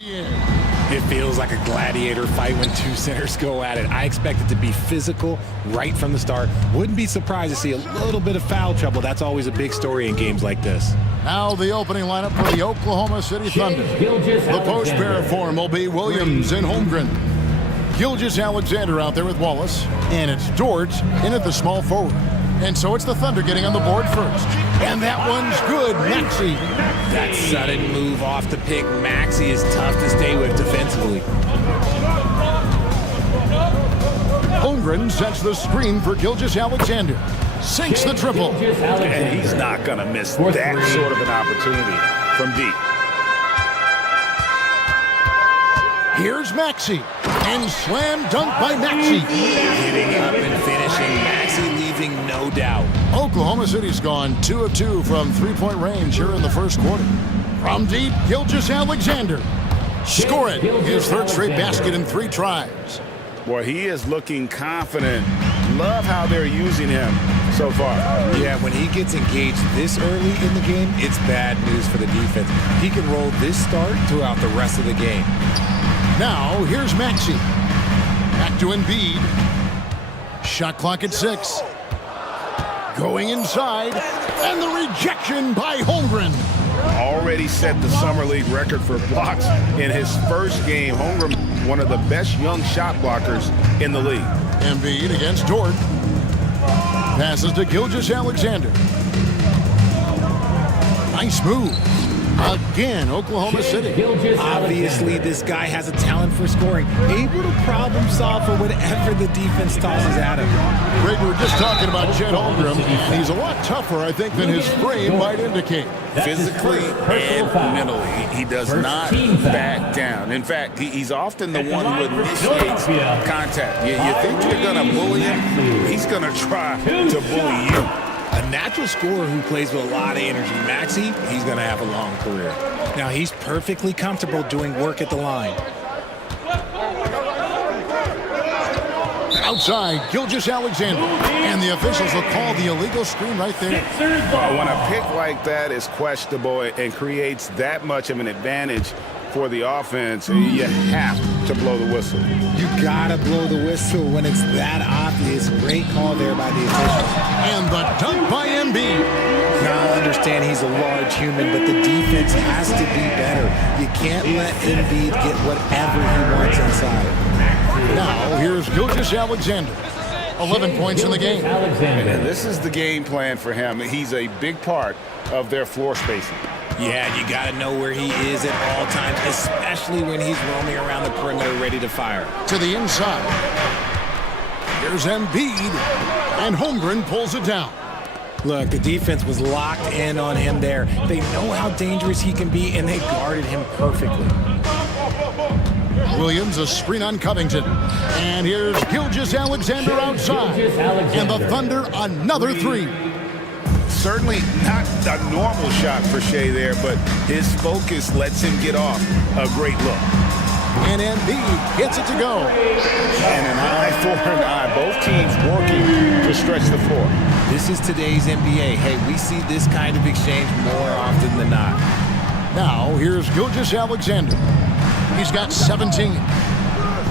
It feels like a gladiator fight when two centers go at it. I expect it to be physical right from the start. Wouldn't be surprised to see a little bit of foul trouble. That's always a big story in games like this. Now the opening lineup for the Oklahoma City Thunder. The post pair form will be Williams and Holmgren. Gilgeous-Alexander out there with Wallace. And it's Dort in at the small forward. And so it's the Thunder getting on the board first. And that one's good. Maxey. That sudden move off the pick, Maxey, is tough to stay with defensively. Holmgren sets the screen for Gilgeous-Alexander. Sinks the triple. And he's not going to miss that sort of an opportunity from deep. Here's Maxey. And slam dunk by Maxey. Getting up and finishing. Maxey leaving no doubt. Oklahoma City's gone 2 of 2 from three-point range here in the first quarter. From deep, Gilgeous-Alexander. Score it. His third straight basket in 3 tries. Boy, he is looking confident. Love how they're using him so far. Yeah, when he gets engaged this early in the game, it's bad news for the defense. He can roll this start throughout the rest of the game. Now, here's Maxey. Back to Embiid. Shot clock at 6. Going inside. And the rejection by Holmgren. Already set the Summer League record for blocks in his first game. Holmgren, one of the best young shot blockers in the league. Embiid against Dort. Passes to Gilgeous-Alexander. Nice move. Again, Oklahoma City. Obviously, this guy has a talent for scoring. Able to problem solve for whatever the defense tosses at him. Greg, we were just talking about Chet Holmgren. He's a lot tougher, I think, than his frame might indicate. Physically and mentally, he does not back down. In fact, he's often the one who initiates contact. You think you're going to bully him, he's going to try to bully you. A natural scorer who plays with a lot of energy. Maxey, he's going to have a long career. Now, he's perfectly comfortable doing work at the line. Outside, Gilgeous-Alexander. And the officials will call the illegal screen right there. When a pick like that is questionable and creates that much of an advantage for the offense, you have to blow the whistle. You gotta blow the whistle when it's that obvious. Great call there by the officials. And the dunk by Embiid. Now I understand he's a large human, but the defense has to be better. You can't let Embiid get whatever he wants inside. Now here's Gilgeous-Alexander. 11 points in the game. And this is the game plan for him. He's a big part of their floor spacing. Yeah, you got to know where he is at all times, especially when he's roaming around the perimeter ready to fire. To the inside. Here's Embiid, and Holmgren pulls it down. Look, the defense was locked in on him there. They know how dangerous he can be, and they guarded him perfectly. Williams, a screen on Covington. And here's Gilgeous-Alexander outside. And the Thunder, another 3. Certainly not a normal shot for Shea there, but his focus lets him get off a great look. And Embiid gets it to go. And an eye for an eye. Both teams working to stretch the floor. This is today's NBA. Hey, we see this kind of exchange more often than not. Now, here's Gilgeous-Alexander. He's got 17.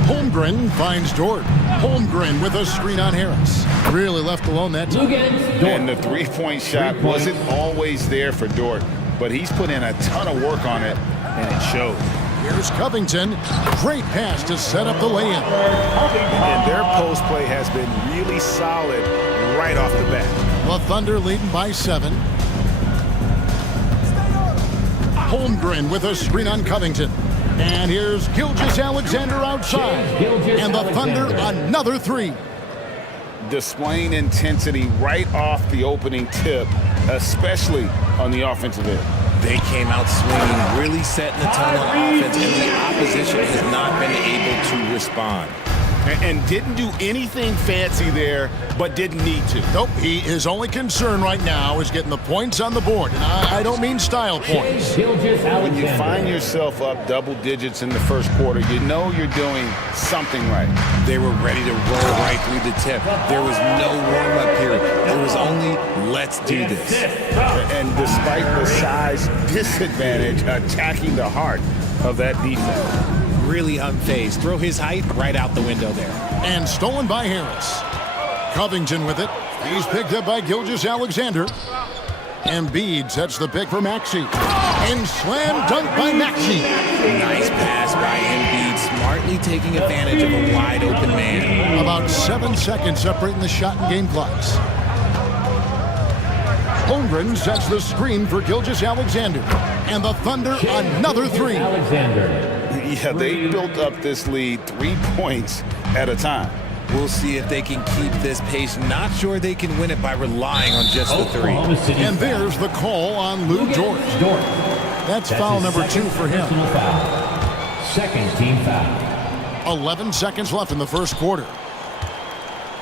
Holmgren finds Dort. Holmgren with a screen on Harris. Really left alone that time. And the three-point shot wasn't always there for Dort, but he's put in a ton of work on it, and it showed. Here's Covington. Great pass to set up the lay-in. And their post play has been really solid right off the bat. The Thunder leading by 7. Holmgren with a screen on Covington. And here's Gilgeous-Alexander outside. And the Thunder, another 3. Displaying intensity right off the opening tip, especially on the offensive end. They came out swinging, really setting the tone on offense, and the opposition has not been able to respond. And didn't do anything fancy there, but didn't need to. Nope, his only concern right now is getting the points on the board. And I don't mean style points. When you find yourself up double digits in the first quarter, you know you're doing something right. They were ready to roll right through the tip. There was no warm-up period. There was only, let's do this. And despite the size disadvantage attacking the heart, of that defense. Really unfazed. Throw his height right out the window there. And stolen by Harris. Covington with it. He's picked up by Gilgeous-Alexander. Embiid sets the pick for Maxey. And slam dunk by Maxey. Nice pass by Embiid, smartly taking advantage of a wide open man. About 7 seconds separating the shot and game clocks. Holmgren sets the screen for Gilgeous-Alexander. And the Thunder another three. Yeah, they built up this lead 3 points at a time. We'll see if they can keep this pace. Not sure they can win it by relying on just the three. And there's the call on Lou Dort. That's foul number 2 for him. Second team foul. 11 seconds left in the first quarter.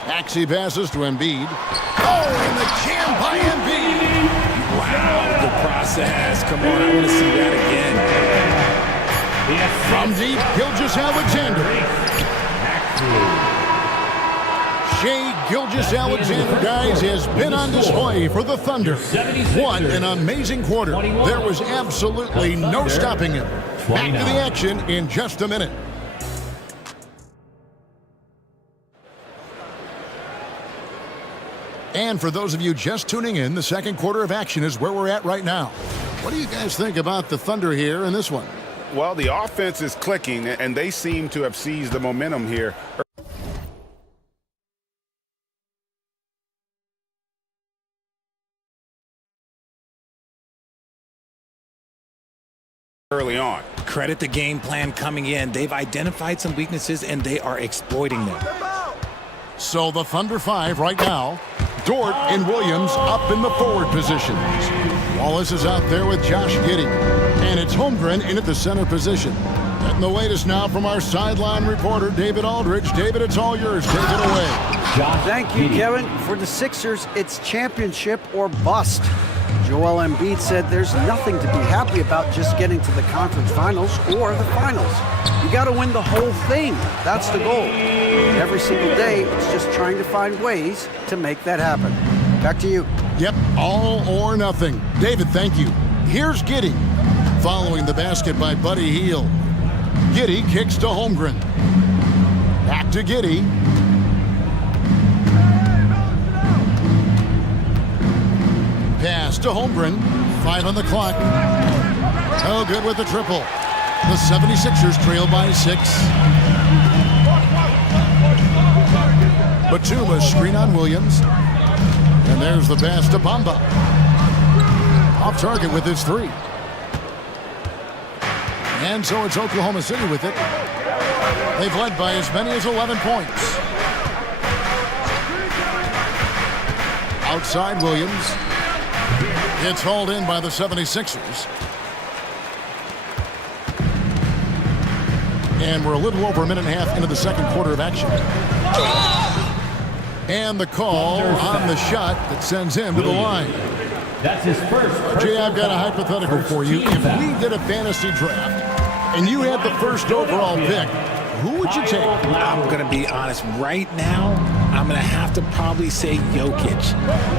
Maxey passes to Embiid. Oh, and the jam by Embiid. Wow, the process. Come on, I want to see that again. From deep, Gilgeous-Alexander. Shai Gilgeous-Alexander, guys, has been on display for the Thunder. What an amazing quarter. There was absolutely no stopping him. Back to the action in just a minute. And for those of you just tuning in, the second quarter of action is where we're at right now. What do you guys think about the Thunder here in this one? Well, the offense is clicking, and they seem to have seized the momentum here early on. Credit the game plan coming in. They've identified some weaknesses, and they are exploiting them. So the Thunder 5 right now. Dort and Williams up in the forward positions. Wallace is out there with Josh Giddey. And it's Holmgren in at the center position. Getting the latest now from our sideline reporter, David Aldridge. David, it's all yours. Take it away. Thank you, Kevin. For the Sixers, it's championship or bust. Joel Embiid said there's nothing to be happy about just getting to the conference finals or the finals. You got to win the whole thing. That's the goal. Every single day, it's just trying to find ways to make that happen. Back to you. Yep, all or nothing. David, thank you. Here's Giddey. Following the basket by Buddy Hield. Giddey kicks to Holmgren. Back to Giddey. Pass to Holmgren. 5 on the clock. Oh, good with the triple. The 76ers trail by 6. Batum, a screen on Williams. And there's the pass to Bamba. Off target with his 3. And so it's Oklahoma City with it. They've led by as many as 11 points. Outside Williams. It's hauled in by the 76ers. And we're a little over a minute and a half into the second quarter of action. And the call on the shot that sends him to the line. That's his first. Jay, I've got a hypothetical for you. If we did a fantasy draft and you had the first overall pick, who would you take? I'm going to be honest. Right now, I'm going to have to probably say Jokic,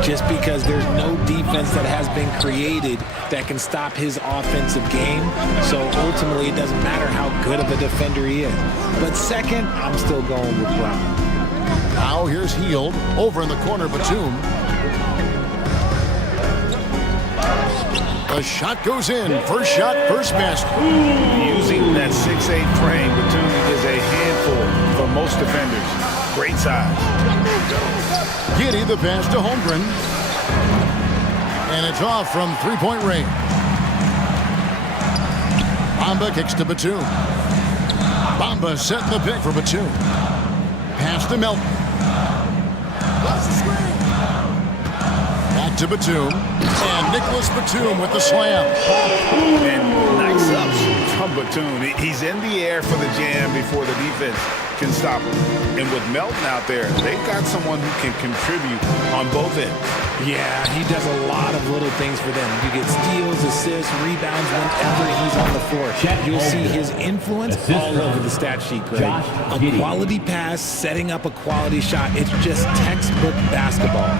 just because there's no defense that has been created that can stop his offensive game. So ultimately, it doesn't matter how good of a defender he is. But second, I'm still going with Brown. Now here's Hield over in the corner, Batum. The shot goes in. First shot, first basket. Using that 6'8" frame, Batum is a handful for most defenders. Great size. Giddey the pass to Holmgren. And it's off from three-point range. Bamba kicks to Batum. Bamba setting the pick for Batum. Pass to Melton. Back to Batum. And Nicholas Batum with the slam. And nice ups from Batum. He's in the air for the jam before the defense can stop him. And with Melton out there, they've got someone who can contribute on both ends. Yeah, he does a lot of little things for them. You get steals, assists, rebounds whenever he's on the floor. You'll see his influence all over the stat sheet, Greg. A quality pass, setting up a quality shot. It's just textbook basketball.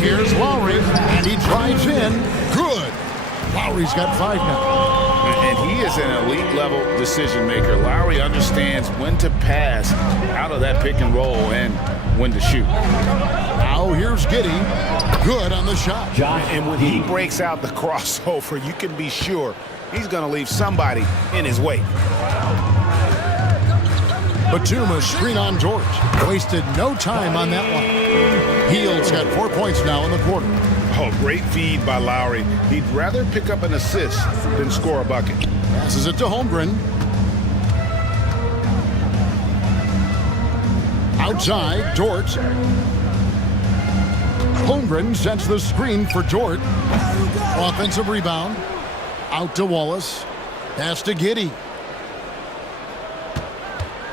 Here's Lowry, and he drives in. Good. Lowry's got 5 now. And he is an elite level decision maker. Lowry understands when to pass out of that pick and roll and when to shoot. Now here's Giddey. Good on the shot. And when he breaks out the crossover, you can be sure he's going to leave somebody in his wake. Batum, screen on George. Wasted no time on that one. Hield's got 4 points now in the quarter. Oh, great feed by Lowry. He'd rather pick up an assist than score a bucket. Passes it to Holmgren. Outside, George. Holmgren sets the screen for George. Offensive rebound. Out to Wallace. Pass to Giddey.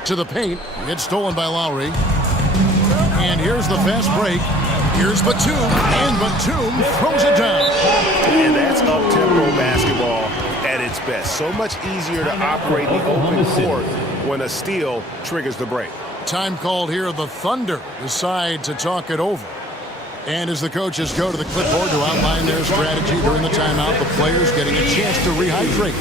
To the paint. It's stolen by Lowry. And here's the fast break. Here's Batum. And Batum throws it down. And that's up-tempo basketball at its best. So much easier to operate the open court when a steal triggers the break. Time called here. The Thunder decide to talk it over. And as the coaches go to the clipboard to outline their strategy during the timeout, the players getting a chance to rehydrate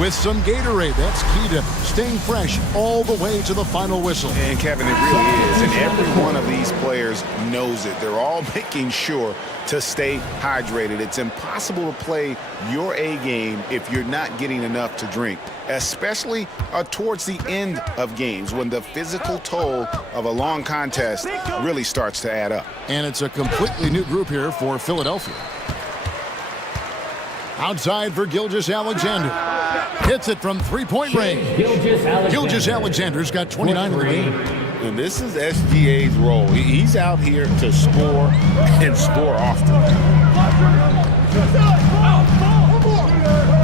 with some Gatorade. That's key to staying fresh all the way to the final whistle. And Kevin, it really is. And every one of these players knows it. They're all making sure to stay hydrated. It's impossible to play your A game if you're not getting enough to drink, especially towards the end of games when the physical toll of a long contest really starts to add up. And it's a completely new group here for Philadelphia. Outside for Gilgeous-Alexander. Hits it from three-point range. Gilgeous-Alexander's got 29 in the game. And this is SGA's role. He's out here to score and score often.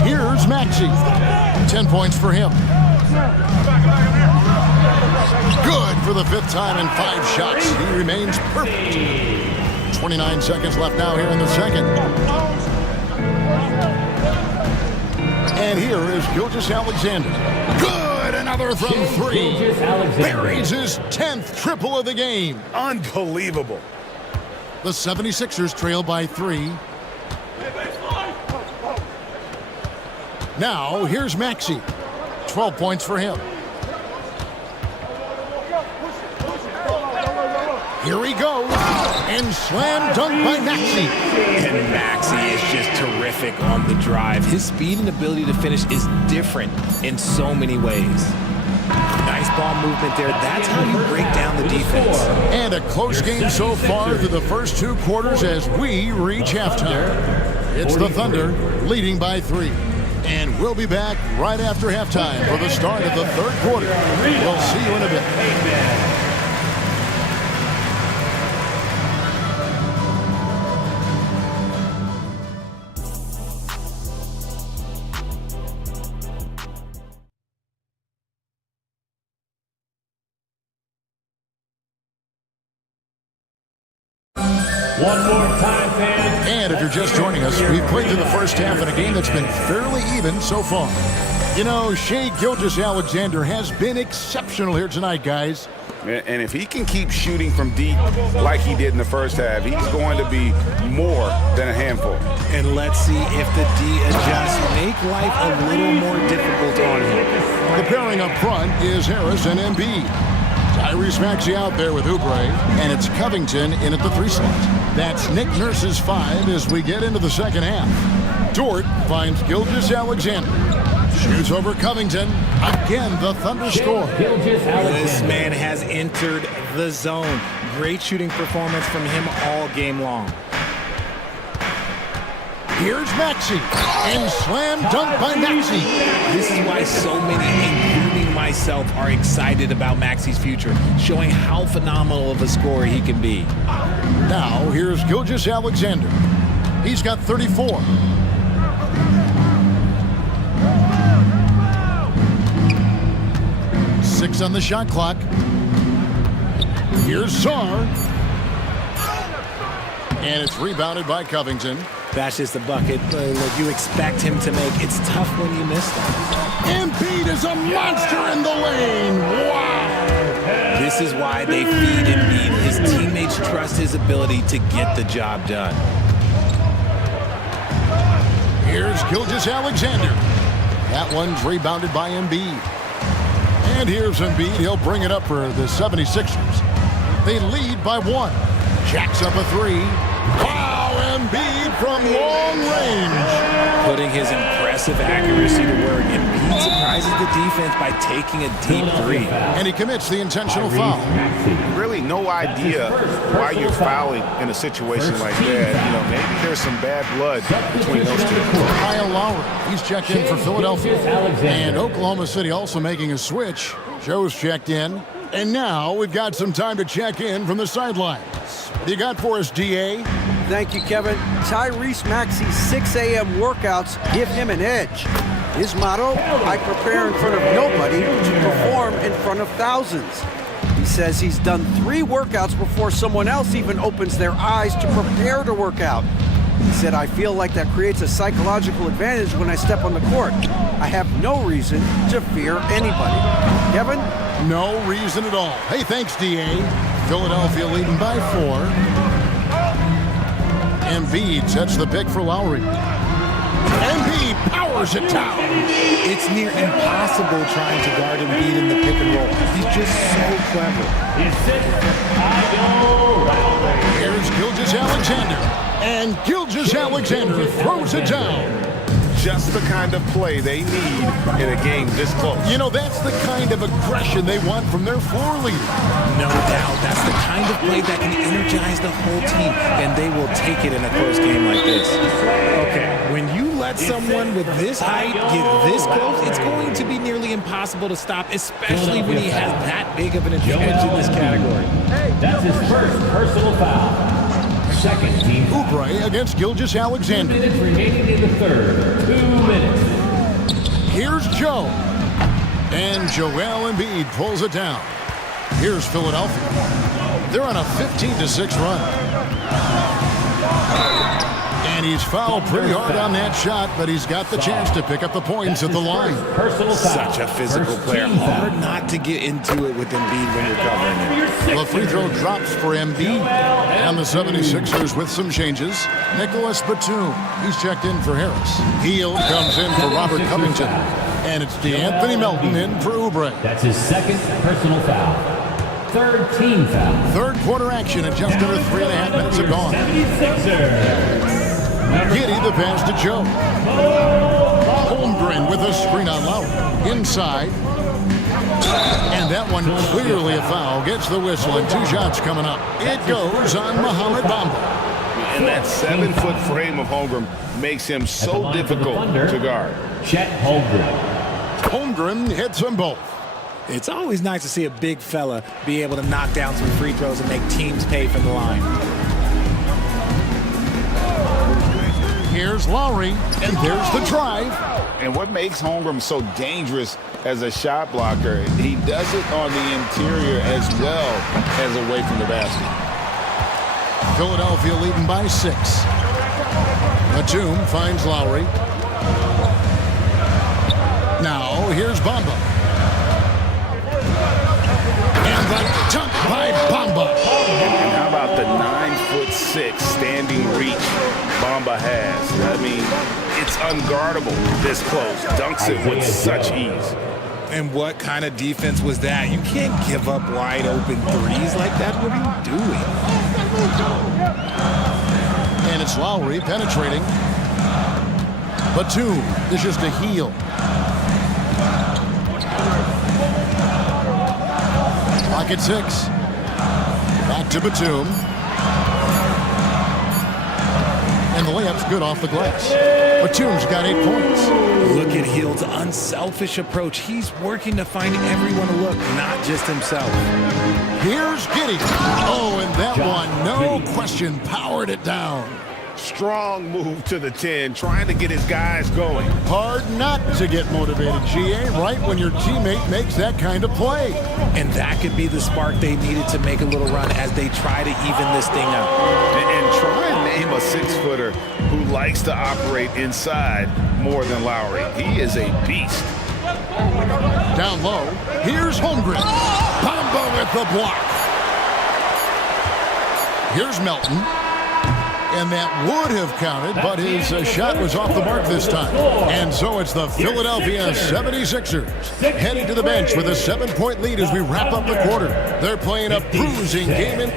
Here's Maxey. 10 points for him. Good for the 5th time in 5 shots. He remains perfect. 29 seconds left now here in the second. And here is Gilgeous-Alexander. Good! Another from 3. Buries his 10th triple of the game. Unbelievable. The 76ers trail by 3. Now, here's Maxey. 12 points for him. Here he goes. And slam dunk by Maxey. And Maxey is just terrific on the drive. His speed and ability to finish is different in so many ways. Nice ball movement there. That's how you break down the defense. And a close game so far through the first 2 quarters as we reach halftime. It's the Thunder leading by 3. And we'll be back right after halftime for the start of the 3rd quarter. We'll see you in a bit. One more time, fans. And if you're just joining us, we've played through the first half in a game that's been fairly even so far. You know, Shai Gilgeous-Alexander has been exceptional here tonight, guys. And if he can keep shooting from deep like he did in the first half, he's going to be more than a handful. And let's see if the D adjusts, make life a little more difficult on him. The pairing up front is Harris and Embiid. Tyrese Maxey out there with Oubre, and it's Covington in at the 3 slot. That's Nick Nurse's 5 as we get into the second half. Dort finds Gilgeous-Alexander. Shoots over Covington. Again, the Thunder score. This man has entered the zone. Great shooting performance from him all game long. Here's Maxey. And slam dunk by Maxey. This is why so many, including myself, are excited about Maxey's future, showing how phenomenal of a scorer he can be. Now, here's Gilgeous-Alexander. He's got 34. Six on the shot clock. Here's Sarr. And it's rebounded by Covington. That's just a bucket that you expect him to make. It's tough when you miss that. Embiid is a monster in the lane. Wow. This is why they feed Embiid. His teammates trust his ability to get the job done. Here's Gilgeous-Alexander. That one's rebounded by Embiid. And here's Embiid. He'll bring it up for the 76ers. They lead by 1. Jacks up a 3. Wow, Embiid from long range. Putting his impressive accuracy to work, Embiid surprises the defense by taking a deep 3. And he commits the intentional foul. Really no idea why you're fouling in a situation like that. You know, maybe there's some bad blood between those two. Kyle Lowry, he's checked in for Philadelphia. And Oklahoma City also making a switch. Joe's checked in. And now we've got some time to check in from the sidelines. What do you got for us, DA? Thank you, Kevin. Tyrese Maxey's 6 a.m. workouts give him an edge. His motto, I prepare in front of nobody to perform in front of thousands. He says he's done 3 workouts before someone else even opens their eyes to prepare to work out. He said, I feel like that creates a psychological advantage when I step on the court. I have no reason to fear anybody. Kevin? No reason at all. Hey, thanks, DA. Philadelphia leading by 4. Embiid sets the pick for Lowry. Embiid powers it down. It's near impossible trying to guard Embiid in the pick and roll. He's just so clever. Here's Gilgeous-Alexander. And Gilgeous-Alexander throws it down. Just the kind of play they need in a game this close. You know, that's the kind of aggression they want from their floor leader. No doubt. That's the kind of play that can energize the whole team, and they will take it in a close game like this. Okay, when you let someone with this height get this close, it's going to be nearly impossible to stop, especially when he has that big of an advantage in this category. That's his first personal foul. Second team. Oubre against Gilgeous-Alexander. 2 minutes remaining in the third. 2 minutes. Here's Joe. And Joel Embiid pulls it down. Here's Philadelphia. They're on a 15-6 run. And he's fouled pretty hard on that shot, but he's got the chance to pick up the points at the line. Such a physical player. Hard not to get into it with Embiid when you're covering him. The free throw drops for Embiid. And the 76ers with some changes. Nicholas Batum, he's checked in for Harris. Hield comes in for Robert Covington. And it's DeAnthony Melton in for Oubre. That's his second personal foul. Third team foul. Third quarter action at just under 3.5 minutes have gone. 76ers. Giddy the pass to Joe. Holmgren with a screen on Lowry. Inside. And that one clearly a foul. Gets the whistle and 2 shots coming up. It goes on Mohamed Bamba. And that 7-foot frame of Holmgren makes him so difficult to guard. Chet Holmgren. Holmgren hits them both. It's always nice to see a big fella be able to knock down some free throws and make teams pay for the line. Here's Lowry, and there's the drive. And what makes Holmgren so dangerous as a shot blocker, he does it on the interior as well as away from the basket. Philadelphia leading by 6. Batum finds Lowry. Now, here's Bamba. And the dunk by Bamba. And how about the 9'6" standing reach Bamba has? I mean, it's unguardable this close. Dunks it with such ease. And what kind of defense was that? You can't give up wide open threes like that. What are you doing? And it's Lowry penetrating. Batum dishes to Hield. Pocket 6. Back to Batum. And the layup's good off the glass. Batum's got 8 points. Look at Hield's unselfish approach. He's working to find everyone to look, not just himself. Here's Giddy. Oh, and that one, no question, powered it down. Strong move to the 10, trying to get his guys going. Hard not to get motivated, GA, right when your teammate makes that kind of play. And that could be the spark they needed to make a little run as they try to even this thing up. And try and name a 6-footer who likes to operate inside more than Lowry. He is a beast. Down low, here's Holmgren. Bamba with the block. Here's Melton. And that would have counted, but his shot was off the mark this time. And so it's the Philadelphia 76ers heading to the bench with a 7-point lead as we wrap up the quarter. They're playing a bruising game.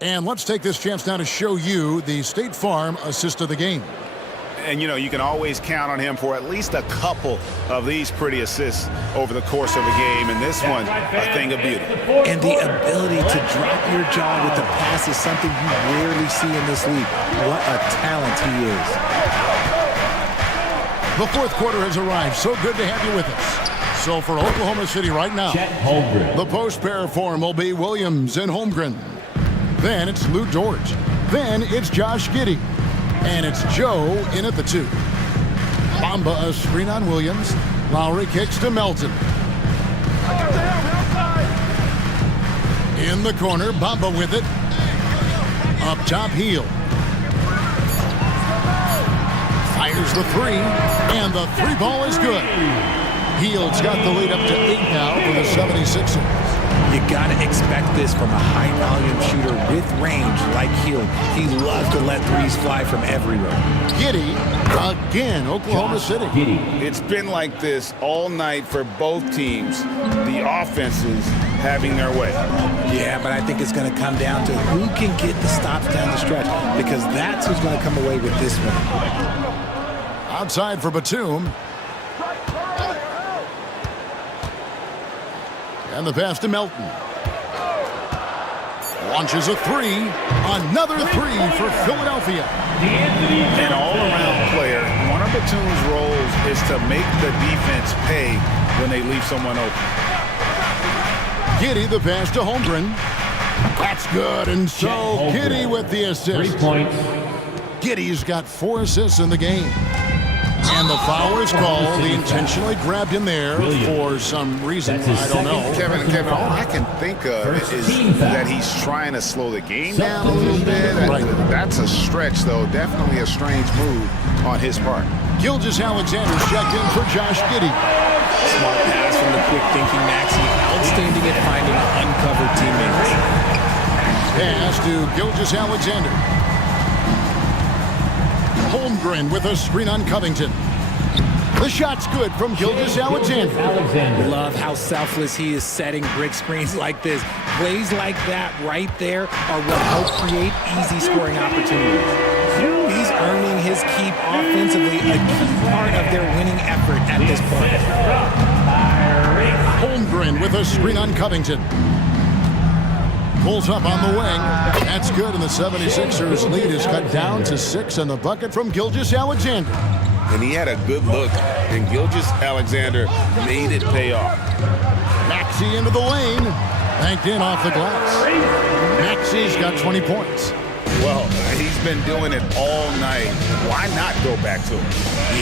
And let's take this chance now to show you the State Farm assist of the game. And, you know, you can always count on him for at least a couple of these pretty assists over the course of a game. And this one, a thing of beauty. And the ability to drop your jaw with the pass is something you rarely see in this league. What a talent he is. The fourth quarter has arrived. So good to have you with us. So for Oklahoma City right now, the post pair form will be Williams and Holmgren. Then it's Lou Dort. Then it's Josh Giddey. And it's Joe in at the 2. Bamba a screen on Williams. Lowry kicks to Melton. In the corner, Bamba with it. Up top, Heel. Fires the 3, and the 3 ball is good. Heel's got the lead up to 8 now for the 76ers. You gotta expect this from a high-volume shooter with range like Hill. He loves to let threes fly from everywhere. Giddey again, Oklahoma City. It's been like this all night for both teams. The offenses having their way. Yeah, but I think it's gonna come down to who can get the stops down the stretch, because that's who's gonna come away with this one. Outside for Batum. And the pass to Melton. Launches a 3. Another 3 for Philadelphia. An all-around player. One of Batum's roles is to make the defense pay when they leave someone open. Giddey the pass to Holmgren. That's good. And so Giddey with the assist. 3 points. Giddey's got 4 assists in the game. And the foul is called. He intentionally grabbed him there for some reason. I don't know. Kevin, all I can think of is that he's trying to slow the game down a little bit. Right. That's a stretch, though. Definitely a strange move on his part. Gilgeous-Alexander checked in for Josh Giddey. Smart pass from the quick-thinking Maxey. Outstanding at finding uncovered teammates. Pass to Gilgeous-Alexander. Holmgren with a screen on Covington. The shot's good from Gilgeous-Alexander. Love how selfless he is setting brick screens like this. Plays like that right there are what help create easy scoring opportunities. He's earning his keep offensively, a key part of their winning effort at this point. Holmgren with a screen on Covington. Pulls up on the wing. That's good, and the 76ers lead is cut down to 6, and the bucket from Gilgeous-Alexander. And he had a good look, and Gilgeous-Alexander made it pay off. Maxey into the lane. Banked in off the glass. Maxey's got 20 points. Well, he's been doing it all night. Why not go back to him?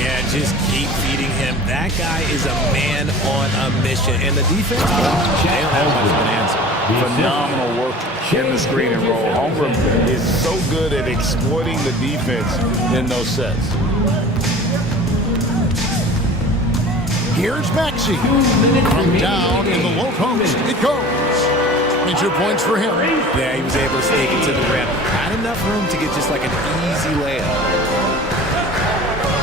Yeah, just keep feeding him. That guy is a man on a mission. And the defense, they don't have much of an answer. Phenomenal work in the screen and roll. Holmgren is so good at exploiting the defense in those sets. Here's Maxey. From down in the low post, it goes. 22 points for him. Yeah, he was able to sneak it to the rim. Not enough room to get just like an easy layup.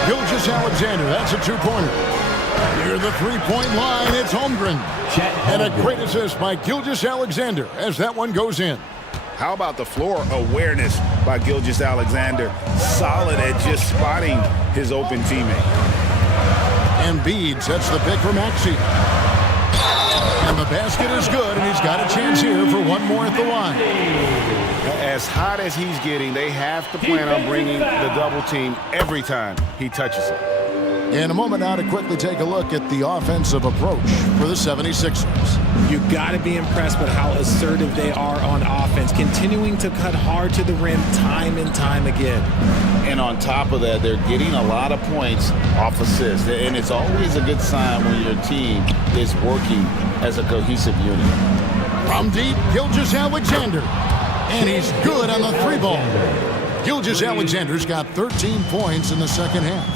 Gilgeous-Alexander, that's a 2-pointer. Near the 3-point line, it's Holmgren. And a great assist by Gilgeous-Alexander as that one goes in. How about the floor awareness by Gilgeous-Alexander? Solid at just spotting his open teammate. Embiid sets the pick for Maxey. And the basket is good, and he's got a chance here for one more at the line. As hot as he's getting, they have to plan on bringing the double team every time he touches it. In a moment now to quickly take a look at the offensive approach for the 76ers. You got to be impressed with how assertive they are on offense, continuing to cut hard to the rim time and time again. And on top of that, they're getting a lot of points off assists. And it's always a good sign when your team is working as a cohesive unit. From deep, Gilgeous-Alexander. And he's good on the 3-ball. Gilgeous-Alexander's got 13 points in the second half.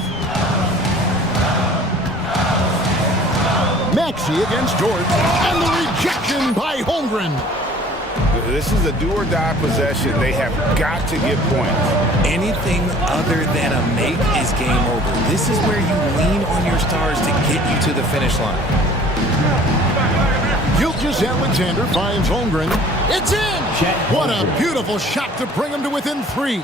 Maxey against Dort, and the rejection by Holmgren. This is a do-or-die possession. They have got to get points. Anything other than a make is game over. This is where you lean on your stars to get you to the finish line. Gilgeous-Alexander finds Holmgren. It's in! What a beautiful shot to bring him to within 3.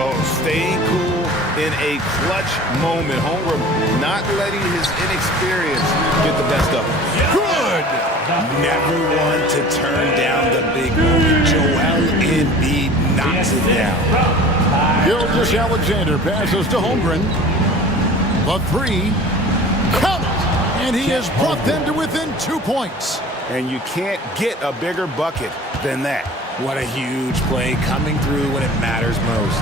Oh, staying cool in a clutch moment. Holmgren not letting his inexperience get the best of him. Good! Never one to turn down the big moment. Joel Embiid knocks it down. Gilgeous-Alexander passes to Holmgren. The 3. Count it! And he has brought them to within 2 points. And you can't get a bigger bucket than that. What a huge play coming through when it matters most.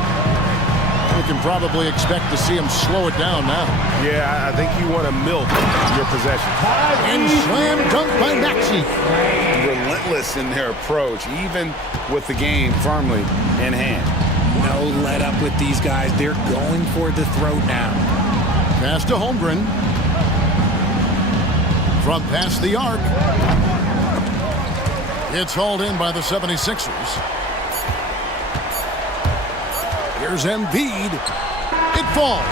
We can probably expect to see him slow it down now. Yeah, I think you want to milk your possession. And slam dunk by Maxey. Relentless in their approach, even with the game firmly in hand. No let up with these guys. They're going for the throat now. Pass to Holmgren. From past the arc. It's hauled in by the 76ers. Here's Embiid. It falls.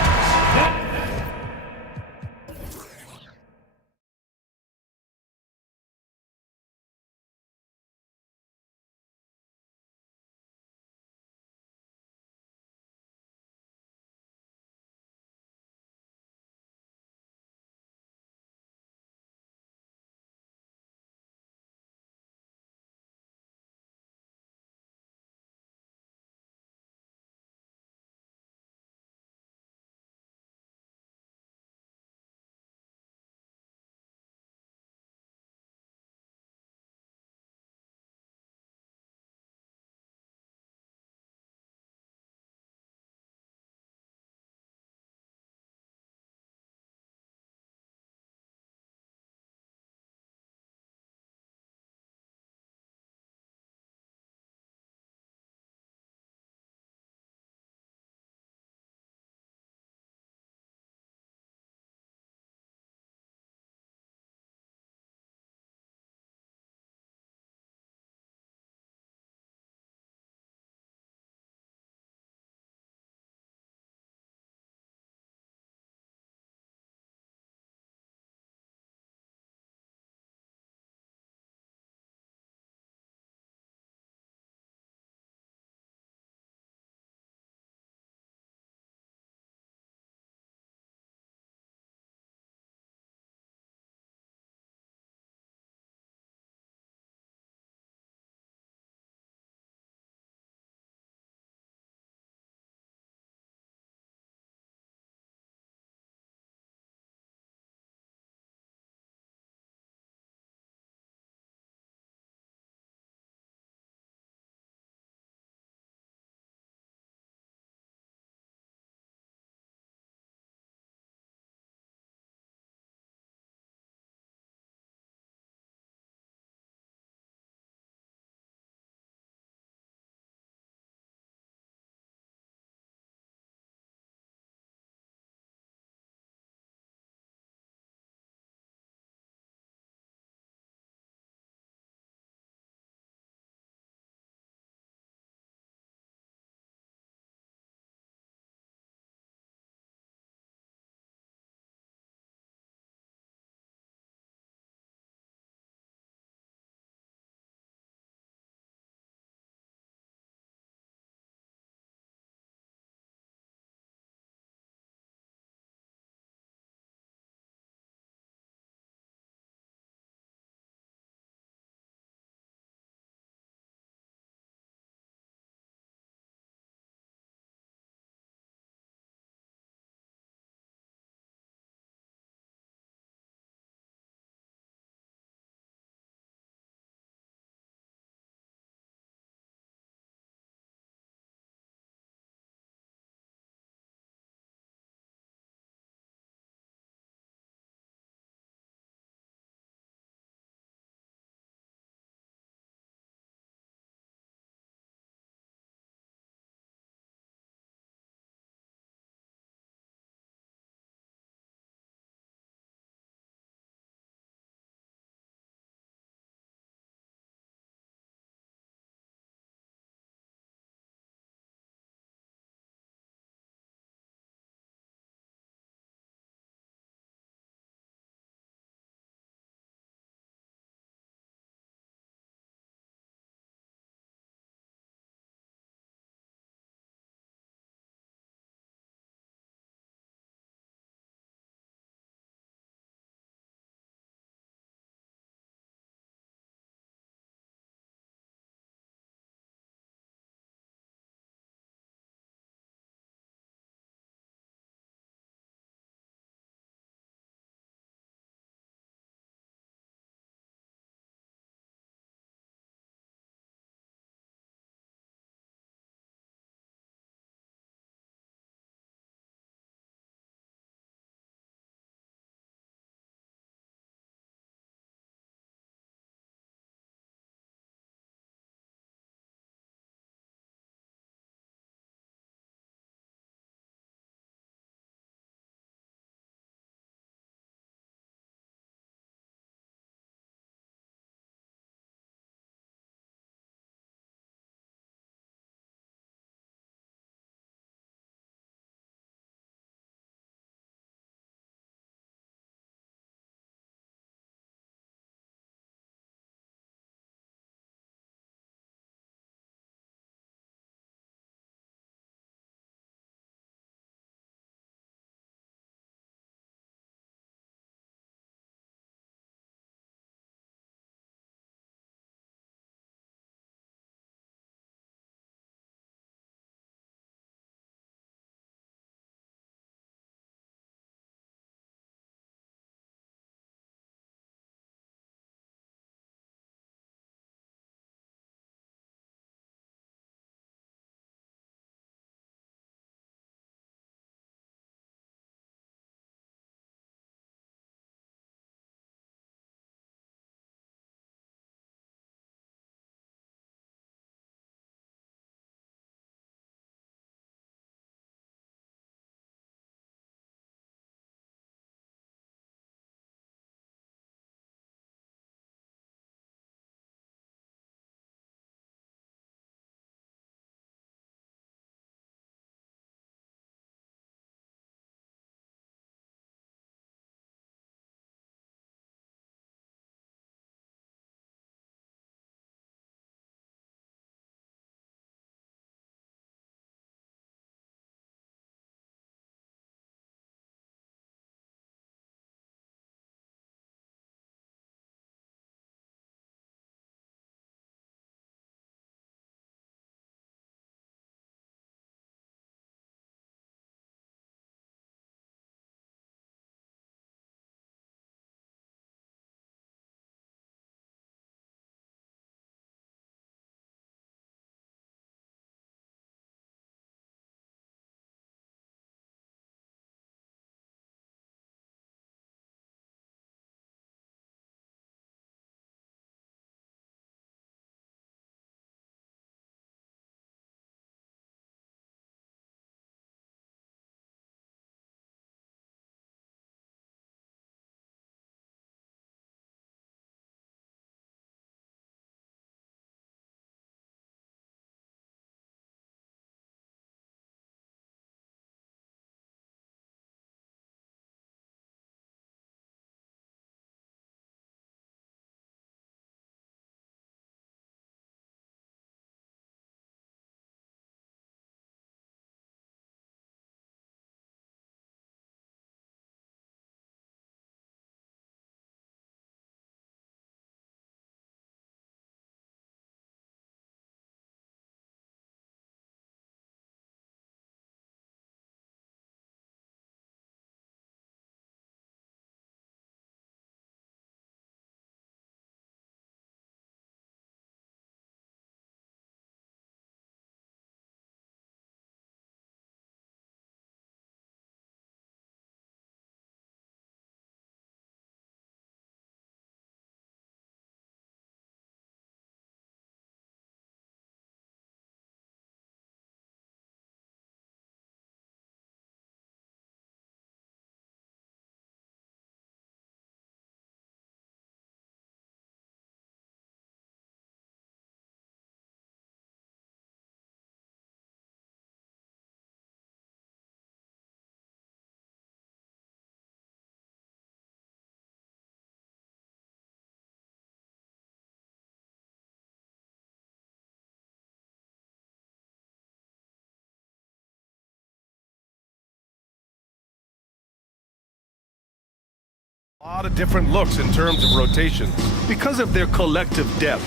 A lot of different looks in terms of rotation. Because of their collective depth,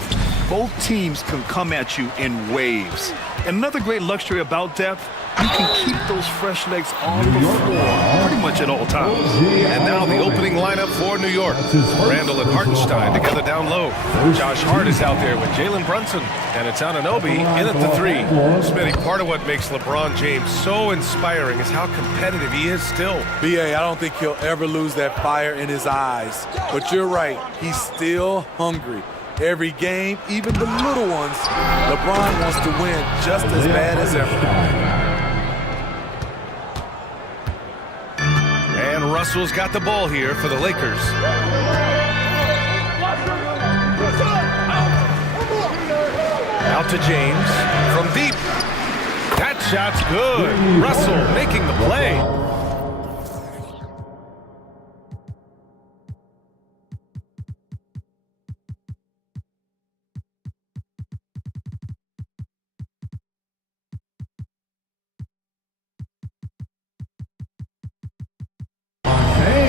both teams can come at you in waves. And another great luxury about depth, you can keep those fresh legs on the floor pretty much at all times. And now the opening lineup for New York. Randall and Hartenstein together down low. Josh Hart is out there with Jalen Brunson. And it's Anunoby in at the three. Smitty, part of what makes LeBron James so inspiring is how competitive he is still. B.A., I don't think he'll ever lose that fire in his eyes. But you're right, he's still hungry. Every game, even the little ones, LeBron wants to win just as bad as ever. And Russell's got the ball here for the Lakers. Out to James from deep. That shot's good. Russell making the play.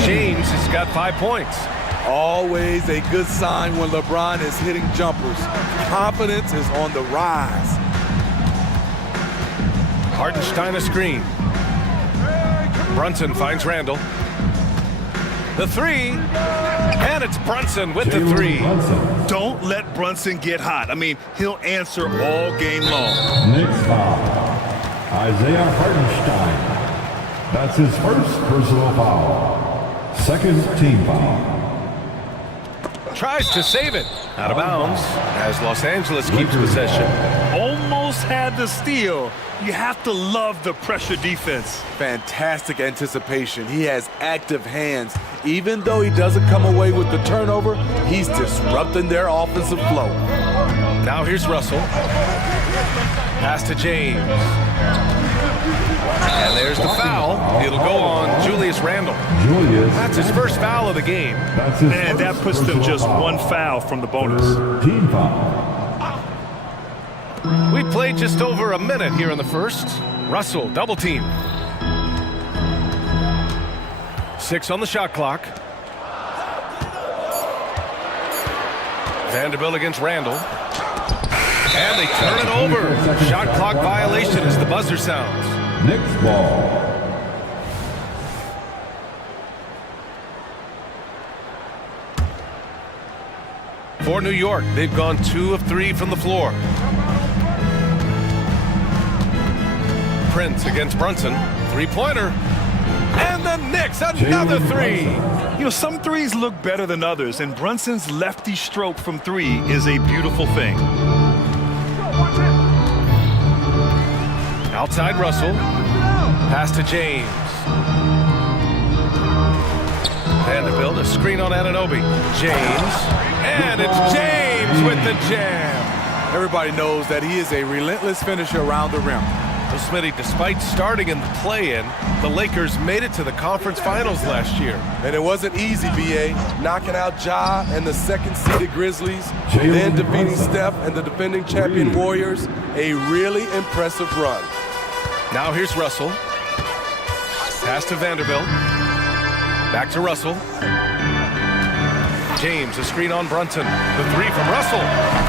James has got 5 points. Always a good sign when LeBron is hitting jumpers. Confidence is on the rise. Hartenstein a screen. Brunson finds Randall. The three, and it's Brunson with the three. Don't let Brunson get hot. I mean, he'll answer all game long. Knicks foul. Isaiah Hartenstein. That's his first personal foul. Second team foul. Tries to save it. Out of bounds as Los Angeles keeps possession. Almost had the steal. You have to love the pressure defense. Fantastic anticipation. He has active hands. Even though he doesn't come away with the turnover, he's disrupting their offensive flow. Now here's Russell. Pass to James. And there's the foul. It'll go on Julius Randle. That's his first foul of the game. And that puts them just one foul from the bonus. Team foul. We played just over a minute here in the first. Russell, double team. 6 on the shot clock. Vanderbilt against Randall. And they turn it over. Shot clock violation as the buzzer sounds. Knicks ball. For New York, they've gone 2 of 3 from the floor. Prince against Brunson. 3-pointer. And the Knicks, another 3. You know, some threes look better than others, and Brunson's lefty stroke from 3 is a beautiful thing. Outside Russell. Pass to James. Vanderbilt, a screen on Anunoby. James. And it's James with the jam. Everybody knows that he is a relentless finisher around the rim. Well, Smitty, despite starting in the play-in, the Lakers made it to the conference finals last year. And it wasn't easy, B.A. Knocking out Ja and the second-seeded Grizzlies, then defeating Steph and the defending champion Warriors. A really impressive run. Now here's Russell. Pass to Vanderbilt. Back to Russell. James, a screen on Brunson. The 3 from Russell.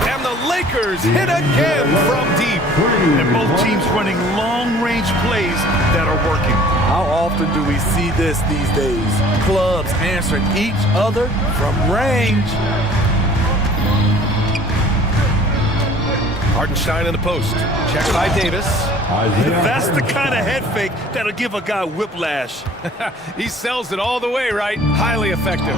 And the Lakers hit again from deep. And both teams running long-range plays that are working. How often do we see this these days? Clubs answering each other from range. Hartenstein in the post. Checked by Davis. That's the kind of head fake that'll give a guy whiplash. He sells it all the way, right? Highly effective.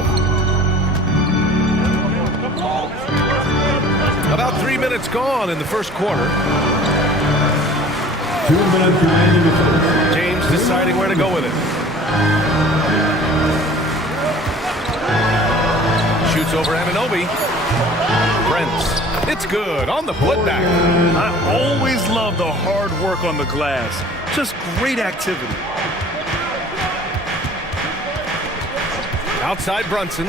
About 3 minutes gone in the first quarter. 2 minutes remaining in the first. James deciding where to go with it. Shoots over Anunoby. Prince. It's good on the putback. I always love the hard work on the glass. Just great activity. Outside Brunson.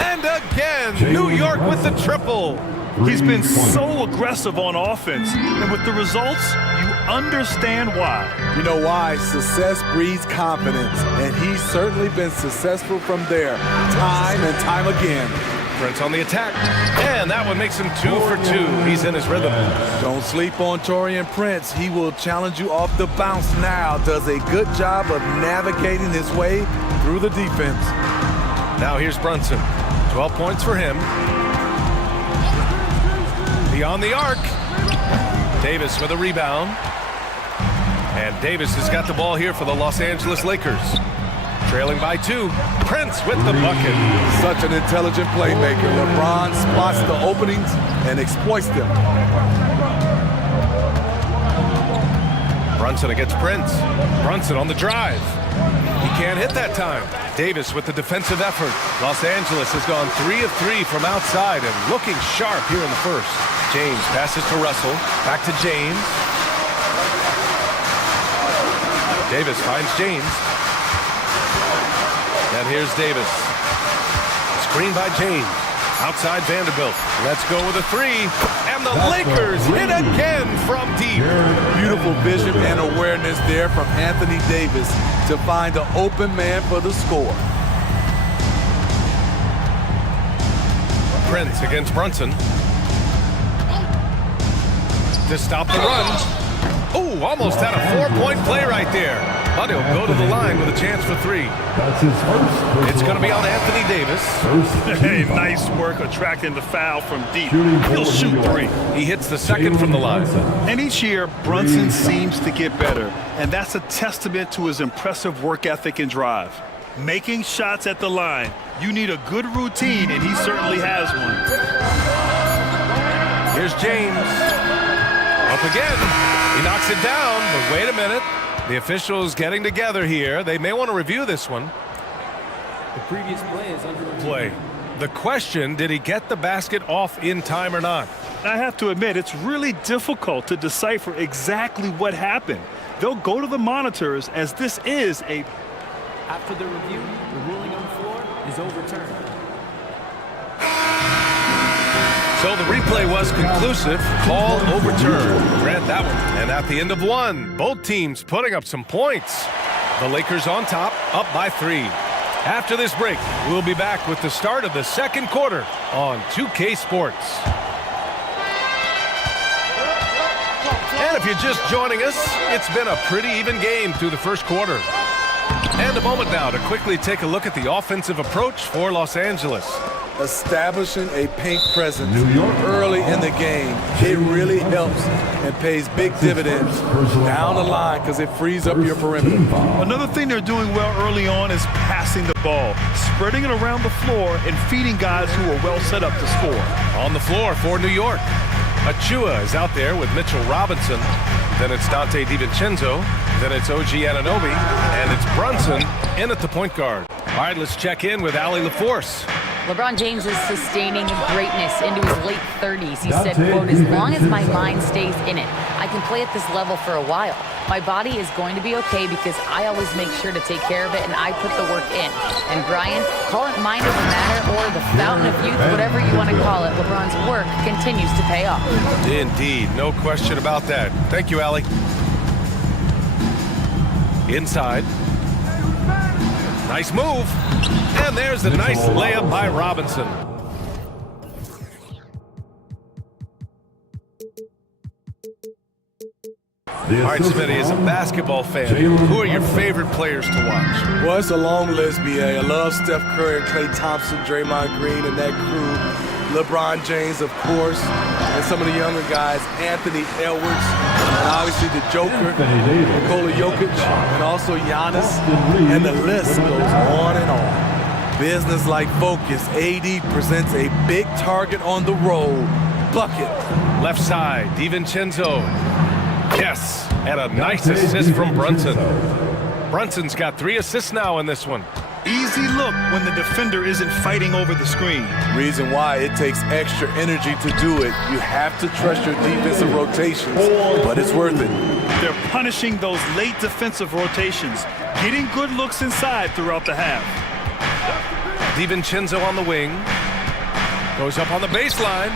And again, New York with the triple. He's been so aggressive on offense, and with the results, you understand why. You know why? Success breeds confidence, and he's certainly been successful from there, time and time again. Prince on the attack, and that one makes him 2 for 2. He's in his rhythm. Don't sleep on Taurean Prince. He will challenge you off the bounce now. Does a good job of navigating his way through the defense. Now here's Brunson. 12 points for him. Beyond the arc. Davis with a rebound. And Davis has got the ball here for the Los Angeles Lakers. Trailing by 2. Prince with the bucket. Such an intelligent playmaker. LeBron spots the openings and exploits them. Brunson against Prince. Brunson on the drive. He can't hit that time. Davis with the defensive effort. Los Angeles has gone 3 of 3 from outside and looking sharp here in the first. James passes to Russell. Back to James. Davis finds James. And here's Davis. Screen by James. Outside Vanderbilt. Let's go with a 3. And the Lakers hit again from deep. Beautiful vision and awareness there from Anthony Davis to find the open man for the score. Prince against Brunson. To stop the run. Oh, almost had a 4-point play right there. But he'll go to the line with a chance for 3. That's his first. It's going to be on Anthony Davis. Hey, nice work attracting the foul from deep. He'll shoot 3. He hits the second from the line. And each year, Brunson seems to get better. And that's a testament to his impressive work ethic and drive. Making shots at the line. You need a good routine, and he certainly has one. Here's James. Up again. He knocks it down, but wait a minute. The officials getting together here. They may want to review this one. The previous play is under review. Play. The question, did he get the basket off in time or not? I have to admit, it's really difficult to decipher exactly what happened. They'll go to the monitors as this is a... After the review, the ruling on the floor is overturned. So the replay was conclusive. Call overturned. Grant that one. And at the end of 1, both teams putting up some points. The Lakers on top, up by 3. After this break, we'll be back with the start of the second quarter on 2K Sports. And if you're just joining us, it's been a pretty even game through the first quarter. And a moment now to quickly take a look at the offensive approach for Los Angeles. Establishing a paint presence early in the game, it really helps and pays big dividends down the line because it frees up your perimeter. Another thing they're doing well early on is passing the ball, spreading it around the floor and feeding guys who are well set up to score. On the floor for New York, Achua is out there with Mitchell Robinson. Then it's Dante DiVincenzo. Then it's OG Anunoby. And it's Brunson in at the point guard. All right, let's check in with Allie LaForce. LeBron James is sustaining greatness into his late 30s. He said, quote, as long as my mind stays in it, I can play at this level for a while. My body is going to be okay because I always make sure to take care of it and I put the work in. And Brian, call it mind over matter or the fountain of youth, whatever you want to call it, LeBron's work continues to pay off. Indeed, no question about that. Thank you, Allie. Inside. Nice move. And there's a nice layup by Robinson. All right, Smitty, as a basketball fan, who are your favorite players to watch? Well, it's a long list, B.A. I love Steph Curry and Klay Thompson, Draymond Green and that crew. LeBron James, of course, and some of the younger guys, Anthony Edwards, and obviously the Joker, Nikola Jokic, and also Giannis, and the list goes on and on. Business-like focus, AD presents a big target on the road, bucket. Left side, DiVincenzo. Yes, and a nice assist from Brunson. Brunson's got 3 assists now in this one. Easy look when the defender isn't fighting over the screen. Reason why it takes extra energy to do it. You have to trust your defensive rotations, but it's worth it. They're punishing those late defensive rotations, getting good looks inside throughout the half. DiVincenzo on the wing. Goes up on the baseline,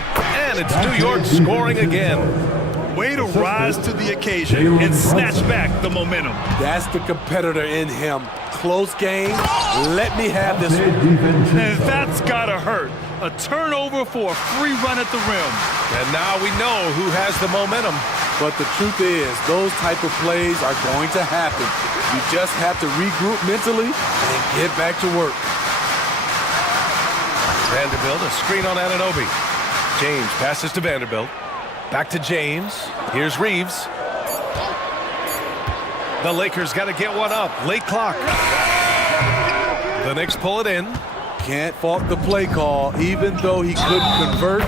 and it's New York scoring again. Way to rise to the occasion and snatch back the momentum. That's the competitor in him. Close game. Let me have this one. And that's gotta hurt. A turnover for a free run at the rim. And now we know who has the momentum. But the truth is, those type of plays are going to happen. You just have to regroup mentally and get back to work. Vanderbilt, a screen on Anunoby. James passes to Vanderbilt. Back to James. Here's Reeves. The Lakers got to get one up. Late clock. The Knicks pull it in. Can't fault the play call. Even though he couldn't convert,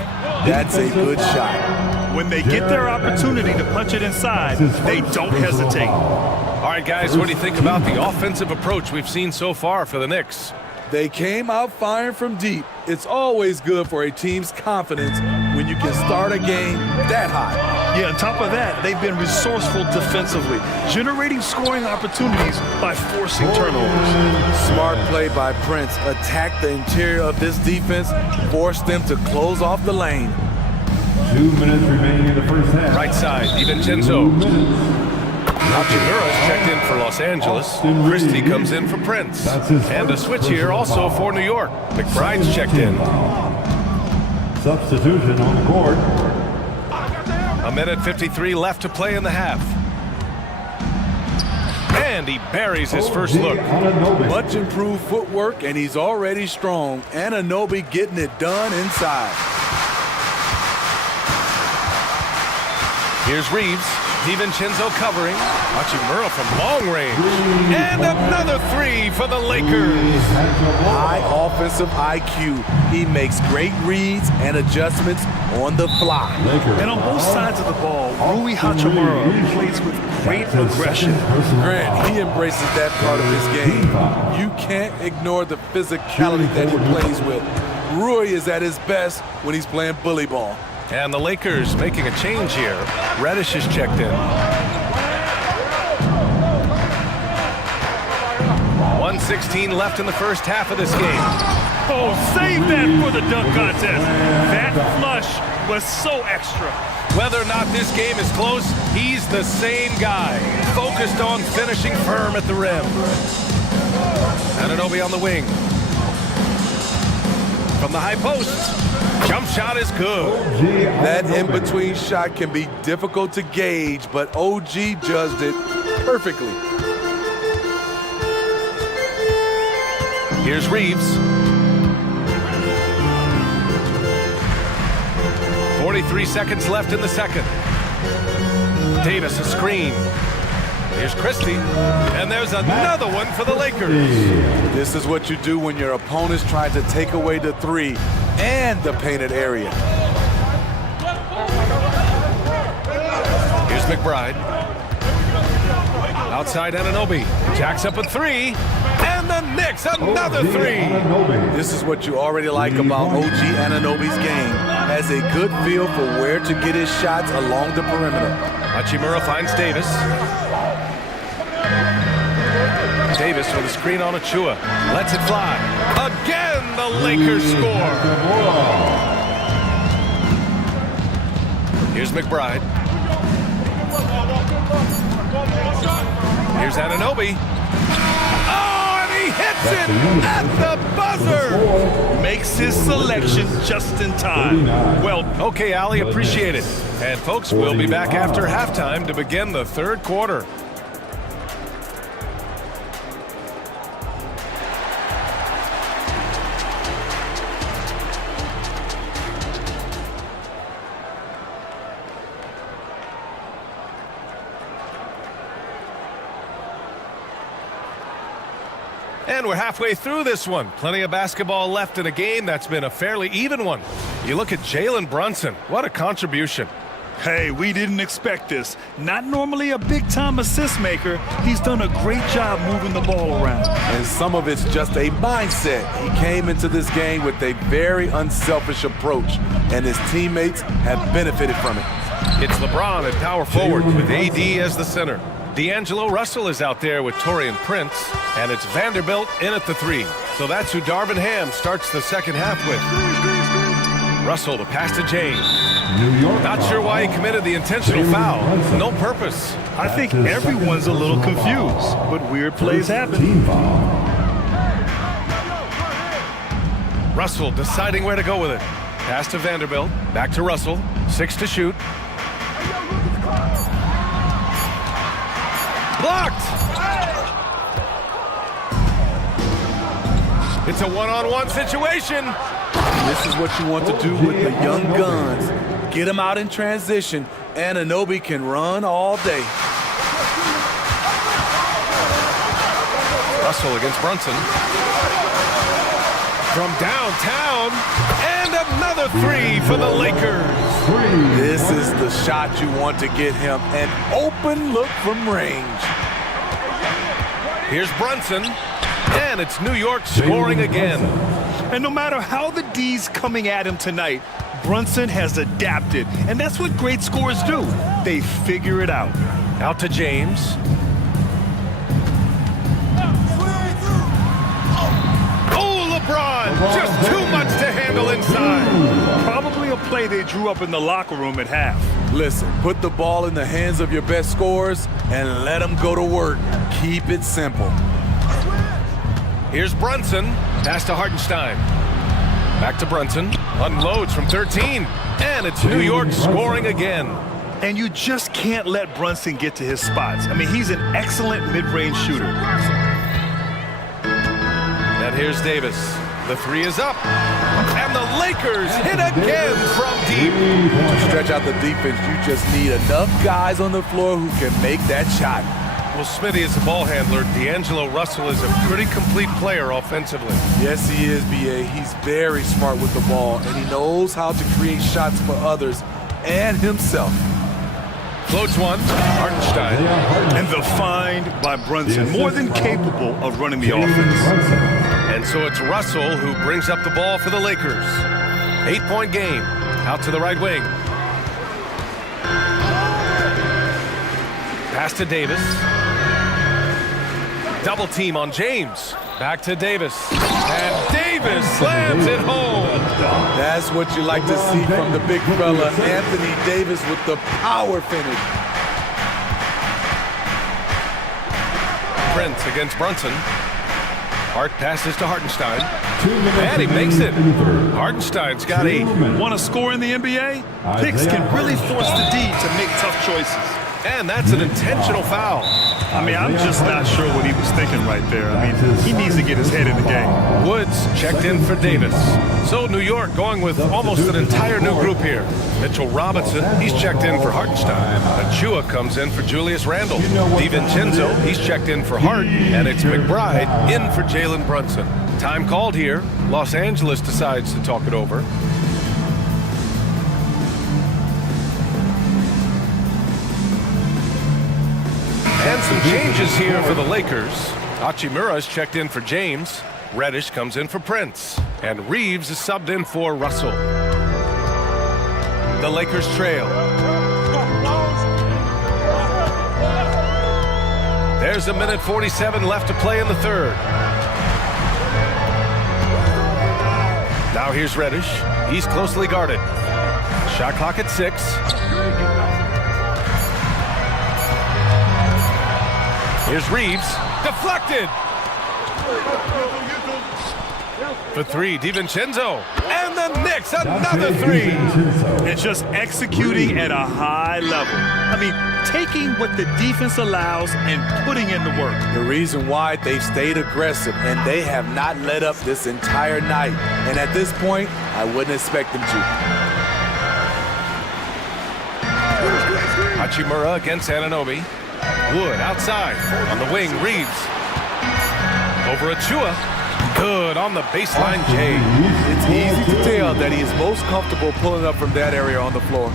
that's a good shot. When they get their opportunity to punch it inside, they don't hesitate. All right, guys, what do you think about the offensive approach we've seen so far for the Knicks? They came out firing from deep. It's always good for a team's confidence when you can start a game that high. Yeah, on top of that, they've been resourceful defensively, generating scoring opportunities by forcing turnovers. Smart play by Prince. Attack the interior of this defense, force them to close off the lane. 2 minutes remaining in the first half. Right side, DiVincenzo. Hachimura's checked in for Los Angeles. Christie comes in for Prince. And a switch here also for New York. McBride's checked in. Substitution on the court. A minute 53 left to play in the half. And he buries his first look. Much improved footwork, and he's already strong. Anunoby getting it done inside. Here's Reeves. DiVincenzo covering. Hachimura from long range. And another three for the Lakers. High offensive IQ. He makes great reads and adjustments on the fly. And on both sides of the ball, Rui Hachimura plays with great aggression. Grant, he embraces that part of his game. You can't ignore the physicality that he plays with. Rui is at his best when he's playing bully ball. And the Lakers making a change here. Reddish is checked in. 1:16 left in the first half of this game. Oh, save that for the dunk contest. That flush was so extra. Whether or not this game is close, he's the same guy. Focused on finishing firm at the rim. Anunoby on the wing. From the high post. Jump shot is good. That in-between shot can be difficult to gauge, but OG judged it perfectly. Here's Reeves. 43 seconds left in the second. Davis a screen. Here's Christie. And there's another one for the Lakers. This is what you do when your opponents try to take away the three and the painted area. Here's McBride. Outside Anunoby. Jacks up a three. And the Knicks, another three. This is what you already like about OG Anunoby's game. Has a good feel for where to get his shots along the perimeter. Hachimura finds Davis. Davis with a screen on Achua. Lets it fly. Again, the Lakers score. Here's McBride. Here's Anunoby. Oh, and he hits it at the buzzer. Makes his selection just in time. Well, okay, Ali, appreciate it. And folks, we'll be back after halftime to begin the third quarter. And we're halfway through this one. Plenty of basketball left in a game that's been a fairly even one. You look at Jalen Brunson. What a contribution. Hey, we didn't expect this. Not normally a big-time assist maker. He's done a great job moving the ball around. And some of it's just a mindset. He came into this game with a very unselfish approach, and his teammates have benefited from it. It's LeBron at power forward with AD as the center. D'Angelo Russell is out there with Taurean Prince, and it's Vanderbilt in at the three. So that's who Darvin Ham starts the second half with. Russell to pass to James. New York. Not sure why he committed the intentional foul. No purpose. I think everyone's a little confused, but weird plays happen. Team foul. Russell deciding where to go with it. Pass to Vanderbilt. Back to Russell. 6 to shoot. Blocked! It's a one-on-one situation. This is what you want to do with the young guns. Get them out in transition. Anunoby can run all day. Russell against Brunson. From downtown, and another three for the Lakers. This is the shot you want to get him, an open look from range. Here's Brunson, and it's New York scoring again. And no matter how the D's coming at him tonight, Brunson has adapted, and that's what great scorers do. They figure it out. Out to James. LeBron, just too much to handle inside. Probably a play they drew up in the locker room at half. Listen, put the ball in the hands of your best scorers and let them go to work. Keep it simple. Here's Brunson. Pass to Hartenstein. Back to Brunson. Unloads from 13. And it's New York scoring again. And you just can't let Brunson get to his spots. I mean, he's an excellent mid-range shooter. And here's Davis. The three is up. And the Lakers hit again from deep. To stretch out the defense, you just need enough guys on the floor who can make that shot. Well, Smitty is a ball handler. D'Angelo Russell is a pretty complete player offensively. Yes, he is, B.A. He's very smart with the ball, and he knows how to create shots for others and himself. Floats one. Hartenstein. And the find by Brunson, more than capable of running the offense. And so it's Russell who brings up the ball for the Lakers. 8-point game. Out to the right wing. Pass to Davis. Double team on James. Back to Davis. And Davis slams it home. That's what you like to see from the big fella, Anthony Davis, with the power finish. Prince against Brunson. Hart passes to Hartenstein. And he makes it. Hartenstein's got a... Want to score in the NBA? Picks can really force the D to make tough choices. And that's an intentional foul. I mean, I'm just not sure what he was thinking right there. I mean, he needs to get his head in the game. Woods checked in for Davis. So New York going with almost an entire new group here. Mitchell Robinson, he's checked in for Hartenstein. Achua comes in for Julius Randle. DiVincenzo, he's checked in for Hart. And it's McBride in for Jalen Brunson. Time called here. Los Angeles decides to talk it over. And some changes here for the Lakers. Hachimura's checked in for James. Reddish comes in for Prince. And Reeves is subbed in for Russell. The Lakers trail. There's a minute 47 left to play in the third. Now here's Reddish. He's closely guarded. Shot clock at 6. Here's Reeves, deflected! For three, DiVincenzo, and the Knicks, another three! And just executing at a high level. I mean, taking what the defense allows and putting in the work. The reason why they've stayed aggressive, and they have not let up this entire night. And at this point, I wouldn't expect them to. Hachimura against Anunoby. Wood outside on the wing. Reeves over Achua. Good on the baseline. Jay. It's easy to tell that he is most comfortable pulling up from that area on the floor.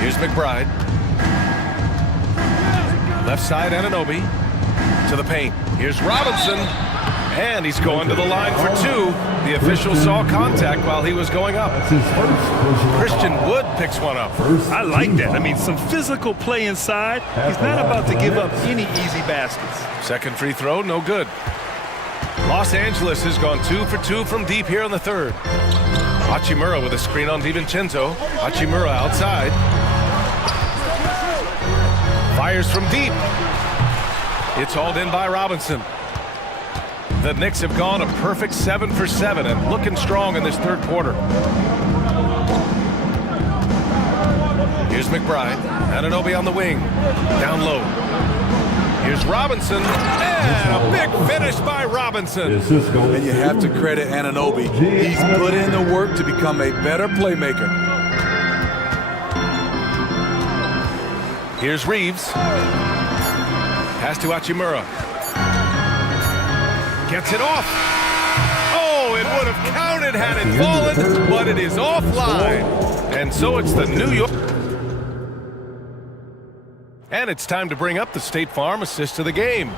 Here's McBride. Left side Anunoby to the paint. Here's Robinson. And he's going to the line for two. The official saw contact while he was going up. Christian Wood picks one up. I like that. I mean, some physical play inside. He's not about to give up any easy baskets. Second free throw, no good. Los Angeles has gone 2 for 2 from deep here in the third. Hachimura with a screen on DiVincenzo. Hachimura outside. Fires from deep. It's hauled in by Robinson. The Knicks have gone a perfect 7 for 7 and looking strong in this third quarter. Here's McBride. Anunoby on the wing. Down low. Here's Robinson. And a big finish by Robinson. And you have to credit Anunoby. He's put in the work to become a better playmaker. Here's Reeves. Pass to Hachimura. Gets it off. Oh, it would have counted had it fallen, but it is offline. And so it's the New York. And it's time to bring up the State Farm assist of the game.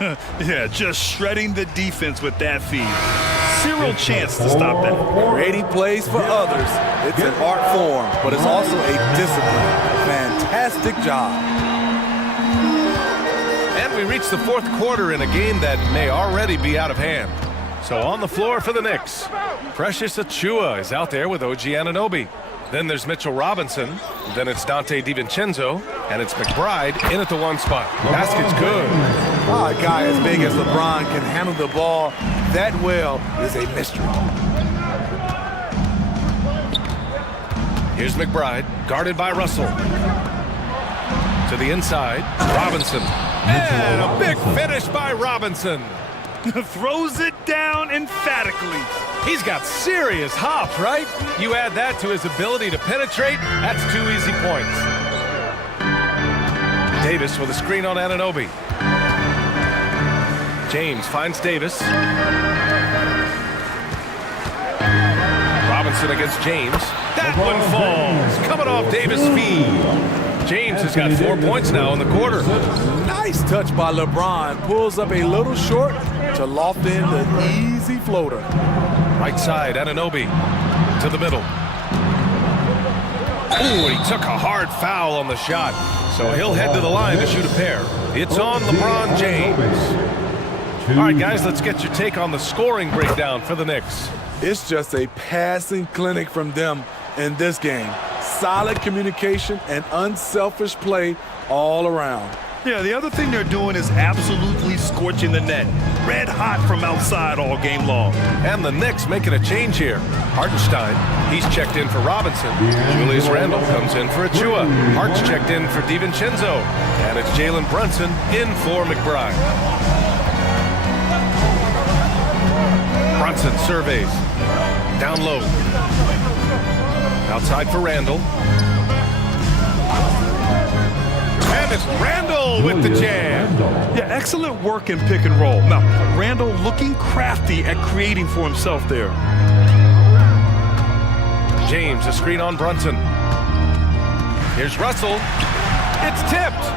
Yeah, just shredding the defense with that feed. Zero chance to stop that. Creating plays for others. It's an art form, but it's also a discipline. Fantastic job. And we reach the fourth quarter in a game that may already be out of hand. So on the floor for the Knicks, Precious Achiuwa is out there with OG Anunoby. Then there's Mitchell Robinson. Then it's Dante DiVincenzo. And it's McBride in at the one spot. Basket's good. A guy as big as LeBron can handle the ball that well is a mystery. Here's McBride, guarded by Russell. To the inside, Robinson. And a big finish by Robinson. Throws it down emphatically. He's got serious hop, right? You add that to his ability to penetrate, that's 2 easy points. Davis with a screen on Anunoby. James finds Davis. Robinson against James. That one falls, coming off Davis' feed. James has got 4 points now in the quarter. Nice touch by LeBron. Pulls up a little short to loft in the easy floater. Right side, Anunoby to the middle. Ooh, he took a hard foul on the shot. So he'll head to the line to shoot a pair. It's on LeBron James. All right, guys, let's get your take on the scoring breakdown for the Knicks. It's just a passing clinic from them in this game. Solid communication and unselfish play all around. Yeah, the other thing they're doing is absolutely scorching the net. Red hot from outside all game long. And the Knicks making a change here. Hartenstein, he's checked in for Robinson. Julius Randle comes in for Achiuwa. Hart's checked in for DiVincenzo. And it's Jalen Brunson in for McBride. Brunson surveys. Down low. Outside for Randle. And it's Randle with the jam. Yeah, excellent work in pick and roll. Now, Randle looking crafty at creating for himself there. James, a screen on Brunson. Here's Russell. It's tipped.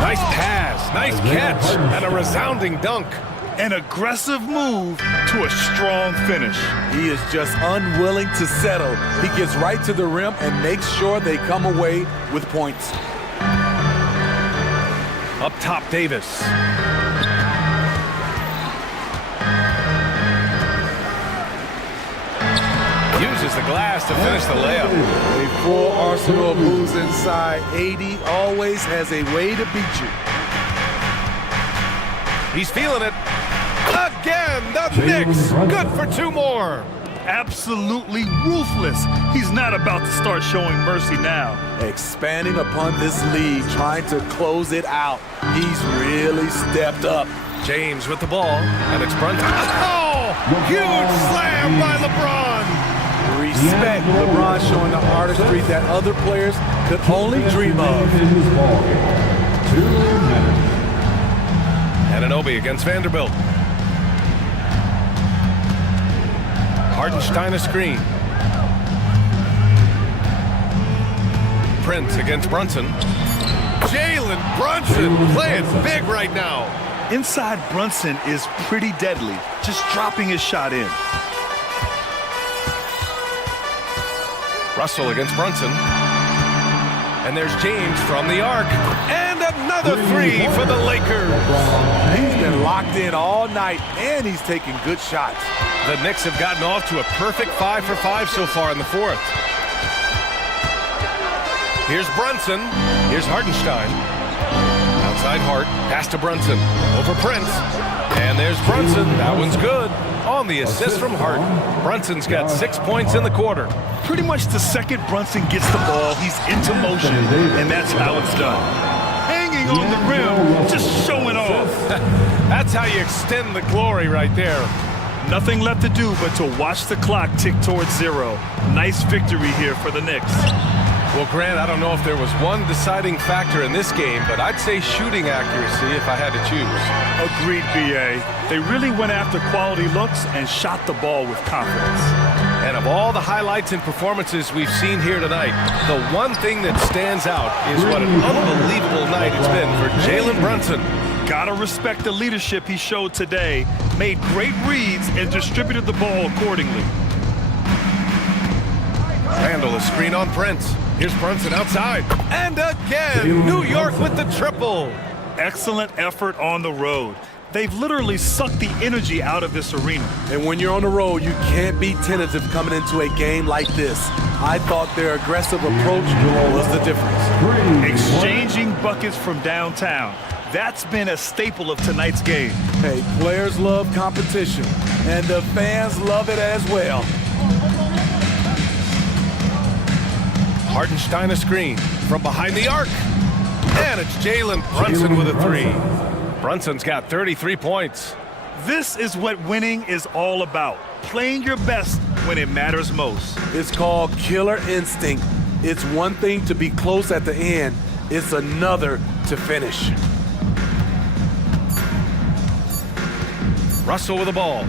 Nice pass, nice catch, and a resounding dunk. An aggressive move to a strong finish. He is just unwilling to settle. He gets right to the rim and makes sure they come away with points. Up top, Davis. Uses the glass to finish the layup. A full arsenal of moves inside. AD always has a way to beat you. He's feeling it. Again, the Knicks. Good for 2 more. Absolutely ruthless. He's not about to start showing mercy now. Expanding upon this lead, trying to close it out. He's really stepped up. James with the ball, and it's Brunson. Oh! Huge slam by LeBron. Respect. LeBron showing the artistry that other players could only dream of. Anunoby against Vanderbilt. Hartenstein a screen. Prince against Brunson. Jalen Brunson playing big right now. Inside Brunson is pretty deadly, just dropping his shot in. Russell against Brunson. And there's James from the arc. And another three for the Lakers. He's been locked in all night, and he's taking good shots. The Knicks have gotten off to a perfect 5 for 5 so far in the fourth. Here's Brunson. Here's Hartenstein. Outside Hart. Pass to Brunson. Over Prince. And there's Brunson. That one's good. On the assist from Hart. Brunson's got 6 points in the quarter. Pretty much the second Brunson gets the ball, he's into motion, and that's how it's done. Hanging on the rim, just showing off. That's how you extend the glory right there. Nothing left to do but to watch the clock tick towards 0. Nice victory here for the Knicks. Well, Grant, I don't know if there was one deciding factor in this game, but I'd say shooting accuracy if I had to choose. Agreed, B.A. They really went after quality looks and shot the ball with confidence. And of all the highlights and performances we've seen here tonight, the one thing that stands out is what an unbelievable night it's been for Jalen Brunson. Gotta respect the leadership he showed today, made great reads, and distributed the ball accordingly. Randall, a screen on Prince. Here's Brunson outside. And again, New York with the triple. Excellent effort on the road. They've literally sucked the energy out of this arena. And when you're on the road, you can't be tentative coming into a game like this. I thought their aggressive approach was the difference. Exchanging buckets from downtown. That's been a staple of tonight's game. Hey, players love competition, and the fans love it as well. Hartenstein a screen from behind the arc. And it's Jalen Brunson with a three. Brunson's got 33 points. This is what winning is all about. Playing your best when it matters most. It's called killer instinct. It's one thing to be close at the end. It's another to finish. Russell with the ball.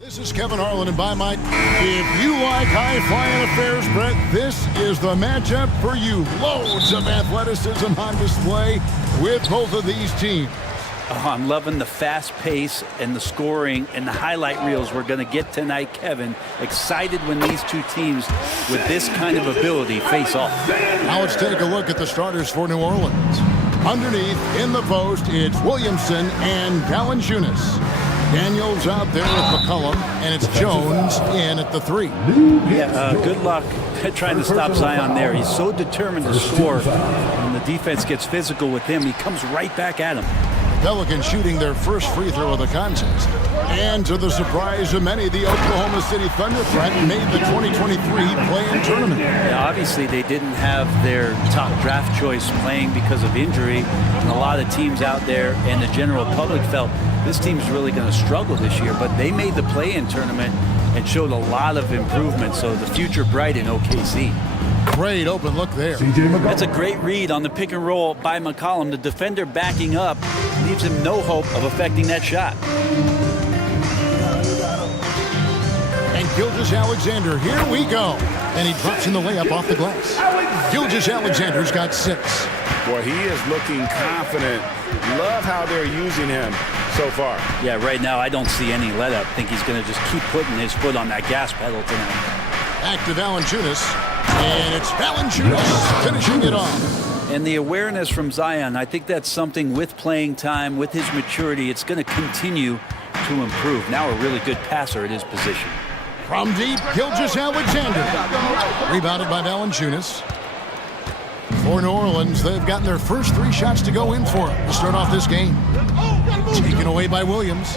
This is Kevin Harlan, and by my... If you like high-flying affairs, Brett, this is the matchup for you. Loads of athleticism on display with both of these teams. Oh, I'm loving the fast pace and the scoring and the highlight reels we're going to get tonight, Kevin. Excited when these two teams with this kind of ability face off. Now let's take a look at the starters for New Orleans. Underneath, in the post, it's Williamson and Valanciunas. Daniels out there with McCollum, and it's Jones in at the 3. Yeah, good luck trying to stop Zion there. He's so determined to score. When the defense gets physical with him, he comes right back at him. Pelicans shooting their first free throw of the contest. And to the surprise of many, the Oklahoma City Thunder threat made the 2023 play-in tournament. Yeah, obviously, they didn't have their top draft choice playing because of injury. And a lot of teams out there and the general public felt this team's really going to struggle this year. But they made the play-in tournament and showed a lot of improvement. So the future bright in OKC. Great open look there. That's a great read on the pick and roll by McCollum. The defender backing up leaves him no hope of affecting that shot. And Gilgeous-Alexander, here we go. And he drops in the layup off the glass. Gilgeous-Alexander's got 6. Boy, he is looking confident. Love how they're using him so far. Yeah, right now I don't see any let up. I think he's going to just keep putting his foot on that gas pedal tonight. Back to Valanciunas. And it's Valanciunas finishing it off. And the awareness from Zion, I think that's something with playing time, with his maturity, it's going to continue to improve. Now a really good passer at his position. From deep, Gilgeous-Alexander. Rebounded by Valanciunas. For New Orleans, they've gotten their first 3 shots to go in for to start off this game. Taken away by Williams.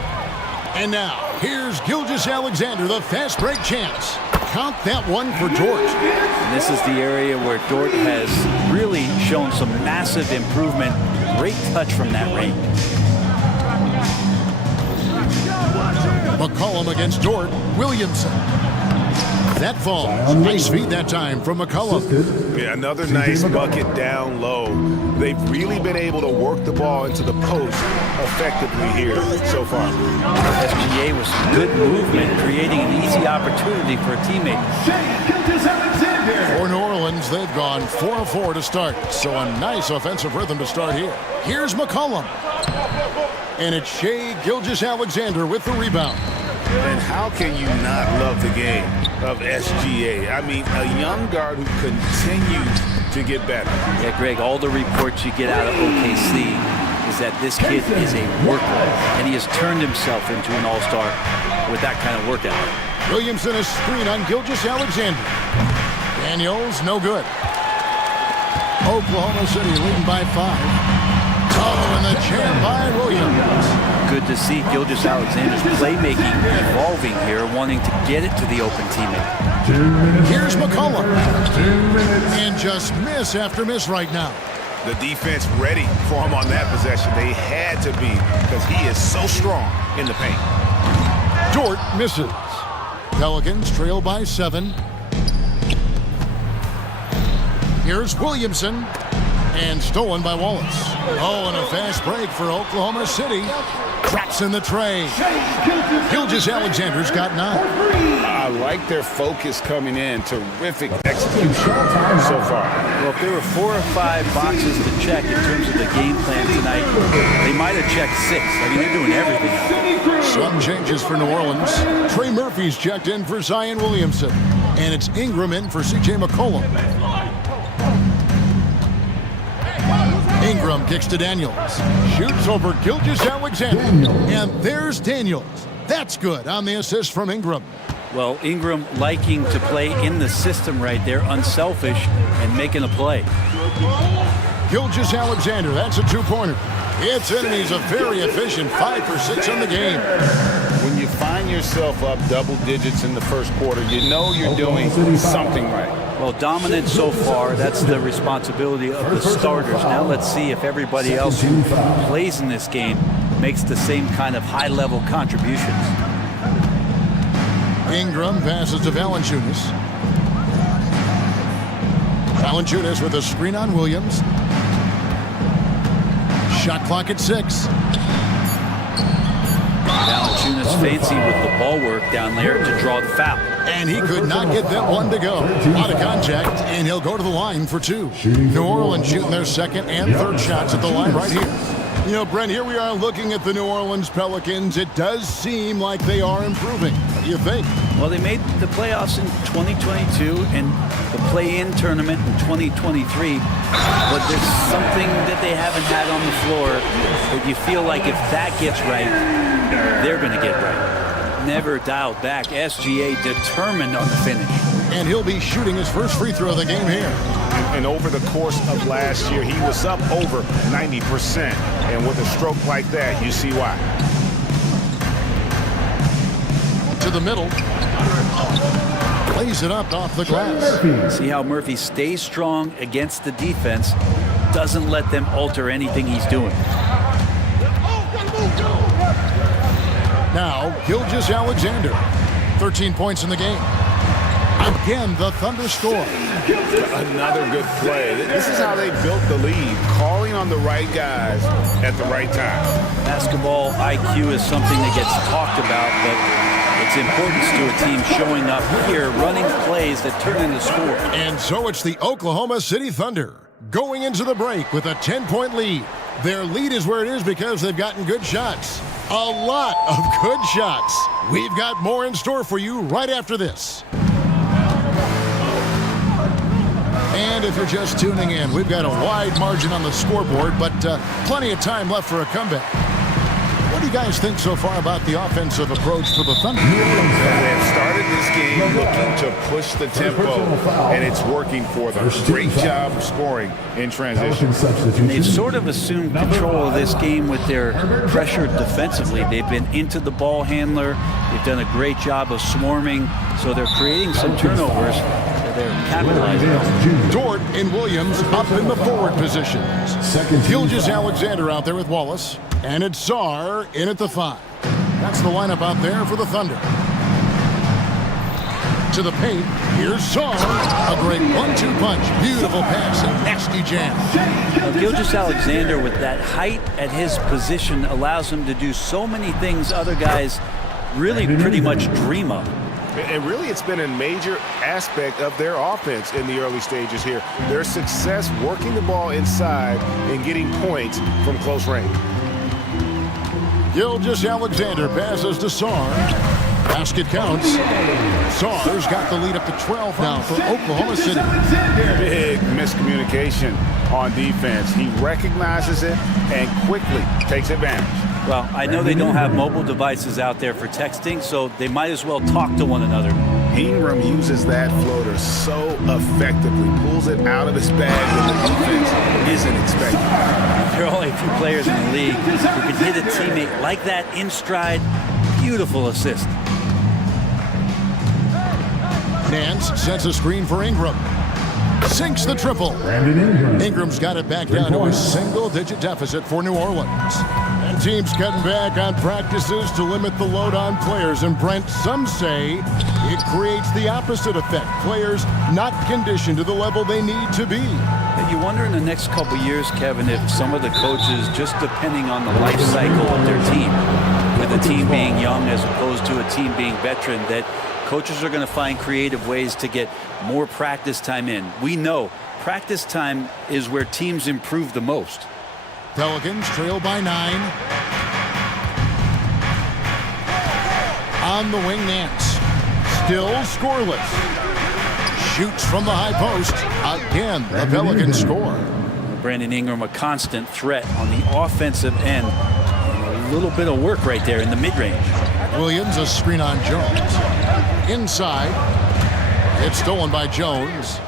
And now, here's Gilgeous-Alexander, the fast break chance. Count that one for Dort. And this is the area where Dort has really shown some massive improvement. Great touch from that range. McCollum against Dort. Williamson. That falls. Nice feed that time from McCollum. Yeah, another nice bucket down low. They've really been able to work the ball into the post effectively here so far. SGA with some good movement, creating an easy opportunity for a teammate. For New Orleans, they've gone 4 of 4 to start. So a nice offensive rhythm to start here. Here's McCollum. And it's Shai Gilgeous-Alexander with the rebound. And how can you not love the game of SGA? I mean, a young guard who continues to get better. Yeah, Greg, all the reports you get out of OKC is that this kid is a worker, and he has turned himself into an all-star with that kind of workout. Williamson a screen on Gilgeous-Alexander. Daniels, no good. Oklahoma City leading by 5. Oh, and the jam by Williams. Good to see Gilgeous-Alexander's playmaking evolving here, wanting to get it to the open teammate. Here's McCollum. And just miss after miss right now. The defense ready for him on that possession. They had to be because he is so strong in the paint. Dort misses. Pelicans trail by 7. Here's Williamson. And stolen by Wallace. Oh, and a fast break for Oklahoma City. Traps in the tray. Gilgeous-Alexander's got 9. I like their focus coming in. Terrific execution so far. Well, if there were 4 or 5 boxes to check in terms of the game plan tonight, they might have checked 6. I mean, they're doing everything. Some changes for New Orleans. Trey Murphy's checked in for Zion Williamson. And it's Ingram in for C.J. McCollum. Ingram kicks to Daniels. Shoots over Gilgeous-Alexander. And there's Daniels. That's good on the assist from Ingram. Well, Ingram liking to play in the system right there, unselfish, and making a play. Gilgeous-Alexander, that's a 2-pointer. It's in, and he's a very efficient 5 for 6 on the game. When you find yourself up double digits in the first quarter, you know you're doing something right. Well, dominant so far, that's the responsibility of the starters. Now let's see if everybody else who plays in this game makes the same kind of high-level contributions. Ingram passes to Valanciunas. Valanciunas with a screen on Williams. Shot clock at 6. Valanciunas fancy with the ball work down there to draw the foul. And he could not get that one to go. Out of contact, and he'll go to the line for two. New Orleans shooting their second and third shots at the line right here. You know, Brent, here we are looking at the New Orleans Pelicans. It does seem like they are improving. What do you think? Well, they made the playoffs in 2022 and the play-in tournament in 2023. But there's something that they haven't had on the floor that you feel like if that gets right, they're going to get right. Never dialed back. SGA determined on the finish. And he'll be shooting his first free throw of the game here. And over the course of last year, he was up over 90%. And with a stroke like that, you see why. To the middle. Plays it up off the glass. See how Murphy stays strong against the defense, doesn't let them alter anything he's doing. Now, Gilgeous-Alexander. 13 points in the game. Again, the Thunder score. Another good play. This is how they built the lead, calling on the right guys at the right time. Basketball IQ is something that gets talked about, but it's importance to a team showing up here, running plays that turn into score. And so it's the Oklahoma City Thunder going into the break with a 10-point lead. Their lead is where it is because they've gotten good shots. A lot of good shots. We've got more in store for you right after this. And if you're just tuning in, we've got a wide margin on the scoreboard, but plenty of time left for a comeback. What do you guys think so far about the offensive approach for the Thunder? They have started this game looking to push the tempo, and it's working for them. Great job of scoring in transition. And they've sort of assumed control of this game with their pressure defensively. They've been into the ball handler. They've done a great job of swarming, so they're creating some turnovers. They're capitalizing on. Dort and Williams up in the forward positions. Gilgeous-Alexander out there with Wallace. And it's Czar in at the 5. That's the lineup out there for the Thunder. To the paint, here's Czar. A great 1-2 punch. Beautiful pass and nasty jam. Gilgeous-Alexander with that height at his position allows him to do so many things other guys really pretty much dream of. And really, it's been a major aspect of their offense in the early stages here. Their success working the ball inside and getting points from close range. Gilgeous-Alexander passes to Czar. Basket counts. Czar's got the lead up to 12 now for Oklahoma City. Big miscommunication on defense. He recognizes it and quickly takes advantage. Well, I know they don't have mobile devices out there for texting, so they might as well talk to one another. Ingram uses that floater so effectively, pulls it out of his bag when the defense isn't expecting. There are only a few players in the league who can hit a teammate like that in stride. Beautiful assist. Nance sets a screen for Ingram. Sinks the triple. Ingram's got it back down to a single-digit deficit for New Orleans. And teams cutting back on practices to limit the load on players. And Brent, some say it creates the opposite effect. Players not conditioned to the level they need to be. And you wonder in the next couple years, Kevin, if some of the coaches, just depending on the life cycle of their team, with a team being young as opposed to a team being veteran, that coaches are going to find creative ways to get more practice time in. We know practice time is where teams improve the most. Pelicans trail by 9. On the wing, Nance. Still scoreless. Shoots from the high post. Again, the Pelicans score. Brandon Ingram, a constant threat on the offensive end. A little bit of work right there in the mid-range. Williams, a screen on Jones. Inside. It's stolen by Jones.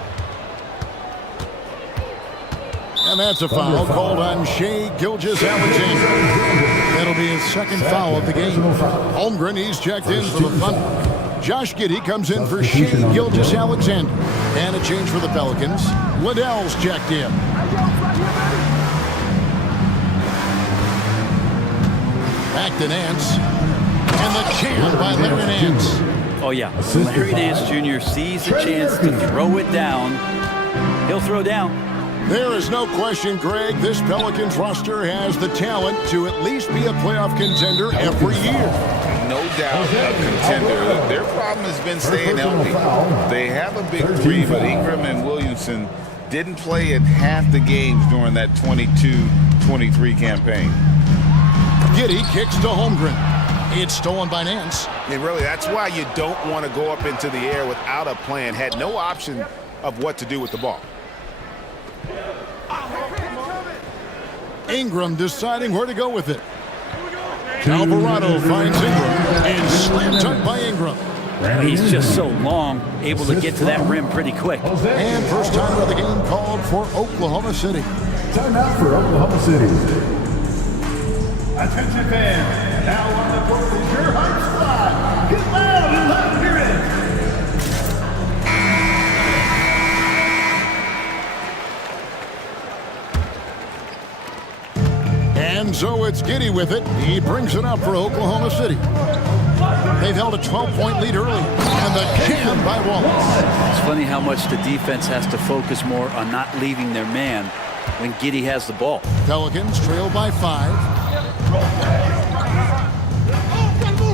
And that's a foul called on Shai Gilgeous-Alexander. That'll be his second foul of the game. Holmgren, he's checked in for the Thunder. Josh Giddey comes in for Shai Gilgeous-Alexander. And a change for the Pelicans. Liddell's checked in. Back to Nance. And the jam by Larry Nance. Oh, yeah. Larry Nance Jr. sees a chance to throw it down. He'll throw down. There is no question, Greg, this Pelicans roster has the talent to at least be a playoff contender every year. No doubt a contender. Their problem has been staying healthy. They have a big three, but Ingram and Williamson didn't play in half the games during that 22-23 campaign. Giddey kicks to Holmgren. It's stolen by Nance. And really, that's why you don't want to go up into the air without a plan. Had no option of what to do with the ball. Ingram deciding where to go with it. Alvarado finds Ingram and slam dunk by Ingram. He's just so long, able to get to that rim pretty quick. And first time of the game called for Oklahoma City. Timeout for Oklahoma City. Attention fans, now on the court is your hype squad. Get loud and let them hear it. And so it's Giddey with it. He brings it up for Oklahoma City. They've held a 12-point lead early, and the jam by Wallace. It's funny how much the defense has to focus more on not leaving their man when Giddey has the ball. Pelicans trail by 5.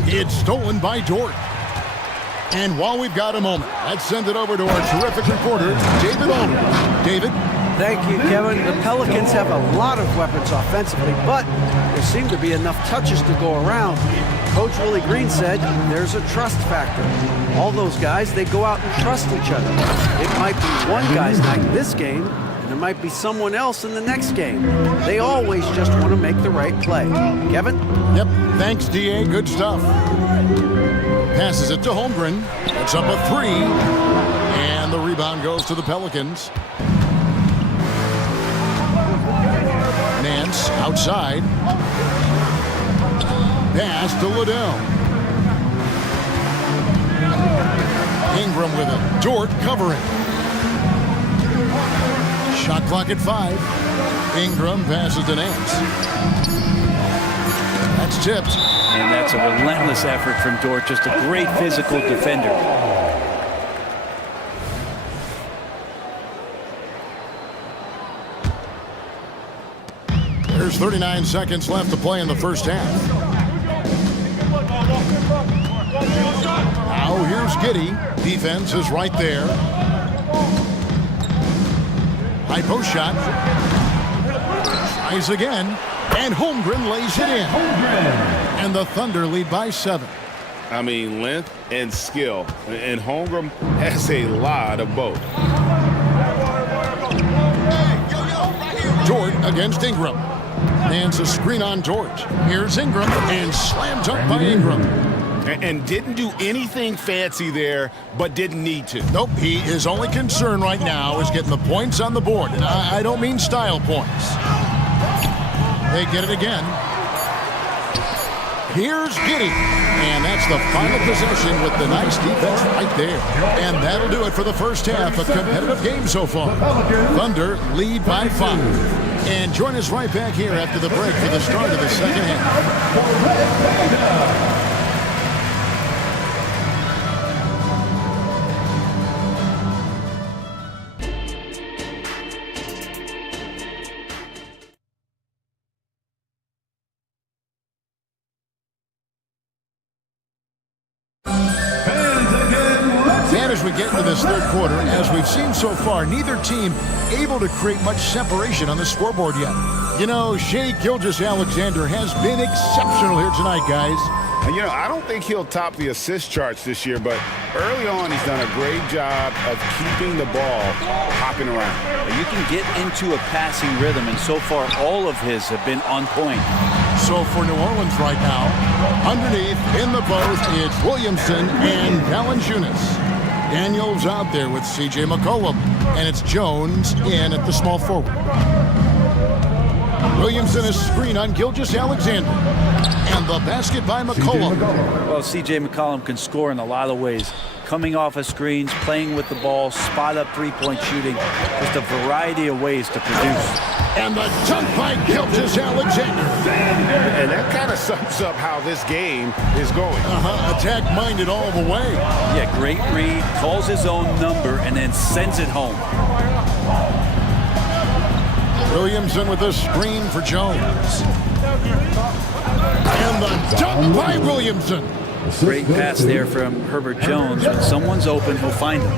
It's stolen by Dort. And while we've got a moment, let's send it over to our terrific reporter, David Aldridge. David? Thank you, Kevin. The Pelicans have a lot of weapons offensively, but there seem to be enough touches to go around. Coach Willie Green said there's a trust factor. All those guys, they go out and trust each other. It might be one guy's night in this game, and there might be someone else in the next game. They always just want to make the right play. Kevin? Yep. Thanks, D.A. Good stuff. Passes it to Holmgren. It's up a 3. And the rebound goes to the Pelicans. Nance outside. Pass to Liddell. Ingram with it. Dort covering. Shot clock at 5. Ingram passes to Nance. That's tipped. And that's a relentless effort from Dort. Just a great physical defender. There's 39 seconds left to play in the first half. Now here's Giddey. Defense is right there. High post shot. Tries again. And Holmgren lays it in. And the Thunder lead by 7. I mean, length and skill. And Holmgren has a lot of both. Dort against Ingram. Nance a screen on Dort. Here's Ingram, and slam dunk by Ingram. And didn't do anything fancy there, but didn't need to. Nope, his only concern right now is getting the points on the board. And I don't mean style points. They get it again. Here's Giddey. And that's the final possession with the nice defense right there. And that'll do it for the first half. A competitive game so far. Thunder lead by 5. And join us right back here after the break for the start of the second half. As we get into this third quarter, as we've seen so far, neither team able to create much separation on the scoreboard yet. You know, Shai Gilgeous-Alexander has been exceptional here tonight, guys. And, you know, I don't think he'll top the assist charts this year, but early on he's done a great job of keeping the ball hopping around. You can get into a passing rhythm, and so far all of his have been on point. So for New Orleans right now, underneath in the post, it's Williamson and Valanciunas. Daniels out there with C.J. McCollum, and it's Jones in at the small forward. Williamson is screen on Gilgeous-Alexander, and the basket by McCollum. Well, C.J. McCollum can score in a lot of ways. Coming off of screens, playing with the ball, spot-up three-point shooting, just a variety of ways to produce. And the dunk by Gilgeous-Alexander. And that kind of sums up how this game is going. Attack-minded all the way. Yeah, great read, calls his own number, and then sends it home. Williamson with a screen for Jones. And the dunk by Williamson. Great pass there from Herbert Jones. When someone's open, he'll find them.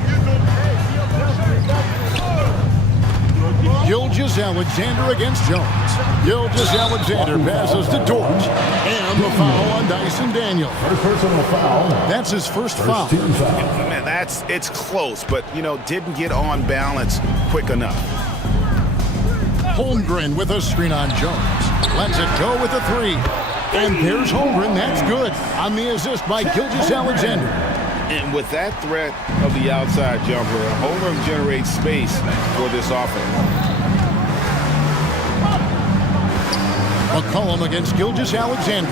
Gilgeous-Alexander against Jones. Gilgeous-Alexander passes to Dort. And the foul on Dyson Daniels. First personal foul. That's his first foul. Man, it's close, but, didn't get on balance quick enough. Holmgren with a screen on Jones. Lets it go with a three. And there's Holmgren. That's good. On the assist by Gilgeous-Alexander. And with that threat of the outside jumper, Holmgren generates space for this offense. McCollum against Gilgeous-Alexander.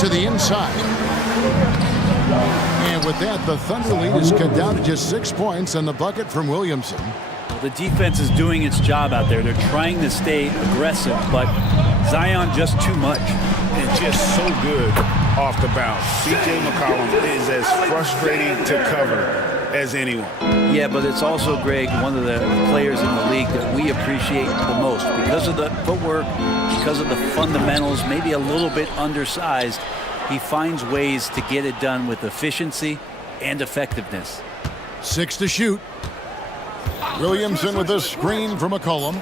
To the inside. And with that, the Thunder lead is cut down to just 6 points and the bucket from Williamson. The defense is doing its job out there. They're trying to stay aggressive, but Zion just too much. And just so good off the bounce. C.J. McCollum is as frustrating to cover as anyone. Yeah, but it's also, Greg, one of the players in the league that we appreciate the most. Because of the footwork, because of the fundamentals, maybe a little bit undersized, he finds ways to get it done with efficiency and effectiveness. 6 to shoot. Williamson with a screen from McCollum.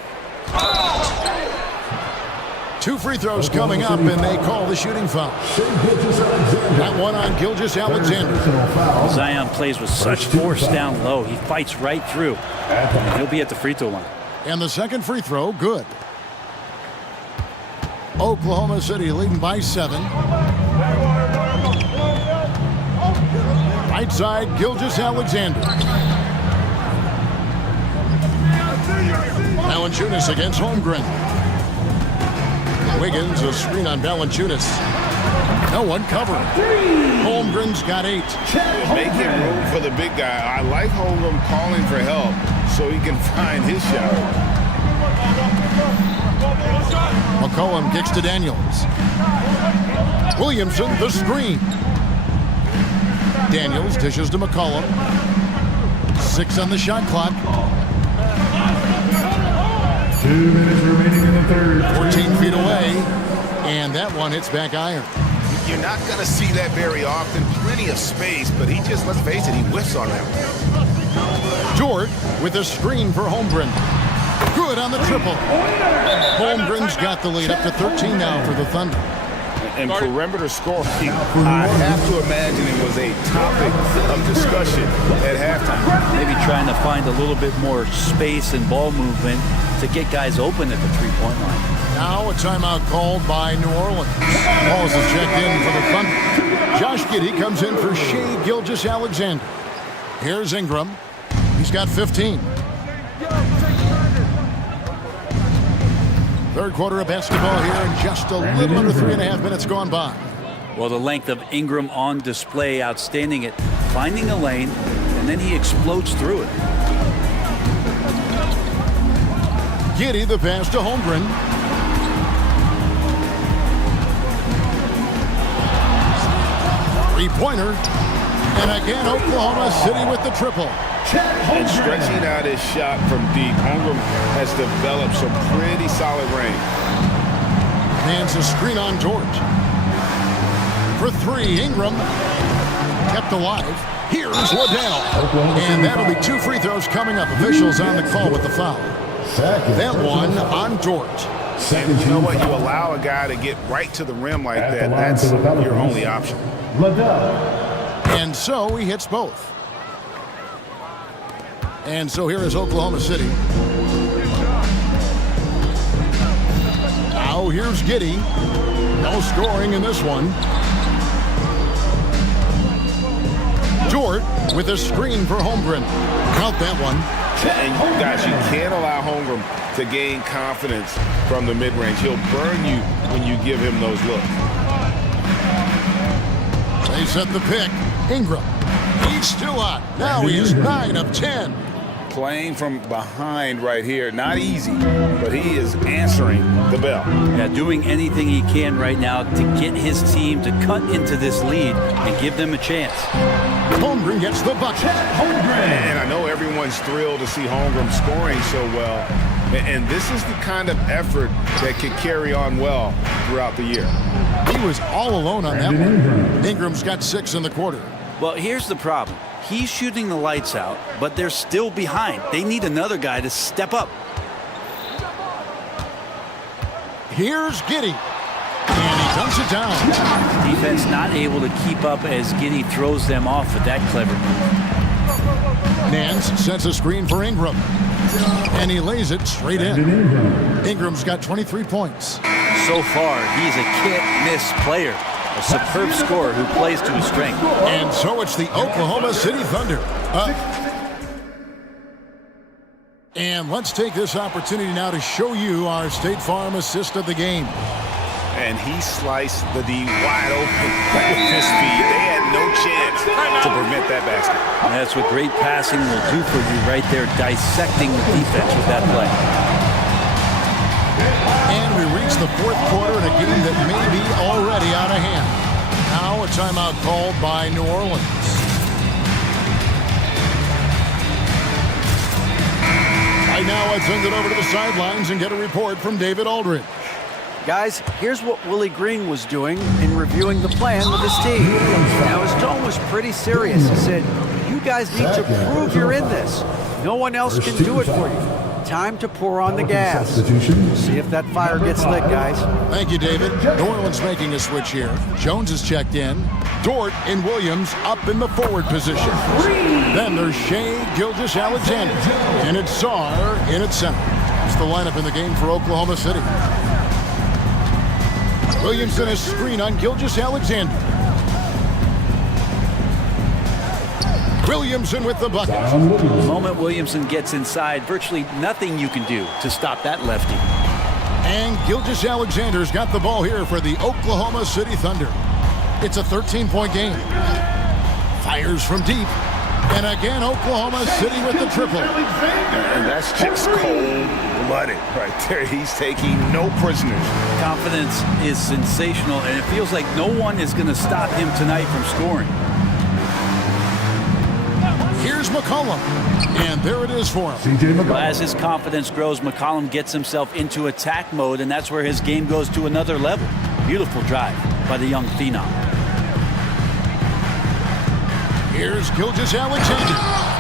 2 free throws coming up, and they call the shooting foul. That one on Gilgeous-Alexander. Zion plays with such force down low. He fights right through. He'll be at the free throw line. And the second free throw, good. Oklahoma City leading by 7. Right side, Gilgeous-Alexander. Valanciunas against Holmgren. Wiggins, a screen on Valanciunas. No one covering. Holmgren's got 8. Making room for the big guy. I like Holmgren calling for help so he can find his shot. McCollum kicks to Daniels. Williamson, the screen. Daniels dishes to McCollum. 6 on the shot clock. 2 minutes remaining in the third. 14 feet away, and that one hits back iron. You're not going to see that very often. Plenty of space, but he just, let's face it, he whiffs on that one. Dort with a screen for Holmgren. Good on the triple. Holmgren's got the lead up to 13 now for the Thunder. And perimeter scoring, I have to imagine it was a topic of discussion at halftime. Maybe trying to find a little bit more space and ball movement to get guys open at the three-point line. Now a timeout called by New Orleans. Balls is checked in for the Thunder. Josh Giddey comes in for Shai Gilgeous-Alexander. Here's Ingram. He's got 15. Third quarter of basketball here in just a little under 3.5 minutes gone by. Well, the length of Ingram on display, outstanding at finding a lane, and then he explodes through it. Giddey the pass to Holmgren. Three-pointer. And again, Oklahoma City with the triple. And stretching out his shot from deep, Holmgren has developed some pretty solid range. Hands a screen on Dort. For 3, Ingram kept alive. Here's Liddell. And that'll be 2 free throws coming up. Officials on the call with the foul. That one on Dort. And you know what? You allow a guy to get right to the rim like that. That's your only option. And so he hits both. And so here is Oklahoma City. Now here's Giddey. No scoring in this one. Dort with a screen for Holmgren. Count that one. And guys, you can't allow Holmgren to gain confidence from the mid-range. He'll burn you when you give him those looks. They set the pick. Ingram. He's still out. Now he is 9 of 10. playing from behind right here. Not easy, but he is answering the bell. Yeah, doing anything he can right now to get his team to cut into this lead and give them a chance. Holmgren gets the bucket. And I know everyone's thrilled to see Holmgren scoring so well. And this is the kind of effort that can carry on well throughout the year. He was all alone on that one. Ingram's got 6 in the quarter. Well, here's the problem. He's shooting the lights out, but they're still behind. They need another guy to step up. Here's Giddey. And he dumps it down. Defense not able to keep up as Giddey throws them off with that clever move. Nance sets a screen for Ingram. And he lays it straight in. Ingram's got 23 points. So far, he's a can't-miss player. A superb scorer who plays to his strength. And so it's the Oklahoma City Thunder. And let's take this opportunity now to show you our State Farm assist of the game. And he sliced the D wide open with his speed. They had no chance to prevent that basket. And that's what great passing will do for you right there, dissecting the defense with that play. And we reach the fourth quarter in a game that may be already out of hand. Now a timeout called by New Orleans. Right now, let's send it over to the sidelines and get a report from David Aldridge. Guys, here's what Willie Green was doing in reviewing the plan with his team. Now, his tone was pretty serious. He said, you guys need to prove you're in this. No one else can do it for you. Time to pour on the gas. We'll see if that fire gets lit, guys. Thank you, David. New Orleans making a switch here. Jones is checked in. Dort and Williams up in the forward position. Then there's Shea Gilgeous-Alexander. And it's Sarr in at center. It's the lineup in the game for Oklahoma City. Williamson has screen on Gilgeous-Alexander. Williamson with the bucket. The moment Williamson gets inside, virtually nothing you can do to stop that lefty. And Gilgeous-Alexander's got the ball here for the Oklahoma City Thunder. It's a 13-point game. Fires from deep. And again, Oklahoma City with the triple. And that's just cold-blooded right there. He's taking no prisoners. Confidence is sensational, and it feels like no one is going to stop him tonight from scoring. Here's McCollum. And there it is for him. Well, as his confidence grows, McCollum gets himself into attack mode, and that's where his game goes to another level. Beautiful drive by the young phenom. Here's Gilgeous-Alexander.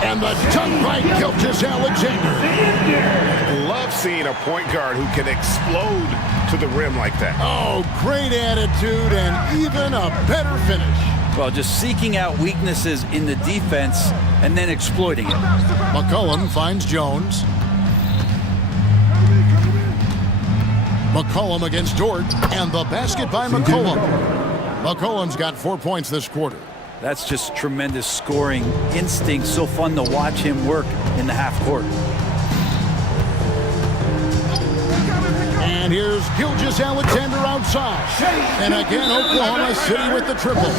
And the dunk by Gilgeous-Alexander. Love seeing a point guard who can explode to the rim like that. Oh, great attitude and even a better finish. Well, just seeking out weaknesses in the defense and then exploiting it. McCollum finds Jones. McCollum against Dort. And the basket by McCollum. McCollum's got 4 points this quarter. That's just tremendous scoring instinct. So fun to watch him work in the half court. And here's Gilgeous-Alexander outside. And again, Oklahoma City with the triple.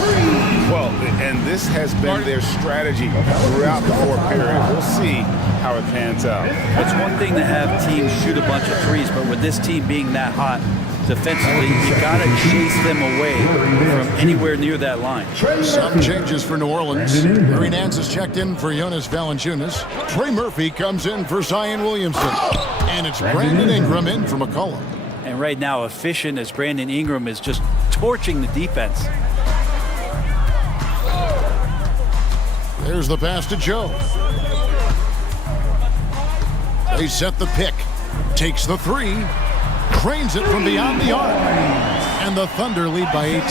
Well, and this has been their strategy throughout the fourth period. We'll see how it pans out. It's one thing to have teams shoot a bunch of threes, but with this team being that hot defensively, you got to chase them away from anywhere near that line. Some changes for New Orleans. Larry Nance is checked in for Jonas Valanciunas. Trey Murphy comes in for Zion Williamson. And it's Brandon Ingram in for McCollum. And right now, efficient as Brandon Ingram is just torching the defense. There's the pass to Joe. They set the pick. Takes the three. Trains it from beyond the arc. And the Thunder lead by 18.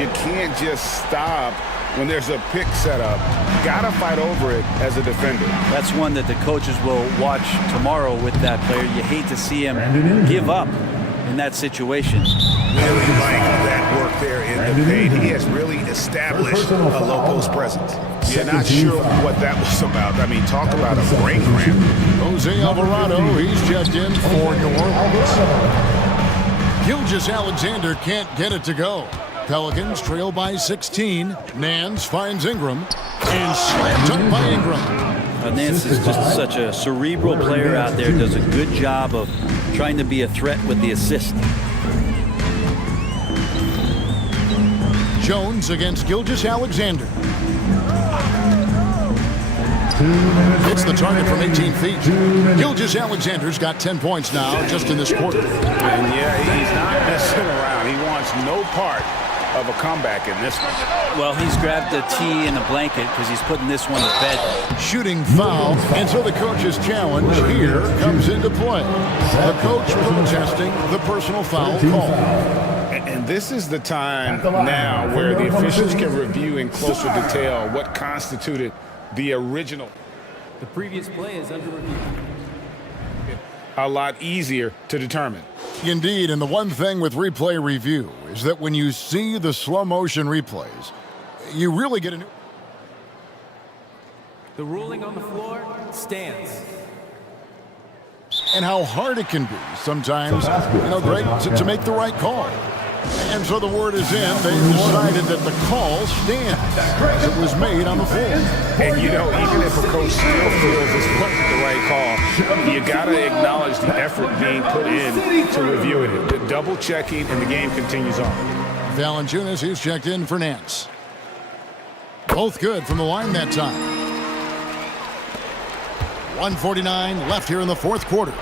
You can't just stop when there's a pick set up. Got to fight over it as a defender. That's one that the coaches will watch tomorrow with that player. You hate to see him give up in that situation. Really like that work there in the paint. He has really established a low post presence. You're not sure what that was about. I mean, talk about a brain cramp. Jose Alvarado, he's checked in for New Orleans. Gilgeous-Alexander can't get it to go. Pelicans trail by 16. Nance finds Ingram. And slam dunk by Ingram. Nance is just such a cerebral player out there, does a good job of trying to be a threat with the assist. Jones against Gilgeous-Alexander. It's the target from 18 feet. Gilgeous-Alexander's got 10 points now just in this quarter. And yeah, he's not messing around. He wants no part of a comeback in this one. Well, he's grabbed the tee and a blanket because he's putting this one to bed. Shooting foul, and so the coach's challenge here comes into play. The coach protesting the personal foul call. And this is the time now where the officials can review in closer detail what constituted the original. The previous play is under review. A lot easier to determine. Indeed, and the one thing with replay review is that when you see the slow motion replays, you really get a new... The ruling on the floor stands. And how hard it can be sometimes, Greg, to make the right call. And so the word is in. They decided that the call stands. It was made on the floor. And even if a coach still feels this wasn't the right call, you got to acknowledge the effort being put in to review it. The double checking, and the game continues on. Valanciunas, he's checked in for Nance. Both good from the line that time. 1:49 left here in the fourth quarter.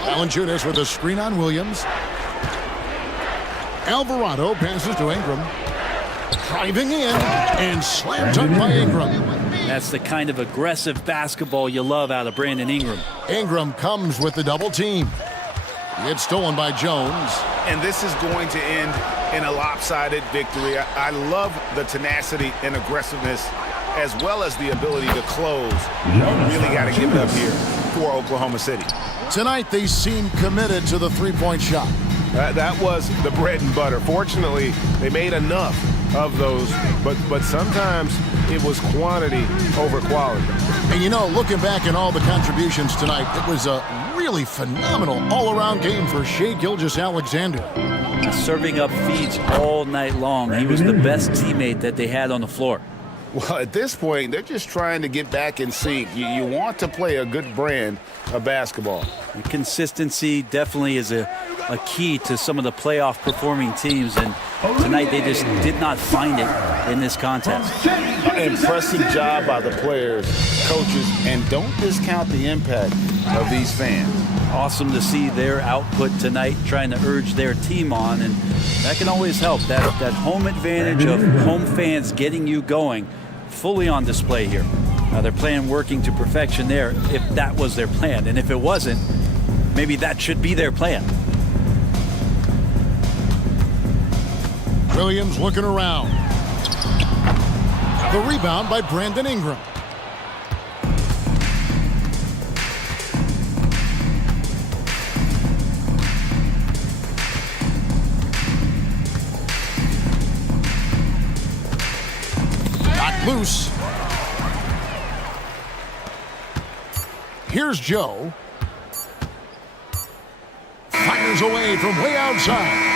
Valanciunas with a screen on Williams. Alvarado passes to Ingram. Driving in and slam dunk by Ingram. That's the kind of aggressive basketball you love out of Brandon Ingram. Ingram comes with the double team. It's stolen by Jones. And this is going to end in a lopsided victory. I love the tenacity and aggressiveness, as well as the ability to close. Really got to give it up here for Oklahoma City. Tonight, they seem committed to the three-point shot. That was the bread and butter. Fortunately, they made enough of those, but sometimes it was quantity over quality. And looking back at all the contributions tonight, it was a really phenomenal all-around game for Shai Gilgeous-Alexander. Serving up feeds all night long. He was the best teammate that they had on the floor. Well, at this point, they're just trying to get back in sync. You want to play a good brand of basketball. And consistency definitely is a key to some of the playoff performing teams, and tonight they just did not find it in this contest. Impressive job by the players, coaches, and don't discount the impact of these fans. Awesome to see their output tonight, trying to urge their team on, and that can always help. That home advantage of home fans getting you going, fully on display here. Now they're playing working to perfection there, if that was their plan. And if it wasn't, maybe that should be their plan. Williams looking around. The rebound by Brandon Ingram. Loose. Here's Joe. Fires away from way outside.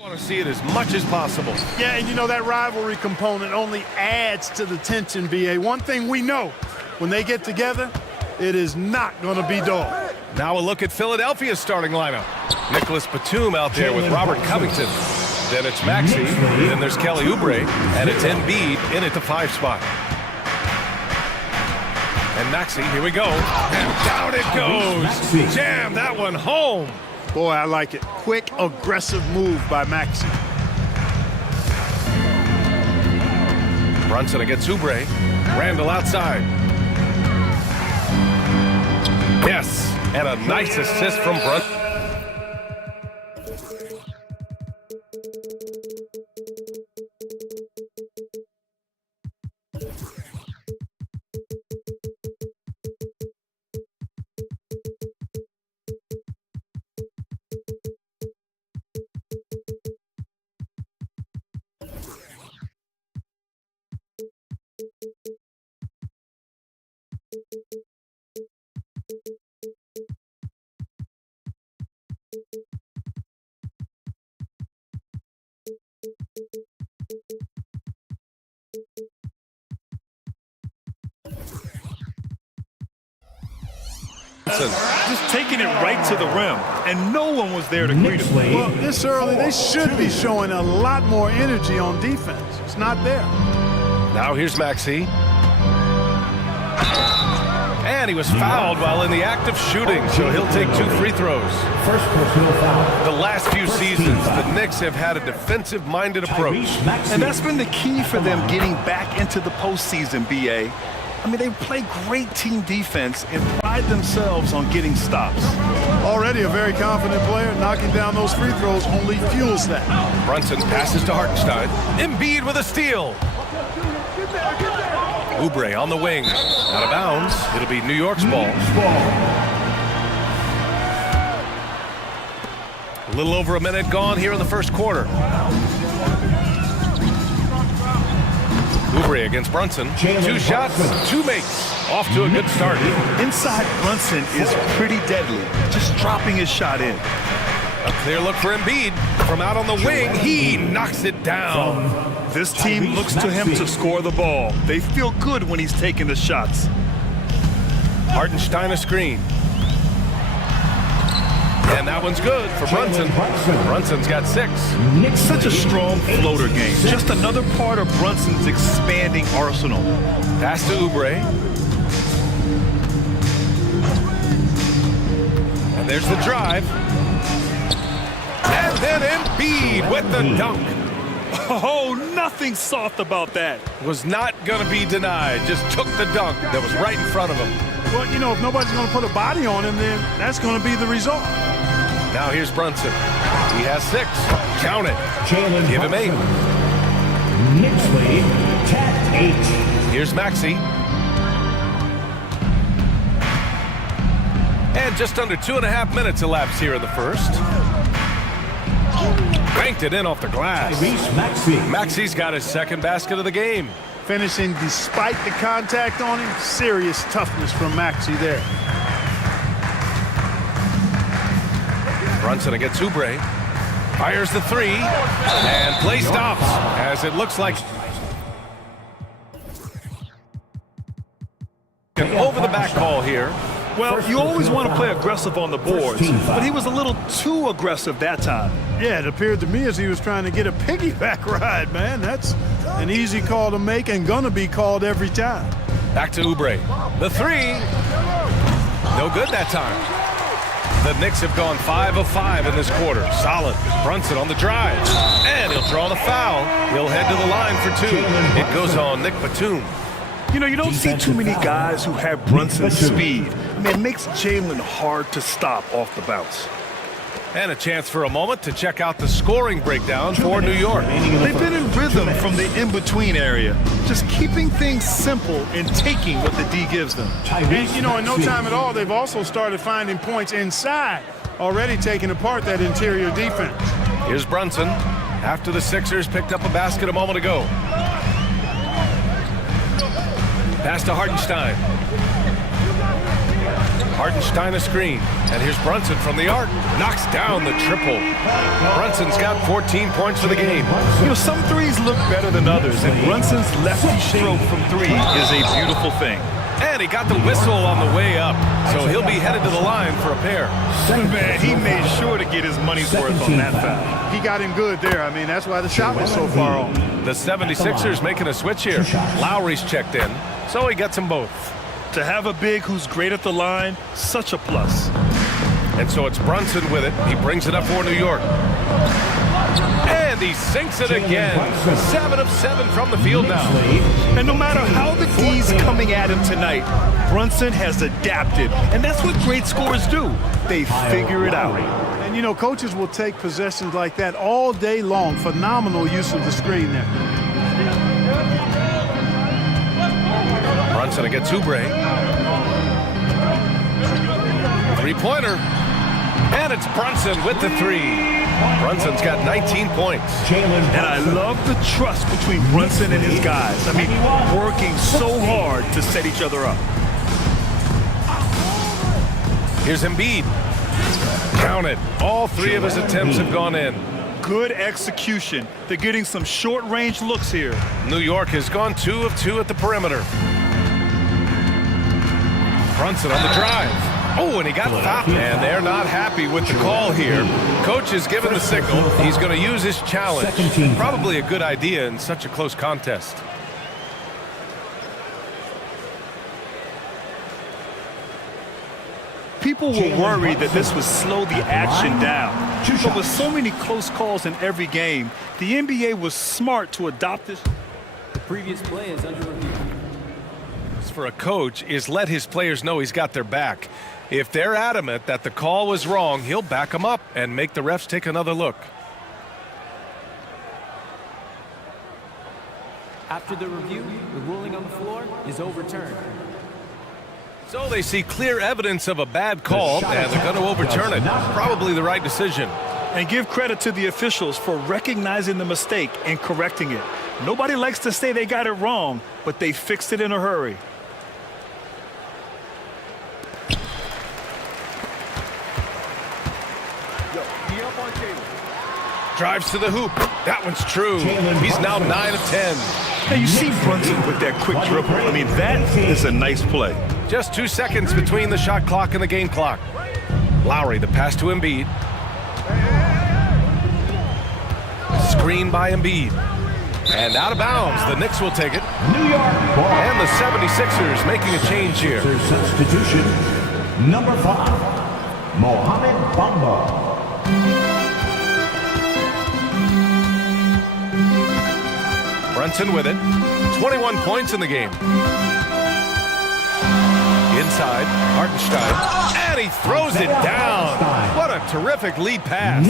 I want to see it as much as possible. Yeah, and you know that rivalry component only adds to the tension, BA. One thing we know, when they get together, it is not going to be dull. Now a look at Philadelphia's starting lineup. Nicholas Batum out there with Robert Covington. Then it's Maxey, then there's Kelly Oubre, and it's Embiid in at the 5 spot. And Maxey, here we go, and down it goes. Jam that one home. Boy, I like it. Quick, aggressive move by Maxey. Brunson against Oubre. Randall outside. Yes, and a nice assist from Brunson. Just taking it right to the rim, and no one was there to greet him. Well, this early, they should be showing a lot more energy on defense. It's not there. Now here's Maxey. And he was fouled while in the act of shooting, so he'll take 2 free throws. First personal foul. The last few seasons, the Knicks have had a defensive-minded approach. And that's been the key for them getting back into the postseason, BA. I mean, they play great team defense and pride themselves on getting stops. Already a very confident player, knocking down those free throws only fuels that. Brunson passes to Hartenstein. Embiid with a steal. Oubre on the wing. Out of bounds. It'll be New York's ball. A little over a minute gone here in the first quarter. Oubre against Brunson. 2 shots, 2 makes. Off to a good start. Inside Brunson is pretty deadly. Just dropping his shot in. A clear look for Embiid. From out on the wing, he knocks it down. This team looks to him to score the ball. They feel good when he's taking the shots. Hartenstein a screen. And that one's good for Brunson. Brunson's got 6. Such a strong floater game. Just another part of Brunson's expanding arsenal. Pass to Oubre. And there's the drive. And then Embiid with the dunk. Oh, nothing soft about that. Was not going to be denied. Just took the dunk that was right in front of him. Well, you know, if nobody's going to put a body on him, then that's going to be the result. Now here's Brunson. He has 6. Count it. Give him 8. Knicks lead 10-8. Here's Maxey. And just under 2.5 minutes elapsed here in the first. Banked it in off the glass. Maxey's got his 2nd basket of the game. Finishing despite the contact on him. Serious toughness from Maxey there. Brunson against Oubre. Fires the 3. And play stops as it looks like an over-the-back call here. Well, you always want to play aggressive on the boards, but he was a little too aggressive that time. Yeah, it appeared to me as he was trying to get a piggyback ride, man. That's an easy call to make and gonna be called every time. Back to Oubre. The 3. No good that time. The Knicks have gone 5 of 5 in this quarter. Solid. Brunson on the drive. And he'll draw the foul. He'll head to the line for 2. It goes on Nick Batum. You know, you don't see too many guys who have Brunson's speed. I mean, it makes Jalen hard to stop off the bounce. And a chance for a moment to check out the scoring breakdown for New York. They've been in rhythm from the in-between area, just keeping things simple and taking what the D gives them. And, you know, in no time at all, they've also started finding points inside, already taking apart that interior defense. Here's Brunson after the Sixers picked up a basket a moment ago. Pass to Hartenstein. Hartenstein a screen. And here's Brunson from the arc. Knocks down the triple. Brunson's got 14 points for the game. You know, some threes look better than others, and Brunson's lefty stroke from three is a beautiful thing. And he got the whistle on the way up, so he'll be headed to the line for a pair. Man, he made sure to get his money's worth on that foul. He got him good there. I mean, that's why the shot was so far off. The 76ers making a switch here. Lowry's checked in, so he gets them both. To have a big who's great at the line, such a plus. And so it's Brunson with it. He brings it up for New York. And he sinks it again. 7 of 7 from the field now. And no matter how the D's coming at him tonight, Brunson has adapted. And that's what great scorers do. They figure it out. And, you know, coaches will take possessions like that all day long. Phenomenal use of the screen there. Brunson against Oubre. Three-pointer. And it's Brunson with the three. Brunson's got 19 points. And I love the trust between Brunson and his guys. I mean, working so hard to set each other up. Here's Embiid. Count it. All three of his attempts have gone in. Good execution. They're getting some short-range looks here. New York has gone 2 of 2 at the perimeter. Brunson on the drive. Oh, and he got fouled. And they're not happy with the call here. Coach has given the signal. He's going to use his challenge. Probably a good idea in such a close contest. People were worried that this would slow the action down. But with so many close calls in every game, the NBA was smart to adopt this. The previous play is under review. For a coach is let his players know he's got their back. If they're adamant that the call was wrong, he'll back them up and make the refs take another look. After the review, the ruling on the floor is overturned. So they see clear evidence of a bad call, and they're going to overturn it. Probably the right decision. And give credit to the officials for recognizing the mistake and correcting it. Nobody likes to say they got it wrong, but they fixed it in a hurry. Drives to the hoop. That one's true. He's now 9 of 10. Now you see Brunson with that quick dribble. I mean, that is a nice play. Just 2 seconds between the shot clock and the game clock. Lowry, the pass to Embiid. Screen by Embiid. And out of bounds. The Knicks will take it. New York ball. And the 76ers making a change here. Substitution. Number 5, Mohamed Bamba. Brunson with it. 21 points in the game. Inside, Hartenstein. And he throws it down. What a terrific lead pass.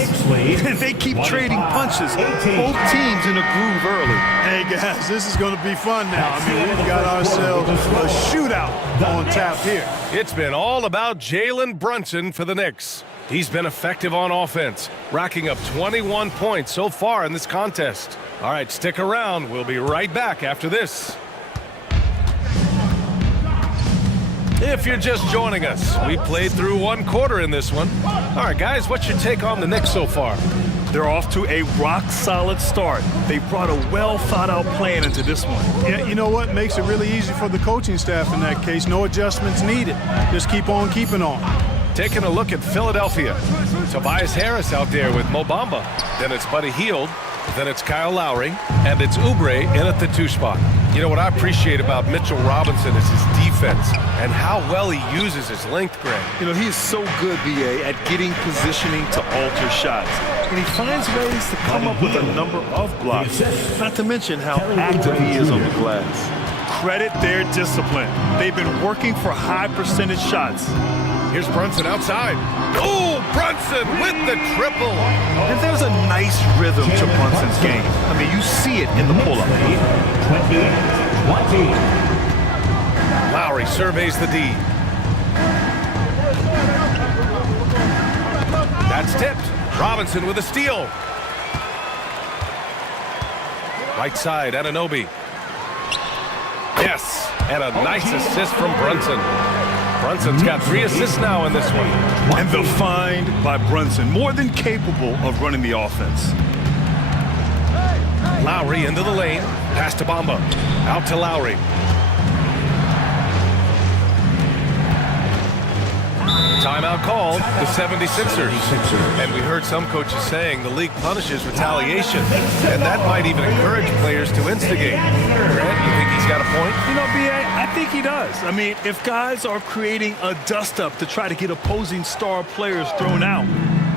They keep trading punches. Both teams in a groove early. Hey, guys, this is going to be fun now. I mean, we've got ourselves a shootout on tap here. It's been all about Jalen Brunson for the Knicks. He's been effective on offense, racking up 21 points so far in this contest. All right, stick around. We'll be right back after this. If you're just joining us, we played through 1 quarter in this one. All right, guys, what's your take on the Knicks so far? They're off to a rock-solid start. They brought a well-thought-out plan into this one. Yeah, you know what makes it really easy for the coaching staff in that case? No adjustments needed. Just keep on keeping on. Taking a look at Philadelphia. Tobias Harris out there with Mo Bamba. Then it's Buddy Hield. Then it's Kyle Lowry. And it's Oubre in at the 2 spot. You know, what I appreciate about Mitchell Robinson is his defense and how well he uses his length, Greg. You know, he is so good, B.A., at getting positioning to alter shots. And he finds ways to come up with a number of blocks, not to mention how active he is on the glass. Credit their discipline. They've been working for high percentage shots. Here's Brunson outside. Oh, Brunson with the triple. And there's a nice rhythm to Brunson's game. I mean, you see it in the pull-up. 20. Lowry surveys the D. That's tipped. Robinson with a steal. Right side, Anunoby. Yes, and a nice assist from Brunson. Brunson's got 3 assists now in this one. And the find by Brunson, more than capable of running the offense. Lowry into the lane. Pass to Bamba. Out to Lowry. Timeout called, the 76ers. And we heard some coaches saying the league punishes retaliation. And that might even encourage players to instigate. Grant, you think he's got a point? You know, B.A., I think he does. I mean, if guys are creating a dust-up to try to get opposing star players thrown out,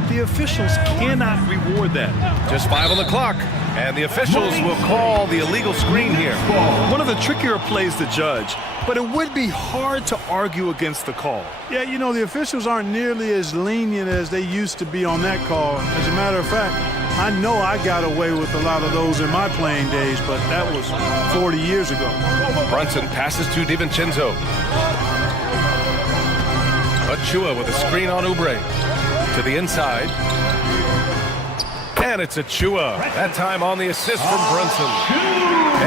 the officials cannot reward that. Just 5 on the clock. And the officials will call the illegal screen here. One of the trickier plays to judge, but it would be hard to argue against the call. Yeah, you know, the officials aren't nearly as lenient as they used to be on that call. As a matter of fact, I know I got away with a lot of those in my playing days, but that was 40 years ago. Brunson passes to DiVincenzo. Achua with a screen on Oubre. To the inside. And it's Achua. That time on the assist from Brunson.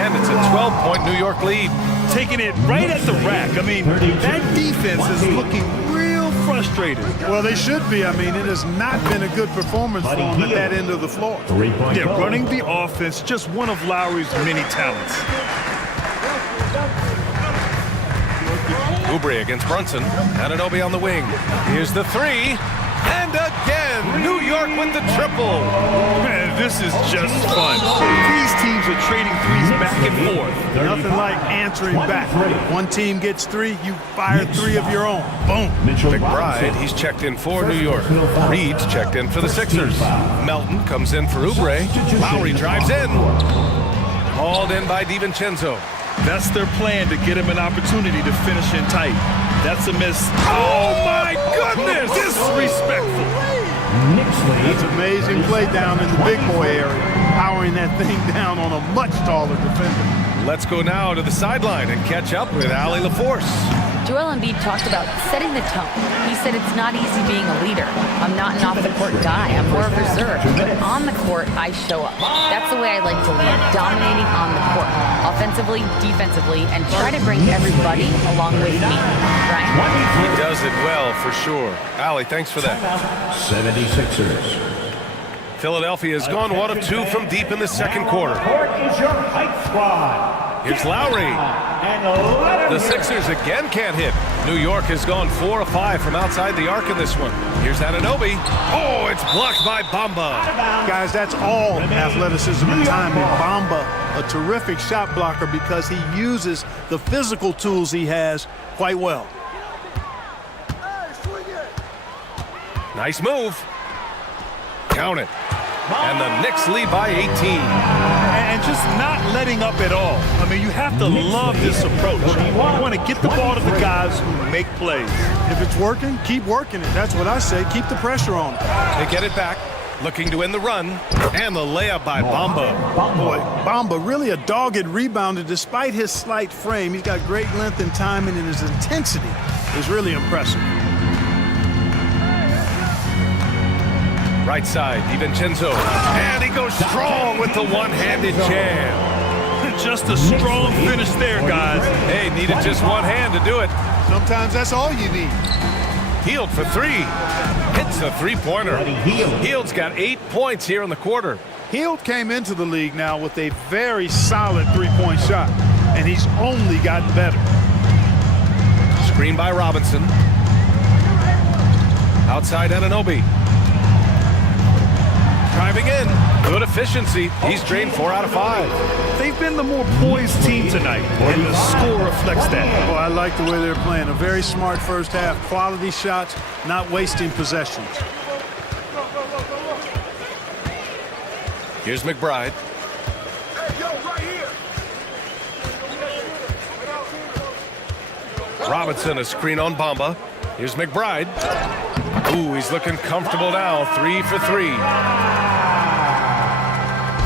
And it's a 12-point New York lead. Taking it right at the rack. I mean, that defense is looking real frustrated. Well, they should be. I mean, it has not been a good performance for them at that end of the floor. Yeah, running the offense, just one of Lowry's many talents. Oubre against Brunson. Anunoby on the wing. Here's the 3. And again, New York with the triple. Man, this is just fun. These teams are trading threes back and forth. Nothing like answering back. One team gets 3, you fire 3 of your own. Boom. McBride, he's checked in for New York. Reed's checked in for the Sixers. Melton comes in for Oubre. Lowry drives in. Hauled in by DiVincenzo. That's their plan, to get him an opportunity to finish in tight. That's a miss. Oh, my goodness! Disrespectful. That's amazing play down in the big boy area. Powering that thing down on a much taller defender. Let's go now to the sideline and catch up with Allie LaForce. Joel Embiid talked about setting the tone. He said it's not easy being a leader. I'm not an off-the-court guy. I'm more reserved. But on the court, I show up. That's the way I like to lead, dominating on the court, offensively, defensively, and try to bring everybody along with me. Brian? He does it well, for sure. Allie, thanks for that. 76ers. Philadelphia has gone 1 of 2 from deep in the second quarter. Is your hype squad. Here's Lowry. The Sixers again can't hit. New York has gone 4 of 5 from outside the arc in this one. Here's Anunoby. Oh, it's blocked by Bamba. Guys, that's all athleticism and timing. Bamba, a terrific shot blocker because he uses the physical tools he has quite well. Nice move. Count it. And the Knicks lead by 18. And just not letting up at all. I mean, you have to love this approach. You want to get the ball to the guys who make plays. If it's working, keep working it. That's what I say. Keep the pressure on it. They get it back. Looking to win the run. And the layup by Bamba. Boy, Bamba really a dogged rebounder despite his slight frame. He's got great length and timing, and his intensity is really impressive. Right side, DiVincenzo. And he goes strong with the one-handed jam. Just a strong finish there, guys. Hey, needed just one hand to do it. Sometimes that's all you need. Hield for 3. Hits a three-pointer. Hield's got 8 points here in the quarter. Hield came into the league now with a very solid three-point shot, and he's only gotten better. Screen by Robinson. Outside Anunoby. Driving in. Good efficiency. He's drained 4 out of 5. They've been the more poised team tonight, and the score reflects that. Well, I like the way they're playing. A very smart first half. Quality shots, not wasting possessions. Here's McBride. Robinson, a screen on Bamba. Here's McBride. Ooh, he's looking comfortable now. 3 for 3.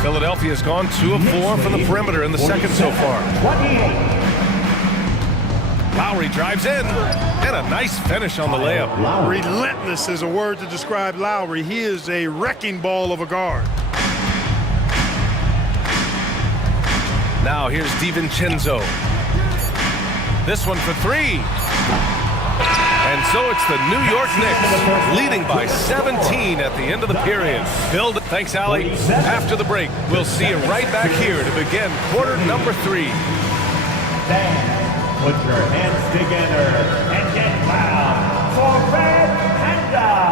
Philadelphia's gone 2 of 4 from the perimeter in the second so far. Lowry drives in, and a nice finish on the layup. Relentless is a word to describe Lowry. He is a wrecking ball of a guard. Now here's DiVincenzo. This one for 3. And so it's the New York Knicks leading by 17 at the end of the period. Thanks, Allie. After the break, we'll see you right back here to begin quarter number 3. Fans, put your hands together and get loud for Red Panda.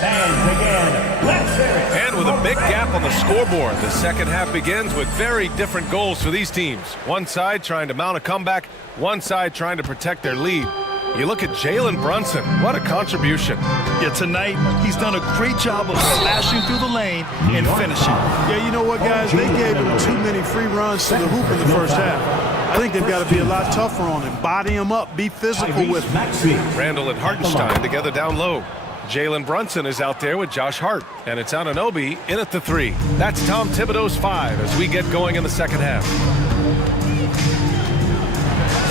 Fans again, let's hear it. And with a big gap on the scoreboard, the second half begins with very different goals for these teams. One side trying to mount a comeback, one side trying to protect their lead. You look at Jalen Brunson, what a contribution. Yeah, tonight he's done a great job of slashing through the lane and finishing. Yeah, you know what, guys? They gave him too many free runs to the hoop in the first half. I think they've got to be a lot tougher on him. Body him up, be physical with him. Randall and Hartenstein together down low. Jalen Brunson is out there with Josh Hart, and it's Anunoby in at the 3. That's Tom Thibodeau's 5 as we get going in the second half.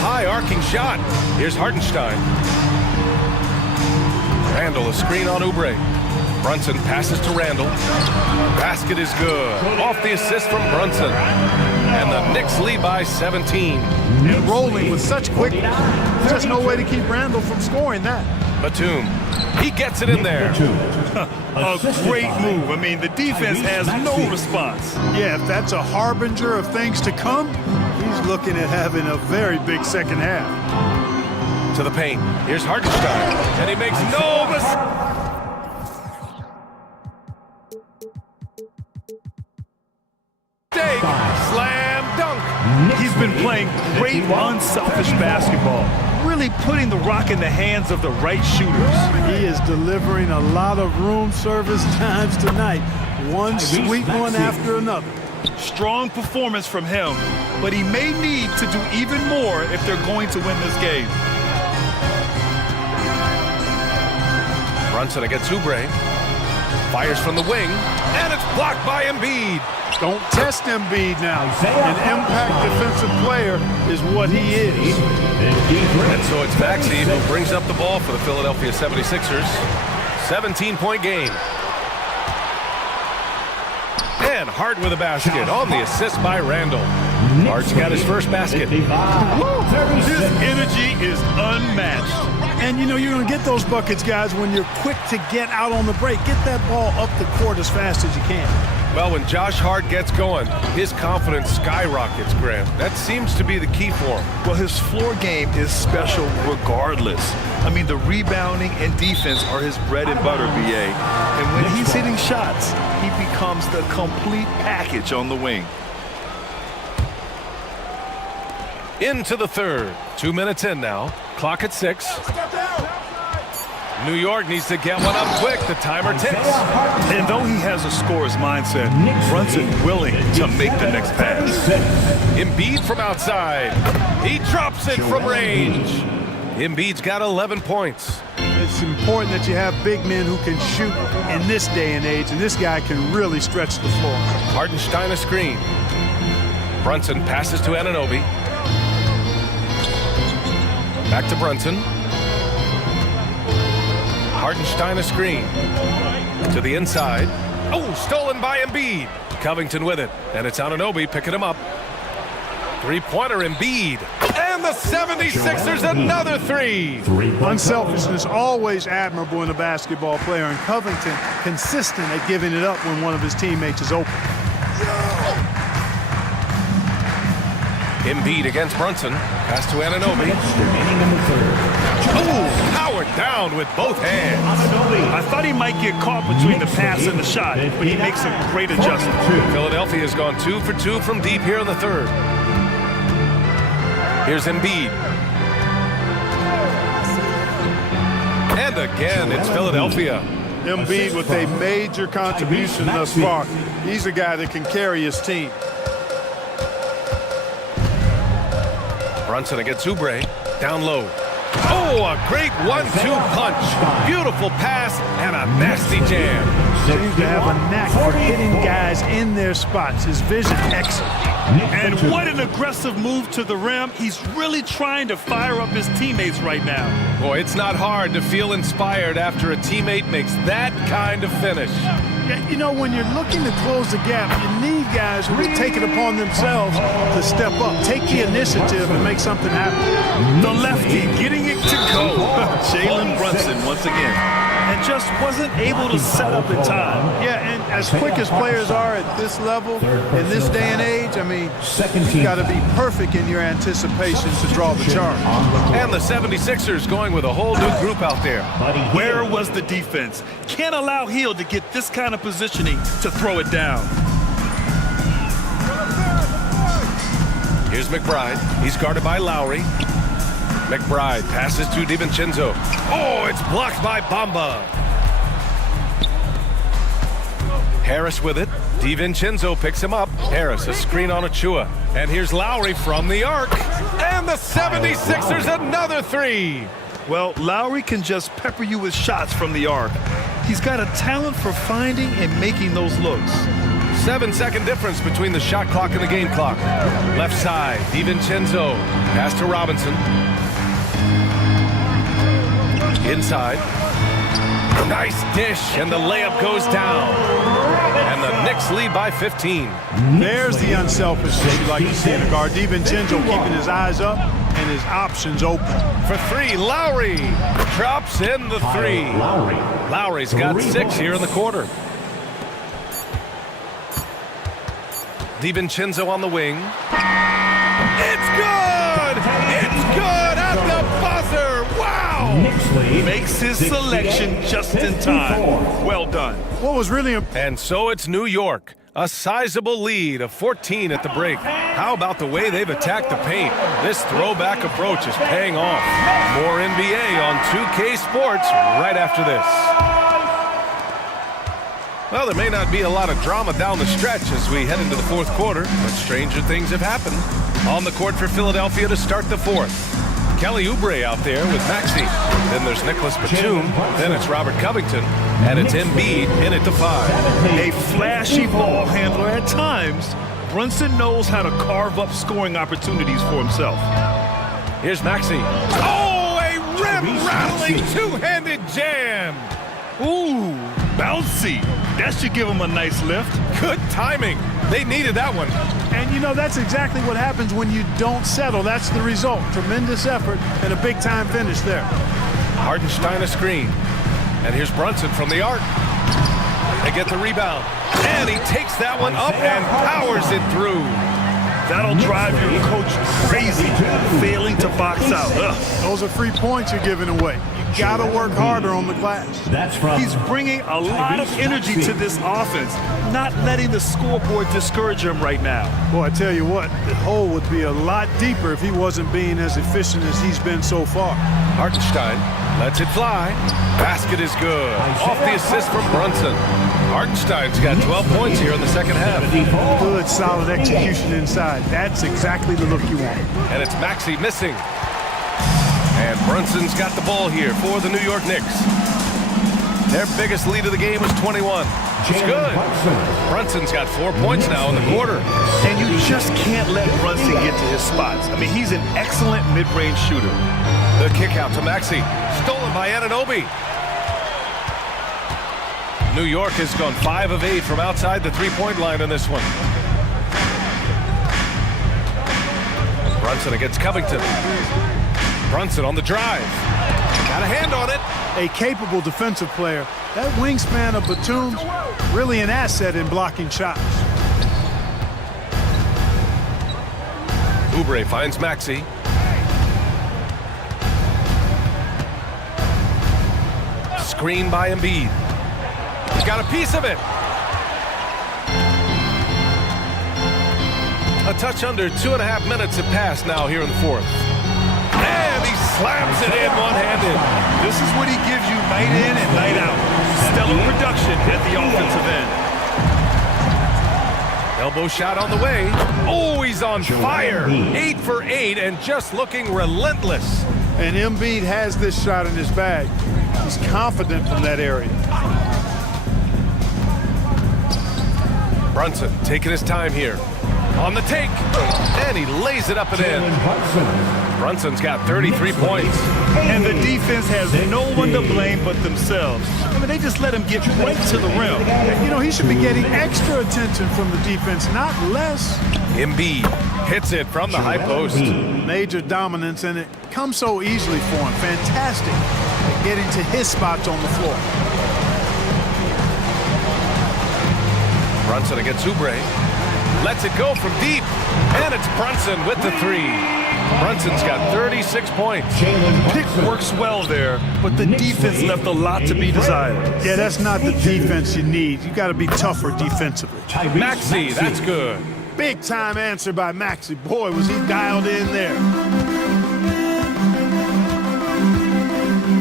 High arcing shot. Here's Hartenstein. Randall a screen on Oubre. Brunson passes to Randall. Basket is good. Off the assist from Brunson. And the Knicks lead by 17. And rolling with such quickness. There's just no way to keep Randall from scoring that. Batum. He gets it in there. A great move. I mean, the defense has no response. Yeah, if that's a harbinger of things to come, he's looking at having a very big second half. To the paint. Here's Hartenstein. And he makes no mistake. Slam dunk. He's been playing great unselfish basketball, really putting the rock in the hands of the right shooters. He is delivering a lot of room service times tonight. One sweet one after another. Strong performance from him, but he may need to do even more if they're going to win this game. Brunson against Oubre. Fires from the wing, and it's blocked by Embiid. Don't test Embiid now. An impact defensive player is what he is. And so it's Maxey who brings up the ball for the Philadelphia 76ers. 17-point game. And Hart with a basket on the assist by Randall. Hart's got his first basket. This energy is unmatched. And, you know, you're going to get those buckets, guys, when you're quick to get out on the break. Get that ball up the court as fast as you can. Well, when Josh Hart gets going, his confidence skyrockets, Grant. That seems to be the key for him. Well, his floor game is special regardless. I mean, the rebounding and defense are his bread and butter, BA. And when he's hitting shots, he becomes the complete package on the wing. Into the third. 2 minutes in now. Clock at 6. New York needs to get one up quick. The timer ticks. And though he has a scorer's mindset, Brunson willing to make the next pass. Embiid from outside. He drops it from range. Embiid's got 11 points. It's important that you have big men who can shoot in this day and age, and this guy can really stretch the floor. Hartenstein a screen. Brunson passes to Anunoby. Back to Brunson. Hartenstein a screen. To the inside. Oh, stolen by Embiid. Covington with it. And it's Anunoby picking him up. Three-pointer Embiid. And the 76ers another 3. Unselfishness always admirable in a basketball player, and Covington consistent at giving it up when one of his teammates is open. Embiid against Brunson. Pass to Anunoby. Oh, powered down with both hands. I thought he might get caught between the pass and the shot, but he makes a great adjustment. Philadelphia has gone 2 for 2 from deep here in the third. Here's Embiid. And again, it's Philadelphia. Embiid with a major contribution thus far. He's a guy that can carry his team. Brunson against Oubre, down low. Oh, a great 1-2 punch. Beautiful pass and a nasty jam. Seems to have a knack for hitting guys in their spots. His vision excellent. And what an aggressive move to the rim. He's really trying to fire up his teammates right now. Boy, it's not hard to feel inspired after a teammate makes that kind of finish. Yeah, you know, when you're looking to close the gap, you need guys who will take it upon themselves to step up, take the initiative, and make something happen. The lefty getting it to go. Jalen Brunson once again. And just wasn't able to set up in time. Yeah, and as quick as players are at this level, in this day and age, I mean, you've got to be perfect in your anticipation to draw the charge. And the 76ers going with a whole new group out there. Where was the defense? Can't allow Hill to get this kind of positioning to throw it down. Here's McBride. He's guarded by Lowry. McBride passes to DiVincenzo. Oh, it's blocked by Bamba. Harris with it. DiVincenzo picks him up. Harris, a screen on Achua. And here's Lowry from the arc. And the 76ers another three. Well, Lowry can just pepper you with shots from the arc. He's got a talent for finding and making those looks. 7-second difference between the shot clock and the game clock. Left side, DiVincenzo. Pass to Robinson. Inside. Nice dish, and the layup goes down. And the Knicks lead by 15. There's the unselfishness you like to see in a guard. DiVincenzo keeping his eyes up and his options open. For three, Lowry drops in the three. Lowry's got 6 here in the quarter. DiVincenzo on the wing. It's good! It's good at the buzzer! Wow! Makes his selection just in time. Well done. What was really And so it's New York. A sizable lead of 14 at the break. How about the way they've attacked the paint? This throwback approach is paying off. More NBA on 2K Sports right after this. Well, there may not be a lot of drama down the stretch as we head into the fourth quarter, but stranger things have happened. On the court for Philadelphia to start the fourth. Kelly Oubre out there with Maxey. Then there's Nicholas Batum. Then it's Robert Covington. And it's Embiid in at the 5. A flashy ball handler at times. Brunson knows how to carve up scoring opportunities for himself. Here's Maxey. Oh, a rim-rattling two-handed jam. Ooh, bouncy. That should give him a nice lift. Good timing. They needed that one. And you know, that's exactly what happens when you don't settle. That's the result. Tremendous effort and a big-time finish there. Hartenstein a screen. And here's Brunson from the arc. They get the rebound. And he takes that one up and powers it through. That'll drive your coach crazy, failing to box out. Ugh. Those are 3 points you're giving away. You gotta work harder on the glass. He's bringing a lot of energy to this offense, not letting the scoreboard discourage him right now. Boy, I tell you what, the hole would be a lot deeper if he wasn't being as efficient as he's been so far. Hartenstein lets it fly. Basket is good. Off the assist from Brunson. Hartenstein's got 12 points here in the second half. Good, solid execution inside. That's exactly the look you want. And it's Maxey missing. And Brunson's got the ball here for the New York Knicks. Their biggest lead of the game was 21. It's good. Brunson's got 4 points now in the quarter. And you just can't let Brunson get to his spots. I mean, he's an excellent mid-range shooter. The kick out to Maxey. Stolen by Anunoby. New York has gone 5 of 8 from outside the three-point line in this one. Brunson against Covington. Brunson on the drive. Got a hand on it. A capable defensive player. That wingspan of Batum's really an asset in blocking shots. Oubre finds Maxey. Screen by Embiid. He's got a piece of it. A touch under 2.5 minutes have passed now here in the fourth. And he slams it in one-handed. This is what he gives you night in and night out. Stellar production at the offensive end. Elbow shot on the way. Oh, he's on fire. 8 for 8 and just looking relentless. And Embiid has this shot in his bag. He's confident from that area. Brunson taking his time here. On the take, and he lays it up and in. Brunson's got 33 points. And the defense has no one to blame but themselves. I mean, they just let him get right to the rim. You know, he should be getting extra attention from the defense, not less. Embiid hits it from the high post. Major dominance, and it comes so easily for him. Fantastic at getting to his spots on the floor. Brunson against Oubre. Lets it go from deep. And it's Brunson with the three. Brunson's got 36 points. Pick works well there, but the defense left a lot to be desired. Yeah, that's not the defense you need. You got to be tougher defensively. Maxey, that's good. Big time answer by Maxey. Boy, was he dialed in there.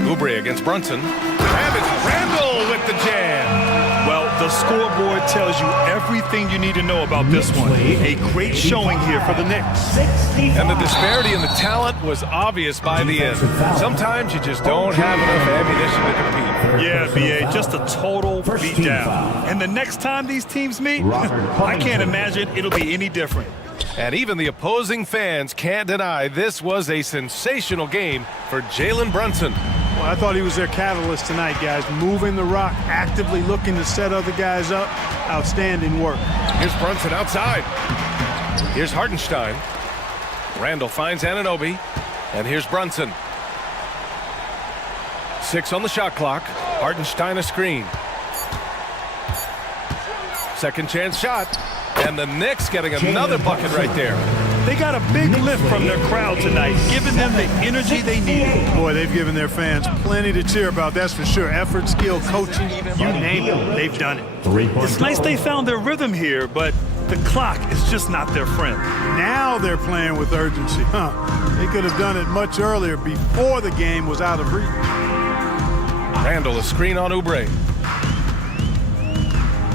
Oubre against Brunson. And it's Randall with the jam. Well, the scoreboard tells you everything you need to know about this one. A great showing here for the Knicks. And the disparity in the talent was obvious by the end. Sometimes you just don't have enough ammunition to compete. Yeah, B.A., just a total beatdown. And the next time these teams meet, I can't imagine it'll be any different. And even the opposing fans can't deny this was a sensational game for Jalen Brunson. Well, I thought he was their catalyst tonight, guys. Moving the rock, actively looking to set other guys up. Outstanding work. Here's Brunson outside. Here's Hartenstein. Randall finds Anunoby. And here's Brunson. 6 on the shot clock. Hartenstein a screen. Second chance shot. And the Knicks getting another bucket right there. They got a big lift from their crowd tonight, giving them the energy they needed. Boy, they've given their fans plenty to cheer about, that's for sure. Effort, skill, coaching, you name it, they've done it. It's nice they found their rhythm here, but the clock is just not their friend. Now they're playing with urgency. They could have done it much earlier, before the game was out of reach. Randall a screen on Oubre.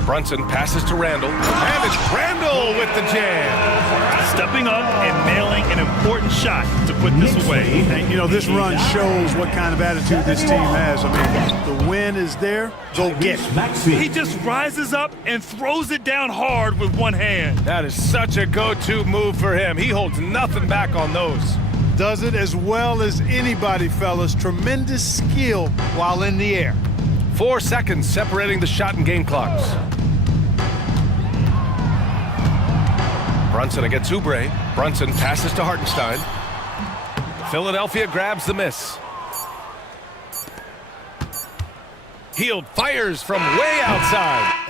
Brunson passes to Randall. And it's Randall with the jam. Stepping up and nailing an important shot to put this away. And, you know, this run shows what kind of attitude this team has. I mean, the win is there. Go get it. He just rises up and throws it down hard with one hand. That is such a go-to move for him. He holds nothing back on those. Does it as well as anybody, fellas. Tremendous skill while in the air. 4 seconds separating the shot and game clocks. Brunson against Oubre. Brunson passes to Hartenstein. Philadelphia grabs the miss. Hield fires from way outside.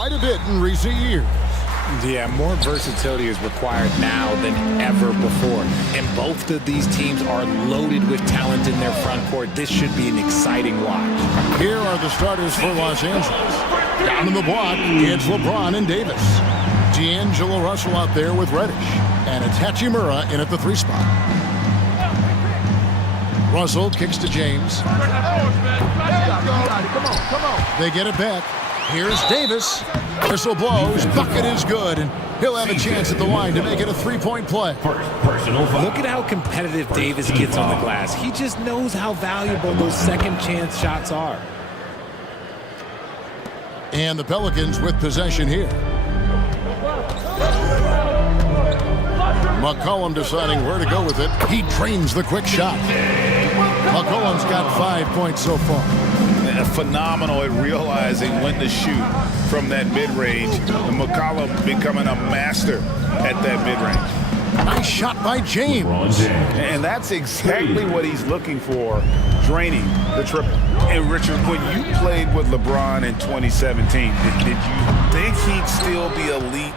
quite a bit in recent years. Yeah, more versatility is required now than ever before. And both of these teams are loaded with talent in their front court. This should be an exciting watch. Here are the starters for Los Angeles. Down in the block, it's LeBron and Davis. D'Angelo Russell out there with Reddish. And it's Hachimura in at the 3 spot. Russell kicks to James. They get it back. Here's Davis. Whistle blows. Bucket is good. And he'll have a chance at the line to make it a 3-point play. Look at how competitive Davis gets on the glass. He just knows how valuable those second chance shots are. And the Pelicans with possession here. McCollum deciding where to go with it. He drains the quick shot. McCollum's got 5 points so far. Phenomenal at realizing when to shoot from that mid-range. And McCollum becoming a master at that mid-range. Nice shot by James. And that's exactly what he's looking for, draining the triple. And Richard, when you played with LeBron in 2017, did you think he'd still be elite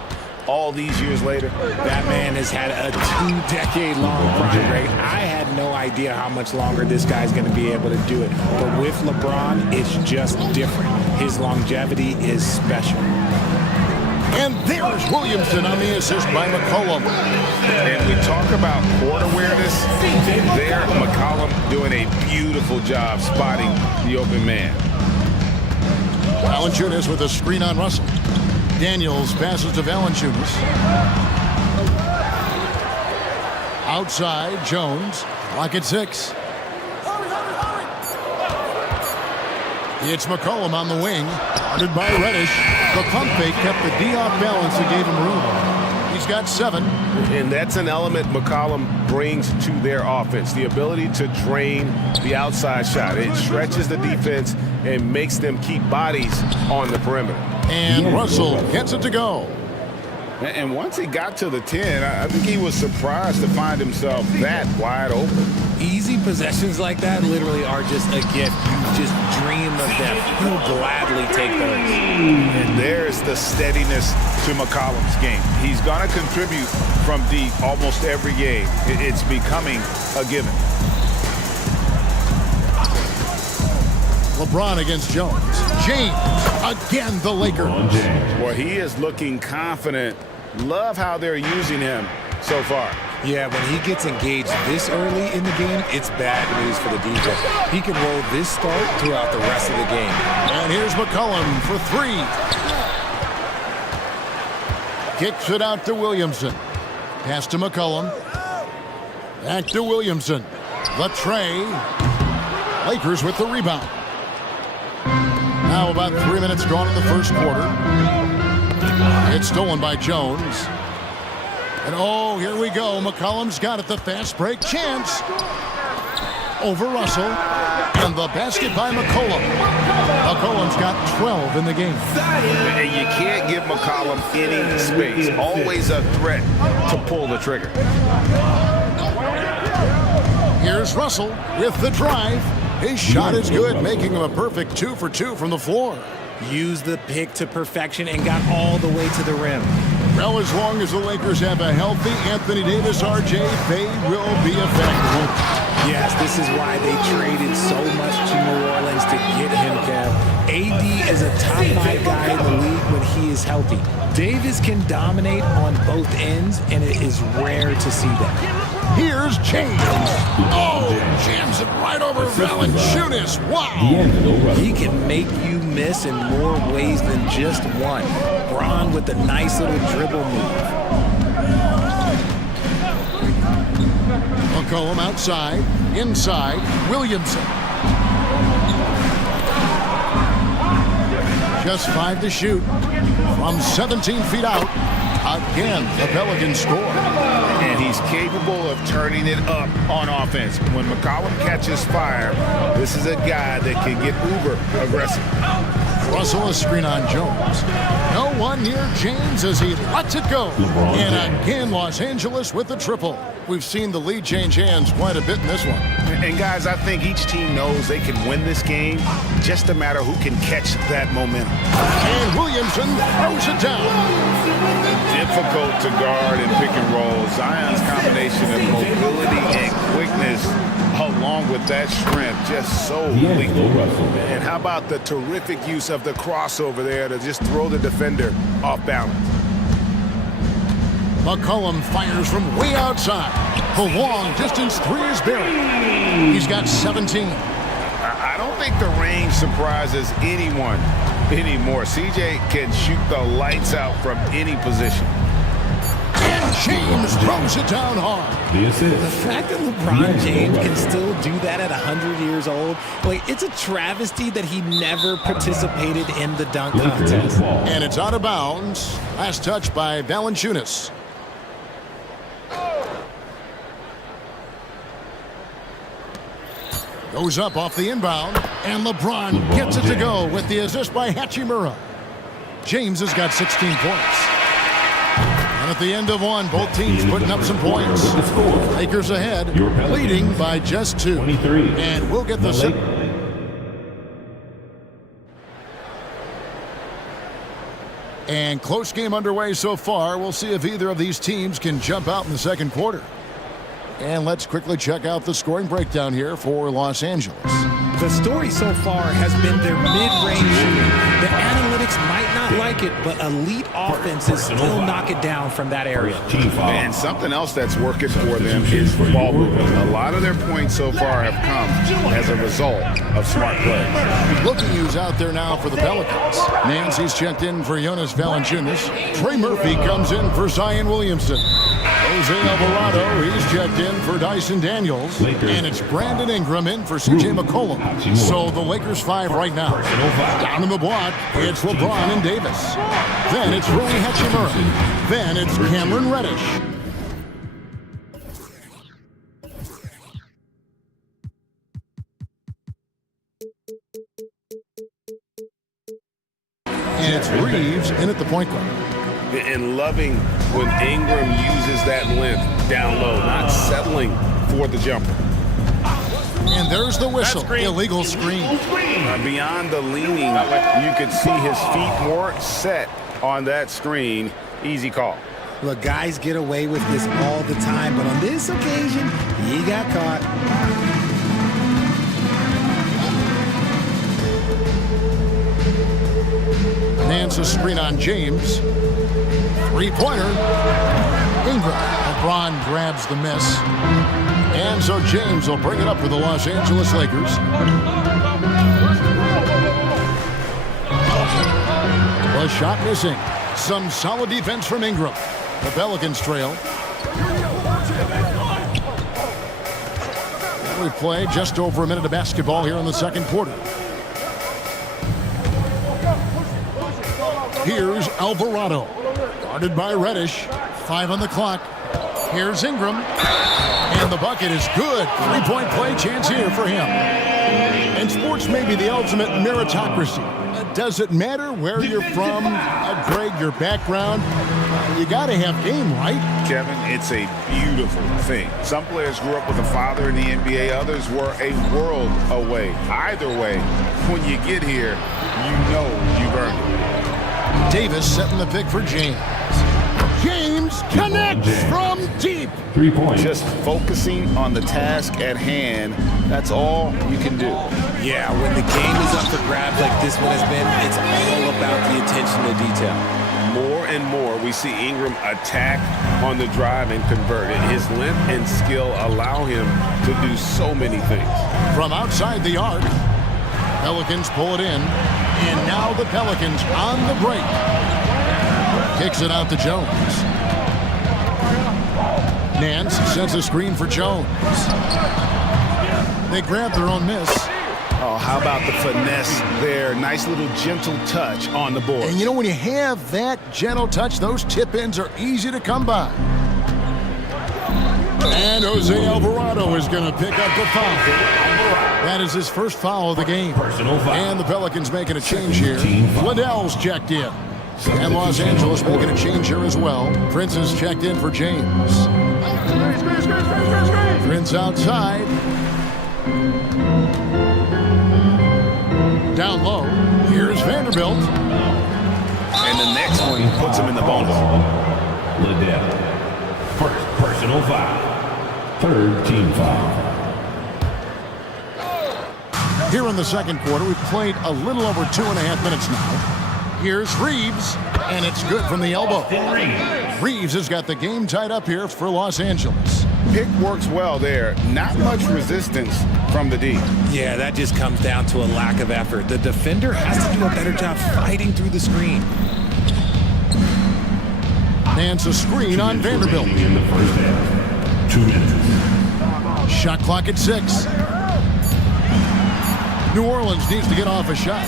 all these years later? That man has had a 2-decade-long prime, Greg. I had no idea how much longer this guy's going to be able to do it. But with LeBron, it's just different. His longevity is special. And there's Williamson on the assist by McCollum. And we talk about court awareness. There, McCollum doing a beautiful job spotting the open man. Valanciunas with a screen on Russell. Daniels passes to Valanciunas. Outside, Jones. Clock at 6. It's McCollum on the wing. Guarded by Reddish. The pump fake kept the D off balance and gave him room. He's got 7. And that's an element McCollum brings to their offense. The ability to drain the outside shot. It stretches the defense and makes them keep bodies on the perimeter. And Russell gets it to go. And once he got to the 10, I think he was surprised to find himself that wide open. Easy possessions like that literally are just a gift. You just dream of them. He'll gladly take those. And there's the steadiness to McCollum's game. He's going to contribute from deep almost every game. It's becoming a given. LeBron against Jones. James, again the Lakers. Well, he is looking confident. Love how they're using him so far. Yeah, when he gets engaged this early in the game, it's bad news for the defense. He can roll this start throughout the rest of the game. And here's McCollum for 3. Kicks it out to Williamson. Pass to McCollum. Back to Williamson. The tray. Lakers with the rebound. Now about 3 minutes gone in the first quarter. It's stolen by Jones. And oh, here we go. McCollum's got it. The fast break chance. Over Russell. And the basket by McCollum. McCollum's got 12 in the game. And you can't give McCollum any space. Always a threat to pull the trigger. Here's Russell with the drive. His shot is good, making him a perfect 2 for 2 from the floor. Used the pick to perfection and got all the way to the rim. Well, as long as the Lakers have a healthy Anthony Davis, RJ, they will be effective. Yes, this is why they traded so much to New Orleans to get him, Kev. AD is a top 5 guy in the league when he is healthy. Davis can dominate on both ends, and it is rare to see that. Here's James. Oh, jams it right over Valanciunas. Wow. He can make you miss in more ways than just one. Braun with a nice little dribble move. McCollum outside. Inside. Williamson. Just 5 to shoot. From 17 feet out. Again, the Pelicans score. And he's capable of turning it up on offense. When McCollum catches fire, this is a guy that can get uber aggressive. Russell a screen on Jones. No one near James as he lets it go. And again, Los Angeles with the triple. We've seen the lead change hands quite a bit in this one. And guys, I think each team knows they can win this game, just a matter who can catch that momentum. And Williamson throws it down. Difficult to guard and pick and roll. Zion's combination of mobility and quickness along with that strength, just so lethal. And how about the terrific use of the crossover there to just throw the defender off balance. McCollum fires from way outside. The long distance three is buried. He's got 17. I don't think the range surprises anyone anymore. CJ can shoot the lights out from any position. And James throws it down hard. The fact that LeBron James can still do that at 100 years old, like, it's a travesty that he never participated in the dunk contest. And it's out of bounds. Last touch by Valanciunas. Goes up off the inbound, and LeBron gets it to go with the assist by Hachimura. James has got 16 points. And at the end of one, both teams putting up some points. Lakers ahead, leading by just 2. And we'll get the set. And close game underway so far. We'll see if either of these teams can jump out in the second quarter. And let's quickly check out the scoring breakdown here for Los Angeles. The story so far has been their mid-range shooting. The analytics might not like it, but elite offenses still knock it down from that area. And something else that's working for them is ball movement. A lot of their points so far have come as a result of smart play. Looking's out there now for the Pelicans. Nancy's checked in for Jonas Valanciunas. Trey Murphy comes in for Zion Williamson. Jose Alvarado, he's checked in for Dyson Daniels. And it's Brandon Ingram in for CJ McCollum. So the Lakers 5 right now. Down in the block, it's LeBron and Davis. Then it's Rui Hachimura. Then it's Cameron Reddish. And it's Reeves in at the point guard. And loving when Ingram uses that length down low, not settling for the jumper. And there's the whistle. Illegal screen. Beyond the leaning, you could see his feet more set on that screen. Easy call. Look, guys get away with this all the time, but on this occasion, he got caught. Nance's screen on James. Three-pointer. Ingram. LeBron grabs the miss. And so James will bring it up for the Los Angeles Lakers. The shot missing. Some solid defense from Ingram. The Pelicans trail. We've played just over a minute of basketball here in the second quarter. Here's Alvarado. Guarded by Reddish. 5 on the clock. Here's Ingram. And the bucket is good. Three-point play chance here for him. And sports may be the ultimate meritocracy. Does it matter where you're from, Greg, your background? You got to have game, right? Kevin, it's a beautiful thing. Some players grew up with a father in the NBA. Others were a world away. Either way, when you get here, you know you've earned it. Davis setting the pick for James. James connects from deep. 3 points. Just focusing on the task at hand. That's all you can do. Yeah, when the game is up for grabs like this one has been, it's all about the attention to detail. More and more, we see Ingram attack on the drive and convert it. His length and skill allow him to do so many things. From outside the arc, Pelicans pull it in. And now the Pelicans on the break. Kicks it out to Jones. Nance sends a screen for Jones. They grab their own miss. Oh, how about the finesse there? Nice little gentle touch on the board. And you know, when you have that gentle touch, those tip-ins are easy to come by. And Jose Alvarado is going to pick up the foul. That is his first foul of the game. Personal foul. And the Pelicans making a change here. Team foul. Liddell's checked in. And Los Angeles making a change here as well. Prince is checked in for James. Prince outside. Down low. Here's Vanderbilt. And the next one puts him in the bonus. Liddell. First personal foul. Third team foul. Here in the second quarter, we've played a little over 2.5 minutes now. Here's Reeves, and it's good from the elbow. Reeves has got the game tied up here for Los Angeles. Pick works well there. Not much resistance from the D. Yeah, that just comes down to a lack of effort. The defender has to do a better job fighting through the screen. Nance a screen on Vanderbilt. In the first half. 2 minutes. Shot clock at 6. New Orleans needs to get off a shot.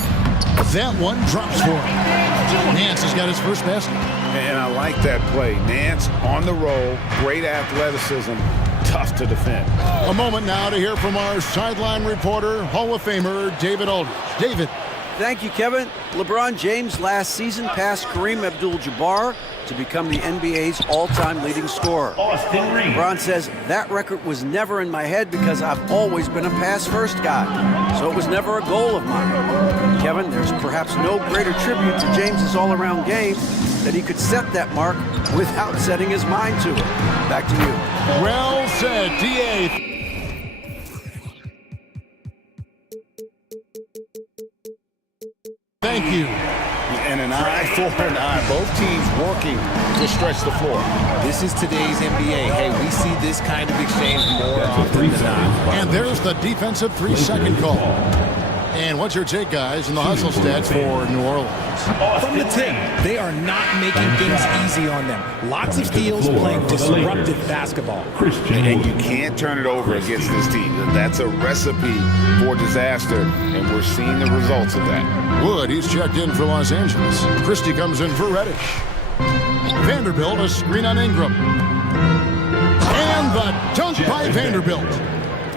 That one drops for him. Nance has got his first basket. And I like that play. Nance on the roll, great athleticism, tough to defend. A moment now to hear from our sideline reporter, Hall of Famer David Aldridge. David. Thank you, Kevin. LeBron James last season passed Kareem Abdul-Jabbar to become the NBA's all-time leading scorer. LeBron says, that record was never in my head because I've always been a pass-first guy, so it was never a goal of mine. Kevin, there's perhaps no greater tribute to James's all-around game that he could set that mark without setting his mind to it. Back to you. Well said, D.A. Thank you. And an eye for an eye. Both teams working to stretch the floor. This is today's NBA. Hey, we see this kind of exchange more often than not. And there's the defensive 3-second call. And what's your take, guys, in the hustle stats for New Orleans? From the tip, they are not making things easy on them. Lots of steals, playing disruptive basketball. And you can't turn it over against this team. That's a recipe for disaster, and we're seeing the results of that. Wood, he's checked in for Los Angeles. Christie comes in for Reddish. Vanderbilt, a screen on Ingram. And the dunk by Vanderbilt.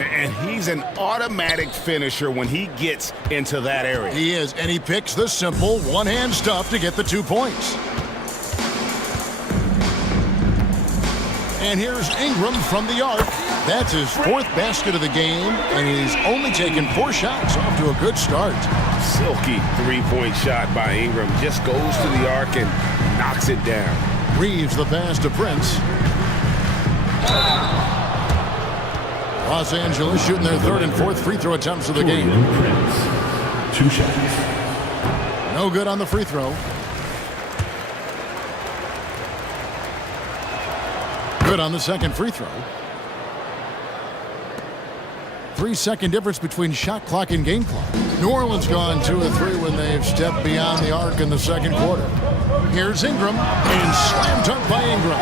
And he's an automatic finisher when he gets into that area. He is, and he picks the simple one-hand stuff to get the 2 points. And here's Ingram from the arc. That's his 4th basket of the game, and he's only taken 4 shots, off to a good start. Silky 3-point shot by Ingram. Just goes to the arc and knocks it down. Reeves the pass to Prince. Los Angeles shooting their 3rd and 4th free throw attempts of the game. 2 shots. No good on the free throw. Good on the second free throw. 3-second difference between shot clock and game clock. New Orleans gone 2 of 3 when they've stepped beyond the arc in the second quarter. Here's Ingram, and slam dunk by Ingram.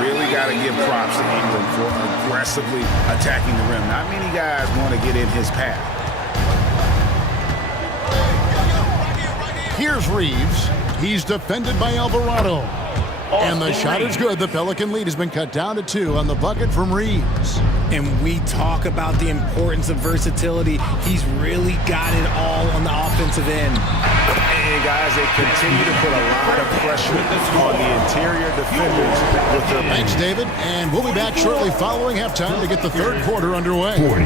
Really got to give props to Ingram for aggressively attacking the rim. Not many guys want to get in his path. Here's Reeves. He's defended by Alvarado. And the shot is good. The Pelican lead has been cut down to 2 on the bucket from Reeves. And we talk about the importance of versatility. He's really got it all on the offensive end. And guys, they continue to put a lot of pressure on the interior defenders with their... Thanks, David. And we'll be back shortly following halftime to get the 3rd quarter underway. 40.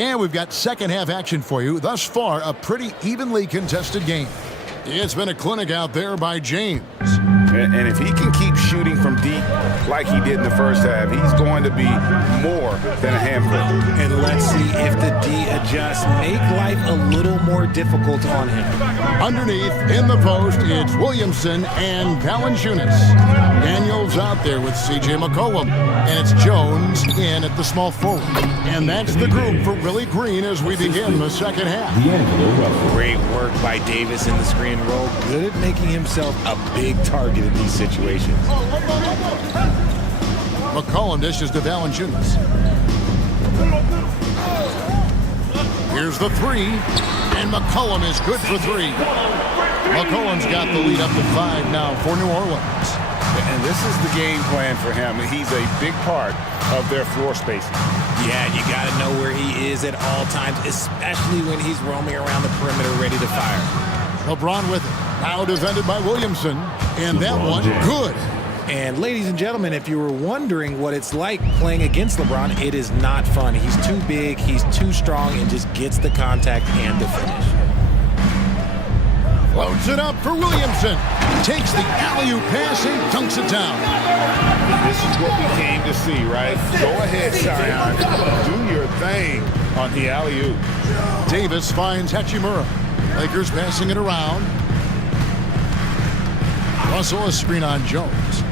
And we've got second half action for you. Thus far, a pretty evenly contested game. It's been a clinic out there by James. And if he can keep shooting from deep like he did in the first half, he's going to be more than a handful. And let's see if the D adjusts, make life a little more difficult on him. Underneath, in the post, it's Williamson and Valanciunas. Daniels out there with C.J. McCollum. And it's Jones in at the small forward. And that's the group for Willie Green as we begin the second half. Great work by Davis in the screen roll. Good at making himself a big target in these situations. McCollum dishes to Valanciunas. Here's the three, and McCollum is good for three. McCollum's got the lead up to 5 now for New Orleans. And this is the game plan for him. He's a big part of their floor spacing. Yeah, you got to know where he is at all times, especially when he's roaming around the perimeter ready to fire. LeBron with it. Now defended by Williamson. And that one, good. And ladies and gentlemen, if you were wondering what it's like playing against LeBron, it is not fun. He's too big, he's too strong, and just gets the contact and the finish. Floats it up for Williamson. Takes the alley-oop pass and dunks it down. This is what we came to see, right? Go ahead, Zion. Do your thing on the alley-oop. Davis finds Hachimura. Lakers passing it around. Russell a screen on Jones.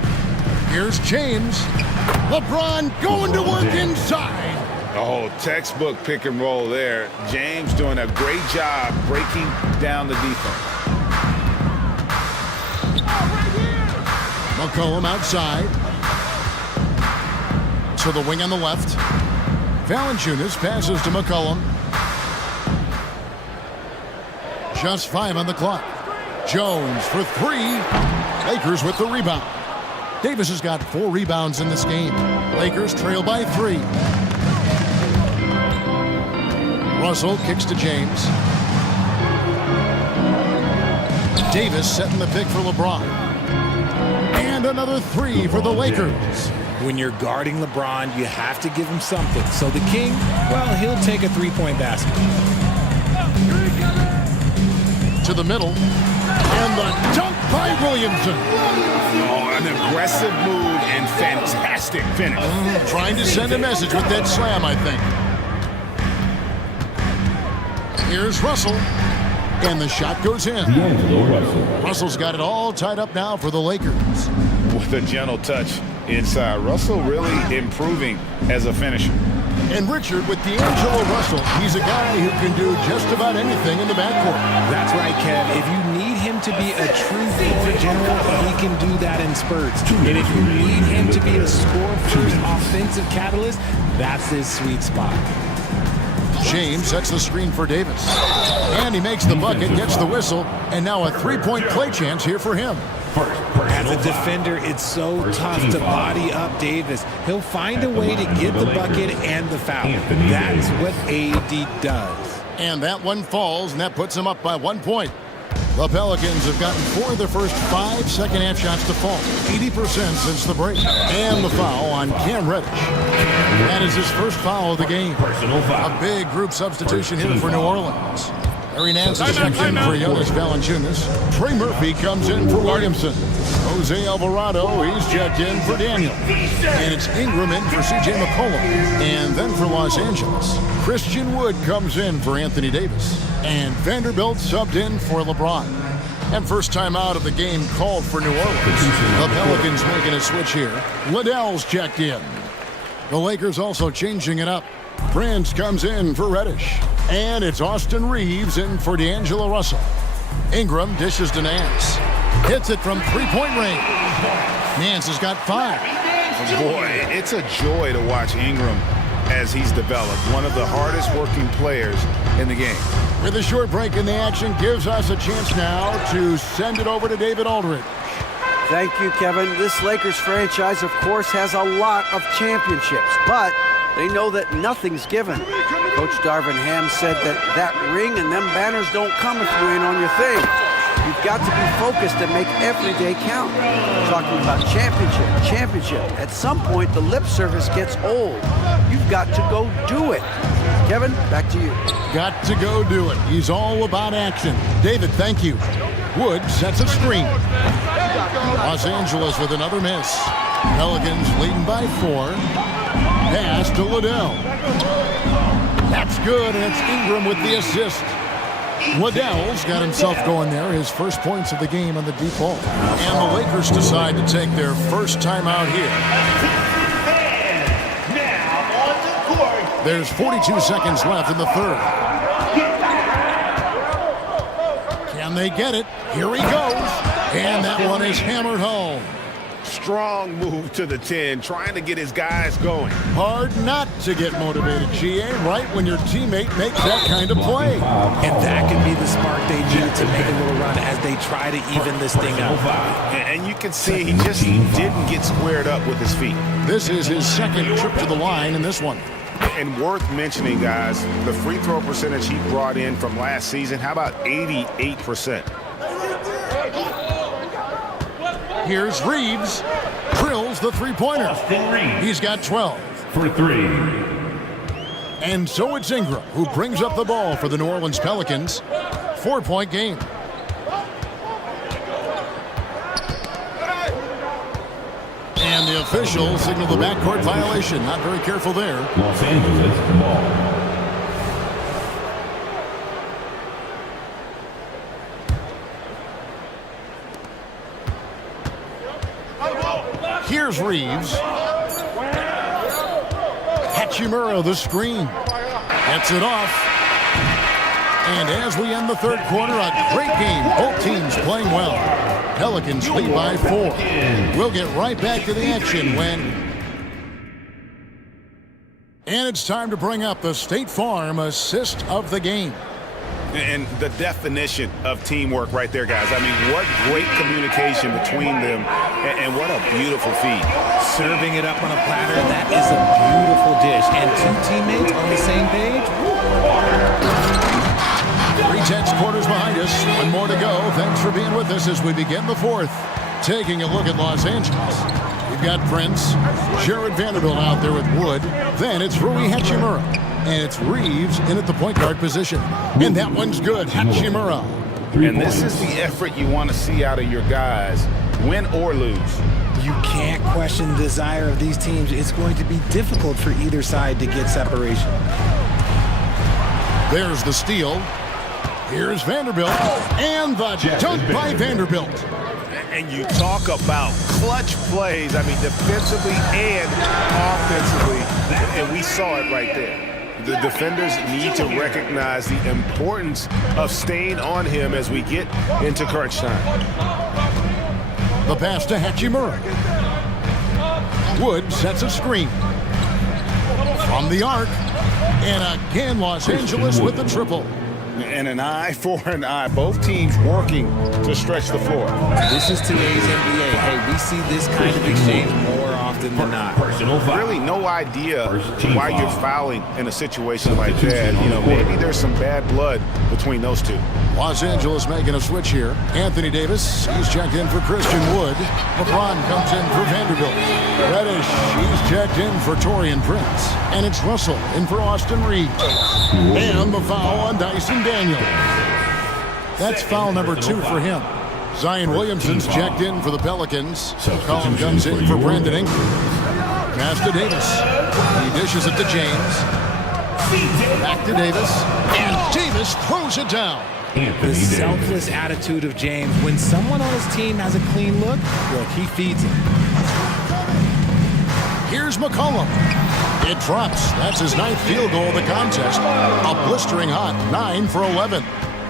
Here's James. LeBron going to work inside. Oh, textbook pick and roll there. James doing a great job breaking down the defense. McCollum outside. To the wing on the left. Valanciunas passes to McCollum. Just 5 on the clock. Jones for 3. Lakers with the rebound. Davis has got 4 rebounds in this game. Lakers trail by 3. Russell kicks to James. Davis setting the pick for LeBron. And another 3 for the Lakers. When you're guarding LeBron, you have to give him something. So the King, well, he'll take a three-point basket. To the middle. And the dunk by Williamson. Oh, an aggressive move and fantastic finish. Trying to send a message with that slam, I think. Here's Russell. And the shot goes in. Russell's got it all tied up now for the Lakers. With a gentle touch inside. Russell really improving as a finisher. And Richard with D'Angelo Russell, he's a guy who can do just about anything in the backcourt. That's right, Kev. If you need him to be a true floor general, he can do that in spurts. And if you need him to be a score-first offensive catalyst, that's his sweet spot. James sets the screen for Davis. And he makes the bucket, gets the whistle, and now a three-point play chance here for him. As a defender, it's so tough to body up Davis. He'll find a way to get the bucket and the foul. That's what AD does. And that one falls, and that puts him up by 1 point. The Pelicans have gotten 4 of their first 5 second-half shots to fall. 80% since the break. And the foul on Cam Reddish. That is his first foul of the game. A big group substitution here for New Orleans. Larry Nance is checked in for Jonas Valanciunas. Trey Murphy comes in for Williamson. Jose Alvarado, he's checked in for Daniel. And it's Ingram in for C.J. McCollum. And then for Los Angeles, Christian Wood comes in for Anthony Davis. And Vanderbilt subbed in for LeBron. And first time out of the game called for New Orleans. The Pelicans making a switch here. Liddell's checked in. The Lakers also changing it up. Prince comes in for Reddish. And it's Austin Reeves in for D'Angelo Russell. Ingram dishes to Nance. Hits it from three-point range. Nance has got 5. Boy, it's a joy to watch Ingram as he's developed. One of the hardest working players in the game. With a short break in the action, gives us a chance now to send it over to David Aldridge. Thank you, Kevin. This Lakers franchise, of course, has a lot of championships, but they know that nothing's given. Coach Darvin Ham said that ring and them banners don't come if you ain't on your thing. You've got to be focused and make every day count. Talking about championship. At some point, the lip service gets old. You've got to go do it. Kevin, back to you. Got to go do it. He's all about action. David, thank you. Wood sets a screen. Los Angeles with another miss. Pelicans leading by 4. Pass to Liddell. That's good, and it's Ingram with the assist. Liddell's got himself going there, his first points of the game on the deep ball. And the Lakers decide to take their first time out here. There's 42 seconds left in the third. Can they get it? Here he goes. And that one is hammered home. strong move to the 10, trying to get his guys going. Hard not to get motivated, GA, right when your teammate makes that kind of play. And that could be the spark they need to make a little run as they try to even this thing up. And you can see he just didn't get squared up with his feet. This is his second trip to the line in this one. And worth mentioning, guys, the free throw percentage he brought in from last season, how about 88%? Here's Reeves, drills the three-pointer. He's got 12. For 3. And so it's Ingram who brings up the ball for the New Orleans Pelicans. 4-point game. And the official signaled the backcourt violation. Not very careful there. Los Angeles ball. Here's Reeves. Hachimura, the screen. Gets it off. And as we end the third quarter, a great game. Both teams playing well. Pelicans lead by 4. We'll get right back to the action when... And it's time to bring up the State Farm assist of the game. And the definition of teamwork right there, guys. I mean, what great communication between them, and what a beautiful feed. Serving it up on a platter, that is a beautiful dish. And two teammates on the same page. 3/10 quarters behind us. One more to go. Thanks for being with us as we begin the fourth. Taking a look at Los Angeles. We've got Prince, Jared Vanderbilt out there with Wood. Then it's Rui Hachimura. And it's Reeves in at the point guard position. And that one's good. Hachimura. And this is the effort you want to see out of your guys, win or lose. You can't question the desire of these teams. It's going to be difficult for either side to get separation. There's the steal. Here's Vanderbilt. And the dunk by Vanderbilt. And you talk about clutch plays, I mean, defensively and offensively. And we saw it right there. The defenders need to recognize the importance of staying on him as we get into crunch time. The pass to Hachimura. Wood sets a screen. From the arc. And again, Los Angeles with the triple. And an eye for an eye. Both teams working to stretch the floor. This is today's NBA. Hey, we see this kind of exchange more often than not. Really no idea why you're fouling in a situation like that. You know, maybe there's some bad blood between those two. Los Angeles making a switch here. Anthony Davis, he's checked in for Christian Wood. LeBron comes in for Vanderbilt. Reddish, he's checked in for Taurean Prince. And it's Russell in for Austin Reeves. And the foul on Dyson Daniel. That's foul number 2 for him. Zion Williamson's checked in for the Pelicans. Colin comes in for Brandon Ingram. Pass to Davis. He dishes it to James. Back to Davis. And Davis throws it down. The selfless attitude of James. When someone on his team has a clean look, he feeds him. Here's McCollum. It drops. That's his 9th field goal of the contest. A blistering hot 9 for 11.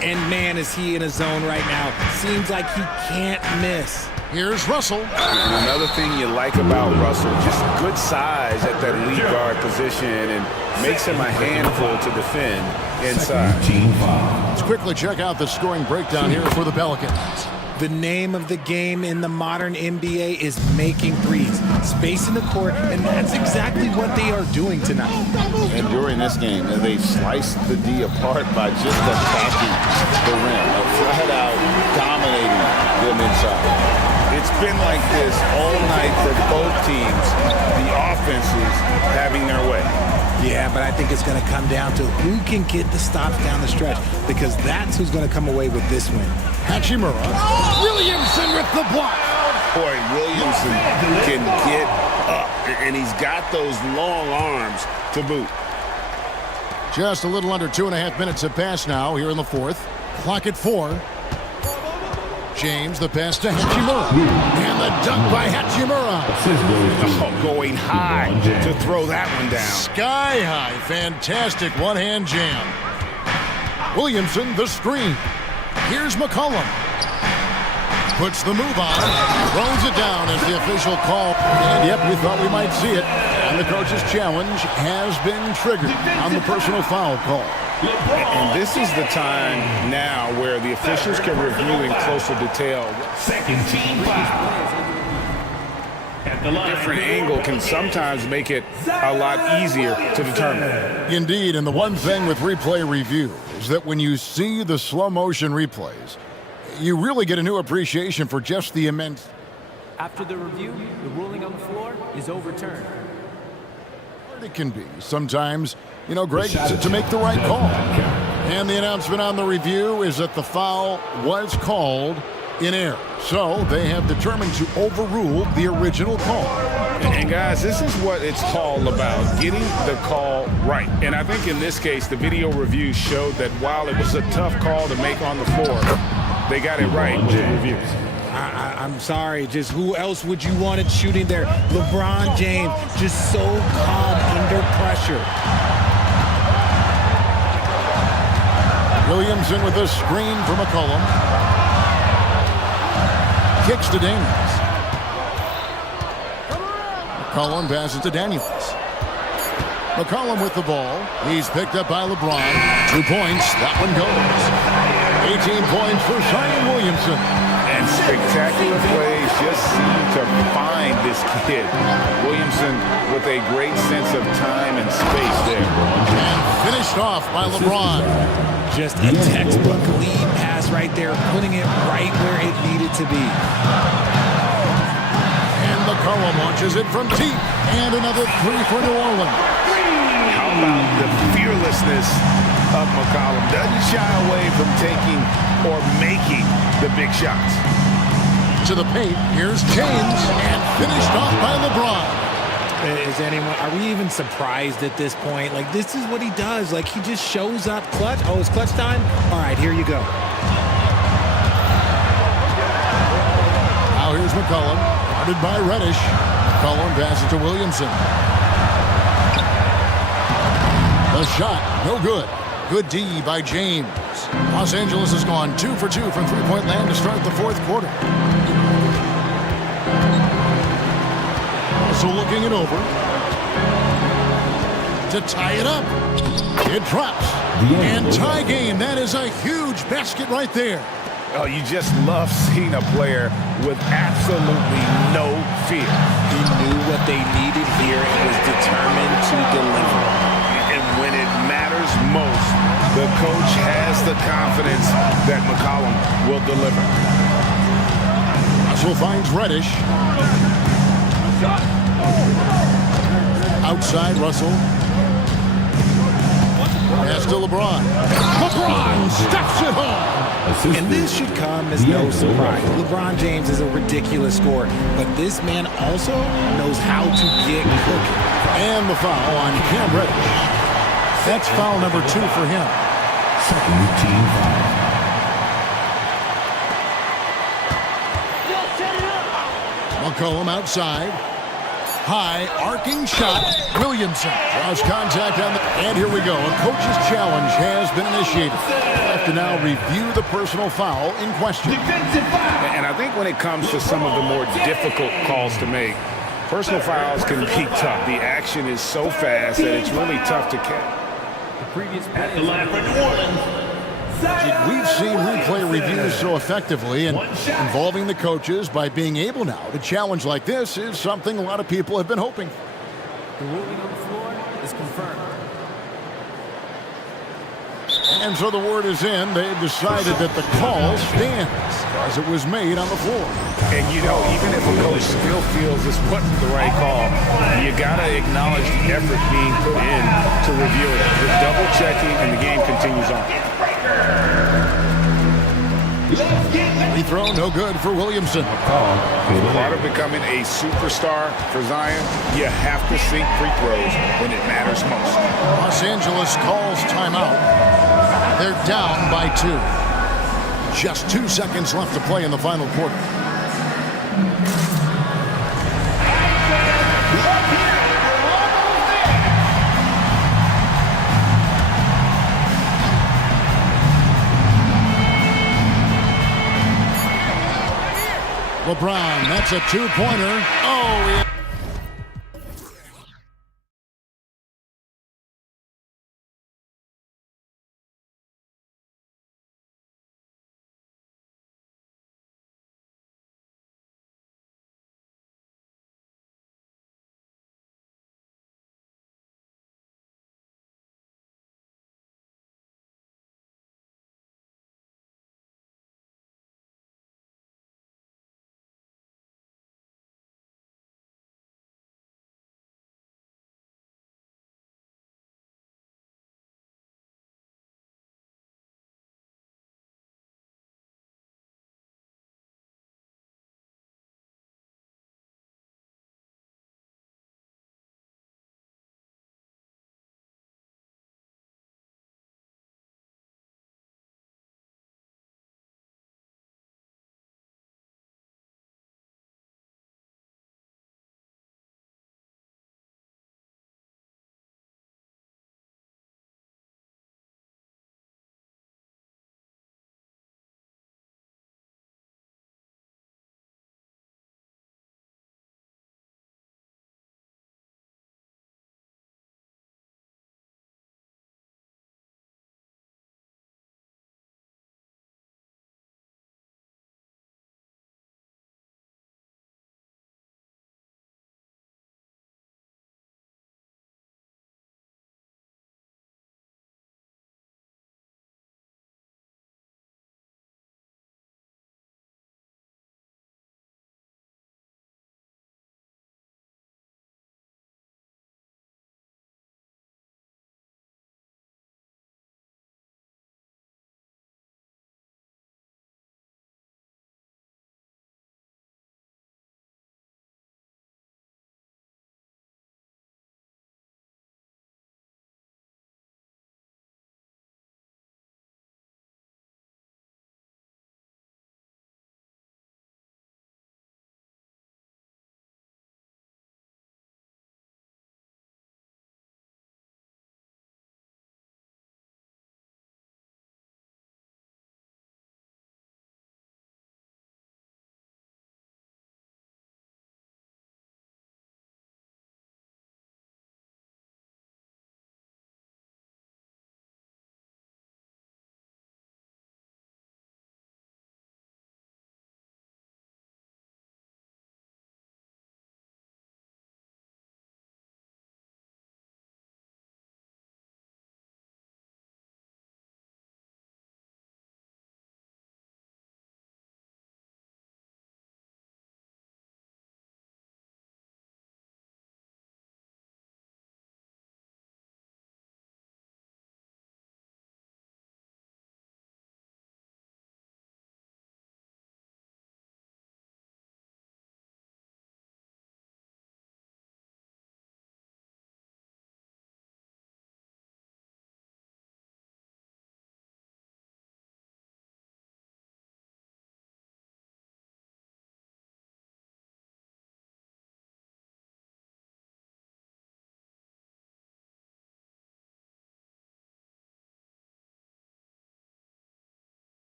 And man, is he in a zone right now. Seems like he can't miss. Here's Russell. And another thing you like about Russell, just good size at that lead guard position and makes him a handful to defend inside. Let's quickly check out the scoring breakdown here for the Pelicans. The name of the game in the modern NBA is making threes. Space in the court, and that's exactly what they are doing tonight. And during this game, they sliced the D apart by just attacking the rim. Flat out dominating them inside. It's been like this all night for both teams. The offenses having their way. Yeah, but I think it's going to come down to who can get the stops down the stretch, because that's who's going to come away with this win. Hachimura. Williamson with the block. Boy, Williamson can get up, and he's got those long arms to boot. Just a little under 2.5 minutes have passed now here in the fourth. Clock at 4. James, the pass to Hachimura. And the dunk by Hachimura. Oh, going high to throw that one down. Sky high. Fantastic one-hand jam. Williamson, the screen. Here's McCollum. Puts the move on, throws it down as the official call. And yep, we thought we might see it. And the coach's challenge has been triggered on the personal foul call. And this is the time now where the officials can review in closer detail. Second team foul. A different angle can sometimes make it a lot easier to determine. Indeed, and the one thing with replay review is that when you see the slow motion replays, you really get a new appreciation for just the immense. After the review, the ruling on the floor is overturned. It can be sometimes, you know, Greg, to make the right call. And the announcement on the review is that the foul was called in error. So they have determined to overrule the original call. And guys, this is what it's all about, getting the call right. And I think in this case, the video review showed that while it was a tough call to make on the floor, they got it right with the reviews. I'm sorry, just who else would you want it shooting there? LeBron James, just so calm under pressure. Williamson with a screen for McCollum. Kicks to Daniels. McCollum passes to Daniels. McCollum with the ball. He's picked up by LeBron. 2 points. That one goes. 18 points for Zion Williamson. And spectacular plays just seem to find this kid. Williamson with a great sense of time and space there. And finished off by LeBron. Just a textbook lead pass right there, putting it right where it needed to be. And McCollum launches it from deep. And another three for New Orleans. How about the fearlessness of McCollum? Doesn't shy away from taking or making the big shots. To the paint, here's James, and finished off by LeBron. Are we even surprised at this point? Like, this is what he does. Like, he just shows up clutch. Oh, it's clutch time? All right, here you go. Now here's McCollum, guarded by Reddish. McCollum passes to Williamson. The shot, no good. Good D by James. Los Angeles has gone 2 for 2 from three-point land to start the fourth quarter. Also looking it over. To tie it up. It drops. And tie game. That is a huge basket right there. Oh, you just love seeing a player with absolutely no fear. He knew what they needed here and was determined to deliver. And when it matters most, the coach has the confidence that McCollum will deliver. Russell finds Reddish. Outside Russell. Pass to LeBron. LeBron steps it home. And this should come as no surprise. LeBron James is a ridiculous scorer, but this man also knows how to get cooking. And the foul on Cam Reddish. That's foul number 2 for him. Second team foul. McCollum outside. High, arcing shot. Williamson draws contact on the... And here we go. A coach's challenge has been initiated. We'll have to now review the personal foul in question. And I think when it comes to some of the more difficult calls to make, personal fouls can be tough. The action is so fast that it's really tough to catch. At the line for New Orleans. We've seen replay reviews so effectively and involving the coaches by being able now to challenge like this is something a lot of people have been hoping for. The ruling on the floor is confirmed. And so the word is in. They've decided that the call stands as it was made on the floor. And, you know, even if a coach still feels this wasn't the right call, you got to acknowledge the effort being put in to review it. The double checking and the game continues on. Free throw, no good for Williamson. Part of becoming a superstar for Zion, you have to sink free throws when it matters most. Los Angeles calls timeout. They're down by 2. Just 2 seconds left to play in the final quarter. LeBron. That's a two-pointer. Oh, yeah.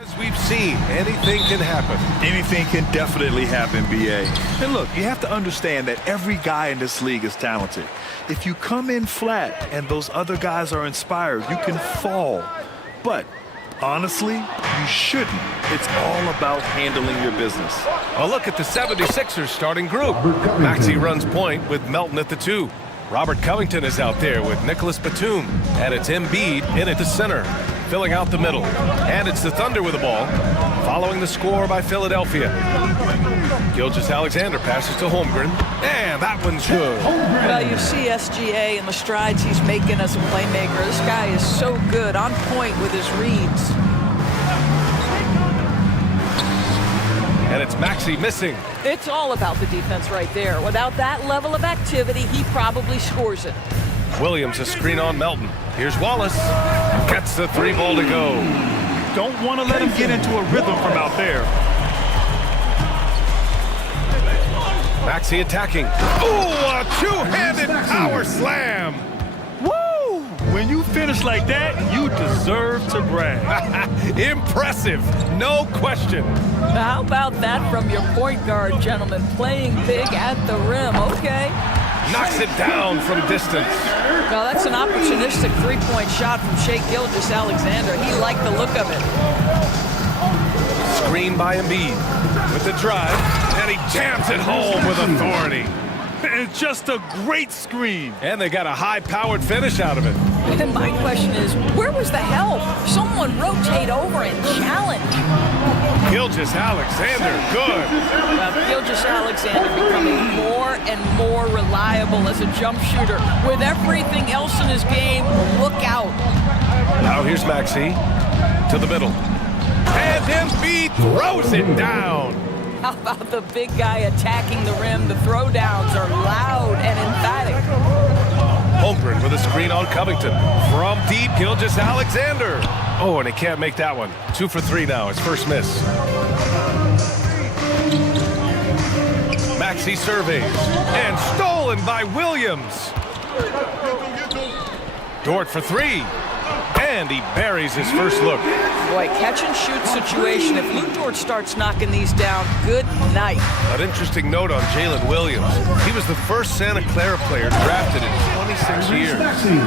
As we've seen, anything can happen. Anything can definitely happen, BA. And look, you have to understand that every guy in this league is talented. If you come in flat and those other guys are inspired, you can fall. But honestly, you shouldn't. It's all about handling your business. A look at the 76ers starting group. Maxey runs point with Melton at the 2. Robert Covington is out there with Nicholas Batum. And it's Embiid in at the center, filling out the middle. And it's the Thunder with the ball, following the score by Philadelphia. Gilgeous-Alexander passes to Holmgren, and that one's good. Well, you see SGA and the strides he's making as a playmaker. This guy is so good, on point with his reads. And it's Maxey missing. It's all about the defense right there. Without that level of activity, he probably scores it. Williams a screen on Melton. Here's Wallace. Gets the 3 ball to go. Don't want to let him get into a rhythm from out there. Maxey attacking. Ooh, a two-handed power slam. Woo! When you finish like that, you deserve to brag. Impressive, no question. How about that from your point guard, gentlemen? Playing big at the rim, okay. Knocks it down from distance. Well, that's an opportunistic three-point shot from Shai Gilgeous-Alexander. He liked the look of it. Screen by Embiid with the drive, and he jams it home with authority. It's just a great screen. And they got a high-powered finish out of it. And my question is, where was the help? Someone rotate over and challenge. Gilgeous-Alexander, good. Well, Gilgeous-Alexander becoming more and more reliable as a jump shooter. With everything else in his game, look out. Now here's Maxey to the middle. And Embiid throws it down. How about the big guy attacking the rim? The throwdowns are loud and emphatic. Holmgren with a screen on Covington. From deep, Gilgeous-Alexander. Oh, and he can't make that one. 2 for 3 now, his first miss. Maxey surveys. And stolen by Williams. Dort for 3. And he buries his first look. Boy, catch-and-shoot situation. If Lou Dort starts knocking these down, good night. An interesting note on Jalen Williams. He was the first Santa Clara player drafted in 26 years.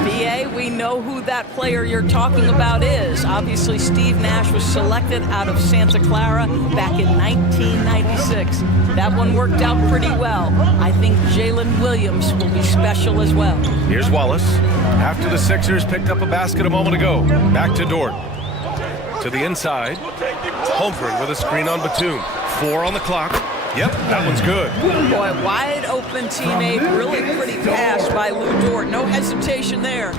BA, we know who that player you're talking about is. Obviously, Steve Nash was selected out of Santa Clara back in 1996. That one worked out pretty well. I think Jalen Williams will be special as well. Here's Wallace. After the Sixers picked up a basket a moment ago. Back to Dort. To the inside. Holmgren with a screen on Batum. 4 on the clock. Yep, that one's good. Boy, wide open teammate. Really pretty pass by Lou Dort. No hesitation there.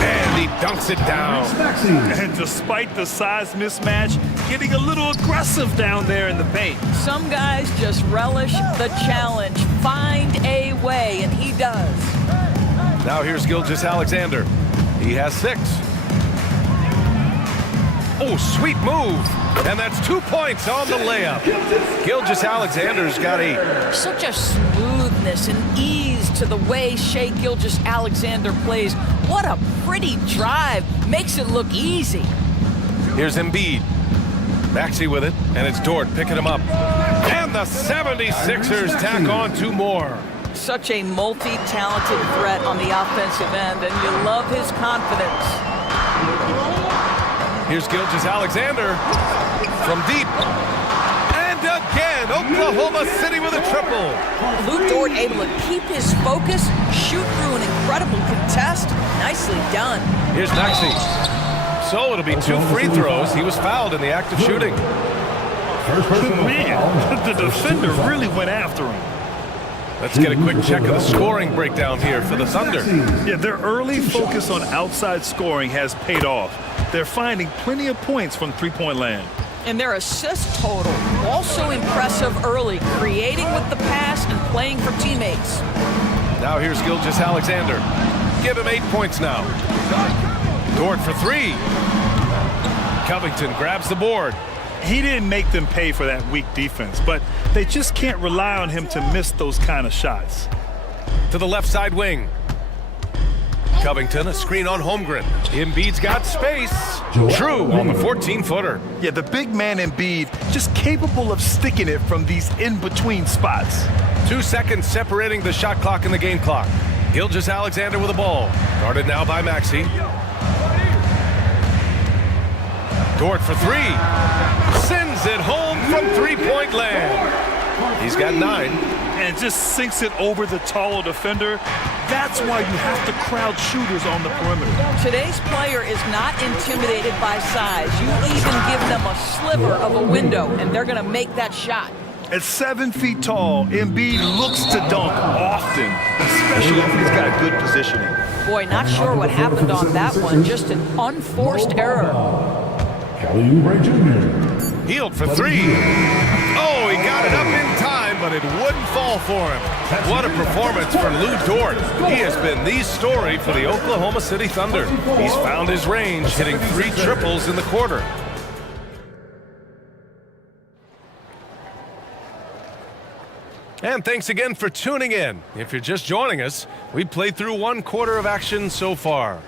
And he dunks it down. And despite the size mismatch, getting a little aggressive down there in the paint. Some guys just relish the challenge. Find a way, and he does. Now here's Gilgeous-Alexander. He has 6. Oh, sweet move. And that's 2 points on the layup. Gilgeous-Alexander's got such a smoothness and ease to the way Shai Gilgeous-Alexander plays. What a pretty drive. Makes it look easy. Here's Embiid. Maxey with it, and it's Dort picking him up. And the 76ers tack on 2 more. Such a multi-talented threat on the offensive end, and you love his confidence. Here's Gilgeous-Alexander from deep. And again, Oklahoma City with a triple. Lou Dort able to keep his focus, shoot through an incredible contest. Nicely done. Here's Maxey. So it'll be 2 free throws. He was fouled in the act of shooting. Man, the defender really went after him. Let's get a quick check of the scoring breakdown here for the Thunder. Yeah, their early focus on outside scoring has paid off. They're finding plenty of points from three-point land. And their assist total, also impressive early, creating with the pass and playing for teammates. Now here's Gilgeous-Alexander. Give him 8 points now. Dort for 3. Covington grabs the board. He didn't make them pay for that weak defense, but they just can't rely on him to miss those kind of shots. To the left side wing. Covington, a screen on Holmgren. Embiid's got space. True on the 14-footer. Yeah, the big man Embiid just capable of sticking it from these in-between spots. 2 seconds separating the shot clock and the game clock. Gilgeous-Alexander with the ball. Guarded now by Maxey. Dort for three. Sends it home from three-point land. He's got 9. And just sinks it over the taller defender. That's why you have to crowd shooters on the perimeter. Today's player is not intimidated by size. You even give them a sliver of a window, and they're going to make that shot. At 7 feet tall, Embiid looks to dunk often, especially if he's got good positioning. Boy, not sure what happened on that one. Just an unforced error. Healed for three. Oh, he got it up in time, but it wouldn't fall for him. What a performance for Lou Dort. He has been the story for the Oklahoma City Thunder. He's found his range, hitting 3 triples in the quarter. And thanks again for tuning in. If you're just joining us, we played through 1 quarter of action so far.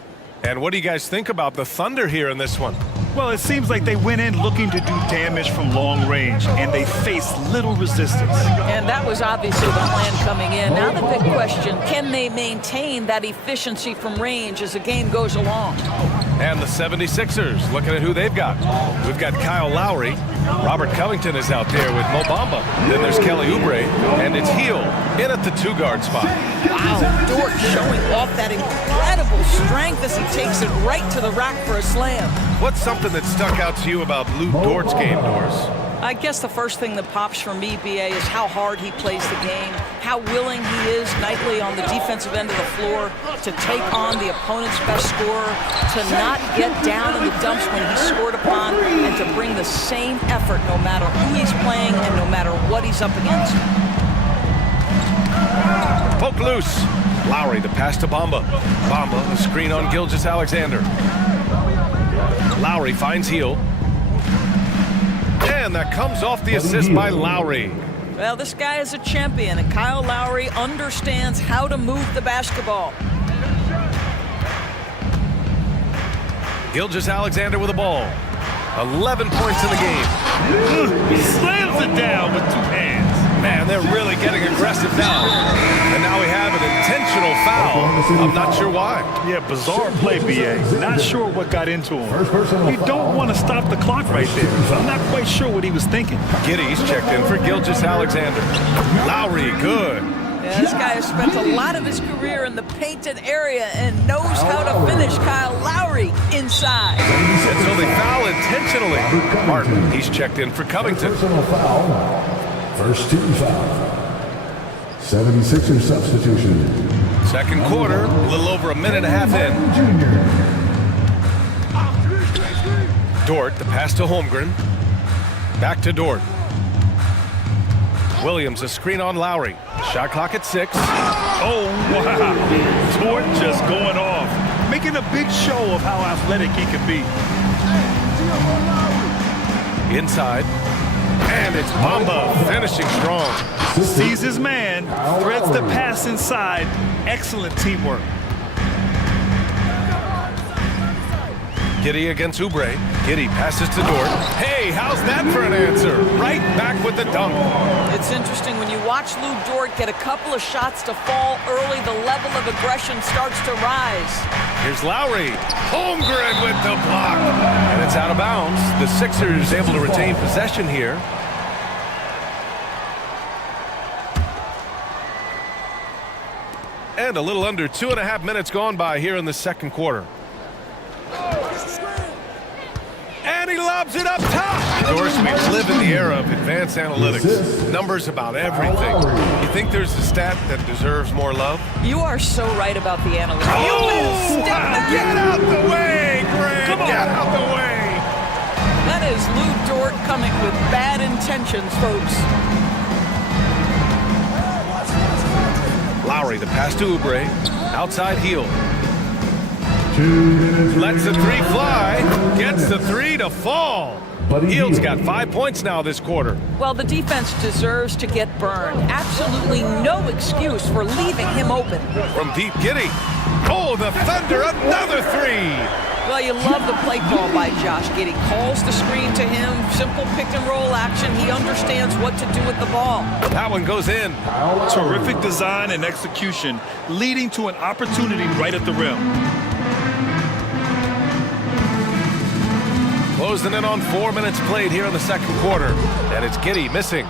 And what do you guys think about the Thunder here in this one? Well, it seems like they went in looking to do damage from long range, and they faced little resistance. And that was obviously the plan coming in. Now the big question, can they maintain that efficiency from range as the game goes along? And the 76ers, looking at who they've got. We've got Kyle Lowry. Robert Covington is out there with Mo Bamba. Then there's Kelly Oubre, and it's Hield in at the 2-guard spot. Wow, Dort showing off that incredible strength as he takes it right to the rack for a slam. What's something that stuck out to you about Lou Dort's game, Doris? I guess the first thing that pops for me, BA, is how hard he plays the game, how willing he is nightly on the defensive end of the floor to take on the opponent's best scorer, to not get down in the dumps when he's scored upon, and to bring the same effort no matter who he's playing and no matter what he's up against. Poke loose. Lowry, the pass to Bamba. Bamba, the screen on Gilgeous-Alexander. Lowry finds Hield. And that comes off the assist by Lowry. Well, this guy is a champion, and Kyle Lowry understands how to move the basketball. Gilgeous-Alexander with the ball. 11 points in the game. He slams it down with 2 hands. Man, they're really getting aggressive now. And now we have an intentional foul. I'm not sure why. Yeah, bizarre play, BA. Not sure what got into him. You don't want to stop the clock right there. I'm not quite sure what he was thinking. Giddy's checked in for Gilgeous-Alexander. Lowry, good. Yeah, this guy has spent a lot of his career in the painted area and knows how to finish Kyle Lowry inside. And so they foul intentionally. Martin, he's checked in for Covington. First team foul. 76er substitution. Second quarter, a little over a minute and a half in. Dort, the pass to Holmgren. Back to Dort. Williams, a screen on Lowry. Shot clock at 6. Oh, wow. Dort just going off. Making a big show of how athletic he can be. Inside. And it's Bamba finishing strong. Sees his man, threads the pass inside. Excellent teamwork. Giddey against Oubre. Giddey passes to Dort. Hey, how's that for an answer? Right back with the dunk. It's interesting when you watch Lou Dort get a couple of shots to fall early, the level of aggression starts to rise. Here's Lowry. Holmgren with the block. And it's out of bounds. The Sixers able to retain possession here. And a little under 2.5 minutes gone by here in the second quarter. And he lobs it up top. Doris, we live in the era of advanced analytics. Numbers about everything. You think there's a stat that deserves more love? You are so right about the analytics. Oh, wow. Get out the way, Greg. Come on. Get out the way. That is Lou Dort coming with bad intentions, folks. Lowry, the pass to Oubre. Outside Hield. Lets the 3 fly. Gets the 3 to fall. Hield's got 5 points now this quarter. Well, the defense deserves to get burned. Absolutely no excuse for leaving him open. From deep, Giddey. Oh, the Thunder, another three. Well, you love the play call by Josh Giddey. Calls the screen to him, simple pick and roll action. He understands what to do with the ball. That one goes in. Terrific design and execution, leading to an opportunity right at the rim. Closing in on 4 minutes played here in the second quarter. And it's Giddey missing.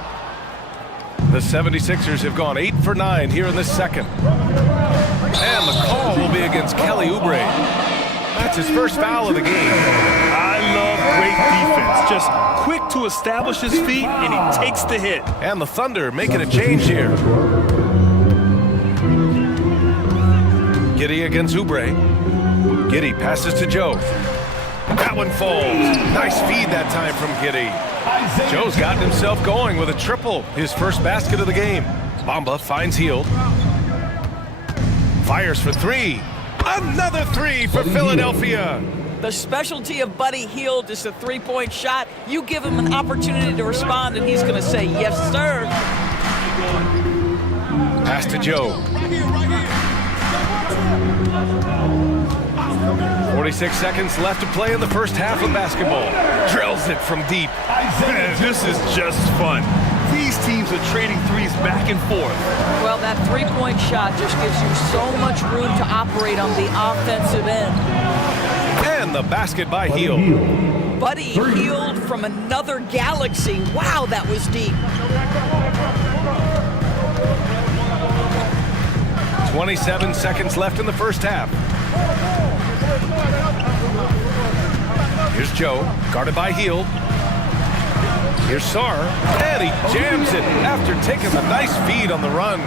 The 76ers have gone 8 for 9 here in this second. And the call will be against Kelly Oubre. That's his first foul of the game. I love great defense. Just quick to establish his feet, and he takes the hit. And the Thunder making a change here. Giddey against Oubre. Giddey passes to Joe. That one falls. Nice feed that time from Giddey. Joe's gotten himself going with a triple, his first basket of the game. Bamba finds Hield. Fires for three. Another three for Philadelphia. The specialty of Buddy Hield is a three-point shot. You give him an opportunity to respond, and he's going to say, yes, sir. Pass to Joe. 46 seconds left to play in the first half of basketball. Drills it from deep. Man, this is just fun. These teams are trading threes back and forth. Well, that three-point shot just gives you so much room to operate on the offensive end. And the basket by Hield. Buddy Hield from another galaxy. Wow, that was deep. 27 seconds left in the first half. Here's Joe, guarded by Hield. Here's Sarr, and he jams it after taking a nice feed on the run.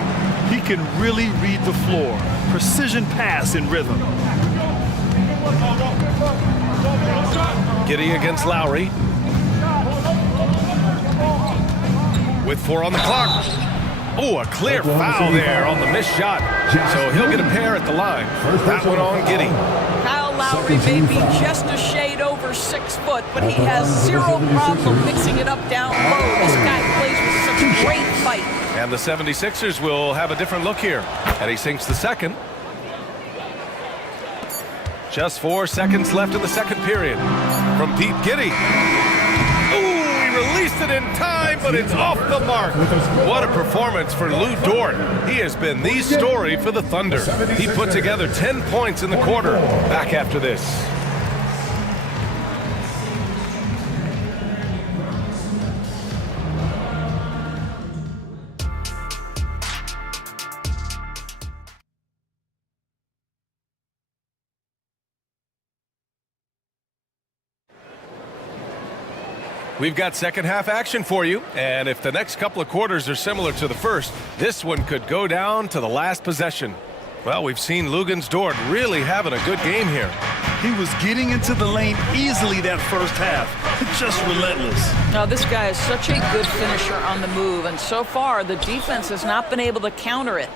He can really read the floor. Precision pass in rhythm. Giddey against Lowry. With 4 on the clock. Oh, a clear foul there on the missed shot. So he'll get a pair at the line. That one on Giddey. Kyle Lowry may be just a shade over 6 foot, but he has zero problem mixing it up down low. This guy plays with such a great fight. And the 76ers will have a different look here. And he sinks the second. Just 4 seconds left in the second period. From deep, Giddey. Ooh, he released it in time, but it's off the mark. What a performance for Lou Dort. He has been the story for the Thunder. He put together 10 points in the quarter. Back after this. We've got second half action for you, and if the next couple of quarters are similar to the first, this one could go down to the last possession. Well, we've seen Luguentz Dort really having a good game here. He was getting into the lane easily that first half. Just relentless. Now, this guy is such a good finisher on the move, and so far the defense has not been able to counter it.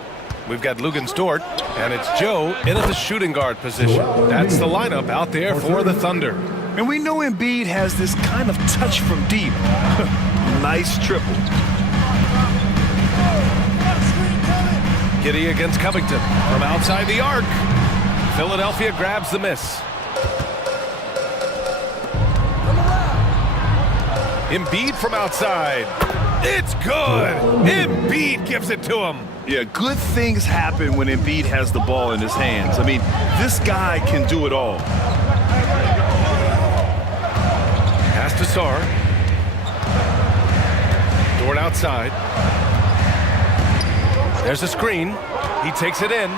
We've got Luguentz Dort, and it's Joe in at the shooting guard position. That's the lineup out there for the Thunder. And we know Embiid has this kind of touch from deep. Nice triple. Giddey against Covington from outside the arc. Philadelphia grabs the miss. Embiid from outside. It's good. Embiid gives it to him. Yeah, good things happen when Embiid has the ball in his hands. I mean, this guy can do it all. Pass to Sarr. Dort outside. There's a screen. He takes it in.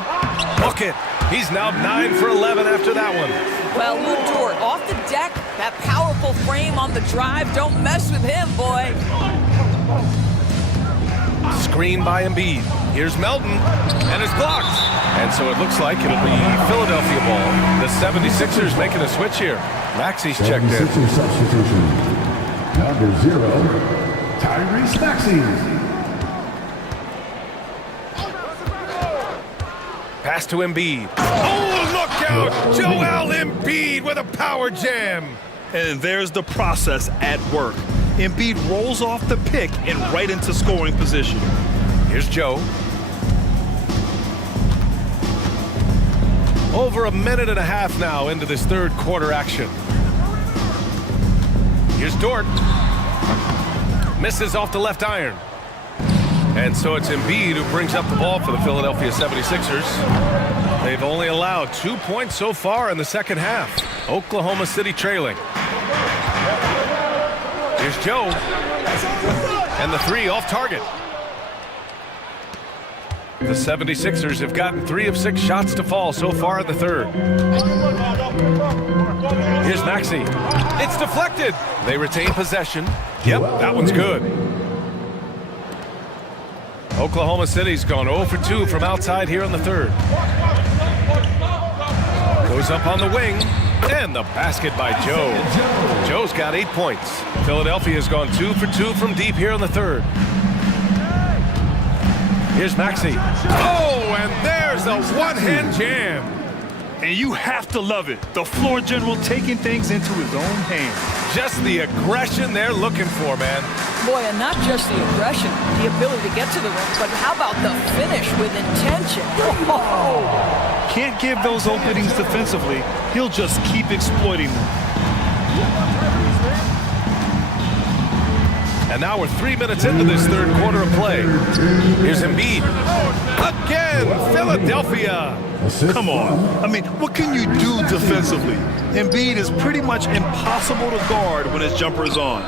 Bucket. He's now 9 for 11 after that one. Well, Lou Dort off the deck. That powerful frame on the drive. Don't mess with him, boy. Screen by Embiid. Here's Melton, and it's blocked. And so it looks like it'll be Philadelphia ball. The 76ers making a switch here. Maxi's checked in. Substitution. Number 0, Tyrese Maxey. Pass to Embiid. Oh, look out! Joel Embiid with a power jam. And there's the process at work. Embiid rolls off the pick and right into scoring position. Here's Joe. Over a minute and a half now into this third quarter action. Here's Dort. Misses off the left iron. And so it's Embiid who brings up the ball for the Philadelphia 76ers. They've only allowed 2 points so far in the second half. Oklahoma City trailing. Here's Joe. And the three off target. The 76ers have gotten 3 of 6 shots to fall so far in the third. Here's Maxey. It's deflected. They retain possession. Yep, that one's good. Oklahoma City's gone 0 for 2 from outside here in the third. Goes up on the wing. And the basket by Joe. Joe's got 8 points. Philadelphia's gone 2 for 2 from deep here in the third. Here's Maxey. Oh, and there's a one-hand jam. And you have to love it. The floor general taking things into his own hands. Just the aggression they're looking for, man. Boy, and not just the aggression, the ability to get to the rim, but how about the finish with intention? Oh. Can't give those openings defensively. He'll just keep exploiting them. And now we're 3 minutes into this third quarter of play. Here's Embiid. Again, Philadelphia. Come on. I mean, what can you do defensively? Embiid is pretty much impossible to guard when his jumper is on.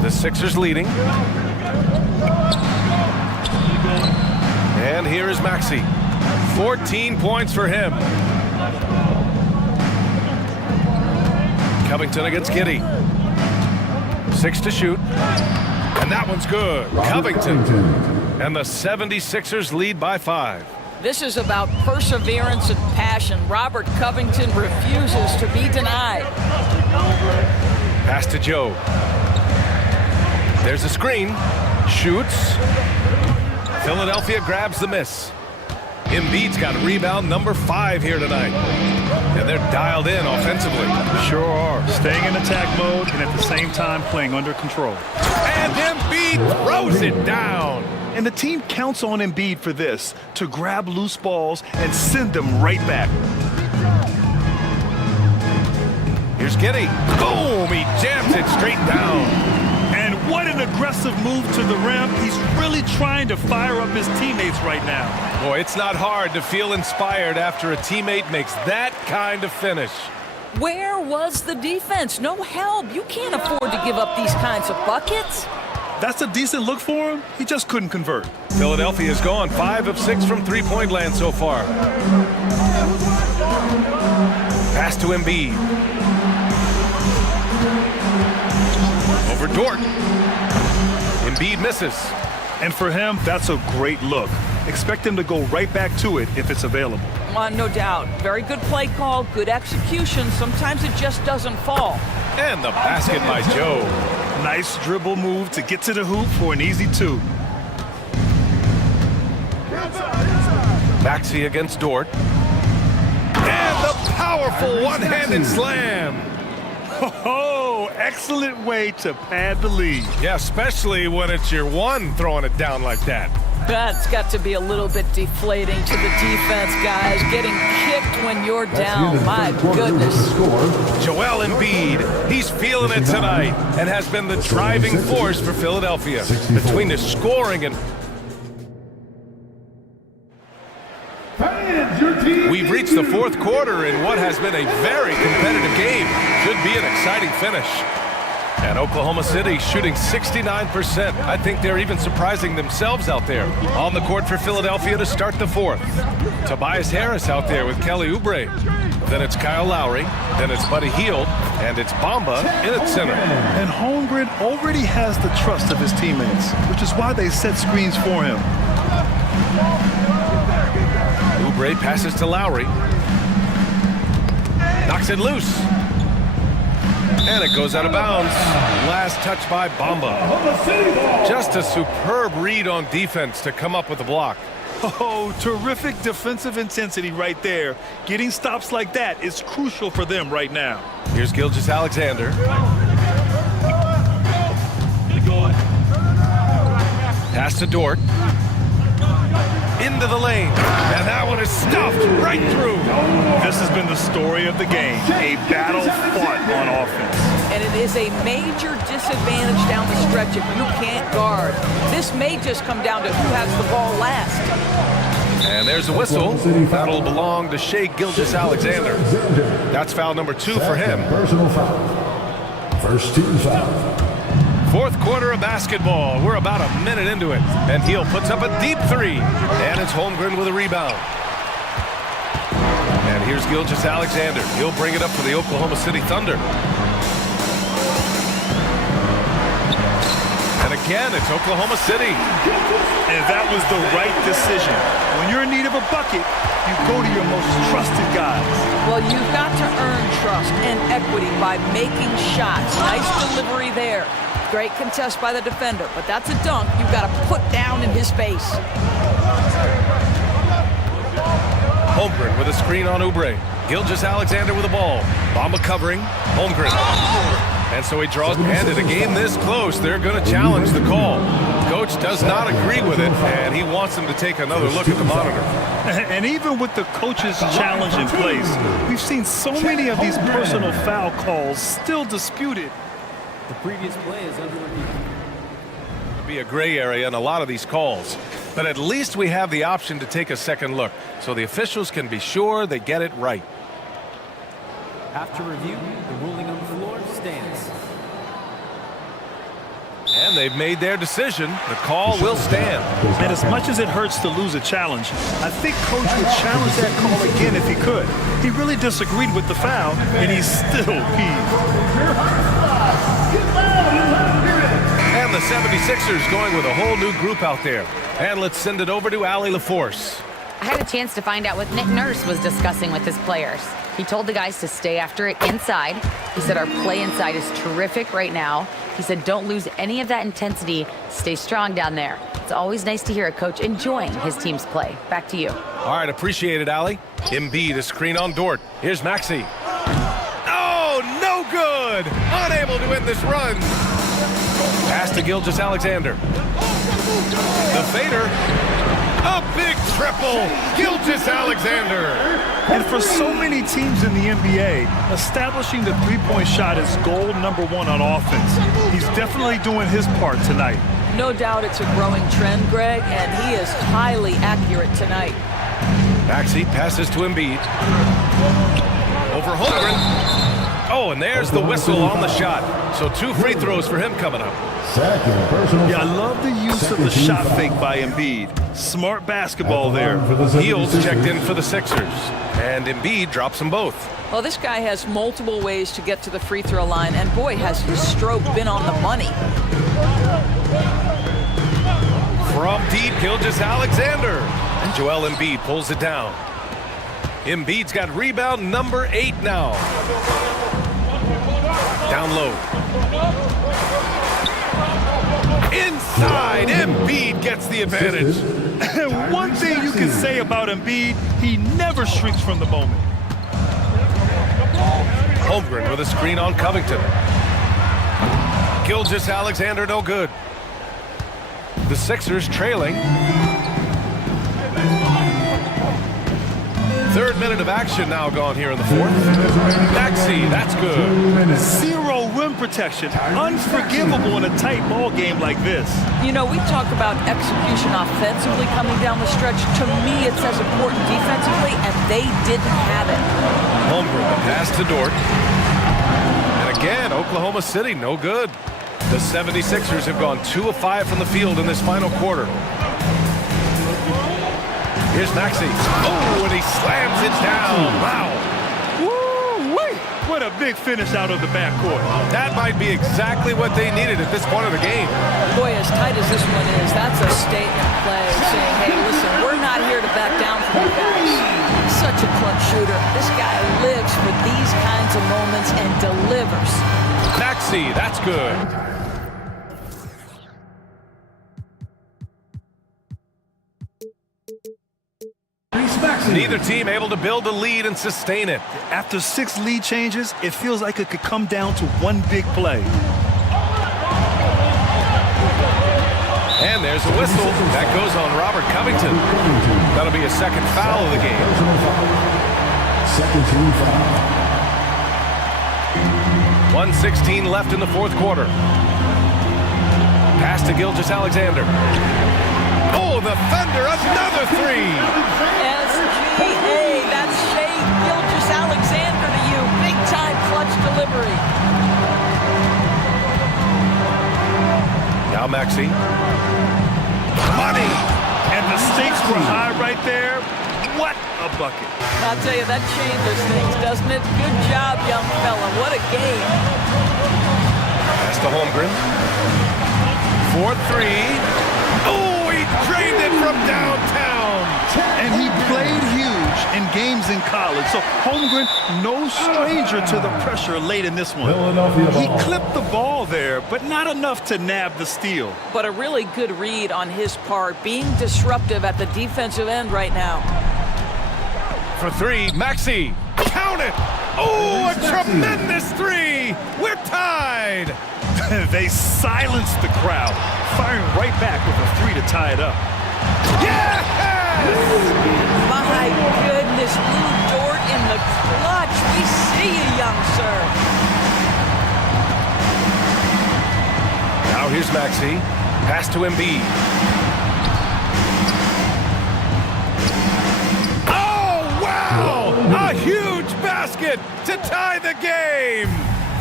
The Sixers leading. And here is Maxey. 14 points for him. Covington against Giddey. 6 to shoot. And that one's good. Covington. And the 76ers lead by 5. This is about perseverance and passion. Robert Covington refuses to be denied. Pass to Joe. There's a screen. Shoots. Philadelphia grabs the miss. Embiid's got rebound number 5 here tonight. And they're dialed in offensively. Sure are. Staying in attack mode and at the same time playing under control. And Embiid throws it down. And the team counts on Embiid for this, to grab loose balls and send them right back. Here's Giddey. Boom! He jams it straight down. And what an aggressive move to the rim. He's really trying to fire up his teammates right now. Boy, it's not hard to feel inspired after a teammate makes that kind of finish. Where was the defense? No help. You can't afford to give up these kinds of buckets. That's a decent look for him. He just couldn't convert. Philadelphia's gone 5 of 6 from three-point land so far. Pass to Embiid. Over Dort. Embiid misses. And for him, that's a great look. Expect him to go right back to it if it's available. No doubt. Very good play call, good execution. Sometimes it just doesn't fall. And the basket by Joe. Nice dribble move to get to the hoop for an easy 2. Maxey against Dort. And the powerful one-handed slam. Oh, excellent way to pad the lead. Yeah, especially when it's your one throwing it down like that. That's got to be a little bit deflating to the defense, guys. Getting kicked when you're down. My goodness. Joel Embiid, he's feeling it tonight and has been the driving force for Philadelphia. Between the scoring and... We've reached the fourth quarter in what has been a very competitive game. Should be an exciting finish. And Oklahoma City shooting 69%. I think they're even surprising themselves out there. On the court for Philadelphia to start the fourth. Tobias Harris out there with Kelly Oubre. Then it's Kyle Lowry. Then it's Buddy Hield. And it's Bamba in its center. And Holmgren already has the trust of his teammates, which is why they set screens for him. Oubre passes to Lowry. Knocks it loose. And it goes out of bounds. Last touch by Bamba. Just a superb read on defense to come up with the block. Oh, terrific defensive intensity right there. Getting stops like that is crucial for them right now. Here's Gilgeous-Alexander. Pass to Dort. into the lane. And that one is stuffed right through. This has been the story of the game, a battle fought on offense. And it is a major disadvantage down the stretch if you can't guard. This may just come down to who has the ball last. And there's a whistle. That'll belong to Shai Gilgeous-Alexander. That's foul number 2 for him. Personal foul. First team foul. Fourth quarter of basketball. We're about a minute into it. And Heel puts up a deep 3. And it's Holmgren with a rebound. And here's Gilgeous-Alexander. He'll bring it up for the Oklahoma City Thunder. And again, it's Oklahoma City. And that was the right decision. When you're in need of a bucket, you go to your most trusted guys. Well, you've got to earn trust and equity by making shots. Nice delivery there. Great contest by the defender, but that's a dunk you've got to put down in his face. Holmgren with a screen on Oubre. Gilgeous-Alexander with the ball. Bamba covering. Holmgren. And so he draws, and in a game this close, they're going to challenge the call. Coach does not agree with it, and he wants them to take another look at the monitor. And even with the coach's challenge in place, we've seen so many of these personal foul calls still disputed. The previous play is under review. There'll be a gray area in a lot of these calls, but at least we have the option to take a second look, so the officials can be sure they get it right. After review, the ruling on the floor stands. And they've made their decision. The call will stand. And as much as it hurts to lose a challenge, I think Coach would challenge that call again if he could. He really disagreed with the foul, and he's still peeved. And the 76ers going with a whole new group out there. And let's send it over to Allie LaForce. I had a chance to find out what Nick Nurse was discussing with his players. He told the guys to stay after it inside. He said our play inside is terrific right now. He said don't lose any of that intensity. Stay strong down there. It's always nice to hear a coach enjoying his team's play. Back to you. All right, appreciate it, Allie. Embiid, a screen on Dort. Here's Maxey. Oh, no good! Unable to end this run. Pass to Gilgeous-Alexander. The fader. A big triple. Gilgeous-Alexander. And for so many teams in the NBA, establishing the three-point shot is goal number 1 on offense. He's definitely doing his part tonight. No doubt it's a growing trend, Greg, and he is highly accurate tonight. Maxey passes to Embiid. Over Holmgren. Oh, and there's the whistle on the shot. So 2 free throws for him coming up. Second personal. Yeah, I love the use of the shot fake by Embiid. Smart basketball there. Heels checked in for the Sixers. And Embiid drops them both. Well, this guy has multiple ways to get to the free throw line, and boy, has his stroke been on the money. From deep, Gilgeous-Alexander. And Joel Embiid pulls it down. Embiid's got rebound number 8 now. Down low. Inside, Embiid gets the advantage. One thing you can say about Embiid, he never shrinks from the moment. Holmgren with a screen on Covington. Gilgeous-Alexander no good. The Sixers trailing. 3rd minute of action now gone here in the 4th. Maxey, that's good. 0 rim protection. Unforgivable in a tight ball game like this. You know, we talk about execution offensively coming down the stretch. To me, it's as important defensively, and they didn't have it. Holmgren, the pass to Dort. And again, Oklahoma City, no good. The 76ers have gone 2 of 5 from the field in this final quarter. Here's Maxey. Oh, and he slams it down. Wow. Woo-wee. What a big finish out of the backcourt. That might be exactly what they needed at this point of the game. Boy, as tight as this one is, that's a statement play saying, hey, listen, we're not here to back down from you guys. Such a clutch shooter. This guy lives for these kinds of moments and delivers. Maxey, that's good. Neither team able to build a lead and sustain it. After 6 lead changes, it feels like it could come down to one big play. And there's a whistle. That goes on Robert Covington. That'll be a second foul of the game. Second team foul. 1:16 left in the fourth quarter. Pass to Gilgeous-Alexander. Oh, the Thunder, another three. SGA, that's Shea Gilgeous-Alexander to you. Big time clutch delivery. Now Maxey. Money! And the stakes were high right there. What a bucket. I'll tell you, that changes things, doesn't it? Good job, young fella. What a game. Pass to Holmgren. 4-3. Oh, he drained it from downtown. And he played huge in games in college. So Holmgren, no stranger to the pressure late in this one. He clipped the ball there, but not enough to nab the steal. But a really good read on his part, being disruptive at the defensive end right now. For three, Maxey. Count it. Oh, a tremendous three. We're tied. They silenced the crowd, firing right back with a three to tie it up. Yes! My goodness, Lou Dort in the clutch. We see you, young sir. Now here's Maxey. Pass to Embiid. Oh, wow! A huge basket to tie the game.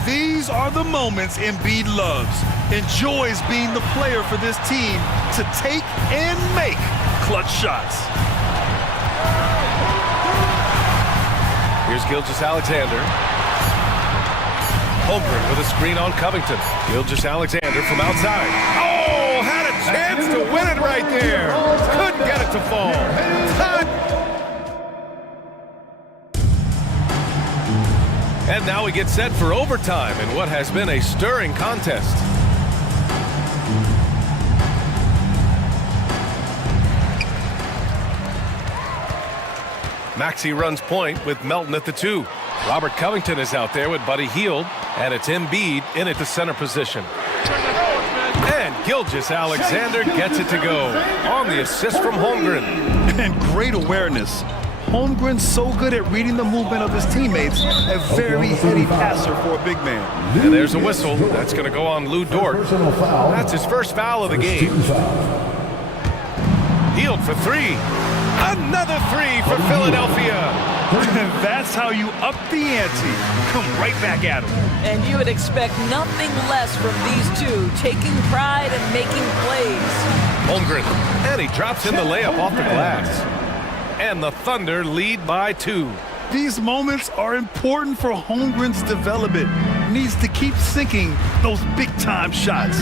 These are the moments Embiid loves, enjoys being the player for this team to take and make clutch shots. Here's Gilgeous-Alexander. Holmgren with a screen on Covington. Gilgeous-Alexander from outside. Oh, had a chance to win it right there. Couldn't get it to fall. Time. And now we get set for overtime in what has been a stirring contest. Maxey runs point with Melton at the 2. Robert Covington is out there with Buddy Hield, and it's Embiid in at the center position. And Gilgeous-Alexander gets it to go on the assist from Holmgren. And great awareness. Holmgren's so good at reading the movement of his teammates, a very heady passer for a big man. And there's a whistle. That's going to go on Lou Dort. That's his first foul of the game. Hield for three. Another three for Philadelphia. That's how you up the ante. Come right back at him. And you would expect nothing less from these two, taking pride and making plays. Holmgren. And he drops in the layup off the glass. And the Thunder lead by 2. These moments are important for Holmgren's development. Needs to keep sinking those big-time shots.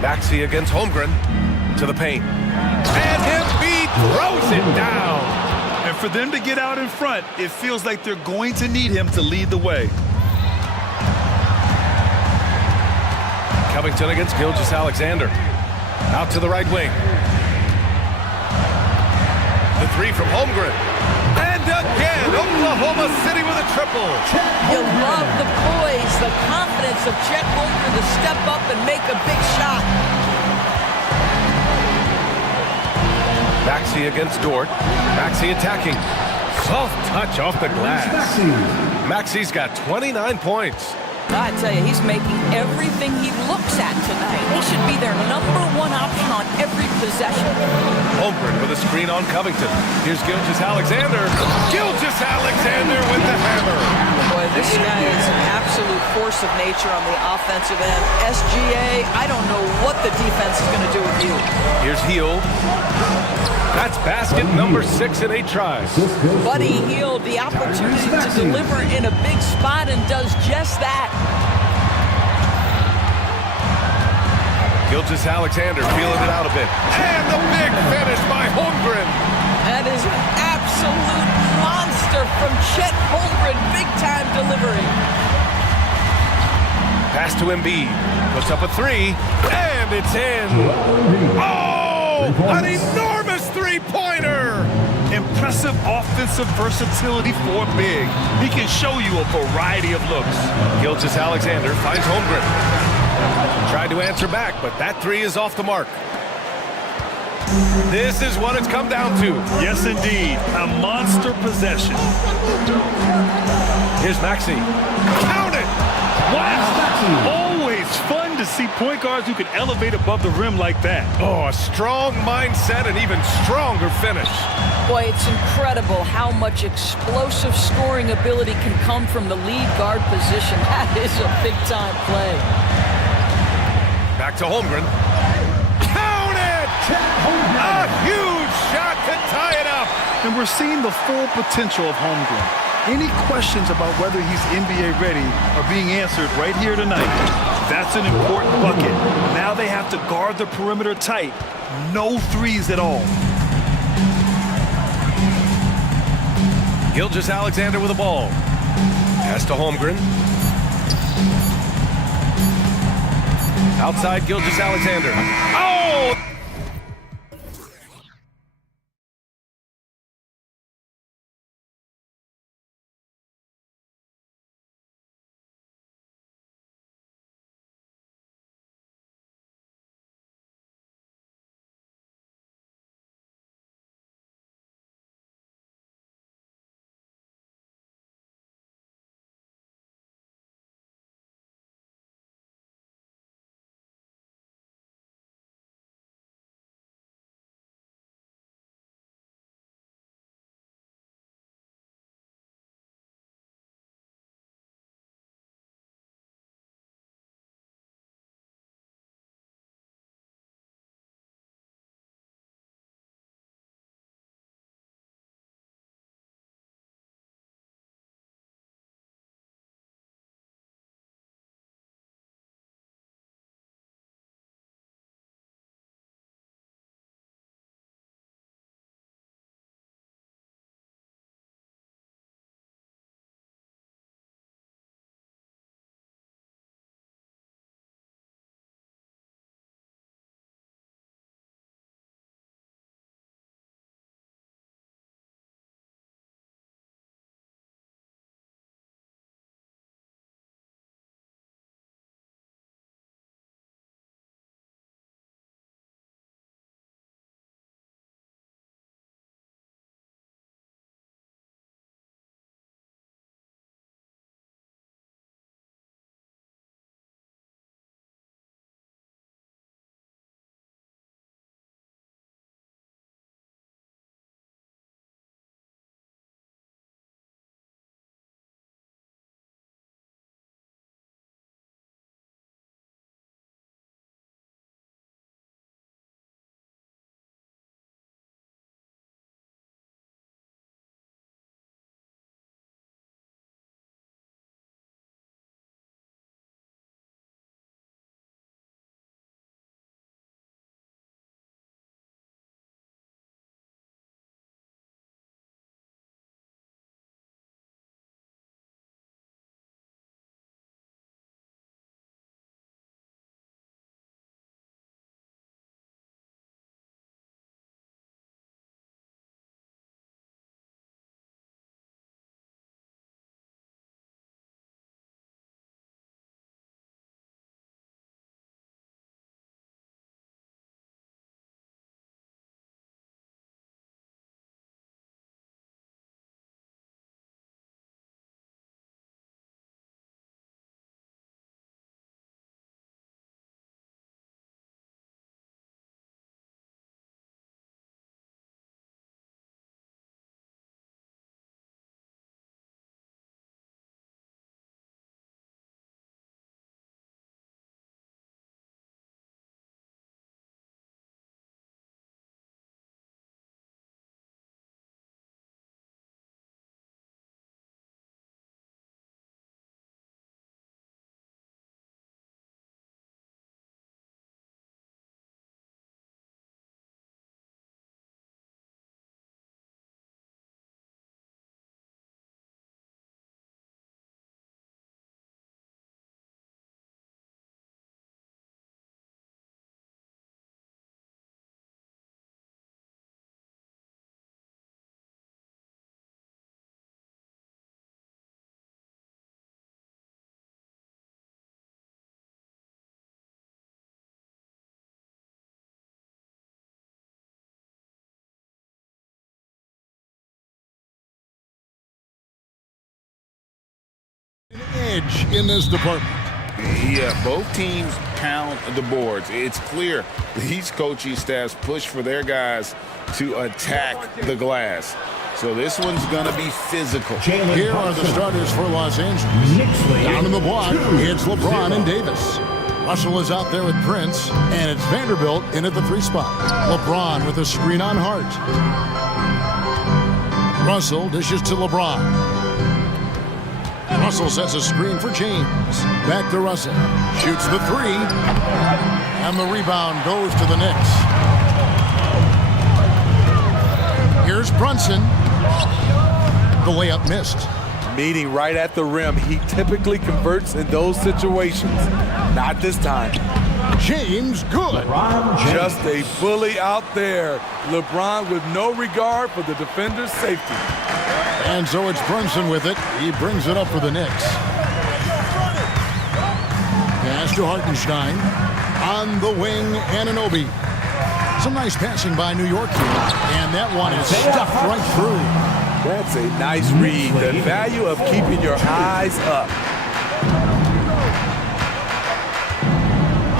Maxey against Holmgren to the paint. And Embiid throws it down. And for them to get out in front, it feels like they're going to need him to lead the way. Covington against Gilgeous-Alexander. Out to the right wing. The three from Holmgren. And again, Oklahoma City with a triple. You love the poise, the confidence of Chet Holmgren to step up and make a big shot. Maxey against Dort. Maxey attacking. Soft touch off the glass. Maxey's got 29 points. I tell you, he's making everything he looks at tonight. He should be their #1 option on every possession. Holmgren with a screen on Covington. Here's Gilgeous-Alexander. Gilgeous-Alexander with the hammer. Boy, this guy is an absolute force of nature on the offensive end. SGA, I don't know what the defense is going to do with you. Here's Hield. That's basket number 6 in 8 tries. Buddy Hield, the opportunity to deliver in a big spot, and does just that. Gilgeous-Alexander feeling it out a bit. And the big finish by Holmgren. That is an absolute monster from Chet Holmgren. Big-time delivery. Pass to Embiid. Puts up a 3. And it's in. Oh! An enormous three-pointer! Impressive offensive versatility for big. He can show you a variety of looks. Gilgeous-Alexander finds Holmgren. Tried to answer back, but that three is off the mark. This is what it's come down to. Yes, indeed. A monster possession. Here's Maxey. Count it! Wow! Always fun to see point guards who can elevate above the rim like that. Oh, a strong mindset and even stronger finish. Boy, it's incredible how much explosive scoring ability can come from the lead guard position. That is a big-time play. Back to Holmgren. Count it! A huge shot to tie it up. And we're seeing the full potential of Holmgren. Any questions about whether he's NBA ready are being answered right here tonight. That's an important bucket. Now they have to guard the perimeter tight. No threes at all. Gilgeous-Alexander with the ball. Pass to Holmgren. Outside Gilgeous-Alexander. Oh! edge in this department. Yeah, both teams pound the boards. It's clear these coaching staffs push for their guys to attack the glass. So this one's going to be physical. Here are the starters for Los Angeles. Down in the block, it's LeBron and Davis. Russell is out there with Prince, and it's Vanderbilt in at the 3 spot. LeBron with a screen on Hart. Russell dishes to LeBron. Russell sets a screen for James. Back to Russell. Shoots the 3. And the rebound goes to the Knicks. Here's Brunson. The layup missed. Meeting right at the rim. He typically converts in those situations. Not this time. James, good. Just a bully out there. LeBron with no regard for the defender's safety. And so it's Brunson with it. He brings it up for the Knicks. Pass to Hartenstein. On the wing, Anunoby. Some nice passing by New York here. And that one is stuffed right through. That's a nice read. The value of keeping your eyes up.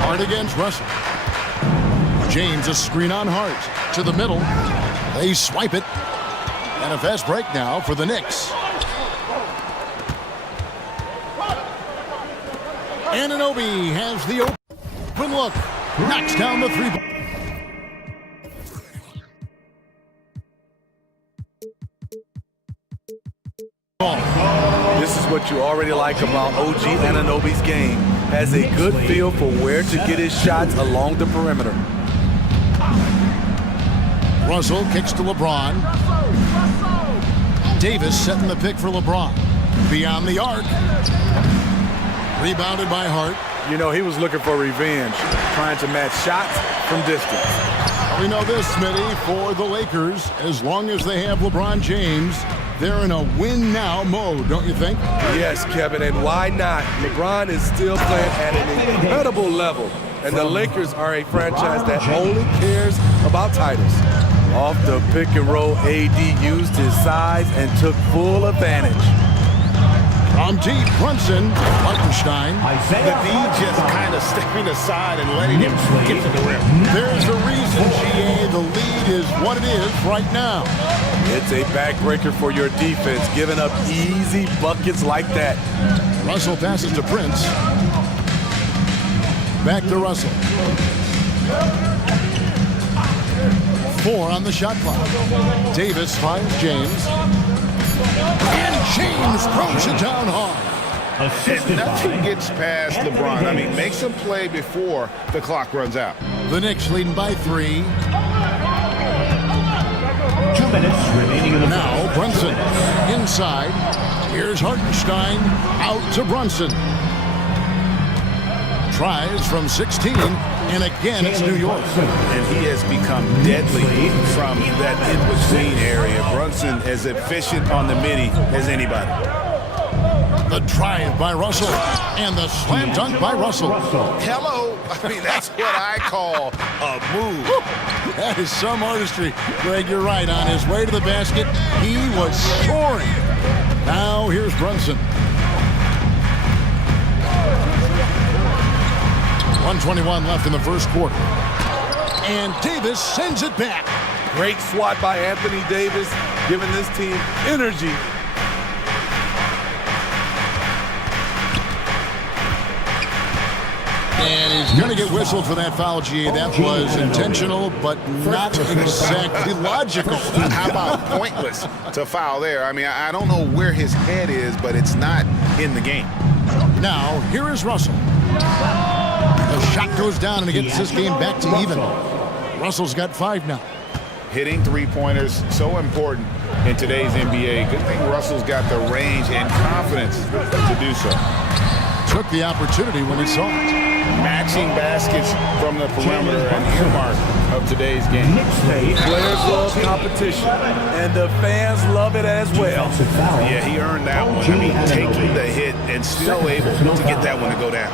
Hart against Russell. James a screen on Hart. To the middle. They swipe it. And a fast break now for the Knicks. Anunoby has the open look. Knocks down the 3 ball. This is what you already like about OG Anunoby's game. Has a good feel for where to get his shots along the perimeter. Russell kicks to LeBron. Davis setting the pick for LeBron. Beyond the arc. Rebounded by Hart. You know, he was looking for revenge, trying to match shots from distance. We know this, Smitty, for the Lakers, as long as they have LeBron James, they're in a win-now mode, don't you think? Yes, Kevin, and why not? LeBron is still playing at an incredible level, and the Lakers are a franchise that only cares about titles. Off the pick and roll, AD used his size and took full advantage. From deep, Brunson, Hartenstein. The D just kind of stepping aside and letting him get to the rim. There's a reason, GA, the lead is what it is right now. It's a backbreaker for your defense, giving up easy buckets like that. Russell passes to Prince. Back to Russell. 4 on the shot clock. Davis finds James. And James throws it down hard. And nothing gets past LeBron. I mean, makes him play before the clock runs out. The Knicks leading by 3. 2 minutes remaining in the Now Brunson inside. Here's Hartenstein out to Brunson. Tries from 16, and again it's New York. And he has become deadly from that in-between area. Brunson as efficient on the midi as anybody. The drive by Russell, and the slam dunk by Russell. Hello. I mean, that's what I call a move. That is some artistry. Greg, you're right. On his way to the basket, he was soaring. Now here's Brunson. 1:21 left in the first quarter. And Davis sends it back. Great swat by Anthony Davis, giving this team energy. And he's going to get whistled for that foul, G. That was intentional, but not exactly logical. How about pointless to foul there? I mean, I don't know where his head is, but it's not in the game. Now, here is Russell. The shot goes down, and it gets this game back to even. Russell's got 5 now. Hitting three-pointers, so important in today's NBA. Good thing Russell's got the range and confidence to do so. Took the opportunity when he saw it. Matching baskets from the perimeter, an earmark of today's game. Players love competition, and the fans love it as well. Yeah, he earned that one. I mean, taking the hit and still able to get that one to go down.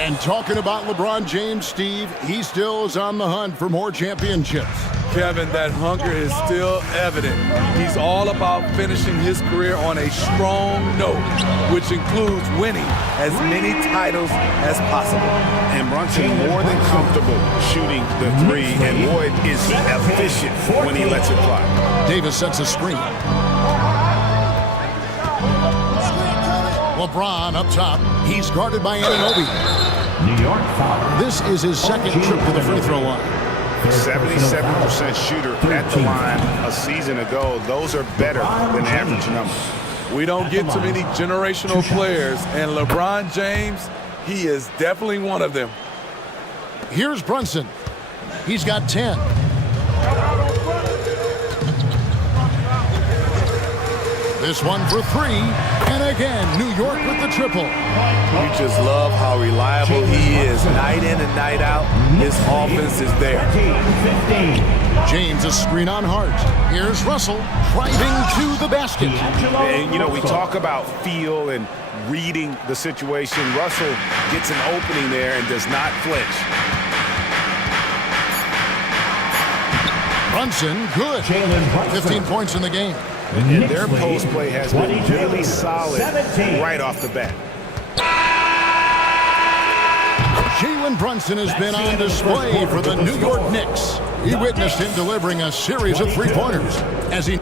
And talking about LeBron James, Steve, he still is on the hunt for more championships. Kevin, that hunger is still evident. He's all about finishing his career on a strong note, which includes winning as many titles as possible. And Brunson more than comfortable shooting the three, and boy, is he efficient when he lets it fly. Davis sets a screen. LeBron up top. He's guarded by Anunoby. New York foul. This is his second trip to the free throw line. 77% shooter at the line a season ago. Those are better than average numbers. We don't get too many generational players, and LeBron James, he is definitely one of them. Here's Brunson. He's got 10. This one for three, and again, New York with the triple. We just love how reliable he is. Night in and night out, his offense is there. James, a screen on Hart. Here's Russell, driving to the basket. And, you know, we talk about feel and reading the situation. Russell gets an opening there and does not flinch. Brunson, good. 15 points in the game. And their post play has been really solid right off the bat. Jalen Brunson has been on display for the New York Knicks. He witnessed him delivering a series of three-pointers as he...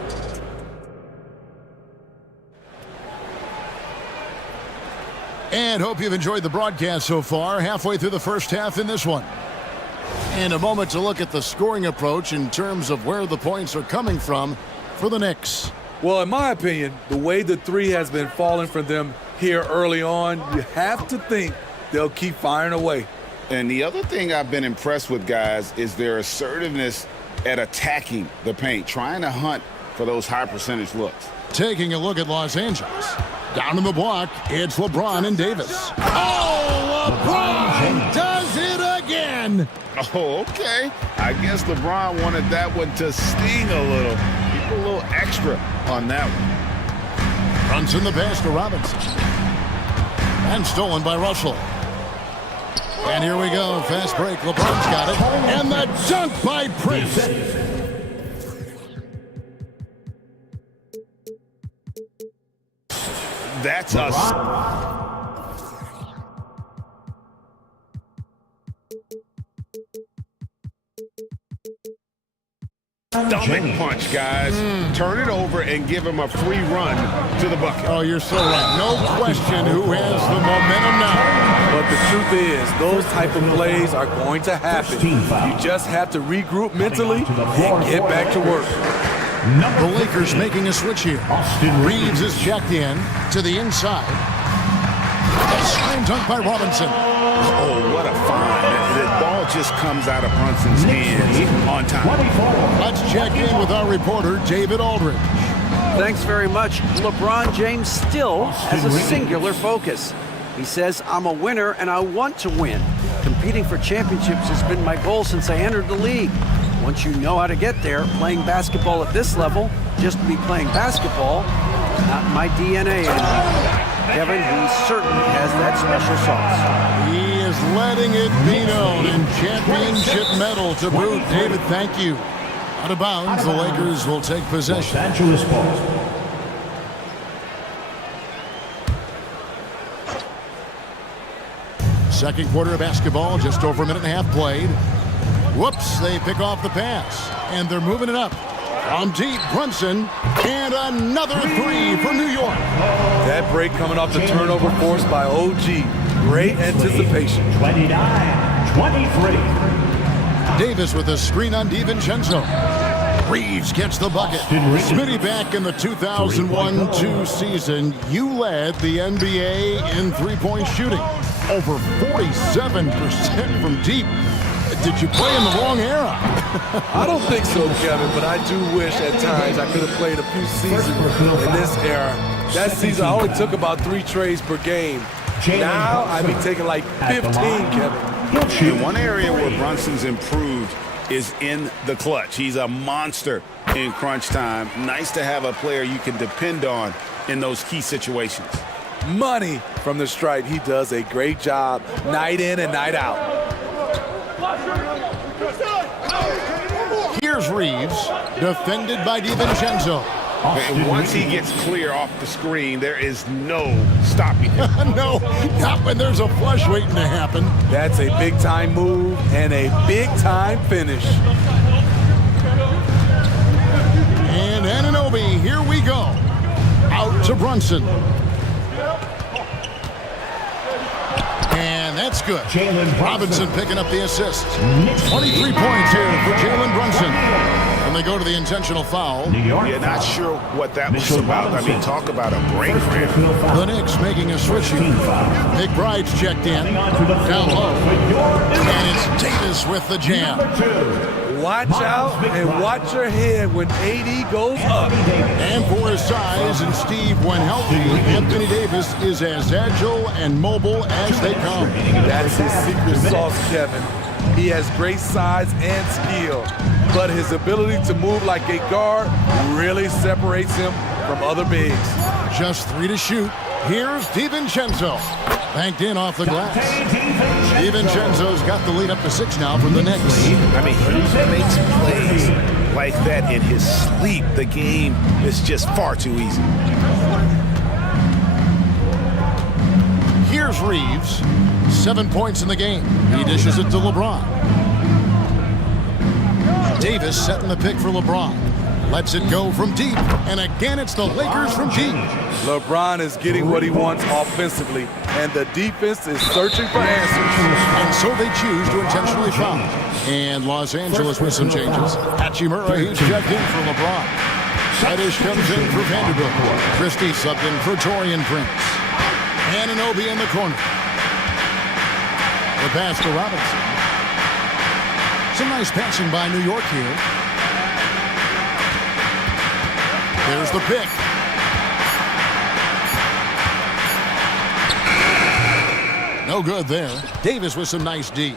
And hope you've enjoyed the broadcast so far. Halfway through the first half in this one. And a moment to look at the scoring approach in terms of where the points are coming from for the Knicks. Well, in my opinion, the way the three has been falling for them here early on, you have to think they'll keep firing away. And the other thing I've been impressed with, guys, is their assertiveness at attacking the paint, trying to hunt for those high percentage looks. Taking a look at Los Angeles. Down in the block, it's LeBron and Davis. Oh, LeBron does it again. Oh, okay. I guess LeBron wanted that one to sting a little. A little extra on that one. Brunson the pass to Robinson. And stolen by Russell. And here we go. Fast break. LeBron's got it. And the dunk by Prince. That's us. Stomach punch, guys. Turn it over and give him a free run to the bucket. Oh, you're so right. No question who has the momentum now. But the truth is, those type of plays are going to happen. You just have to regroup mentally and get back to work. The Lakers making a switch here. Reeves is checked in to the inside. A slam dunk by Robinson. Oh, what a find. That ball just comes out of Brunson's hands on time. Let's check in with our reporter, David Aldridge. Thanks very much. LeBron James still has a singular focus. He says, I'm a winner and I want to win. Competing for championships has been my goal since I entered the league. Once you know how to get there, playing basketball at this level, just to be playing basketball, not my DNA anymore. Kevin, he certainly has that special sauce. He is letting it be known, and championship medal to boot. David, thank you. Out of bounds, the Lakers will take possession. Second quarter of basketball, just over a minute and a half played. Whoops, they pick off the pass, and they're moving it up. From deep, Brunson, and another three for New York. That break coming off the turnover forced by OG. Great anticipation. 29-23. Davis with a screen on DiVincenzo. Reeves gets the bucket. Smitty, back in the 2001-2 season, you led the NBA in three-point shooting. Over 47% from deep. Did you play in the wrong era? I don't think so, Kevin, but I do wish at times I could have played a few seasons in this era. That season, I only took about 3 trades per game. Now, I'd be taking like 15, Kevin. And one area where Brunson's improved is in the clutch. He's a monster in crunch time. Nice to have a player you can depend on in those key situations. Money from the stripe. He does a great job night in and night out. Here's Reeves, defended by DiVincenzo. And once he gets clear off the screen, there is no stopping him. No, not when there's a flush waiting to happen. That's a big-time move and a big-time finish. And Anunoby, here we go. Out to Brunson. And that's good. Robinson picking up the assist. 23 points here for Jalen Brunson. And they go to the intentional foul. You're not sure what that was about. I mean, talk about a brain cramp. The Knicks making a switch here. McBride's checked in. Down low. And it's Davis with the jam. Watch out and watch your head when AD goes up. And for his size and Steve, when healthy, Anthony Davis is as agile and mobile as they come. That's his secret sauce, Kevin. He has great size and skill, but his ability to move like a guard really separates him from other bigs. Just 3 to shoot. Here's DiVincenzo. Banked in off the glass. DiVincenzo's got the lead up to 6 now for the Knicks. I mean, he makes plays like that in his sleep. The game is just far too easy. Here's Reeves. 7 points in the game. He dishes it to LeBron. Davis setting the pick for LeBron. Lets it go from deep. And again, it's the Lakers from deep. LeBron is getting what he wants offensively, and the defense is searching for answers. And so they choose to intentionally foul. And Los Angeles with some changes. Hachimura, he's checked in for LeBron. Reddish comes in for Vanderbilt. Christie subbed in for Taurean Prince. Anunoby in the corner. The pass to Robinson. Some nice passing by New York here. There's the pick. No good there. Davis with some nice D.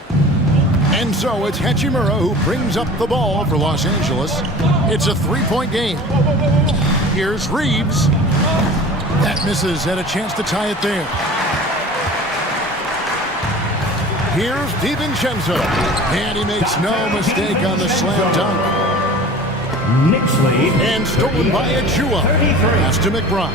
And so it's Hachimura who brings up the ball for Los Angeles. It's a 3-point game. Here's Reeves. That misses. Had a chance to tie it there. Here's DiVincenzo. And he makes no mistake on the slam dunk. Knicks lead. And stolen by Achua. Pass to McBride.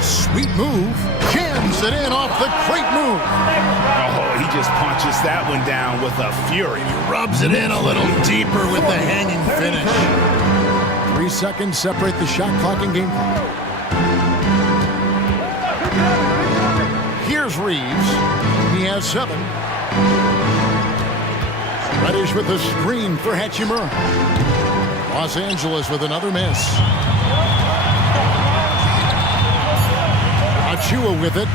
Sweet move. Jams it in off the great move. Oh, he just punches that one down with a fury. He rubs it in a little deeper with the hanging finish. 3 seconds separate the shot clock and game clock. Here's Reeves. He has 7. Reddish with the screen for Hachimura. Los Angeles with another miss. Achua with it.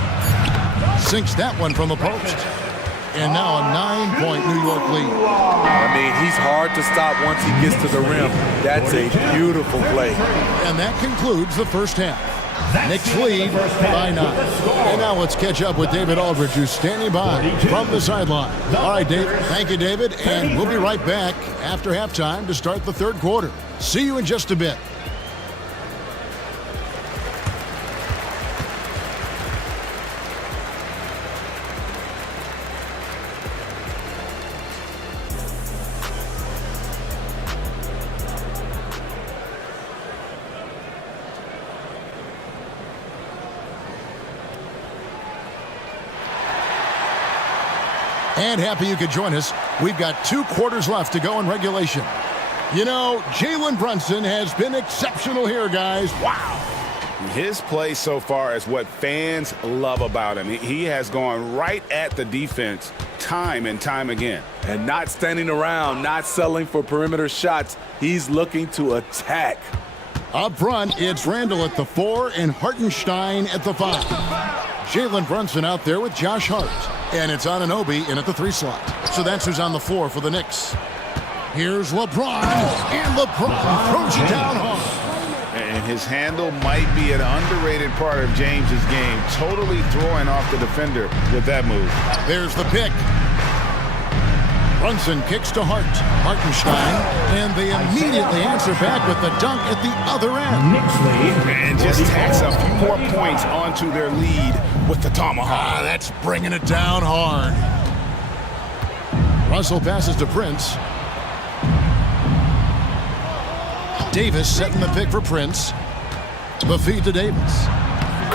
Sinks that one from the post. And now a 9-point New York lead. I mean, he's hard to stop once he gets to the rim. That's a beautiful play. And that concludes the first half. Knicks lead by 9. And now let's catch up with David Aldridge, who's standing by from the sideline. All right, Dave. Thank you, David. And we'll be right back after halftime to start the third quarter. See you in just a bit. And happy you could join us. We've got 2 quarters left to go in regulation. You know, Jalen Brunson has been exceptional here, guys. Wow. His play so far is what fans love about him. He has gone right at the defense time and time again. And not standing around, not settling for perimeter shots. He's looking to attack. Up front, it's Randall at the 4 and Hartenstein at the 5. Jalen Brunson out there with Josh Hart. And it's Anunoby in at the 3 slot. So that's who's on the floor for the Knicks. Here's LeBron. And LeBron throws it down hard. And his handle might be an underrated part of James's game. Totally throwing off the defender with that move. There's the pick. Brunson kicks to Hart. Hartenstein. And they immediately answer back with the dunk at the other end. And just tacks a few more points onto their lead with the tomahawk. That's bringing it down hard. Russell passes to Prince. Davis setting the pick for Prince. The feed to Davis.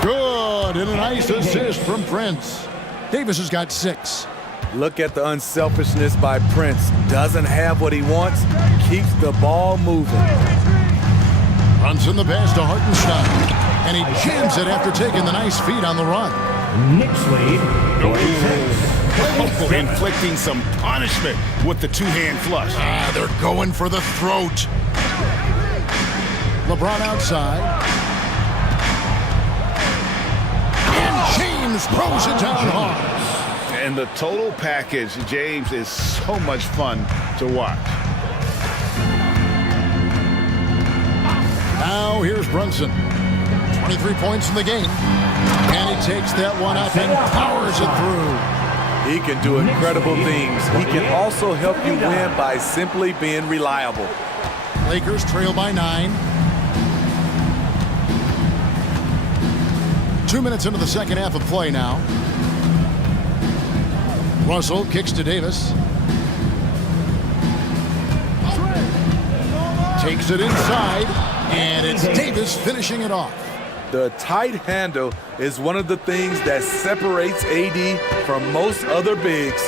Good, and a nice assist from Prince. Davis has got 6. Look at the unselfishness by Prince. Doesn't have what he wants, keeps the ball moving. Runs in the pass to Hartenstein, and he jams it after taking the nice feed on the run. Knicks lead. Inflicting some punishment with the two-hand flush. They're going for the throat. LeBron outside. And James throws it down hard. And the total package, James, is so much fun to watch. Now here's Brunson. 23 points in the game. And he takes that one up and powers it through. He can do incredible things. He can also help you win by simply being reliable. Lakers trail by 9. 2 minutes into the second half of play now. Russell kicks to Davis. Takes it inside, and it's Davis finishing it off. The tight handle is one of the things that separates AD from most other bigs.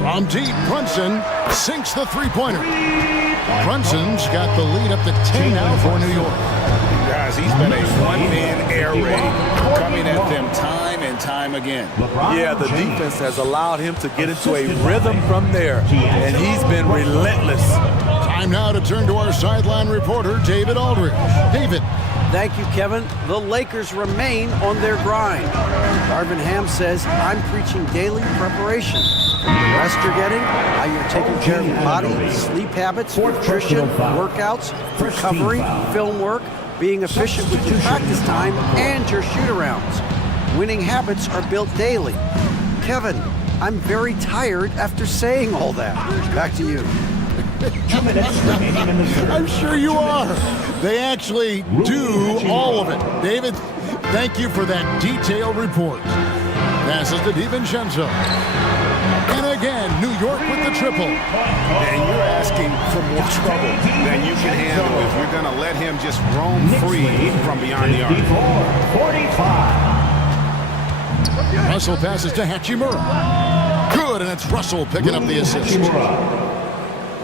From deep, Brunson sinks the three-pointer. Brunson's got the lead up to 10 now for New York. Guys, he's been a one-man air raid coming at them time and time again. Yeah, the defense has allowed him to get into a rhythm from there, and he's been relentless. Time now to turn to our sideline reporter, David Aldridge. David. Thank you, Kevin. The Lakers remain on their grind. Darvin Ham says, I'm preaching daily preparation. From the rest you're getting, how you're taking care of your body, sleep habits, nutrition, workouts, recovery, film work, being efficient with your practice time, and your shoot-arounds. Winning habits are built daily. Kevin, I'm very tired after saying all that. Back to you. 2 minutes remaining in the third. I'm sure you are. They actually do all of it. David, thank you for that detailed report. Passes to DiVincenzo. And again, New York with the triple. And you're asking for more trouble than you can handle if you're going to let him just roam free from beyond the arc. 45. Russell passes to Hachimura. Good, and it's Russell picking up the assist.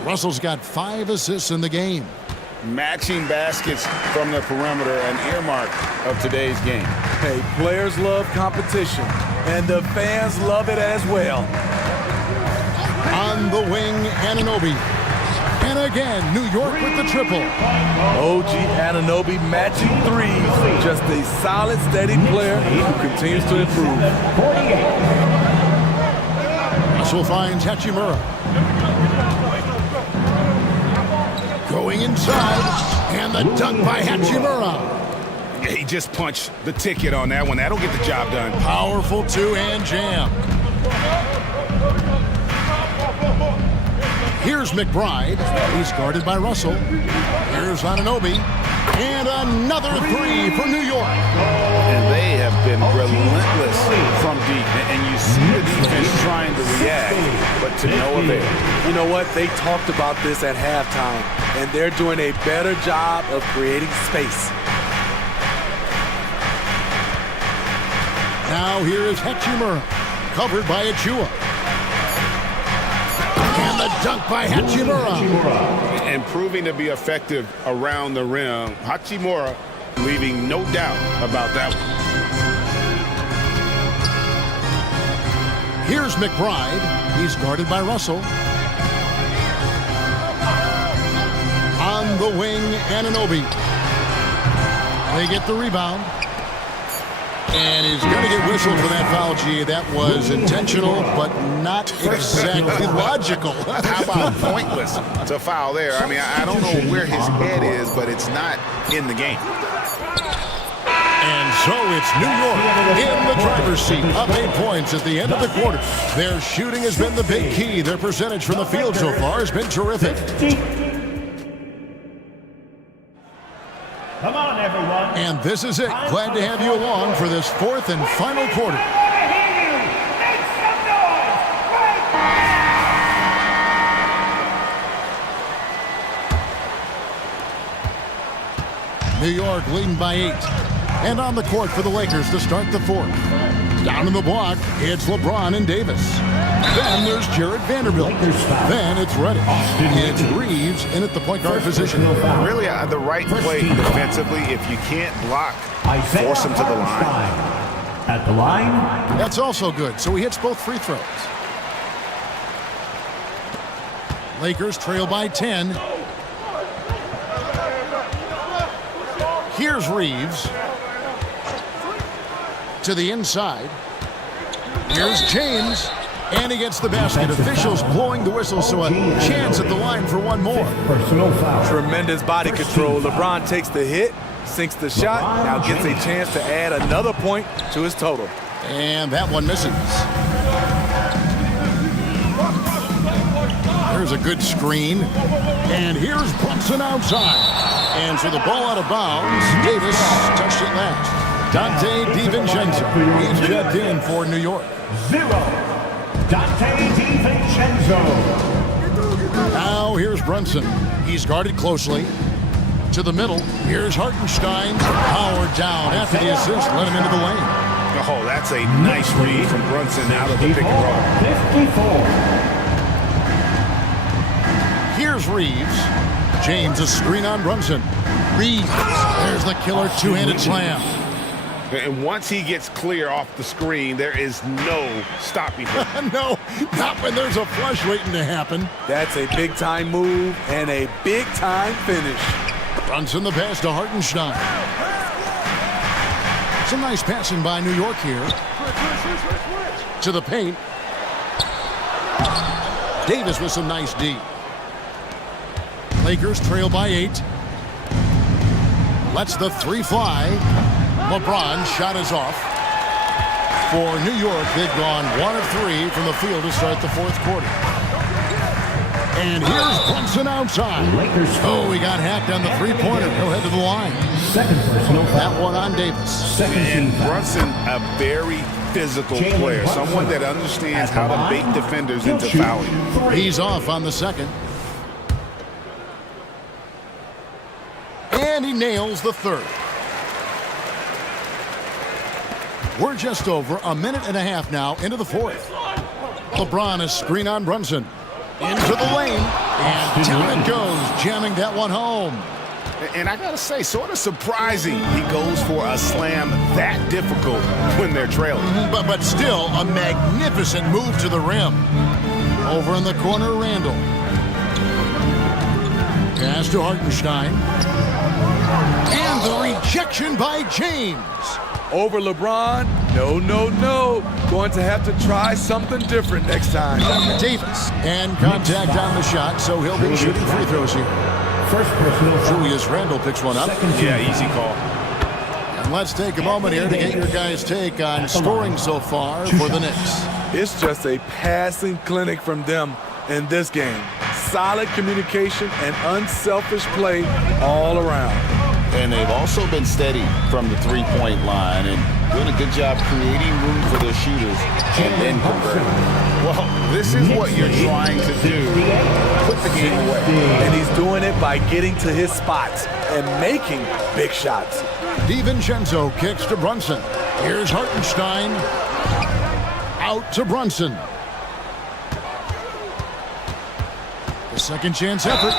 Russell's got 5 assists in the game. Matching baskets from the perimeter, an earmark of today's game. Hey, players love competition, and the fans love it as well. On the wing, Anunoby. And again, New York with the triple. OG Anunoby matching threes. Just a solid, steady player who continues to improve. 48. Russell finds Hachimura. Going inside, and the dunk by Hachimura. He just punched the ticket on that one. That'll get the job done. Powerful two-hand jam. Here's McBride. He's guarded by Russell. Here's Anunoby. And another three for New York. And they have been relentless from deep. And you see the defense trying to react, but to no avail. You know what? They talked about this at halftime, and they're doing a better job of creating space. Now here is Hachimura, covered by Achua. And the dunk by Hachimura. And proving to be effective around the rim. Hachimura leaving no doubt about that one. Here's McBride. He's guarded by Russell. On the wing, Anunoby. They get the rebound. And he's going to get whistled for that foul, G. That was intentional, but not exactly logical. How about pointless to foul there? I mean, I don't know where his head is, but it's not in the game. And so it's New York in the driver's seat, up 8 points at the end of the quarter. Their shooting has been the big key. Their percentage from the field so far has been terrific. Come on, everyone. And this is it. Glad to have you along for this fourth and final quarter. New York leading by 8. And on the court for the Lakers to start the fourth. Down in the block, it's LeBron and Davis. Then there's Jared Vanderbilt. Then it's Reddish. It's Reeves in at the point guard position. Really the right play defensively. If you can't block, force him to the line. At the line. That's also good, so he hits both free throws. Lakers trail by 10. Here's Reeves. To the inside. Here's James. And he gets the basket. Officials blowing the whistle, so a chance at the line for one more. Tremendous body control. LeBron takes the hit, sinks the shot, now gets a chance to add another point to his total. And that one misses. There's a good screen. And here's Brunson outside. And so the ball out of bounds. Davis touched it last. Dante DiVincenzo. He's checked in for New York. 0. Dante DiVincenzo. Now here's Brunson. He's guarded closely. To the middle. Here's Hartenstein. Powered down after the assist. Let him into the lane. Oh, that's a nice read from Brunson out of the pick and roll. 54. Here's Reeves. James, a screen on Brunson. Reeves. There's the killer two-handed slam. And once he gets clear off the screen, there is no stopping him. No, not when there's a flush waiting to happen. That's a big-time move and a big-time finish. Brunson the pass to Hartenstein. Some nice passing by New York here. To the paint. Davis with some nice D. Lakers trail by 8. Lets the three fly. LeBron shot is off. For New York, they've gone 1 of 3 from the field to start the fourth quarter. And here's Brunson outside. Oh, he got hacked on the three-pointer. He'll head to the line. Second personal foul. That one on Davis. And Brunson, a very physical player. Someone that understands how to bait defenders into fouling. He's off on the second. And he nails the third. We're just over a minute and a half now into the fourth. LeBron is screen on Brunson. Into the lane. And down it goes, jamming that one home. And I gotta say, sort of surprising he goes for a slam that difficult when they're trailing. But still a magnificent move to the rim. Over in the corner, Randall. Pass to Hartenstein. And the rejection by James. Over LeBron, no. Going to have to try something different next time. Davis, and contact on the shot, so he'll be shooting free throws here. First personal foul. Julius Randle picks one up. Yeah, easy call. And let's take a moment here to get your guys' take on scoring so far for the Knicks. It's just a passing clinic from them in this game. Solid communication and unselfish play all around. And they've also been steady from the three-point line and doing a good job creating room for their shooters and then converting. Well, this is what you're trying to do. Put the game away. And he's doing it by getting to his spots and making big shots. DiVincenzo kicks to Brunson. Here's Hartenstein. Out to Brunson. The second chance effort.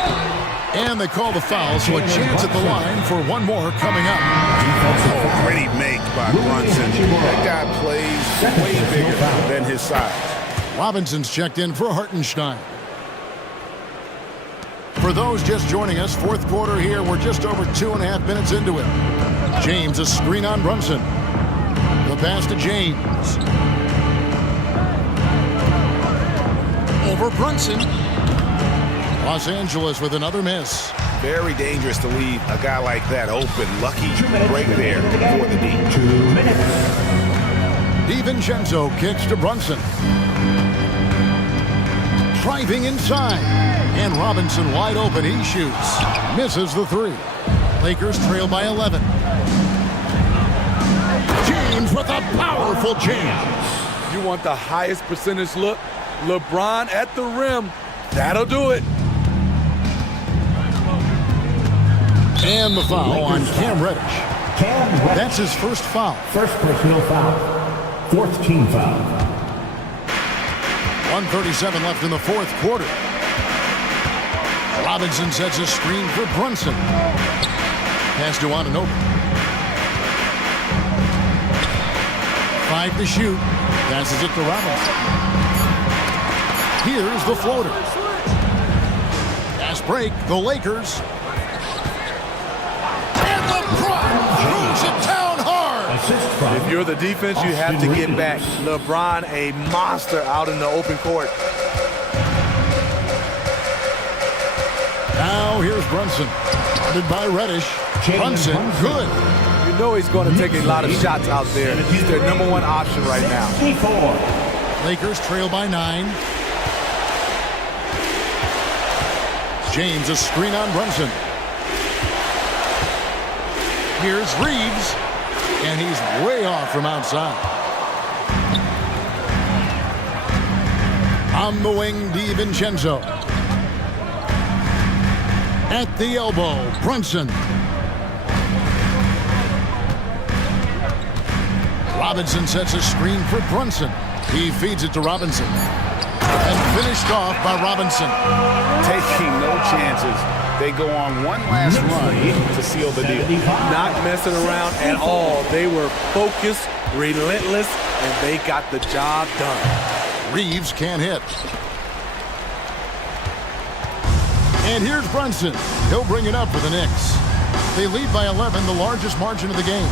And they call the foul, so a chance at the line for one more coming up. Oh, great make by Brunson. That guy plays way bigger than his size. Robinson's checked in for Hartenstein. For those just joining us, fourth quarter here, we're just over 2.5 minutes into it. James, a screen on Brunson. The pass to James. Over Brunson. Los Angeles with another miss. Very dangerous to leave a guy like that open. Lucky right there for the D. 2 minutes. DiVincenzo kicks to Brunson. Driving inside. And Robinson wide open. He shoots. Misses the three. Lakers trail by 11. James with a powerful jam. You want the highest percentage look? LeBron at the rim. That'll do it. And the foul on Cam Reddish. That's his first foul. First personal foul. Fourth team foul. 1:37 left in the fourth quarter. Robinson sets a screen for Brunson. Pass to Anunoby. 5 to shoot. Passes it to Robinson. Here's the floater. Fast break, the Lakers. And LeBron throws it down hard. If you're the defense, you have to get back. LeBron, a monster out in the open court. Now here's Brunson. Guarded by Reddish. Brunson, good. You know he's going to take a lot of shots out there. He's their number one option right now. Lakers trail by 9. James, a screen on Brunson. Here's Reeves, and he's way off from outside. On the wing, DiVincenzo. At the elbow, Brunson. Robinson sets a screen for Brunson. He feeds it to Robinson. And finished off by Robinson. Taking no chances. They go on one last run to seal the deal. Not messing around at all. They were focused, relentless, and they got the job done. Reeves can't hit. And here's Brunson. He'll bring it up for the Knicks. They lead by 11, the largest margin of the game.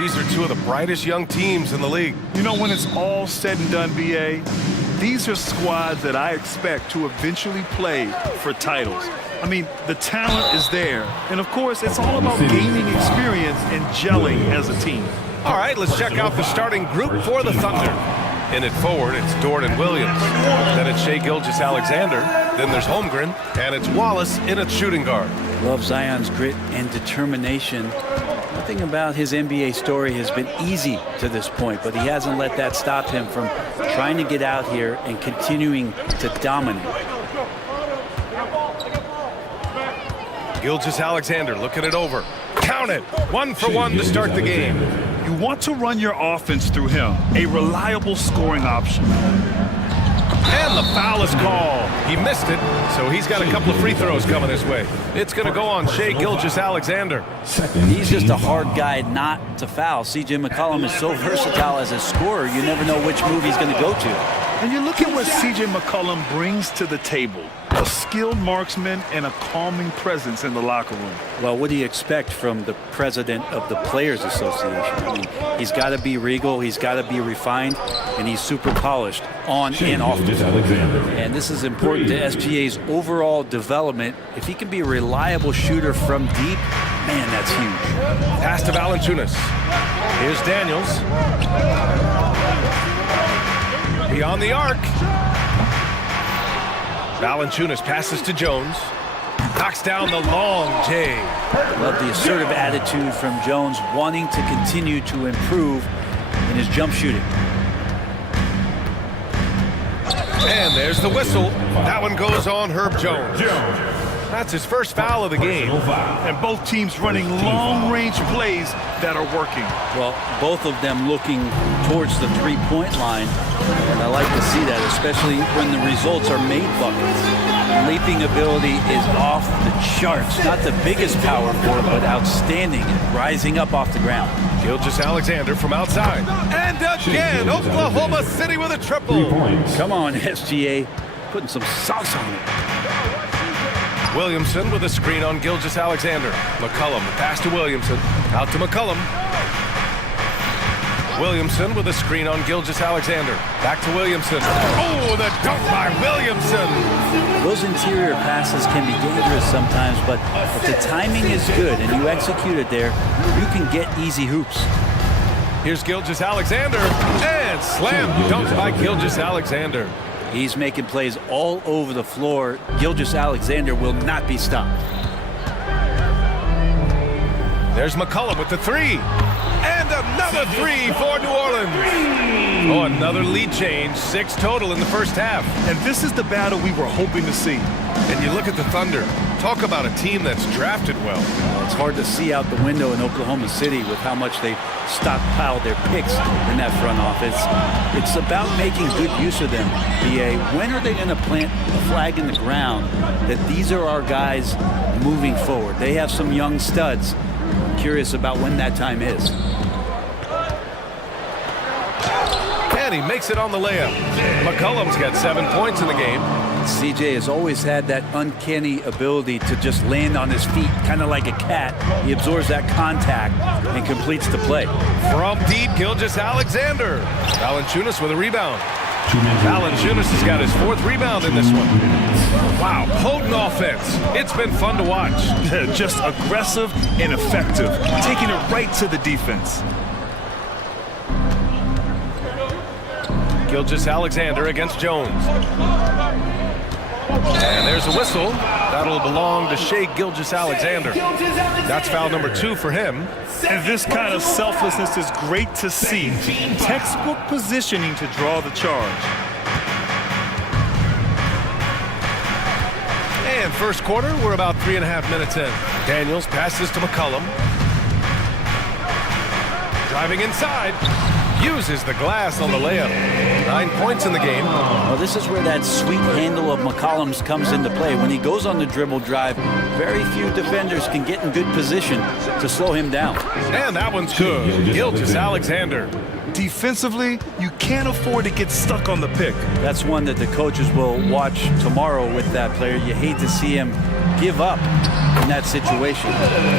These are two of the brightest young teams in the league. You know, when it's all said and done, BA, these are squads that I expect to eventually play for titles. I mean, the talent is there. And, of course, it's all about gaining experience and gelling as a team. All right, let's check out the starting group for the Thunder. In it forward, it's Jordan Williams. Then it's Shai Gilgeous-Alexander. Then there's Holmgren. And it's Wallace in at shooting guard. Love Zion's grit and determination. Nothing about his NBA story has been easy to this point, but he hasn't let that stop him from trying to get out here and continuing to dominate. Gilgeous-Alexander looking it over. Count it. 1 for 1 to start the game. You want to run your offense through him, a reliable scoring option. And the foul is called. He missed it, so he's got a couple of free throws coming his way. It's going to go on Shai Gilgeous-Alexander. He's just a hard guy not to foul. C.J. McCollum is so versatile as a scorer, you never know which move he's going to go to. And you look at what C.J. McCollum brings to the table. A skilled marksman and a calming presence in the locker room. Well, what do you expect from the president of the Players Association? I mean, he's got to be regal, he's got to be refined, and he's super polished on and off the field. And this is important to SGA's overall development. If he can be a reliable shooter from deep, man, that's huge. Pass to Valanciunas. Here's Daniels. Beyond the arc. Valanciunas passes to Jones. Knocks down the long J. Love the assertive attitude from Jones, wanting to continue to improve in his jump shooting. And there's the whistle. That one goes on Herb Jones. That's his first foul of the game. And both teams running long-range plays that are working. Well, both of them looking towards the three-point line. And I like to see that, especially when the results are made buckets. Leaping ability is off the charts. Not the biggest power forward, but outstanding, rising up off the ground. Gilgeous-Alexander from outside. And again, Oklahoma City with a triple. Come on, SGA. Putting some sauce on it. Williamson with a screen on Gilgeous-Alexander. McCollum, the pass to Williamson. Out to McCollum. Williamson with a screen on Gilgeous-Alexander. Back to Williamson. Oh, the dunk by Williamson. Those interior passes can be dangerous sometimes, but if the timing is good and you execute it there, you can get easy hoops. Here's Gilgeous-Alexander. And slam dunk by Gilgeous-Alexander. He's making plays all over the floor. Gilgeous-Alexander will not be stopped. There's McCollum with the three. And another three for New Orleans. Oh, another lead change. 6 total in the first half. And this is the battle we were hoping to see. And you look at the Thunder. Talk about a team that's drafted well. It's hard to see out the window in Oklahoma City with how much they stockpiled their picks in that front office. It's about making good use of them, BA. When are they going to plant a flag in the ground that these are our guys moving forward? They have some young studs. I'm curious about when that time is. And he makes it on the layup. McCollum's got 7 points in the game. CJ has always had that uncanny ability to just land on his feet, kind of like a cat. He absorbs that contact and completes the play. From deep, Gilgeous-Alexander. Valanciunas with a rebound. Valanciunas has got his 4th rebound in this one. Wow, potent offense. It's been fun to watch. Just aggressive and effective, taking it right to the defense. Gilgeous-Alexander against Jones. And there's a whistle. That'll belong to Shai Gilgeous-Alexander. That's foul number 2 for him. And this kind of selflessness is great to see. Textbook positioning to draw the charge. And first quarter, we're about 3.5 minutes in. Daniels passes to McCollum. Driving inside. Uses the glass on the layup. 9 points in the game. Well, this is where that sweet handle of McCollum's comes into play. When he goes on the dribble drive, very few defenders can get in good position to slow him down. And that one's good. Gilgeous-Alexander. Defensively, you can't afford to get stuck on the pick. That's one that the coaches will watch tomorrow with that player. You hate to see him give up in that situation.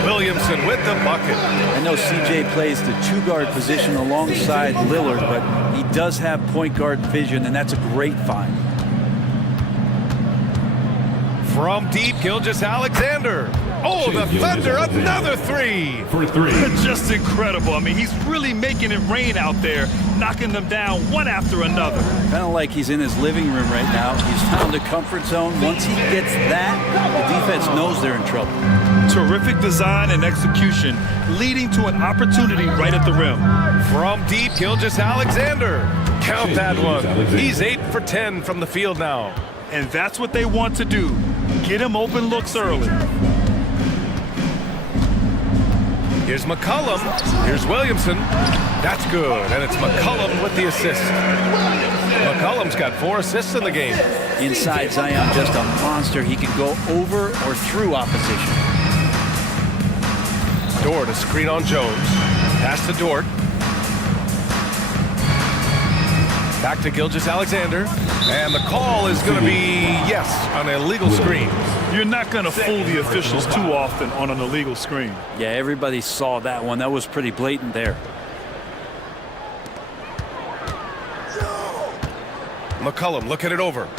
Williamson with the bucket. I know CJ plays the two-guard position alongside Lillard, but he does have point guard vision, and that's a great find. From deep, Gilgeous-Alexander. Oh, the Thunder, another three. For three. Just incredible. I mean, he's really making it rain out there, knocking them down one after another. Kind of like he's in his living room right now. He's found a comfort zone. Once he gets that, the defense knows they're in trouble. Terrific design and execution, leading to an opportunity right at the rim. From deep, Gilgeous-Alexander. Count that one. He's 8 for 10 from the field now. And that's what they want to do. Get him open looks early. Here's McCollum. Here's Williamson. That's good. And it's McCollum with the assist. McCollum's got 4 assists in the game. Inside, Zion just a monster. He can go over or through opposition. Dort, a screen on Jones. Pass to Dort. Back to Gilgeous-Alexander. And the call is going to be, yes, an illegal screen. You're not going to fool the officials too often on an illegal screen. Yeah, everybody saw that one. That was pretty blatant there. McCollum looking it over.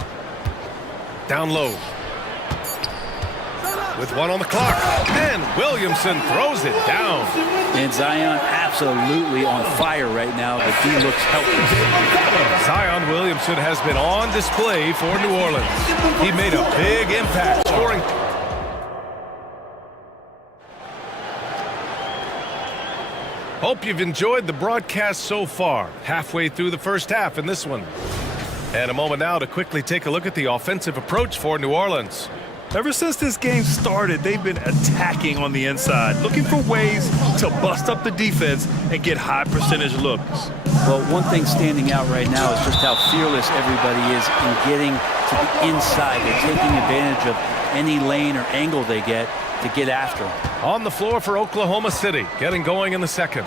Down low. With 1 on the clock. And Williamson throws it down. And Zion absolutely on fire right now. The D looks helpless. Zion Williamson has been on display for New Orleans. He made a big impact, scoring. Hope you've enjoyed the broadcast so far. Halfway through the first half in this one. And a moment now to quickly take a look at the offensive approach for New Orleans. Ever since this game started, they've been attacking on the inside, looking for ways to bust up the defense and get high percentage looks. Well, one thing standing out right now is just how fearless everybody is in getting to the inside. They're taking advantage of any lane or angle they get to get after them. On the floor for Oklahoma City, getting going in the second.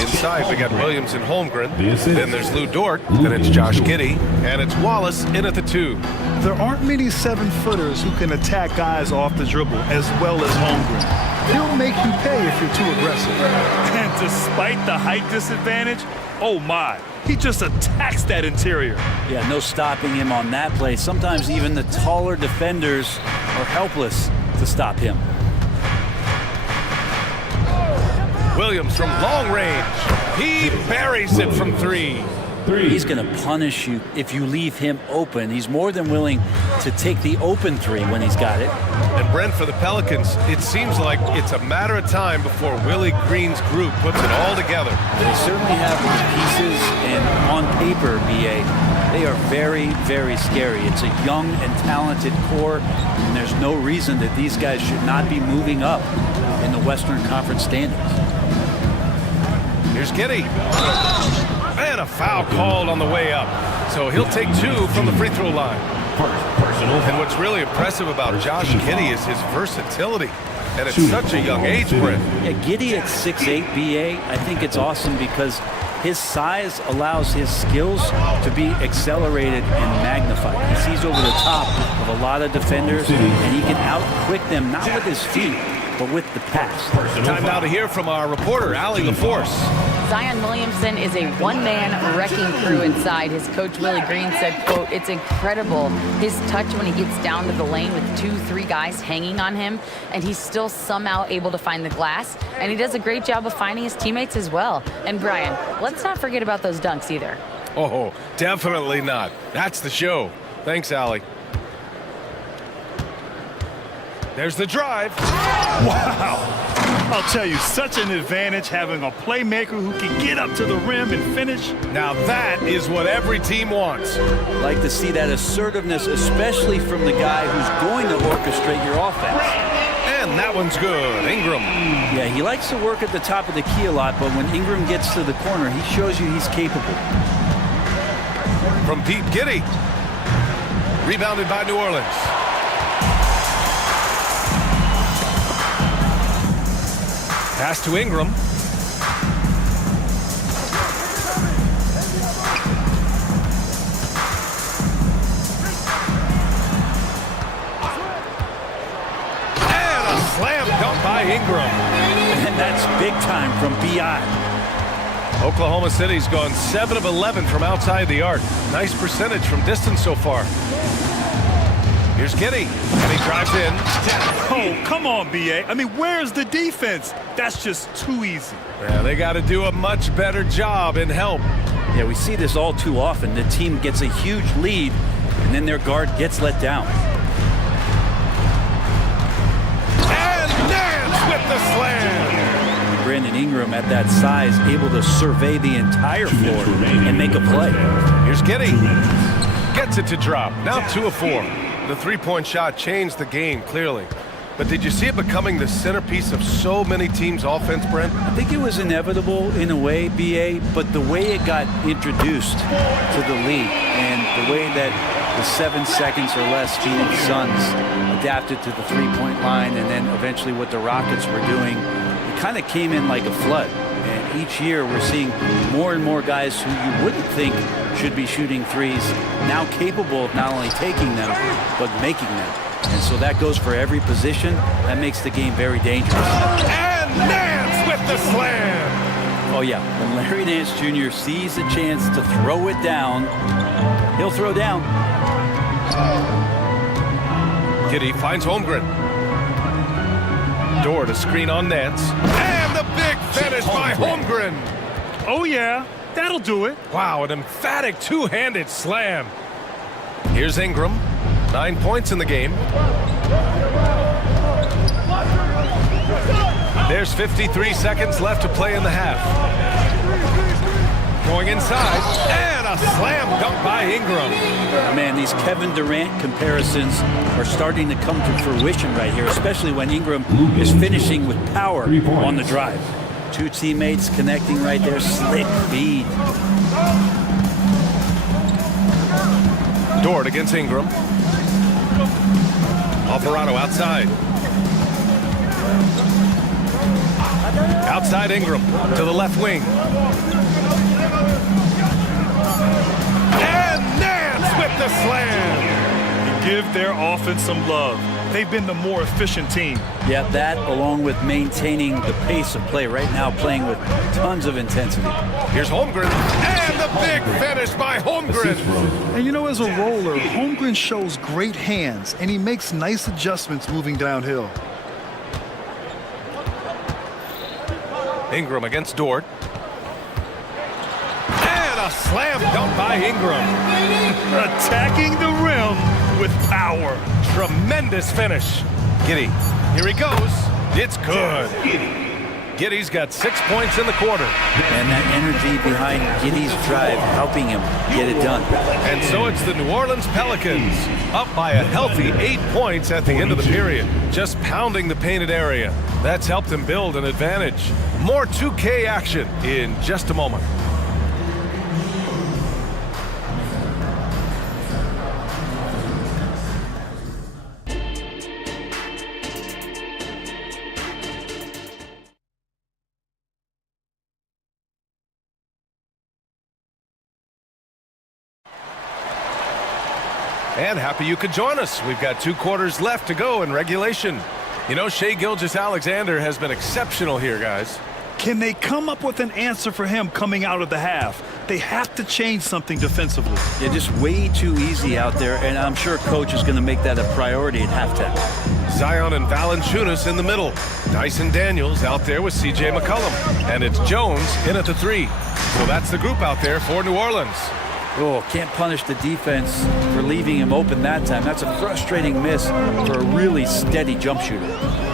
Inside, we got Williamson, Holmgren. Then there's Lou Dort. Then it's Josh Giddey. And it's Wallace in at the 2. There aren't many 7-footers who can attack guys off the dribble as well as Holmgren. He'll make you pay if you're too aggressive. And despite the height disadvantage, oh my, he just attacks that interior. Yeah, no stopping him on that play. Sometimes even the taller defenders are helpless to stop him. Williams from long range. He buries it from 3. He's going to punish you if you leave him open. He's more than willing to take the open 3 when he's got it. And Brent, for the Pelicans, it seems like it's a matter of time before Willie Green's group puts it all together. They certainly have the pieces, and on paper, BA, they are very, very scary. It's a young and talented core, and there's no reason that these guys should not be moving up in the Western Conference standings. Here's Giddey. And a foul called on the way up. So he'll take 2 from the free throw line. And what's really impressive about Josh Giddey is his versatility. And at such a young age, Brent. Yeah, Giddey at 6'8", BA, I think it's awesome because his size allows his skills to be accelerated and magnified. He sees over the top of a lot of defenders, and he can out-quick them, not with his feet, but with the pass. Time now to hear from our reporter, Allie LaForce. Zion Williamson is a one-man wrecking crew inside. His coach, Willie Green, said, quote, "It's incredible, his touch when he gets down to the lane with 2-3 guys hanging on him, and he's still somehow able to find the glass, and he does a great job of finding his teammates as well." And Brian, let's not forget about those dunks either. Oh, definitely not. That's the show. Thanks, Allie. There's the drive. Wow. I'll tell you, such an advantage having a playmaker who can get up to the rim and finish. Now that is what every team wants. Like to see that assertiveness, especially from the guy who's going to orchestrate your offense. And that one's good. Ingram. Yeah, he likes to work at the top of the key a lot, but when Ingram gets to the corner, he shows you he's capable. From Pete Giddey. Rebounded by New Orleans. Pass to Ingram. Ingram. And that's big time from B.I. Oklahoma City's gone 7 of 11 from outside the arc. Nice percentage from distance so far. Here's Giddy, and he drives in. Oh, come on, B.A. I mean, where's the defense? That's just too easy. Yeah, they got to do a much better job in help. Yeah, we see this all too often. The team gets a huge lead, and then their guard gets let down. And Nance with the slam! Brandon Ingram at that size, able to survey the entire floor and make a play. Here's Giddy. Gets it to drop. Now 2 of 4. The three-point shot changed the game, clearly. But did you see it becoming the centerpiece of so many teams' offense, Brent? I think it was inevitable in a way, B.A., but the way it got introduced to the league and the way that the 7 seconds or less Phoenix Suns adapted to the three-point line and then eventually what the Rockets were doing, it kind of came in like a flood. And each year we're seeing more and more guys who you wouldn't think should be shooting threes now capable of not only taking them, but making them. And so that goes for every position. That makes the game very dangerous. And Nance with the slam! Oh yeah, when Larry Nance Jr. sees a chance to throw it down, he'll throw down. Giddy finds Holmgren. Door to screen on Nance. And the big finish by Holmgren! Oh, yeah, that'll do it. Wow, an emphatic two-handed slam. Here's Ingram. 9 points in the game. There's 53 seconds left to play in the half. Going inside, and a slam dunk by Ingram. Man, these Kevin Durant comparisons are starting to come to fruition right here, especially when Ingram is finishing with power on the drive. 2 teammates connecting right there, slick feed. Dort against Ingram. Alvarado outside. Outside Ingram to the left wing. And Nance with the slam. Give their offense some love. They've been the more efficient team. Yeah, that along with maintaining the pace of play right now, playing with tons of intensity. Here's Holmgren, and the big finish by Holmgren. And you know, as a roller, Holmgren shows great hands, and he makes nice adjustments moving downhill. Ingram against Dort. And a slam dunk by Ingram. Attacking the rim with power. Tremendous finish. Giddy, here he goes. It's good. Giddy's got 6 points in the quarter. And that energy behind Giddy's drive helping him get it done. And so it's the New Orleans Pelicans up by a healthy 8 points at the end of the period. Just pounding the painted area. That's helped them build an advantage. More 2K action in just a moment. And happy you could join us. We've got 2 quarters left to go in regulation. You know, Shai Gilgeous-Alexander has been exceptional here, guys. Can they come up with an answer for him coming out of the half? They have to change something defensively. Yeah, just way too easy out there, and I'm sure coach is going to make that a priority at halftime. Zion and Valanciunas in the middle. Dyson Daniels out there with C.J. McCollum. And it's Jones in at the 3. So that's the group out there for New Orleans. Oh, can't punish the defense for leaving him open that time. That's a frustrating miss for a really steady jump shooter.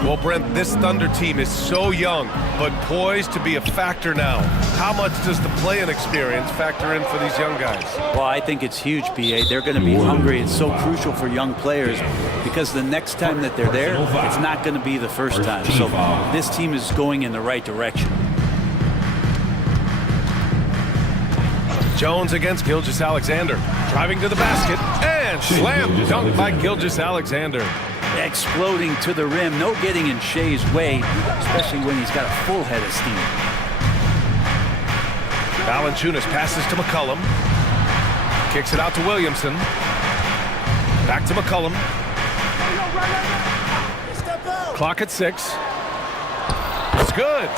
Well, Brent, this Thunder team is so young, but poised to be a factor now. How much does the play-in experience factor in for these young guys? Well, I think it's huge, B.A. They're going to be hungry. It's so crucial for young players because the next time that they're there, it's not going to be the first time. So this team is going in the right direction. Jones against Gilgeous-Alexander. Driving to the basket, and slam dunk by Gilgeous-Alexander. Exploding to the rim. No getting in Shai's way, especially when he's got a full head of steam. Valanciunas passes to McCollum. Kicks it out to Williamson. Back to McCollum. Clock at 6. It's good.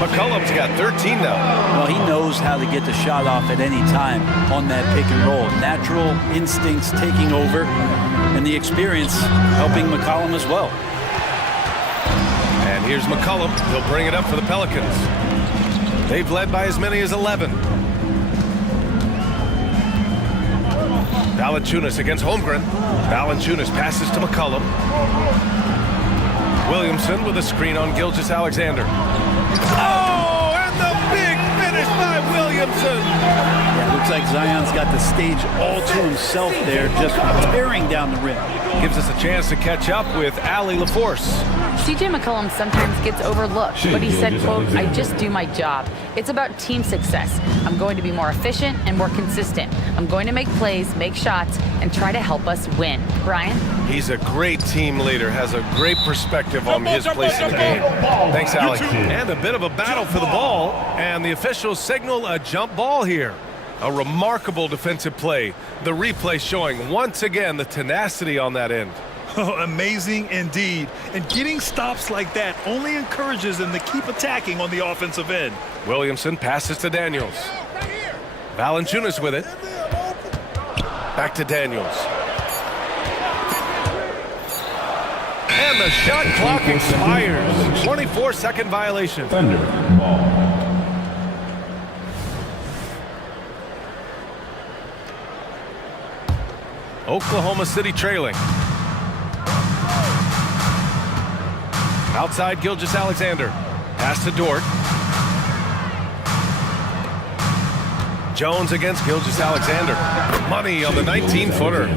McCollum's got 13 now. Well, he knows how to get the shot off at any time on that pick and roll. Natural instincts taking over, and the experience helping McCollum as well. And here's McCollum. He'll bring it up for the Pelicans. They've led by as many as 11. Valanciunas against Holmgren. Valanciunas passes to McCollum. Williamson with a screen on Gilgeous-Alexander. Oh, and the big finish by Williamson. Yeah, looks like Zion's got the stage all to himself there, just tearing down the rim. Gives us a chance to catch up with Allie LaForce. CJ McCollum sometimes gets overlooked, but he said, quote, "I just do my job. It's about team success. I'm going to be more efficient and more consistent. I'm going to make plays, make shots, and try to help us win." Brian? He's a great team leader, has a great perspective on his place in the game. Thanks, Allie. And a bit of a battle for the ball, and the officials signal a jump ball here. A remarkable defensive play. The replay showing once again the tenacity on that end. Oh, amazing indeed. And getting stops like that only encourages them to keep attacking on the offensive end. Williamson passes to Daniels. Valanciunas with it. Back to Daniels. And the shot clock expires. 24-second violation. Thunder ball. Oklahoma City trailing. Outside Gilgeous-Alexander. Pass to Dort. Jones against Gilgeous-Alexander. Money on the 19-footer.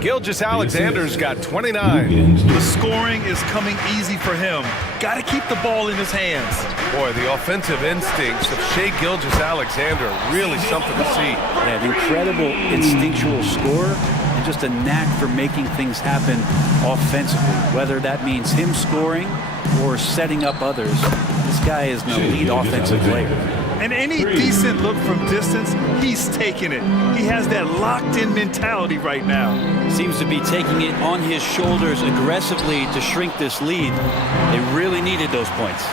Gilgeous-Alexander's got 29. The scoring is coming easy for him. Got to keep the ball in his hands. Boy, the offensive instincts of Shai Gilgeous-Alexander are really something to see. Yeah, an incredible instinctual scorer and just a knack for making things happen offensively, whether that means him scoring or setting up others. This guy is an elite offensive player. And any decent look from distance, he's taking it. He has that locked-in mentality right now. Seems to be taking it on his shoulders aggressively to shrink this lead. They really needed those points.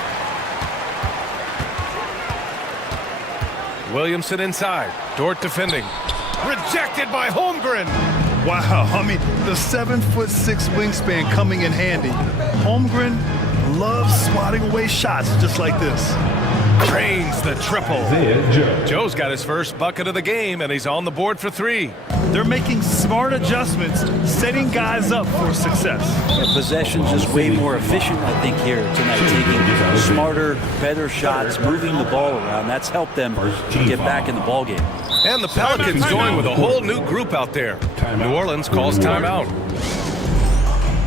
Williamson inside. Dort defending. Rejected by Holmgren. Wow, I mean, the 7'6" wingspan coming in handy. Holmgren loves swatting away shots just like this. Drains the triple. Joe's got his first bucket of the game, and he's on the board for 3. They're making smart adjustments, setting guys up for success. Yeah, possession just way more efficient, I think, here tonight. Taking smarter, better shots, moving the ball around. That's helped them get back in the ballgame. And the Pelicans going with a whole new group out there. New Orleans calls timeout.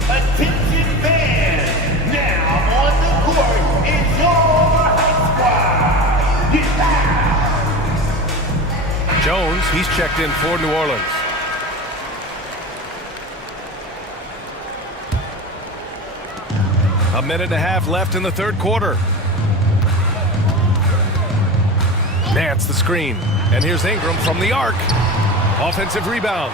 Attention fans, now on the court is your high squad. Get down. Jones, he's checked in for New Orleans. A minute and a half left in the third quarter. Nance the screen. And here's Ingram from the arc. Offensive rebound.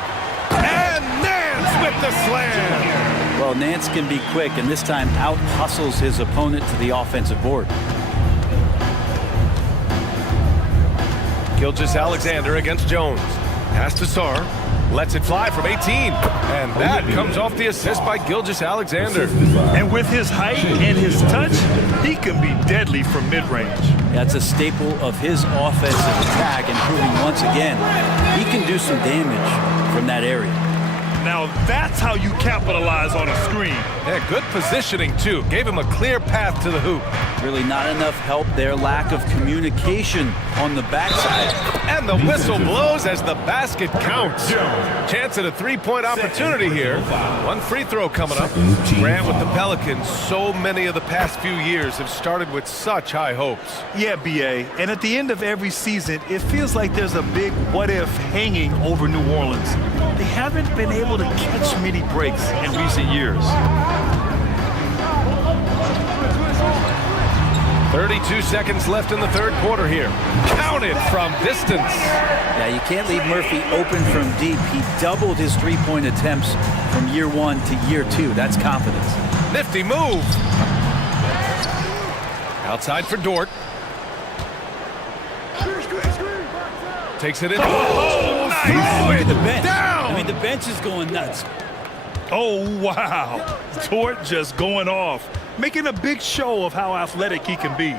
And Nance with the slam. Well, Nance can be quick, and this time out-hustles his opponent to the offensive board. Gilgeous-Alexander against Jones. Pass to Sarr. Lets it fly from 18. And that comes off the assist by Gilgeous-Alexander. And with his height and his touch, he can be deadly from mid-range. That's a staple of his offensive attack, and proving once again he can do some damage from that area. Now that's how you capitalize on a screen. Yeah, good positioning too. Gave him a clear path to the hoop. Really not enough help there. Lack of communication on the backside. And the whistle blows as the basket counts. Chance at a three-point opportunity here. One free throw coming up. Grant with the Pelicans, so many of the past few years have started with such high hopes. Yeah, BA. And at the end of every season, it feels like there's a big what-if hanging over New Orleans. They haven't been able to catch many breaks in recent years. 32 seconds left in the third quarter here. Counted from distance. Yeah, you can't leave Murphy open from deep. He doubled his three-point attempts from year 1 to year 2. That's confidence. Nifty move. Outside for Dort. Takes it in. Oh, nice. Look at the bench. Down. I mean, the bench is going nuts. Oh, wow. Dort just going off, making a big show of how athletic he can be.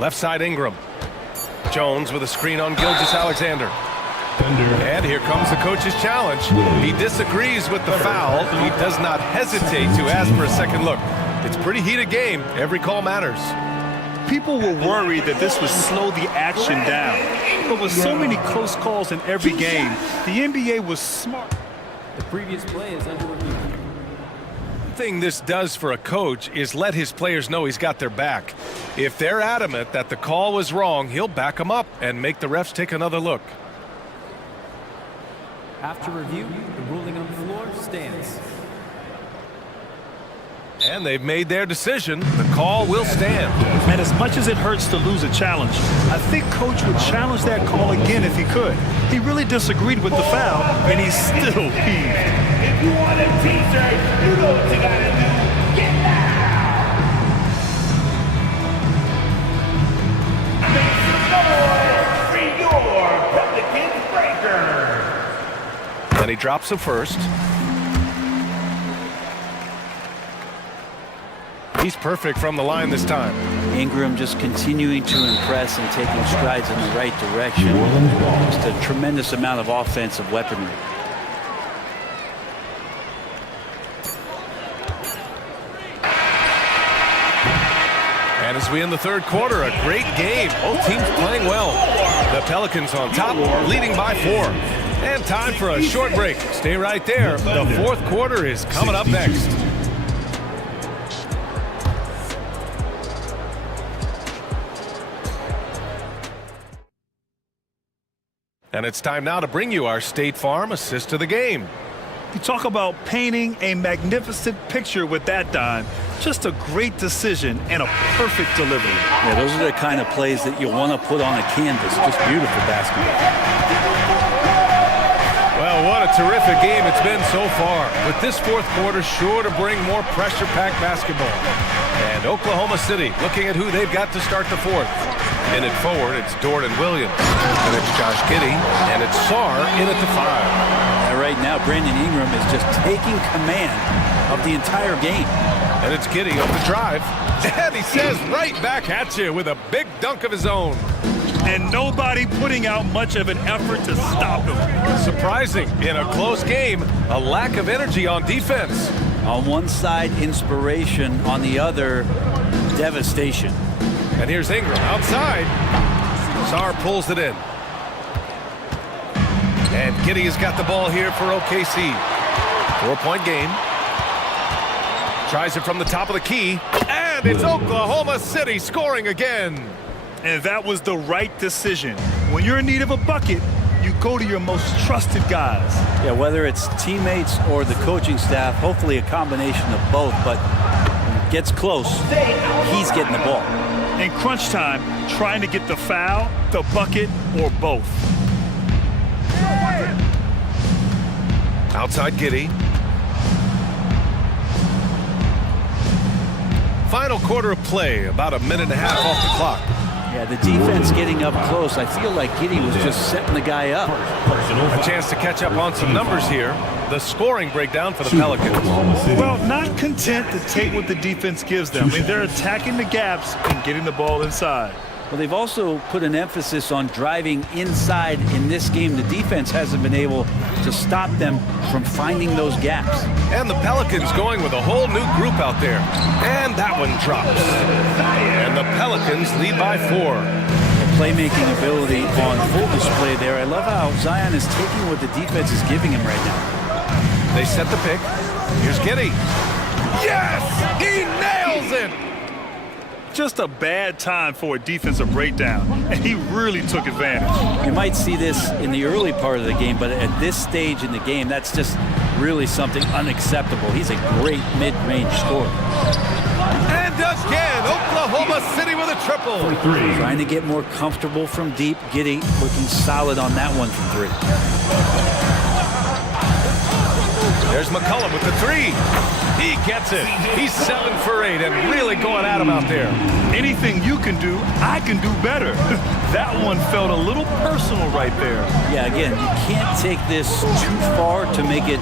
Left side Ingram. Jones with a screen on Gilgeous-Alexander. And here comes the coach's challenge. He disagrees with the foul. He does not hesitate to ask for a second look. It's a pretty heated game. Every call matters. People were worried that this would slow the action down. But with so many close calls in every game, the NBA was smart. The previous play is under review. One thing this does for a coach is let his players know he's got their back. If they're adamant that the call was wrong, he'll back them up and make the refs take another look. After review, the ruling on the floor stands. And they've made their decision. The call will stand. And as much as it hurts to lose a challenge, I think Coach would challenge that call again if he could. He really disagreed with the foul, and he's still peeved. If you want a t-shirt, you know what you gotta do. Get down! Make some noise for your Pelicans breaker. And he drops him first. He's perfect from the line this time. Ingram just continuing to impress and taking strides in the right direction. Just a tremendous amount of offensive weaponry. And as we end the third quarter, a great game. Both teams playing well. The Pelicans on top, leading by 4. And time for a short break. Stay right there. The fourth quarter is coming up next. And it's time now to bring you our State Farm assist to the game. You talk about painting a magnificent picture with that dime. Just a great decision and a perfect delivery. Yeah, those are the kind of plays that you want to put on a canvas. Just beautiful basketball. Well, what a terrific game it's been so far. With this fourth quarter sure to bring more pressure-packed basketball. And Oklahoma City looking at who they've got to start the fourth. In it forward, it's Dort and Williams. And it's Josh Giddey. And it's Sarr in at the 5. Right now, Brandon Ingram is just taking command of the entire game. And it's Giddey on the drive. And he says right back at you with a big dunk of his own. And nobody putting out much of an effort to stop him. Surprising. In a close game, a lack of energy on defense. On one side, inspiration. On the other, devastation. And here's Ingram outside. Sarr pulls it in. And Giddey has got the ball here for OKC. 4-point game. Tries it from the top of the key. And it's Oklahoma City scoring again. And that was the right decision. When you're in need of a bucket, you go to your most trusted guys. Yeah, whether it's teammates or the coaching staff, hopefully a combination of both. But when it gets close, he's getting the ball. In crunch time, trying to get the foul, the bucket, or both. Outside Giddey. Final quarter of play, about a minute and a half off the clock. Yeah, the defense getting up close. I feel like Giddey was just setting the guy up. A chance to catch up on some numbers here. The scoring breakdown for the Pelicans. Well, not content to take what the defense gives them. I mean, they're attacking the gaps and getting the ball inside. Well, they've also put an emphasis on driving inside in this game. The defense hasn't been able to stop them from finding those gaps. And the Pelicans going with a whole new group out there. And that one drops. And the Pelicans lead by 4. The playmaking ability on full display there. I love how Zion is taking what the defense is giving him right now. They set the pick. Here's Giddey. Yes! He nails it! Just a bad time for a defensive breakdown, and he really took advantage. You might see this in the early part of the game, but at this stage in the game, that's just really something unacceptable. He's a great mid-range scorer. And again, Oklahoma City with a triple. Trying to get more comfortable from deep. Giddey looking solid on that one from 3. There's McCollum with the three. He gets it. He's 7 for 8 and really going at him out there. Anything you can do, I can do better. That one felt a little personal right there. Yeah, again, you can't take this too far to make it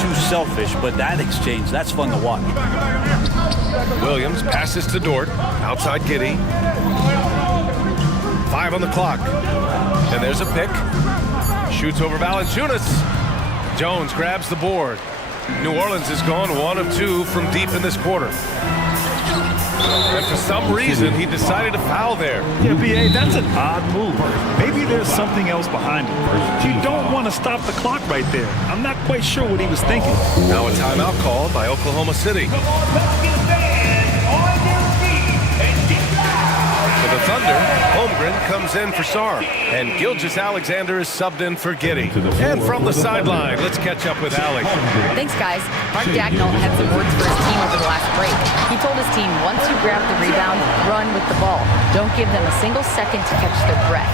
too selfish, but that exchange, that's fun to watch. Williams passes to Dort. Outside Giddy. 5 on the clock. And there's a pick. Shoots over Valanciunas. Jones grabs the board. New Orleans has gone 1 of 2 from deep in this quarter. And for some reason, he decided to foul there. Yeah, B.A., that's an odd move. Maybe there's something else behind it. You don't want to stop the clock right there. I'm not quite sure what he was thinking. Now a timeout called by Oklahoma City. For the Thunder, Holmgren comes in for Sarr. And Gilgeous-Alexander is subbed in for Giddey. And from the sideline, let's catch up with Allie. Thanks, guys. Mark Dagnall had some words for his team over the last break. He told his team, once you grab the rebound, run with the ball. Don't give them a single second to catch their breath.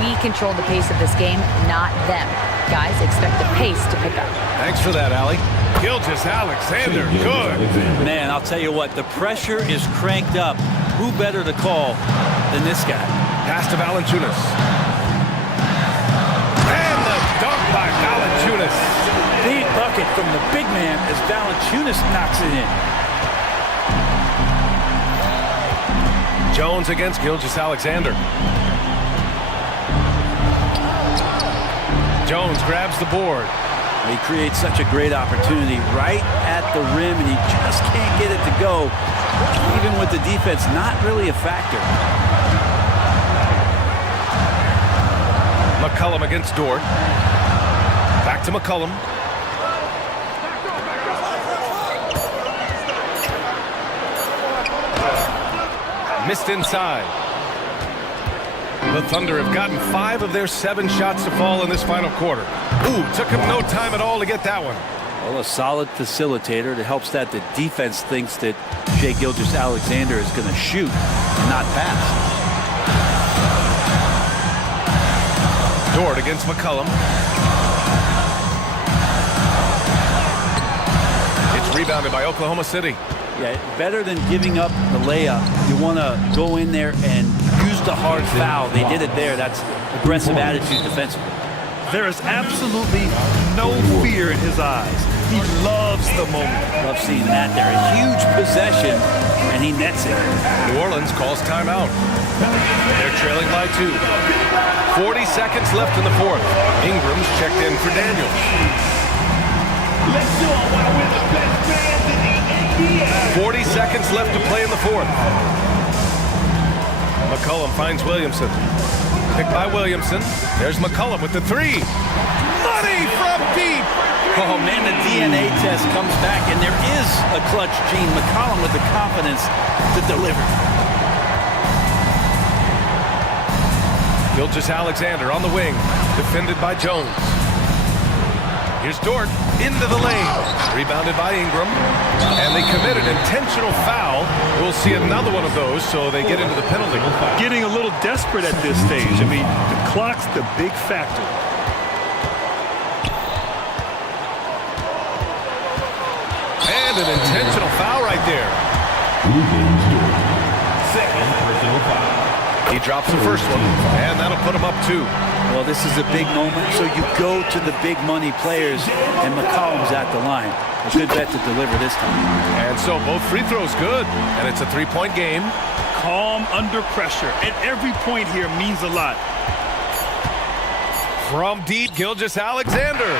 We control the pace of this game, not them. Guys, expect the pace to pick up. Thanks for that, Allie. Gilgeous-Alexander, good. Man, I'll tell you what, the pressure is cranked up. Who better to call than this guy? Pass to Valanciunas. And the dunk by Valanciunas. Big bucket from the big man as Valanciunas knocks it in. Jones against Gilgeous-Alexander. Jones grabs the board. He creates such a great opportunity right at the rim, and he just can't get it to go. Even with the defense, not really a factor. McCollum against Dort. Back to McCollum. Missed inside. The Thunder have gotten 5 of their 7 shots to fall in this final quarter. Ooh, took him no time at all to get that one. Well, a solid facilitator that helps that the defense thinks that Shai Gilgeous-Alexander is going to shoot and not pass. Dort against McCollum. It's rebounded by Oklahoma City. Yeah, better than giving up the layup. You want to go in there and use the hard foul. They did it there. That's aggressive attitude defensively. There is absolutely no fear in his eyes. He loves the moment. Love seeing that there. A huge possession, and he nets it. New Orleans calls timeout. They're trailing by 2. 40 seconds left in the fourth. Ingram's checked in for Daniels. 40 seconds left to play in the fourth. McCollum finds Williamson. Picked by Williamson. There's McCollum with the 3. Money from deep. Oh, man, the DNA test comes back, and there is a clutch gene. McCollum with the confidence to deliver. Gilgeous-Alexander on the wing. Defended by Jones. Here's Dort into the lane. Rebounded by Ingram. And they committed intentional foul. We'll see another one of those, so they get into the penalty. Getting a little desperate at this stage. I mean, the clock's the big factor. And an intentional foul right there. Second personal foul. He drops the first one, and that'll put him up 2. Well, this is a big moment, so you go to the big money players, and McCollum's at the line. A good bet to deliver this time. And so both free throws good, and it's a 3-point game. Calm under pressure, and every point here means a lot. From deep, Gilgeous-Alexander.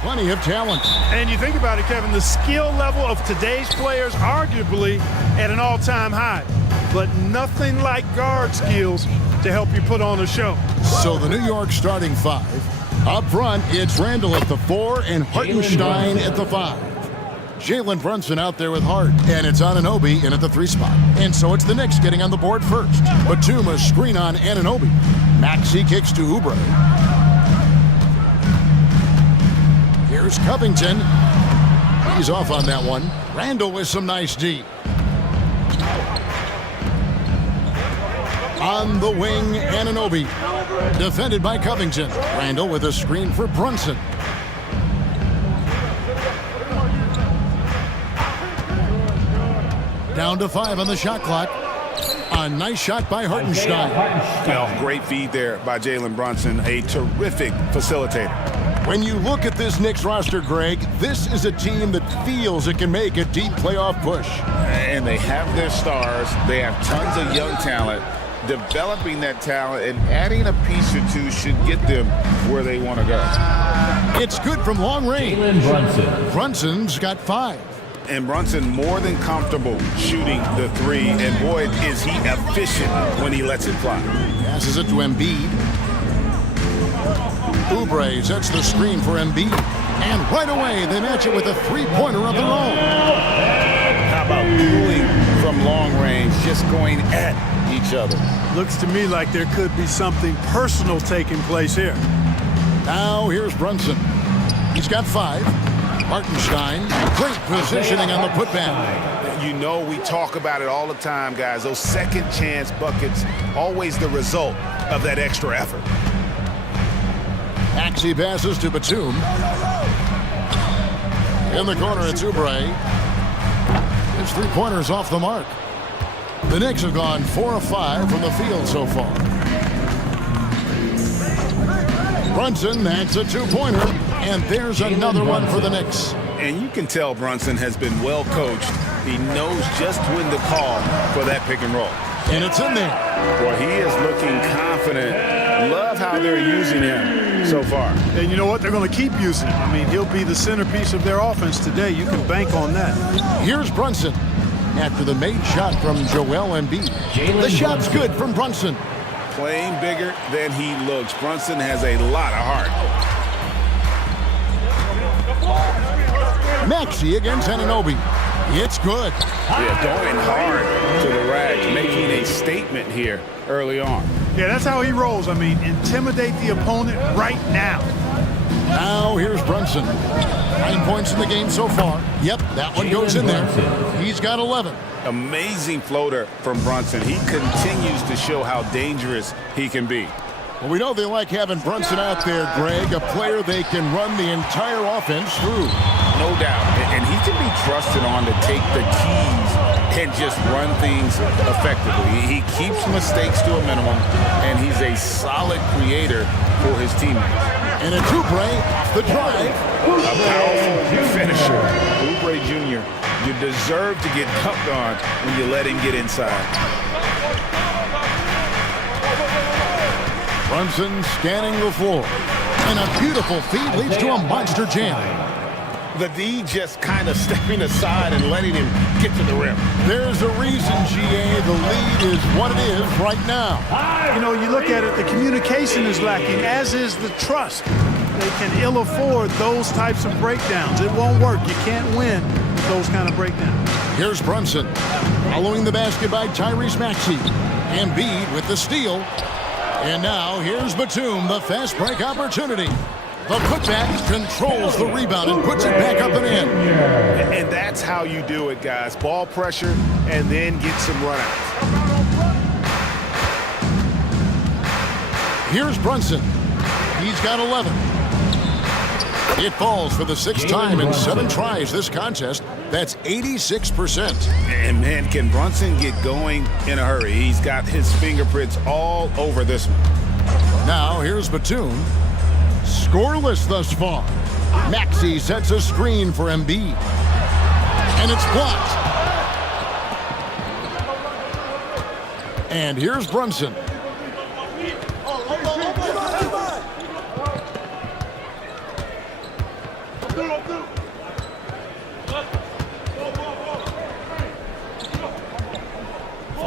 Plenty of talent. And you think about it, Kevin, the skill level of today's players arguably at an all-time high. But nothing like guard skills to help you put on a show. So the New York starting five. Up front, it's Randall at the 4 and Hartenstein at the 5. Jalen Brunson out there with Hart, and it's Anunoby in at the 3 spot. And so it's the Knicks getting on the board first. Batum a screen on Anunoby. Maxey kicks to Oubre. Here's Covington. He's off on that one. Randall with some nice D. On the wing, Anunoby. Defended by Covington. Randall with a screen for Brunson. Down to 5 on the shot clock. A nice shot by Hartenstein. Well, great feed there by Jalen Brunson, a terrific facilitator. When you look at this Knicks roster, Greg, this is a team that feels it can make a deep playoff push. And they have their stars. They have tons of young talent. Developing that talent and adding a piece or two should get them where they want to go. It's good from long range. Brunson's got 5. And Brunson more than comfortable shooting the 3. And boy, is he efficient when he lets it fly. Passes it to Embiid. Oubre sets the screen for Embiid. And right away, they match it with a 3-pointer of their own. How about dueling from long range, just going at each other? Looks to me like there could be something personal taking place here. Now here's Brunson. He's got 5. Hartenstein, great positioning on the putback. You know we talk about it all the time, guys. Those second chance buckets, always the result of that extra effort. Maxey passes to Batum. In the corner, it's Oubre. His 3-pointer's off the mark. The Knicks have gone 4 of 5 from the field so far. Brunson, that's a 2-pointer. And there's another one for the Knicks. And you can tell Brunson has been well coached. He knows just when to call for that pick and roll. And it's in there. Boy, he is looking confident. Love how they're using him so far. And you know what? They're going to keep using him. I mean, he'll be the centerpiece of their offense today. You can bank on that. Here's Brunson. After the made shot from Joel Embiid. The shot's good from Brunson. Playing bigger than he looks. Brunson has a lot of heart. Maxey against Anunoby. It's good. Yeah, going hard to the rack, making a statement here early on. Yeah, that's how he rolls. I mean, intimidate the opponent right now. Now here's Brunson. 9 points in the game so far. Yep, that one goes in there. He's got 11. Amazing floater from Brunson. He continues to show how dangerous he can be. Well, we know they like having Brunson out there, Greg, a player they can run the entire offense through. No doubt. And he can be trusted on to take the keys and just run things effectively. He keeps mistakes to a minimum, and he's a solid creator for his teammates. And a Oubre off the drive. A powerful finisher. Oubre Jr., you deserve to get dunked on when you let him get inside. Brunson scanning the floor. And a beautiful feed leads to a monster jam. The D just kind of stepping aside and letting him get to the rim. There's a reason, GA, the lead is what it is right now. You know, you look at it, the communication is lacking, as is the trust. They can ill afford those types of breakdowns. It won't work. You can't win those kind of breakdowns. Here's Brunson. Following the basket by Tyrese Maxey. Embiid with the steal. And now here's Batum, the fast break opportunity. The putback controls the rebound and puts it back up and in. And that's how you do it, guys. Ball pressure and then get some runouts. Here's Brunson. He's got 11. It falls for the 6th time in 7 tries this contest. That's 86%. And man, can Brunson get going in a hurry? He's got his fingerprints all over this one. Now here's Batum. Scoreless thus far. Maxey sets a screen for Embiid. And it's blocked. And here's Brunson.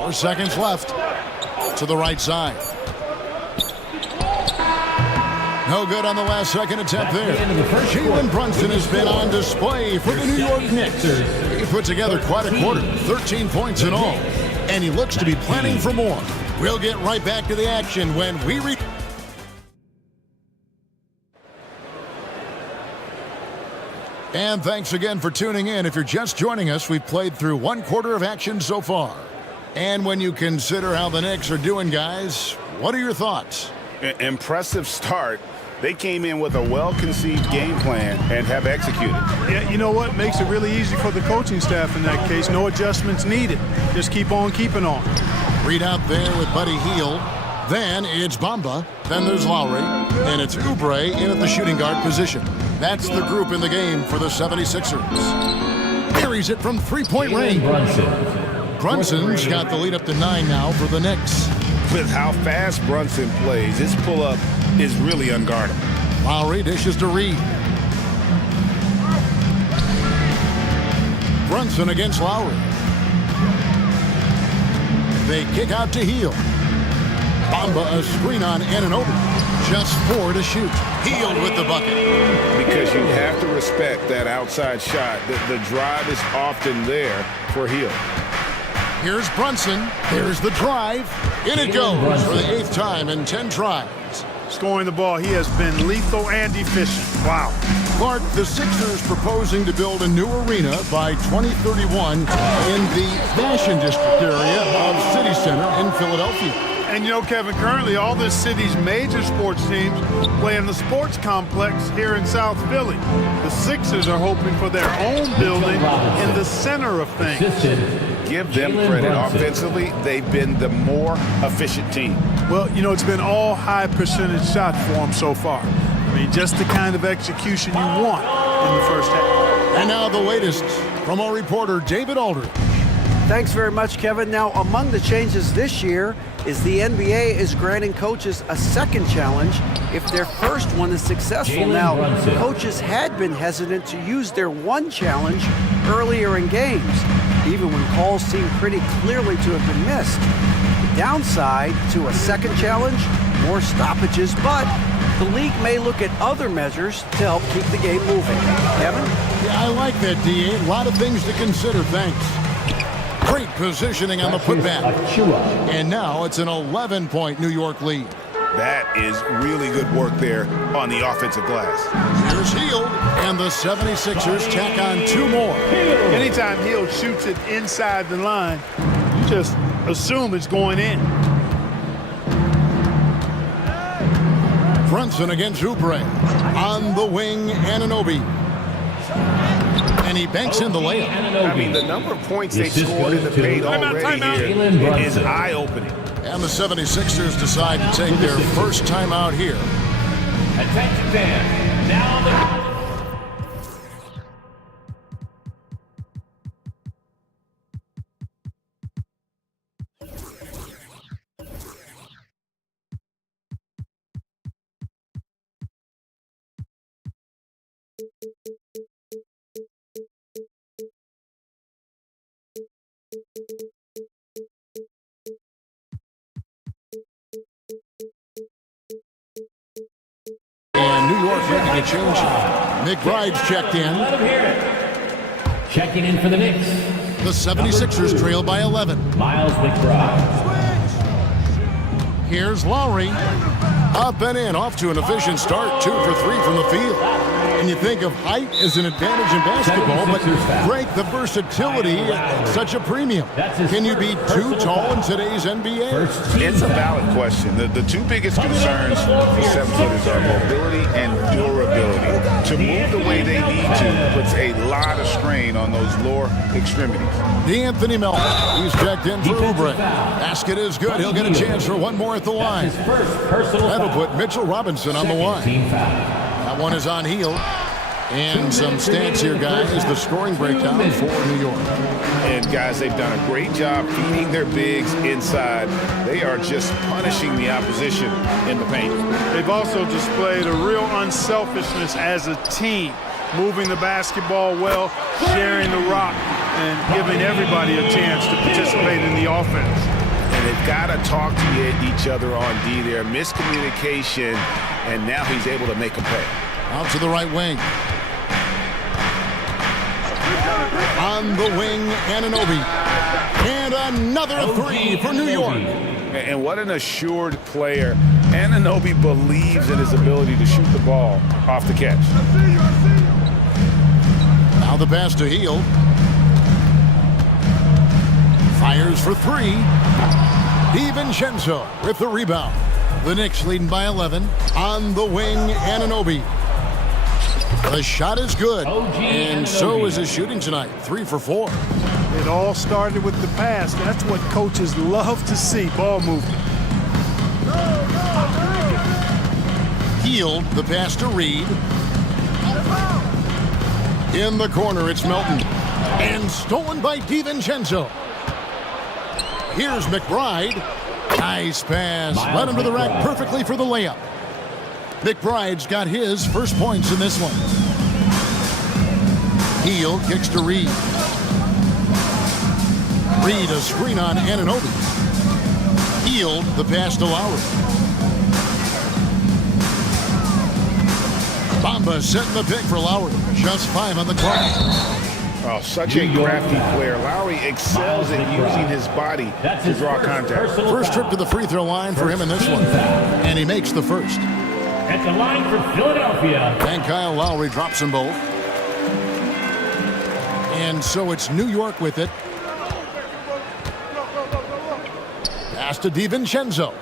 4 seconds left. To the right side. No good on the last second attempt there. Jalen Brunson has been on display for the New York Knicks. He put together quite a quarter, 13 points in all. And he looks to be planning for more. We'll get right back to the action when we return. And thanks again for tuning in. If you're just joining us, we've played through 1 quarter of action so far. And when you consider how the Knicks are doing, guys, what are your thoughts? Impressive start. They came in with a well-conceived game plan and have executed. Yeah, you know what? Makes it really easy for the coaching staff in that case. No adjustments needed. Just keep on keeping on. Read out there with Buddy Hield. Then it's Bamba. Then there's Lowry. And it's Oubre in at the shooting guard position. That's the group in the game for the 76ers. Carries it from three-point range. Brunson's got the lead up to 9 now for the Knicks. With how fast Brunson plays, his pull-up is really unguardable. Lowry dishes to Reed. Brunson against Lowry. They kick out to Hield. Bamba a screen on Anunoby. Just 4 to shoot. Hield with the bucket. Because you have to respect that outside shot. The drive is often there for Hield. Here's Brunson. Here's the drive. In it goes for the 8th time in 10 tries. Scoring the ball, he has been lethal and efficient. Wow. Clark, the Sixers proposing to build a new arena by 2031 in the Fashion District area of City Center in Philadelphia. And you know, Kevin, currently all this city's major sports teams play in the sports complex here in South Philly. The Sixers are hoping for their own building in the center of things. Give them credit. Offensively, they've been the more efficient team. Well, you know, it's been all high percentage shots for them so far. I mean, just the kind of execution you want in the first half. And now the latest from our reporter, David Aldridge. Thanks very much, Kevin. Now, among the changes this year is the NBA is granting coaches a second challenge if their first one is successful. Now, coaches had been hesitant to use their one challenge earlier in games, even when calls seemed pretty clearly to have been missed. The downside to a second challenge, more stoppages, but the league may look at other measures to help keep the game moving. Kevin? Yeah, I like that, D.A. A lot of things to consider. Thanks. Great positioning on the putback. And now it's an 11-point New York lead. That is really good work there on the offensive glass. Here's Hield, and the 76ers tack on 2 more. Anytime Hield shoots it inside the line, you just assume it's going in. Brunson against Oubre. On the wing, Anunoby. And he banks in the layup. I mean, the number of points they scored in the paint already here is eye-opening. And the 76ers decide to take their first time out here. Attention fans, now the... And New York making a change. McBride's checked in. Let him hear it. Checking in for the Knicks. The 76ers trail by 11. Miles McBride. Here's Lowry. Up and in, off to an efficient start. 2 for 3 from the field. And you think of height as an advantage in basketball, but Greg, the versatility at such a premium. Can you be too tall in today's NBA? It's a valid question. The 2 biggest concerns for 7-footers are mobility and durability. To move the way they need to puts a lot of strain on those lower extremities. D'Anthony Melton, he's checked in for Oubre. Basket is good. He'll get a chance for 1 more at the line. That'll put Mitchell Robinson on the line. That one is on Hield. And some stats here, guys, is the scoring breakdown for New York. And, guys, they've done a great job feeding their bigs inside. They are just punishing the opposition in the paint. They've also displayed a real unselfishness as a team, moving the basketball well, sharing the rock, and giving everybody a chance to participate in the offense. They've got to talk to each other on D there. Miscommunication, and now he's able to make a play. Out to the right wing. On the wing, Anunoby. And another three for New York. And what an assured player. Anunoby believes in his ability to shoot the ball off the catch. Now the pass to Hield. Fires for three. DiVincenzo with the rebound. The Knicks leading by 11. On the wing, Anunoby. The shot is good, and so is his shooting tonight. 3 for 4. It all started with the pass. That's what coaches love to see, ball movement. Hield, the pass to Reed. In the corner, it's Melton. And stolen by DiVincenzo. Here's McBride. Nice pass. Led him to the rack perfectly for the layup. McBride's got his first points in this one. Hield kicks to Reed. Reed a screen on Anunoby. Hield the pass to Lowry. Bamba setting the pick for Lowry. Just 5 on the clock. Oh, such a crafty player. Lowry excels at using his body to draw contact. First trip to the free throw line for him in this one. And he makes the first. At the line for Philadelphia. And Kyle Lowry drops them both. And so it's New York with it. Pass to DiVincenzo.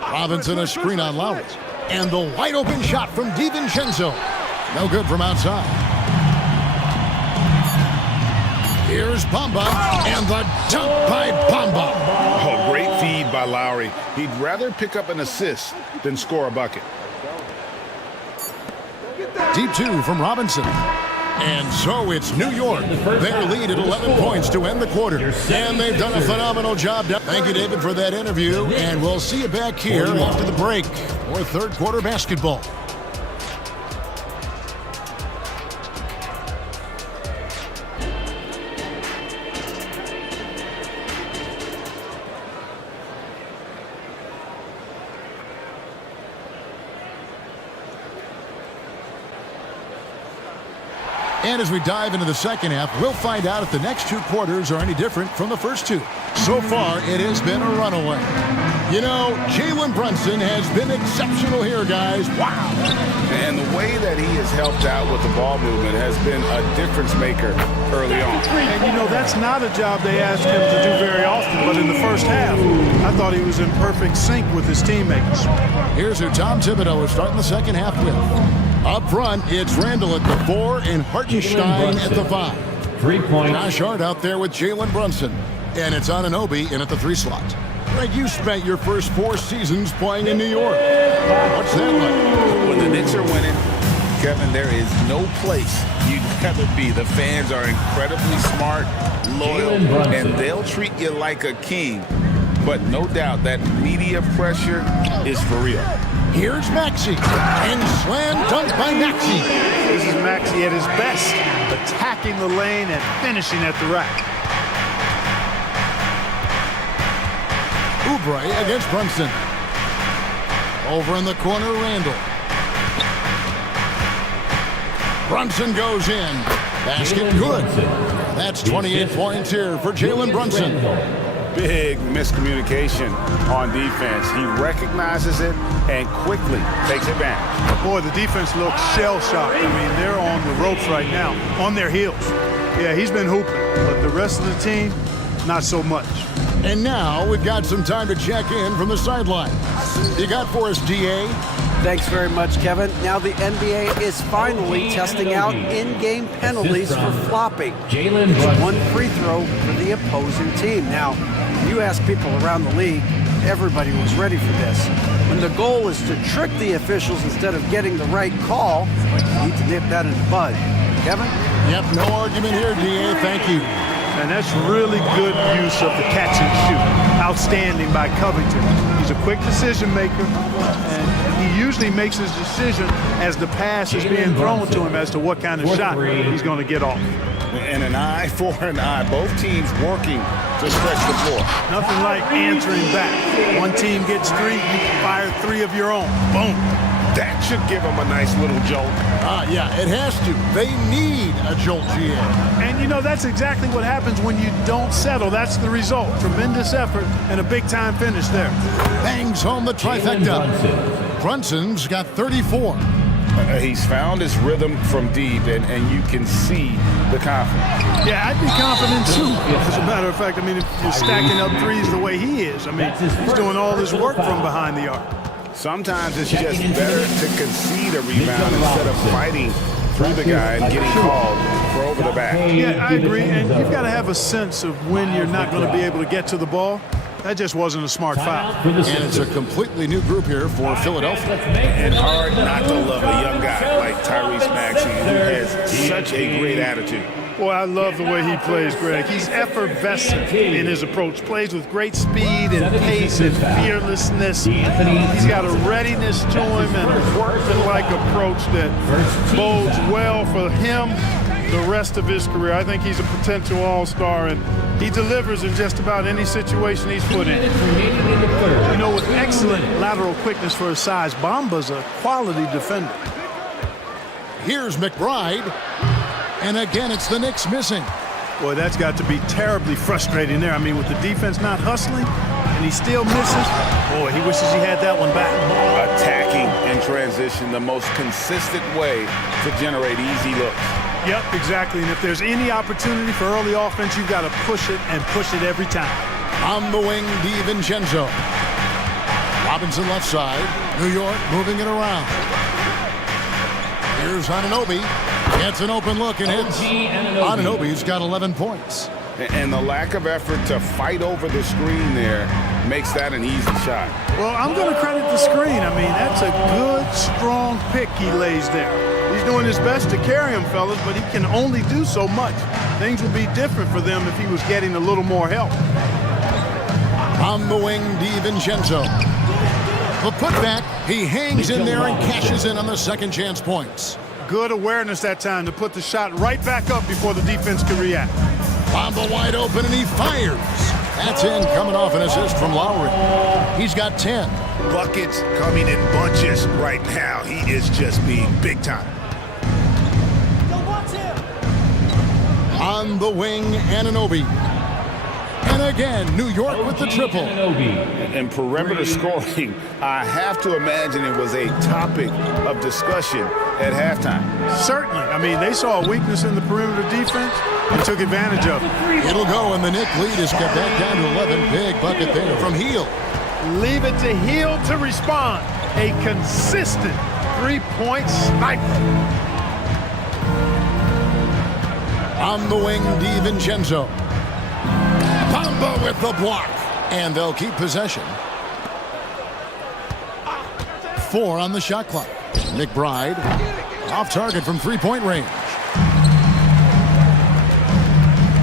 Robinson a screen on Lowry. And the wide open shot from DiVincenzo. No good from outside. Here's Bamba. And the dunk by Bamba. Oh, great feed by Lowry. He'd rather pick up an assist than score a bucket. Deep 2 from Robinson. And so it's New York. Their lead at 11 points to end the quarter. And they've done a phenomenal job. Thank you, David, for that interview. And we'll see you back here after the break for third quarter basketball. And as we dive into the second half, we'll find out if the next 2 quarters are any different from the first 2. So far, it has been a runaway. You know, Jalen Brunson has been exceptional here, guys. Wow. And the way that he has helped out with the ball movement has been a difference maker early on. And you know, that's not a job they asked him to do very often, but in the first half, I thought he was in perfect sync with his teammates. Here's who Tom Thibodeau is starting the second half with. Up front, it's Randall at the 4 and Hartenstein at the 5. 3 points. Josh Hart out there with Jalen Brunson. And it's Anunoby in at the 3 slot. Greg, you spent your first 4 seasons playing in New York. What's that like? When the Knicks are winning, Kevin, there is no place you'd rather be. The fans are incredibly smart, loyal, and they'll treat you like a king. But no doubt that media pressure is for real. Here's Maxey, and slam dunk by Maxey. This is Maxey at his best, attacking the lane and finishing at the rack. Oubre against Brunson. Over in the corner, Randall. Brunson goes in. Basket good. That's 28 points here for Jalen Brunson. Big miscommunication on defense. He recognizes it and quickly takes advantage. Boy, the defense looks shell-shocked. I mean, they're on the ropes right now, on their heels. Yeah, he's been hooping, but the rest of the team, not so much. And now we've got some time to check in from the sideline. You got for us, DA? Thanks very much, Kevin. Now the NBA is finally testing out in-game penalties for flopping. It's 1 free throw for the opposing team. Now, you ask people around the league, everybody was ready for this. When the goal is to trick the officials instead of getting the right call, you need to nip that in the bud. Kevin? Yep, no argument here, DA. Thank you. And that's really good use of the catch and shoot. Outstanding by Covington. He's a quick decision maker, and he usually makes his decision as the pass is being thrown to him as to what kind of shot he's going to get off. And an eye for an eye. Both teams working to stretch the floor. Nothing like answering back. One team gets 3, you can fire 3 of your own. Boom. That should give them a nice little jolt. Yeah, it has to. They need a jolt, GA. And, you know, that's exactly what happens when you don't settle. That's the result. Tremendous effort and a big-time finish there. Bangs home the trifecta. Brunson's got 34. He's found his rhythm from deep, and you can see the confidence. Yeah, I'd be confident too. As a matter of fact, I mean, if you're stacking up threes the way he is, I mean, he's doing all this work from behind the arc. Sometimes it's just better to concede a rebound instead of fighting through the guy and getting called for over the back. Yeah, I agree, and you've got to have a sense of when you're not going to be able to get to the ball. That just wasn't a smart foul. And it's a completely new group here for Philadelphia. And hard not to love a young guy like Tyrese Maxey, who has such a great attitude. Boy, I love the way he plays, Greg. He's effervescent in his approach. Plays with great speed and pace and fearlessness. He's got a readiness to him and a workman-like approach that bodes well for him the rest of his career. I think he's a potential all-star, and he delivers in just about any situation he's put in. You know, with excellent lateral quickness for his size, Bamba's a quality defender. Here's McBride. And again, it's the Knicks missing. Boy, that's got to be terribly frustrating there. I mean, with the defense not hustling, and he still misses. Boy, he wishes he had that one back. Attacking in transition, the most consistent way to generate easy looks. Yep, exactly. And if there's any opportunity for early offense, you've got to push it and push it every time. On the wing, DiVincenzo. Robinson left side. New York moving it around. Here's Anunoby. Gets an open look and hits. Anunoby's got 11 points. And the lack of effort to fight over the screen there makes that an easy shot. Well, I'm going to credit the screen. I mean, that's a good, strong pick he lays there. He's doing his best to carry him, fellas, but he can only do so much. Things would be different for them if he was getting a little more help. On the wing, DiVincenzo. The putback, he hangs in there and cashes in on the second chance points. Good awareness that time to put the shot right back up before the defense can react. Bamba wide open, and he fires. That's in, coming off an assist from Lowry. He's got 10. Buckets coming in bunches right now. He is just being big time. On the wing, Anunoby. And again, New York with the triple. And perimeter scoring, I have to imagine it was a topic of discussion at halftime. Certainly. I mean, they saw a weakness in the perimeter defense and took advantage of it. It'll go, and the Knicks lead is kept back down to 11. Big bucket there from Hield. Leave it to Hield to respond. A consistent three-point sniper. On the wing, DiVincenzo. Bamba with the block. And they'll keep possession. 4 on the shot clock. McBride off target from three-point range.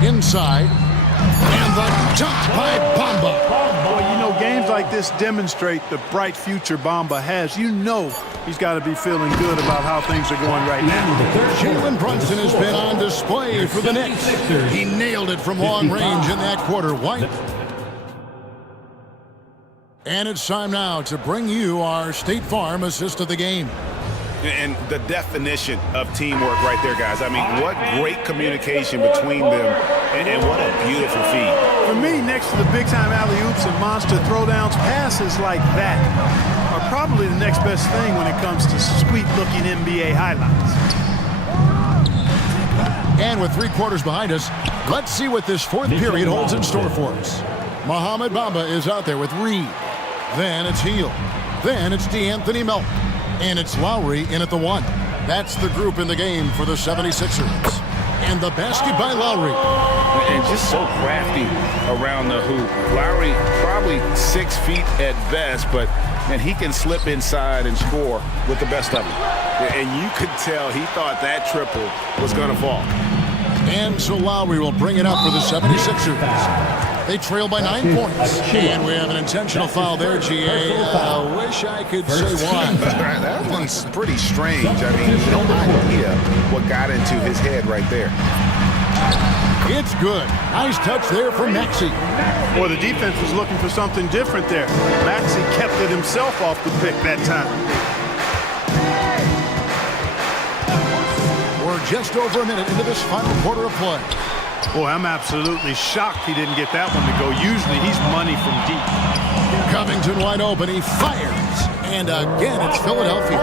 Inside. And the dunk by Bamba. Boy, you know, games like this demonstrate the bright future Bamba has. You know he's got to be feeling good about how things are going right now. Jalen Brunson has been on display for the Knicks. He nailed it from long range in that quarter. White. And it's time now to bring you our State Farm assist of the game. And the definition of teamwork right there, guys. I mean, what great communication between them, and what a beautiful feed. For me, next to the big-time alley-oops and monster throwdowns, passes like that are probably the next best thing when it comes to sweet-looking NBA highlights. And with 3 quarters behind us, let's see what this fourth period holds in store for us. Mohamed Bamba is out there with Reed. Then it's Hield. Then it's DeAnthony Melton. And it's Lowry in at the 1. That's the group in the game for the 76ers. And the basket by Lowry. And just so crafty around the hoop. Lowry probably 6 feet at best, but man, he can slip inside and score with the best of them. And you could tell he thought that triple was going to fall. And so Lowry will bring it up for the 76ers. They trail by 9 points. And we have an intentional foul there, GA. Wish I could say why. That one's pretty strange. I mean, no idea what got into his head right there. It's good. Nice touch there from Maxey. Boy, the defense was looking for something different there. Maxey kept it himself off the pick that time. We're just over a minute into this final quarter of play. Boy, I'm absolutely shocked he didn't get that one to go. Usually he's money from deep. Covington wide open. He fires. And again, it's Philadelphia.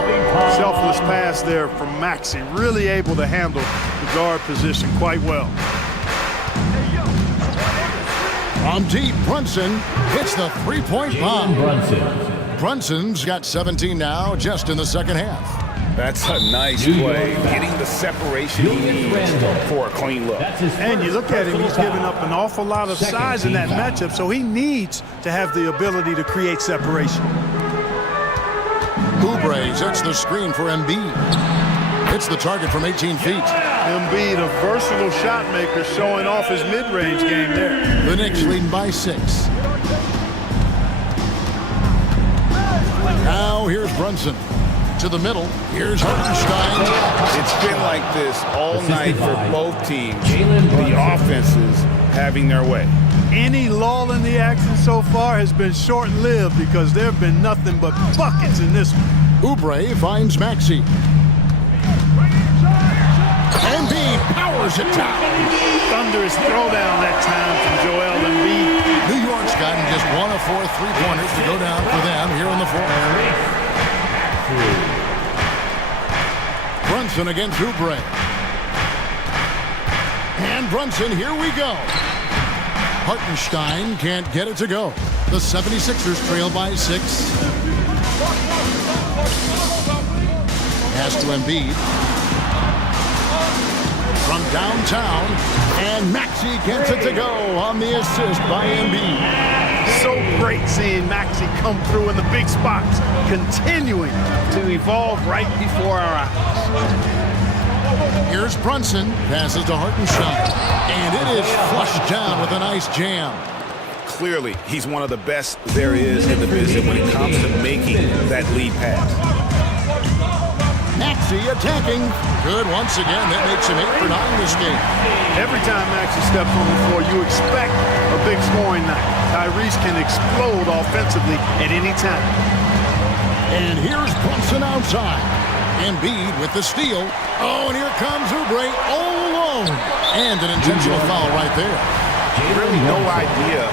Selfless pass there from Maxey. Really able to handle the guard position quite well. From deep, Brunson hits the three-point bomb. Brunson's got 17 now just in the second half. That's a nice play, getting the separation he needs for a clean look. And you look at him, he's giving up an awful lot of size in that matchup, so he needs to have the ability to create separation. Oubre sets the screen for Embiid. Hits the target from 18 feet. Embiid, a versatile shot maker, showing off his mid-range game there. The Knicks leading by 6. Now here's Brunson. To the middle, here's Hartenstein. It's been like this all night for both teams. The offenses having their way. Any lull in the action so far has been short-lived because there have been nothing but buckets in this one. Oubre finds Maxey. Embiid powers it down. Thunderous throwdown that time from Joel Embiid. New York's gotten just 1 of 4 3-pointers to go down for them here in the fourth. Brunson against Oubre. And Brunson, here we go. Hartenstein can't get it to go. The 76ers trail by 6. Pass to Embiid. From downtown, and Maxey gets it to go on the assist by Embiid. So great seeing Maxey come through in the big spots, continuing to evolve right before our eyes. Here's Brunson, passes to Hartenstein, and it is flushed down with a nice jam. Clearly, he's one of the best there is in the business when it comes to making that lead pass. Maxey attacking. Good once again. That makes him 8 for 9 this game. Every time Maxey steps on the floor, you expect a big scoring night. Tyrese can explode offensively at any time. And here's Brunson outside. Embiid with the steal. Oh, and here comes Oubre all alone. And an intentional foul right there. Really no idea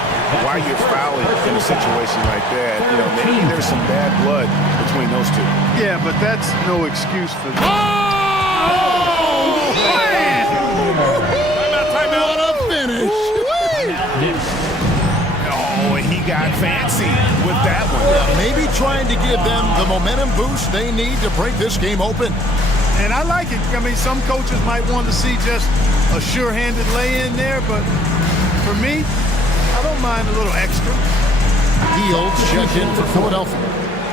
why you're fouling in a situation like that. You know, maybe there's some bad blood between those two. Yeah, but that's no excuse for that. Oh! What a finish! Oh, and he got fancy with that one. Maybe trying to give them the momentum boost they need to break this game open. And I like it. I mean, some coaches might want to see just a sure-handed lay-in there, but for me, I don't mind a little extra. Fields checked in for Philadelphia.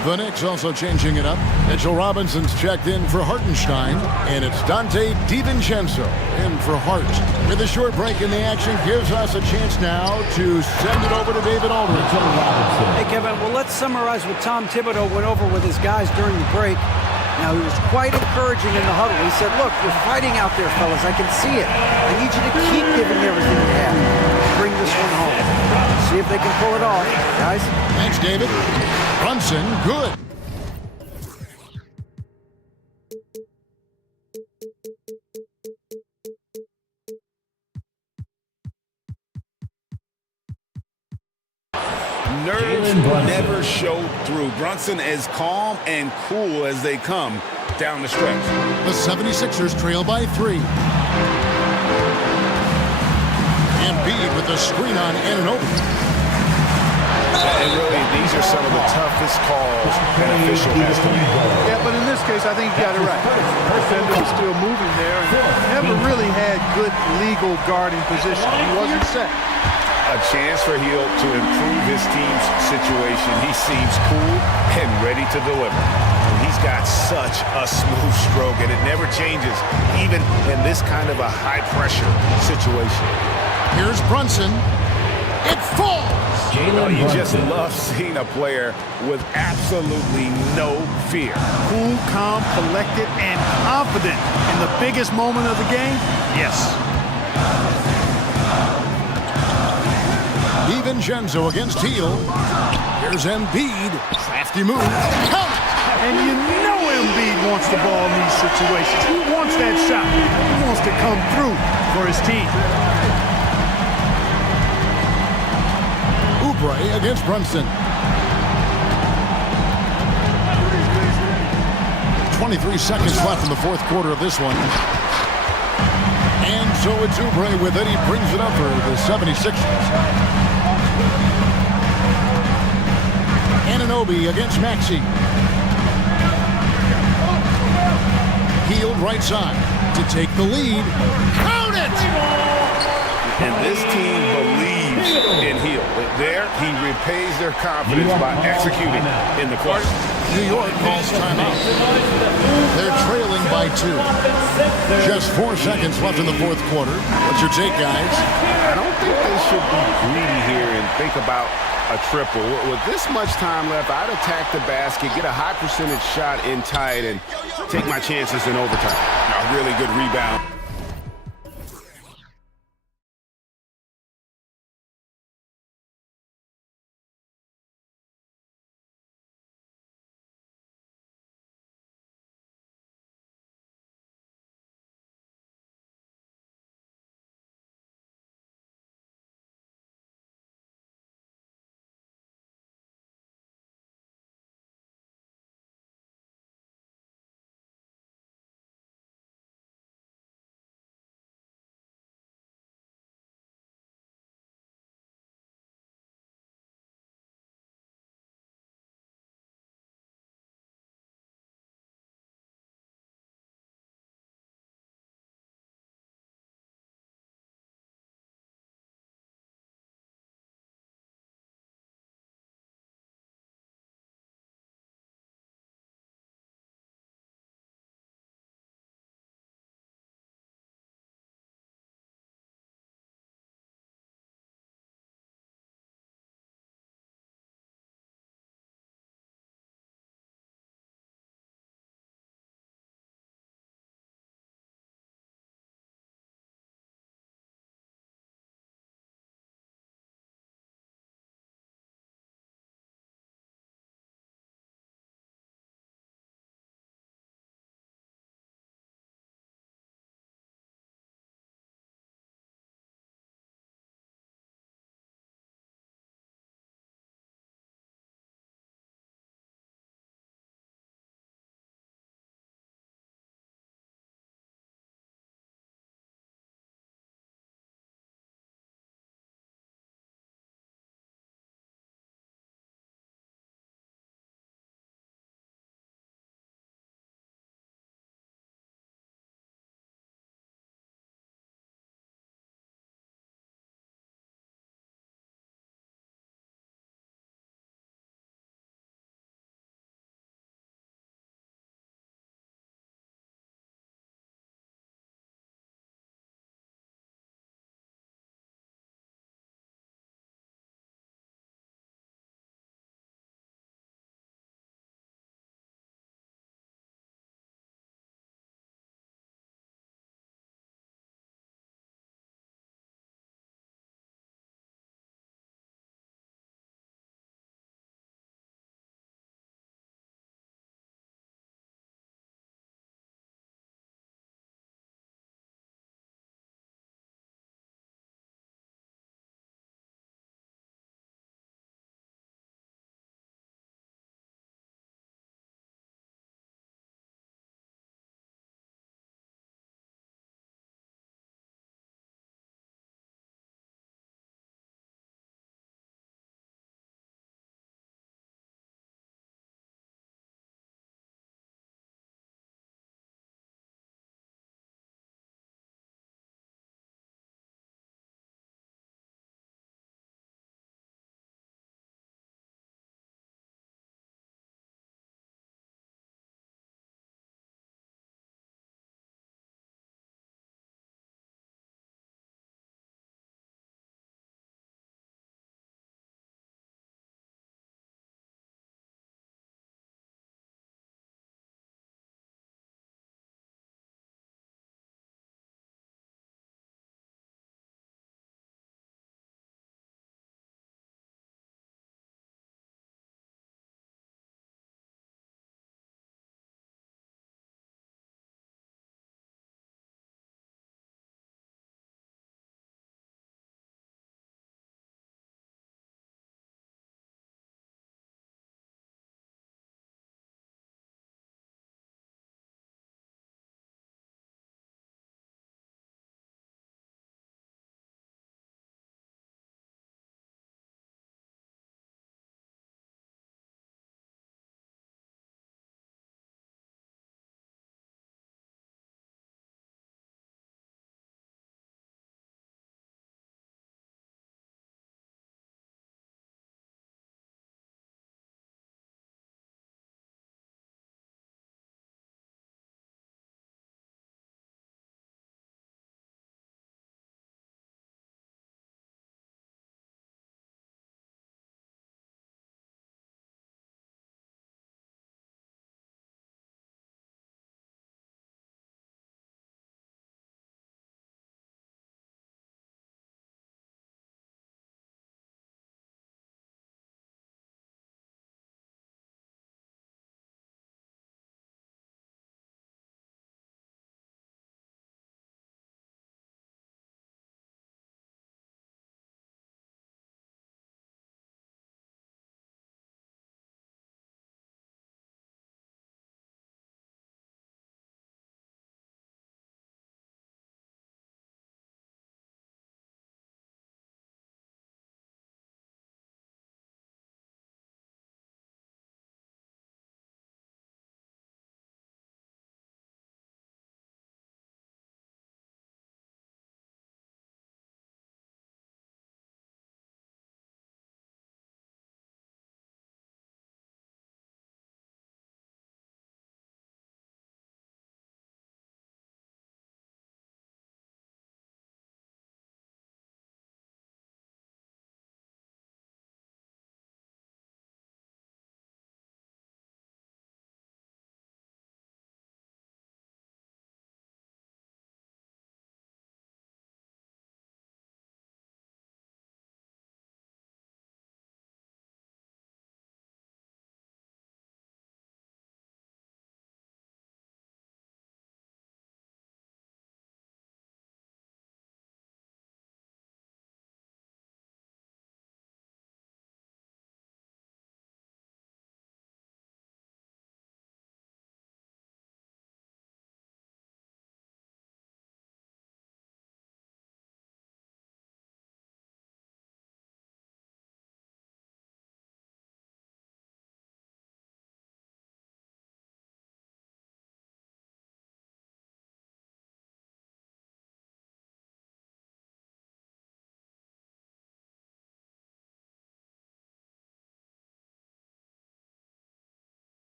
The Knicks also changing it up. Mitchell Robinson's checked in for Hartenstein, and it's Dante DiVincenzo in for Hart. With a short break in the action, gives us a chance now to send it over to David Aldridge. Hey, Kevin, well, let's summarize what Tom Thibodeau went over with his guys during the break. Now, he was quite encouraging in the huddle. He said, look, you're fighting out there, fellas. I can see it. I need you to keep giving everything you have. Bring this one home. See if they can pull it off, guys. Thanks, David. Brunson, good. Nerves never showed through. Brunson as calm and cool as they come down the stretch. The 76ers trail by 3. Embiid with the screen on Anunoby. And really, these are some of the toughest calls an official has to make. Yeah, but in this case, I think you got it right. The defender was still moving there and never really had good legal guarding position. He wasn't set. A chance for Hill to improve his team's situation. He seems cool and ready to deliver. And he's got such a smooth stroke, and it never changes, even in this kind of a high-pressure situation. Here's Brunson. It falls! Well, you just love seeing a player with absolutely no fear. Cool, calm, collected, and confident in the biggest moment of the game? Yes. DiVincenzo against Teal. Here's Embiid. Crafty move. Count it! And you know Embiid wants the ball in these situations. He wants that shot. He wants to come through for his team. Oubre against Brunson. 23 seconds left in the fourth quarter of this one. And so it's Oubre with it. He brings it up for the 76ers. Anunoby against Maxey. Healed right side to take the lead. Count it! And this team believes in Hill. There, he repays their confidence by executing in the clutch. New York calls timeout. They're trailing by 2. Just 4 seconds left in the fourth quarter. What's your take, guys? I don't think they should be greedy here and think about a triple. With this much time left, I'd attack the basket, get a high percentage shot in tight, and take my chances in overtime. A really good rebound.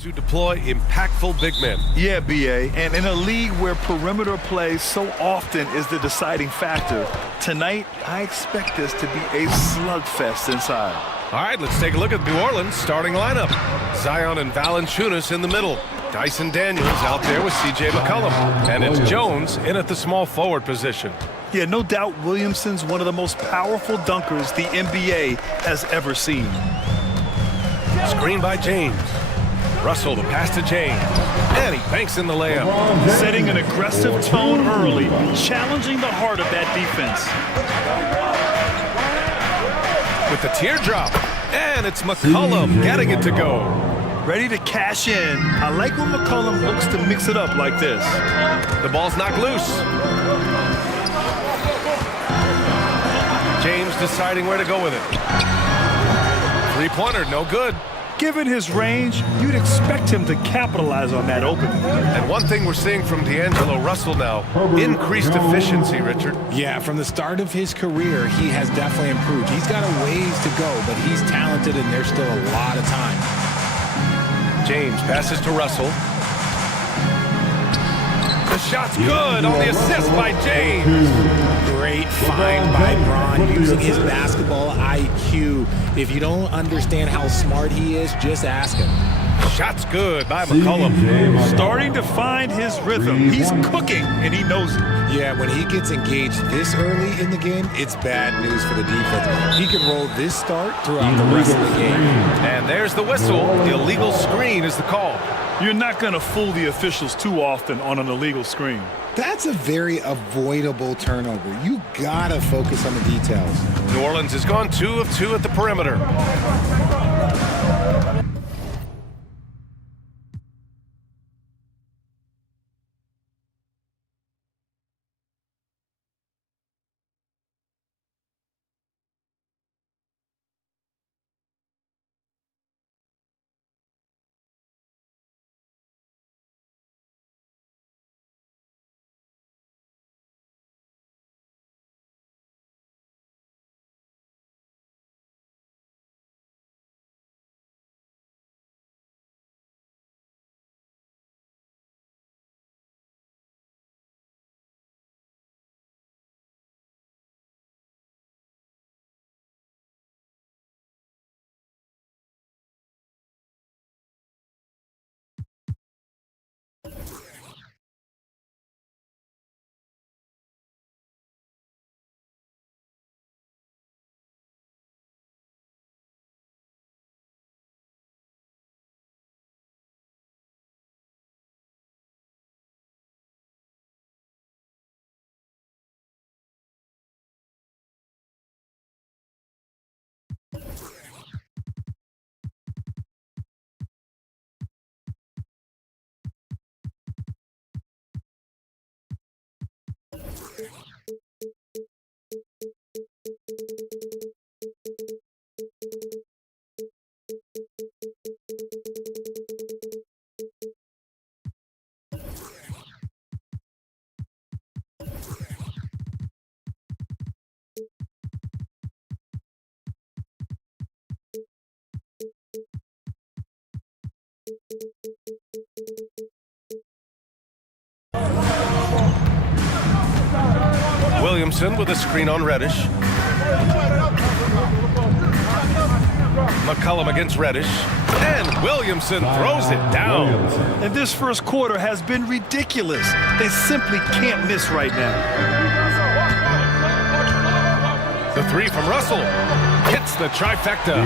to deploy impactful big men. Yeah, BA, and in a league where perimeter play so often is the deciding factor, tonight I expect this to be a slugfest inside. All right, let's take a look at New Orleans' starting lineup. Zion and Valanciunas in the middle. Dyson Daniels out there with C.J. McCollum. And it's Jones in at the small forward position. Yeah, no doubt Williamson's one of the most powerful dunkers the NBA has ever seen. Screen by James. Russell, the pass to James. And he banks in the layup. Setting an aggressive tone early, challenging the heart of that defense. With the teardrop. And it's McCollum getting it to go. Ready to cash in. I like when McCollum looks to mix it up like this. The ball's knocked loose. James deciding where to go with it. Three-pointer, no good. Given his range, you'd expect him to capitalize on that opening. And one thing we're seeing from D'Angelo Russell now, increased efficiency, Richard. Yeah, from the start of his career, he has definitely improved. He's got a ways to go, but he's talented and there's still a lot of time. James passes to Russell. The shot's good on the assist by James. Great find by Bron using his basketball IQ. If you don't understand how smart he is, just ask him. Shot's good by McCollum. Starting to find his rhythm. He's cooking, and he knows it. Yeah, when he gets engaged this early in the game, it's bad news for the defense. He can roll this start throughout the rest of the game. And there's the whistle. The illegal screen is the call. You're not going to fool the officials too often on an illegal screen. That's a very avoidable turnover. You gotta focus on the details. New Orleans has gone 2 of 2 at the perimeter. Williamson with a screen on Reddish. McCollum against Reddish. And Williamson throws it down. And this first quarter has been ridiculous. They simply can't miss right now. The three from Russell. Hits the trifecta.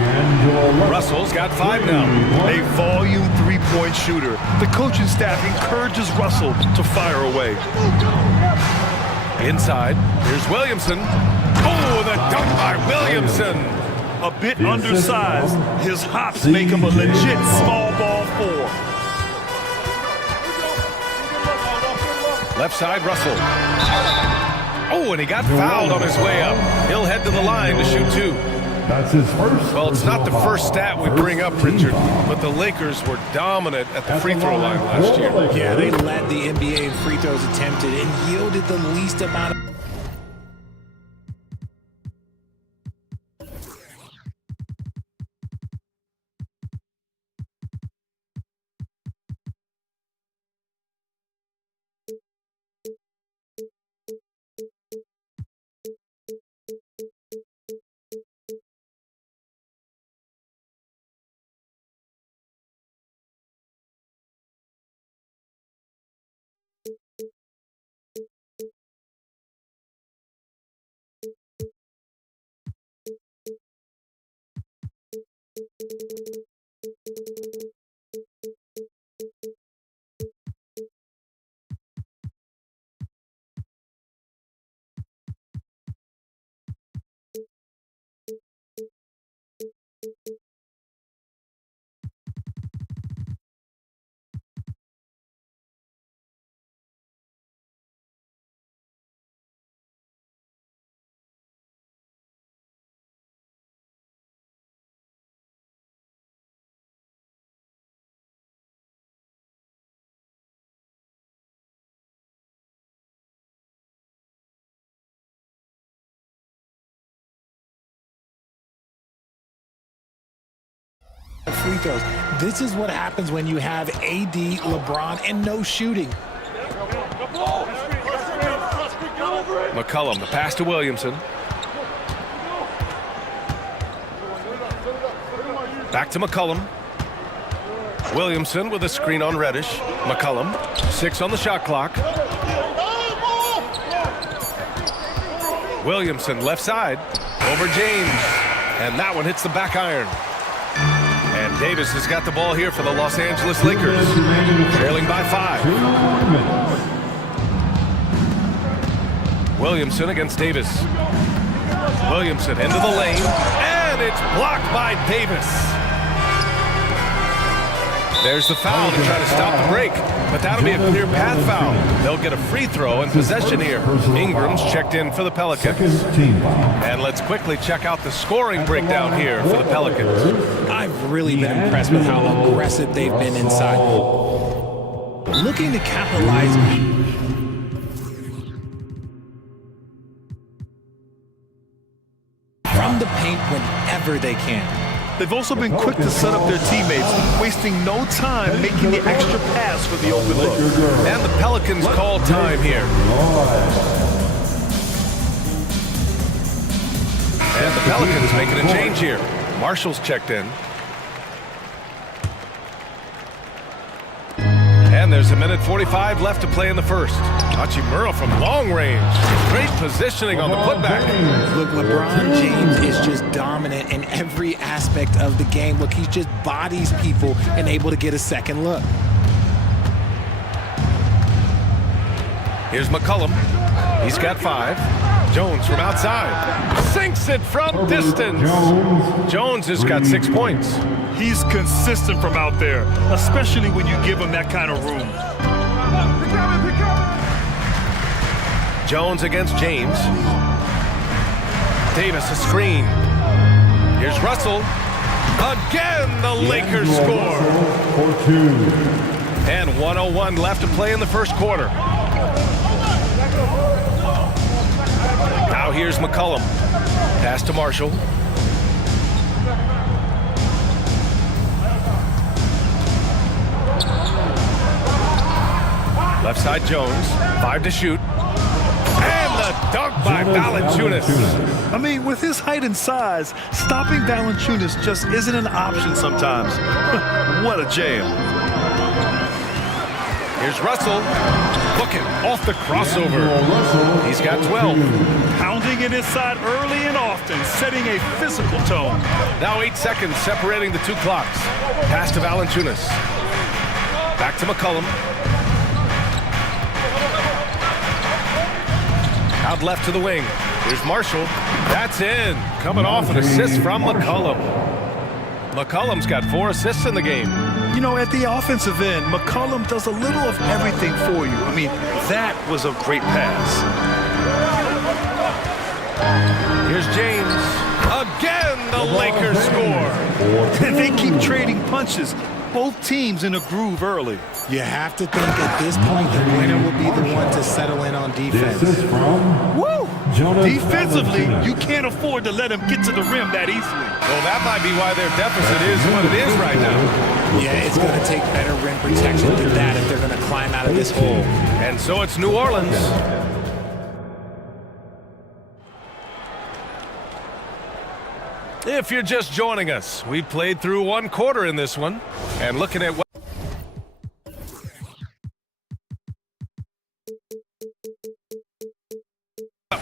Russell's got 5 now. A volume three-point shooter. The coaching staff encourages Russell to fire away. Inside, here's Williamson. Oh, the dunk by Williamson. A bit undersized. His hops make him a legit small ball 4. Left side, Russell. Oh, and he got fouled on his way up. He'll head to the line to shoot 2. That's his first. Well, it's not the first stat we bring up, Richard, but the Lakers were dominant at the free throw line last year. Yeah, they led the NBA in free throws attempted and yielded the least amount of free throws. This is what happens when you have AD, LeBron, and no shooting. McCollum, the pass to Williamson. Back to McCollum. Williamson with a screen on Reddish. McCollum, 6 on the shot clock. Williamson, left side, over James. And that one hits the back iron. And Davis has got the ball here for the Los Angeles Lakers, trailing by 5. Williamson against Davis. Williamson into the lane, and it's blocked by Davis. There's the foul to try to stop the break, but that'll be a clear path foul. They'll get a free throw and possession here. Ingram's checked in for the Pelicans. And let's quickly check out the scoring breakdown here for the Pelicans. I've really been impressed with how aggressive they've been inside. Looking to capitalize from the paint whenever they can. They've also been quick to set up their teammates, wasting no time making the extra pass for the open look. And the Pelicans call time here. And the Pelicans making a change here. Marshall's checked in. And there's a minute 45 left to play in the first. Hachimura from long range. Great positioning on the putback. Look, LeBron James is just dominant in every aspect of the game. Look, he just bodies people and able to get a second look. Here's McCollum. He's got 5. Jones from outside. Sinks it from distance. Jones has got 6 points. He's consistent from out there, especially when you give him that kind of room. Jones against James. Davis a screen. Here's Russell. Again, the Lakers score. And 1:01 left to play in the first quarter. Now here's McCollum. Pass to Marshall. Left side Jones. 5 to shoot. And the dunk by Valanciunas. I mean, with his height and size, stopping Valanciunas just isn't an option sometimes. What a jam. Here's Russell. Looking off the crossover. He's got 12. Pounding it inside early and often, setting a physical tone. Now 8 seconds separating the 2 clocks. Pass to Valanciunas. Back to McCollum. Out left to the wing. Here's Marshall. That's in. Coming off an assist from McCollum. McCollum's got 4 assists in the game. You know, at the offensive end, McCollum does a little of everything for you. I mean, that was a great pass. Here's James. Again, the Lakers score. And they keep trading punches. Both teams in a groove early. You have to think at this point the winner will be the one to settle in on defense. Woo! Defensively, you can't afford to let him get to the rim that easily. Well, that might be why their deficit is what it is right now. Yeah, it's going to take better rim protection than that if they're going to climb out of this hole. And so it's New Orleans. If you're just joining us, we played through 1 quarter in this one. And looking at what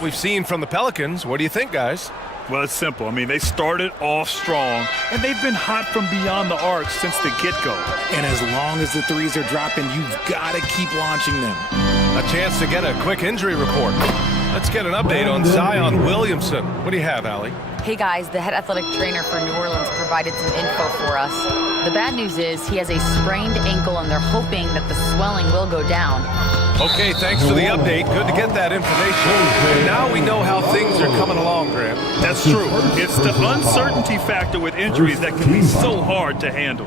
we've seen from the Pelicans, what do you think, guys? Well, it's simple. I mean, they started off strong, and they've been hot from beyond the arc since the get-go. And as long as the threes are dropping, you've got to keep launching them. A chance to get a quick injury report. Let's get an update on Zion Williamson. What do you have, Allie? Hey guys, the head athletic trainer for New Orleans provided some info for us. The bad news is he has a sprained ankle and they're hoping that the swelling will go down. Okay, thanks for the update. Good to get that information. Now we know how things are coming along, Grant. That's true. It's the uncertainty factor with injuries that can be so hard to handle.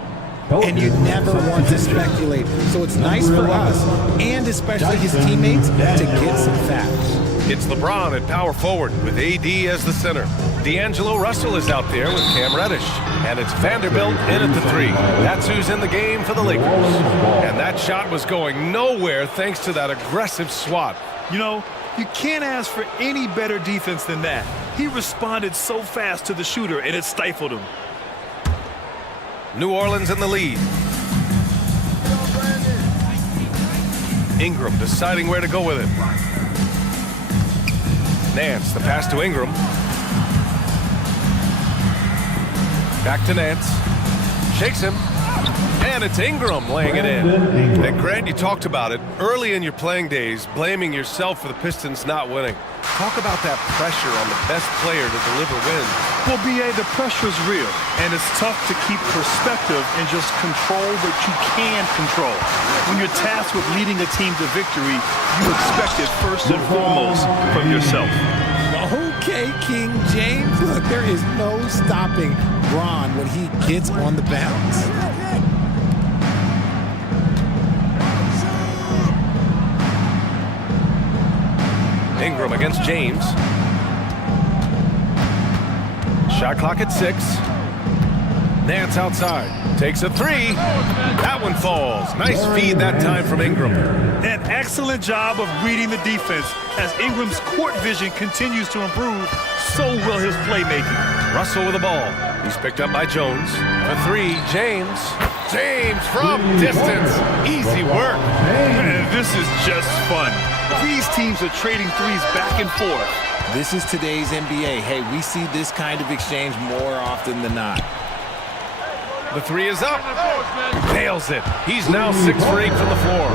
And you never want to speculate. So it's nice for us, and especially his teammates, to get some facts. It's LeBron at power forward with AD as the center. D'Angelo Russell is out there with Cam Reddish. And it's Vanderbilt in at the 3. That's who's in the game for the Lakers. And that shot was going nowhere thanks to that aggressive swat. You know, you can't ask for any better defense than that. He responded so fast to the shooter, and it stifled him. New Orleans in the lead. Ingram deciding where to go with it. Nance, the pass to Ingram. Back to Nance. Shakes him. And it's Ingram laying it in. And Grant, you talked about it early in your playing days, blaming yourself for the Pistons not winning. Talk about that pressure on the best player to deliver wins. Well, B.A., the pressure is real, and it's tough to keep perspective and just control what you can control. When you're tasked with leading a team to victory, you expect it first and foremost from yourself. Okay, King James. Look, there is no stopping Bron when he gets on the bounce. Ingram against James. Shot clock at 6. Nance outside. Takes a 3. That one falls. Nice feed that time from Ingram. An excellent job of reading the defense. As Ingram's court vision continues to improve, so will his playmaking. Russell with the ball. He's picked up by Jones. For 3, James. James from distance. Easy work. Man, this is just fun. These teams are trading threes back and forth. This is today's NBA. Hey, we see this kind of exchange more often than not. The 3 is up. Nails it. He's now 6 for 8 from the floor.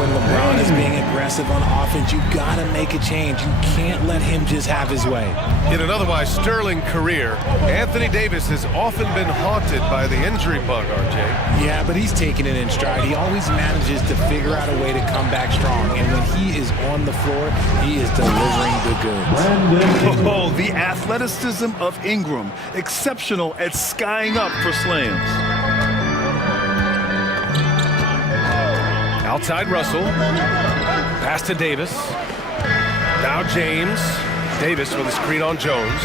When LeBron is being aggressive on offense, you gotta make a change. You can't let him just have his way. In an otherwise sterling career, Anthony Davis has often been haunted by the injury bug, RJ. Yeah, but he's taking it in stride. He always manages to figure out a way to come back strong. And when he is on the floor, he is delivering the goods. Oh, the athleticism of Ingram. Exceptional at skying up for slams. Outside Russell. Pass to Davis. Now James. Davis with a screen on Jones.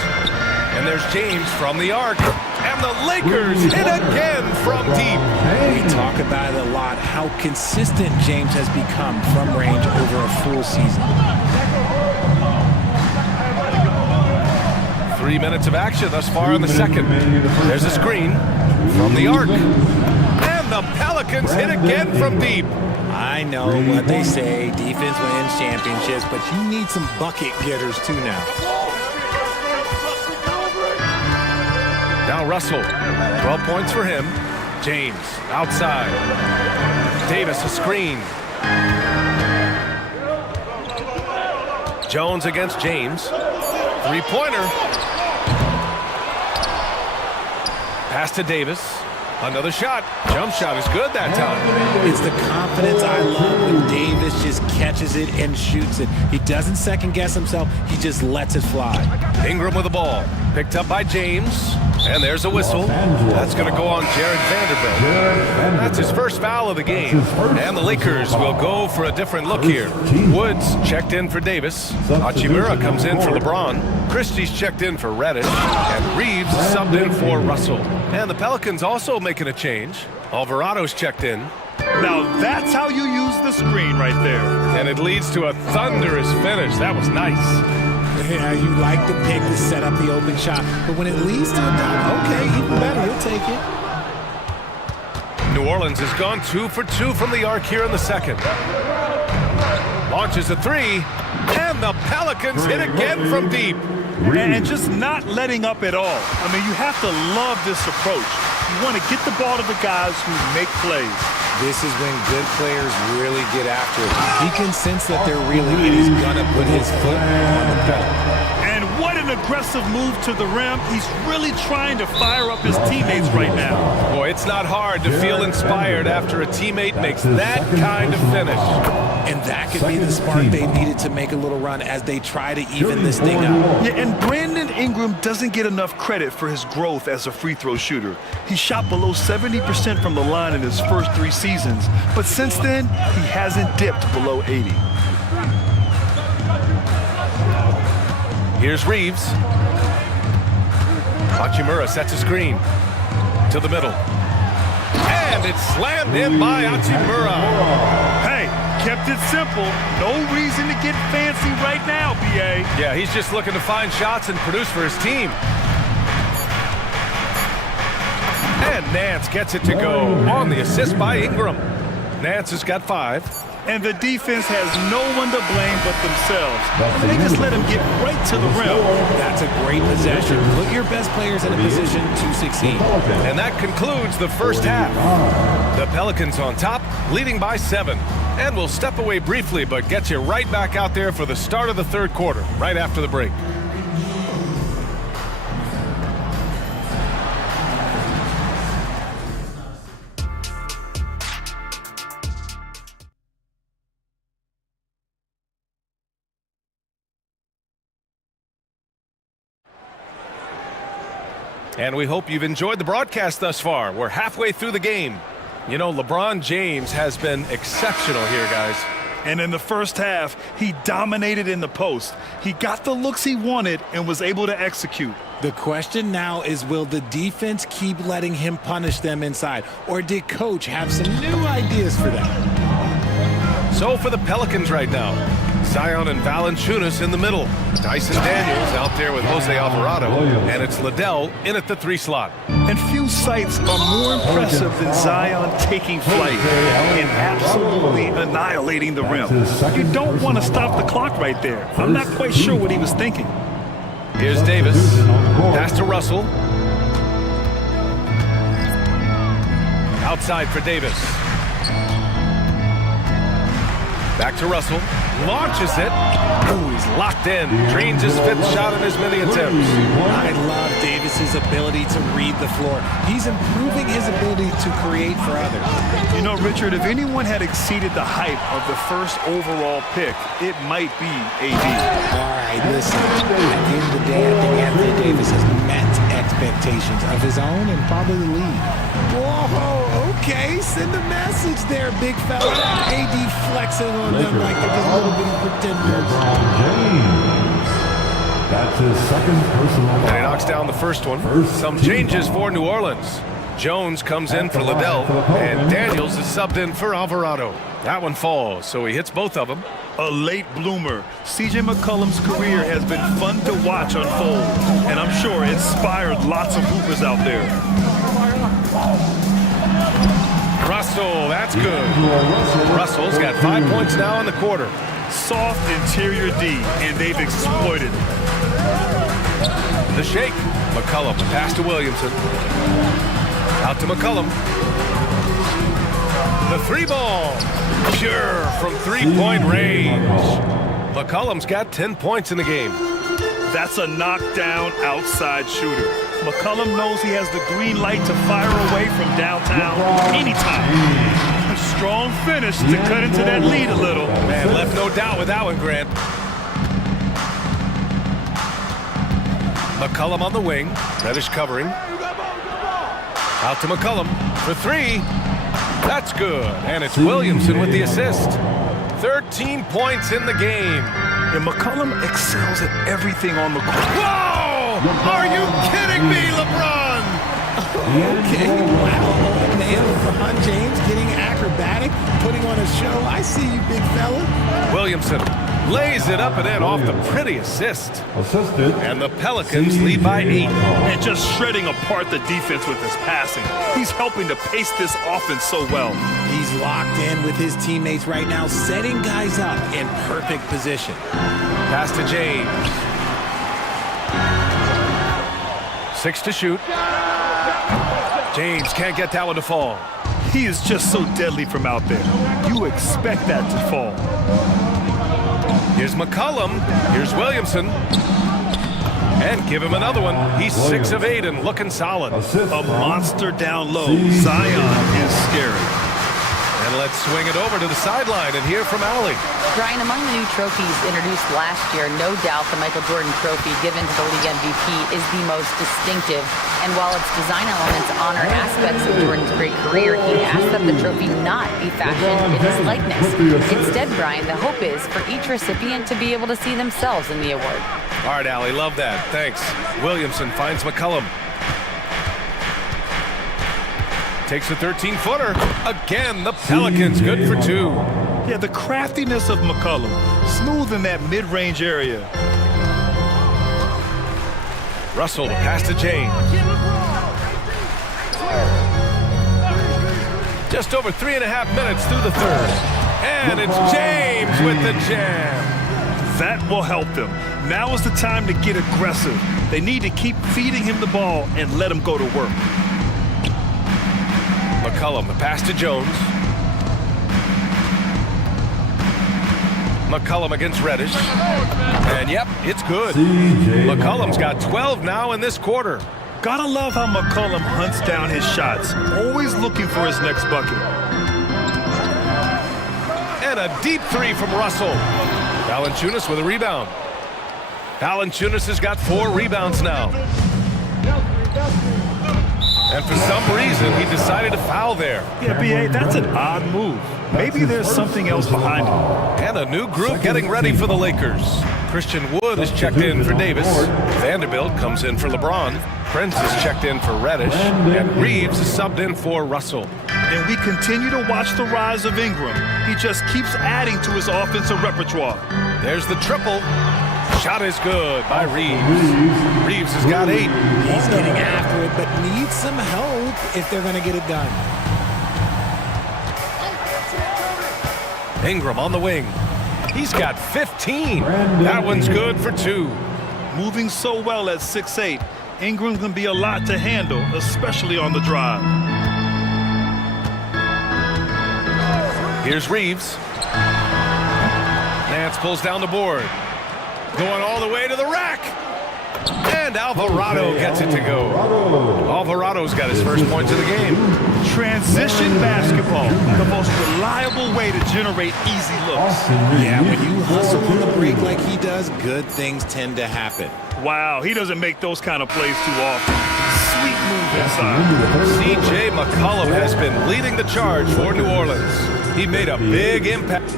And there's James from the arc. And the Lakers hit again from deep. We talk about it a lot, how consistent James has become from range over a full season. 3 minutes of action thus far in the second. There's a screen from the arc. And the Pelicans hit again from deep. I know what they say, defense wins championships, but you need some bucket getters too now. Now Russell, 12 points for him. James outside. Davis a screen. Jones against James. 3-pointer. Pass to Davis. Another shot. Jump shot is good that time. It's the confidence I love when Davis just catches it and shoots it. He doesn't second guess himself. He just lets it fly. Ingram with the ball. Picked up by James. And there's a whistle. That's going to go on Jared Vanderbilt. That's his first foul of the game. And the Lakers will go for a different look here. Woods checked in for Davis. Hachimura comes in for LeBron. Christie's checked in for Reddish. And Reeves subbed in for Russell. And the Pelicans also making a change. Alvarado's checked in. Now that's how you use the screen right there. And it leads to a thunderous finish. That was nice. Yeah, you like the pick to set up the open shot, but when it leads to a dunk, okay, even better, you'll take it. New Orleans has gone 2 for 2 from the arc here in the second. Launches a 3, and the Pelicans hit again from deep. And just not letting up at all. I mean, you have to love this approach. You want to get the ball to the guys who make plays. This is when good players really get after it. He can sense that they're reeling, and he's gonna put his foot on the pedal. And what an aggressive move to the rim. He's really trying to fire up his teammates right now. Boy, it's not hard to feel inspired after a teammate makes that kind of finish. And that could be the spark they needed to make a little run as they try to even this thing up. Yeah, and Brandon Ingram doesn't get enough credit for his growth as a free throw shooter. He shot below 70% from the line in his first 3 seasons, but since then, he hasn't dipped below 80. Here's Reeves. Hachimura sets a screen to the middle. And it's slammed in by Hachimura. Hey, kept it simple. No reason to get fancy right now, B.A. Yeah, he's just looking to find shots and produce for his team. And Nance gets it to go on the assist by Ingram. Nance has got 5. And the defense has no one to blame but themselves. They just let him get right to the rim. That's a great possession. Put your best players in a position to succeed. And that concludes the first half. The Pelicans on top, leading by 7. And we'll step away briefly, but get you right back out there for the start of the third quarter, right after the break. And we hope you've enjoyed the broadcast thus far. We're halfway through the game. You know, LeBron James has been exceptional here, guys. And in the first half, he dominated in the post. He got the looks he wanted and was able to execute. The question now is, will the defense keep letting him punish them inside? Or did Coach have some new ideas for them? So for the Pelicans right now, Zion and Valanciunas in the middle. Dyson Daniels out there with Jose Alvarado. And it's Liddell in at the 3 slot. And few sights are more impressive than Zion taking flight and absolutely annihilating the rim. You don't want to stop the clock right there. I'm not quite sure what he was thinking. Here's Davis. Pass to Russell. Outside for Davis. Back to Russell. Launches it. Ooh, he's locked in. Drains his 5th shot in as many attempts. I love Davis's ability to read the floor. He's improving his ability to create for others. You know, Richard, if anyone had exceeded the hype of the first overall pick, it might be AD. All right, listen. At the end of the day, I think Anthony Davis has met expectations of his own and probably the league. Whoa, okay. Send a message there, big fella. AD flexing on them like they're just little bitty pretenders. That's his second personal foul. And he knocks down the first one. Some changes for New Orleans. Jones comes in for Liddell, and Daniels is subbed in for Alvarado. That one falls, so he hits both of them. A late bloomer. C.J. McCollum's career has been fun to watch unfold, and I'm sure inspired lots of hoopers out there. Russell, that's good. Russell's got 5 points now in the quarter. Soft interior D, and they've exploited it. The shake. McCollum, pass to Williamson. Out to McCollum. The 3 ball. Pure from 3-point range. McCollum's got 10 points in the game. That's a knockdown outside shooter. McCollum knows he has the green light to fire away from downtown anytime. A strong finish to cut into that lead a little. Man, left no doubt with that one, Grant. McCollum on the wing. Reddish covering. Out to McCollum for 3. That's good. And it's Williamson with the assist. 13 points in the game. And McCollum excels at everything on the court. Whoa! Are you kidding me, LeBron? Okay, wow. Man, LeBron James getting acrobatic, putting on a show. I see you, big fella. Williamson lays it up and in off the pretty assist. Assisted. And the Pelicans lead by 8. And just shredding apart the defense with his passing. He's helping to pace this offense so well. He's locked in with his teammates right now, setting guys up in perfect position. Pass to James. 6 to shoot. James can't get that one to fall. He is just so deadly from out there. You expect that to fall. Here's McCollum. Here's Williamson. And give him another one. He's 6 of 8 and looking solid. A monster down low. Zion is scary. And let's swing it over to the sideline and hear from Allie. Brian, among the new trophies introduced last year, no doubt the Michael Jordan Trophy given to the league MVP is the most distinctive. And while its design elements honor aspects of Jordan's great career, he asked that the trophy not be fashioned in his likeness. Instead, Brian, the hope is for each recipient to be able to see themselves in the award. All right, Allie, love that. Thanks. Williamson finds McCollum. Takes a 13-footer. Again, the Pelicans good for 2. Yeah, the craftiness of McCollum. Smooth in that mid-range area. Russell, pass to James. Just over 3.5 minutes through the third. And it's James with the jam. That will help them. Now is the time to get aggressive. They need to keep feeding him the ball and let him go to work. McCollum, the pass to Jones. McCollum against Reddish. And yep, it's good. McCollum's got 12 now in this quarter. Gotta love how McCollum hunts down his shots, always looking for his next bucket. And a deep three from Russell. Valanciunas with a rebound. Valanciunas has got 4 rebounds now. And for some reason, he decided to foul there. Yeah, B.A., that's an odd move. Maybe there's something else behind it. And a new group getting ready for the Lakers. Christian Wood is checked in for Davis. Vanderbilt comes in for LeBron. Prince is checked in for Reddish. And Reeves is subbed in for Russell. And we continue to watch the rise of Ingram. He just keeps adding to his offensive repertoire. There's the triple. Shot is good by Reeves. Reeves has got 8. He's getting after it, but needs some help if they're going to get it done. Ingram on the wing. He's got 15. That one's good for 2. Moving so well at 6'8", Ingram can be a lot to handle, especially on the drive. Here's Reeves. Nance pulls down the board. Going all the way to the rack. And Alvarado gets it to go. Alvarado's got his first points of the game. Transition basketball, the most reliable way to generate easy looks. Yeah, when you hustle on the break like he does, good things tend to happen. Wow, he doesn't make those kind of plays too often. Sweet move inside. C.J. McCollum has been leading the charge for New Orleans. He made a big impact.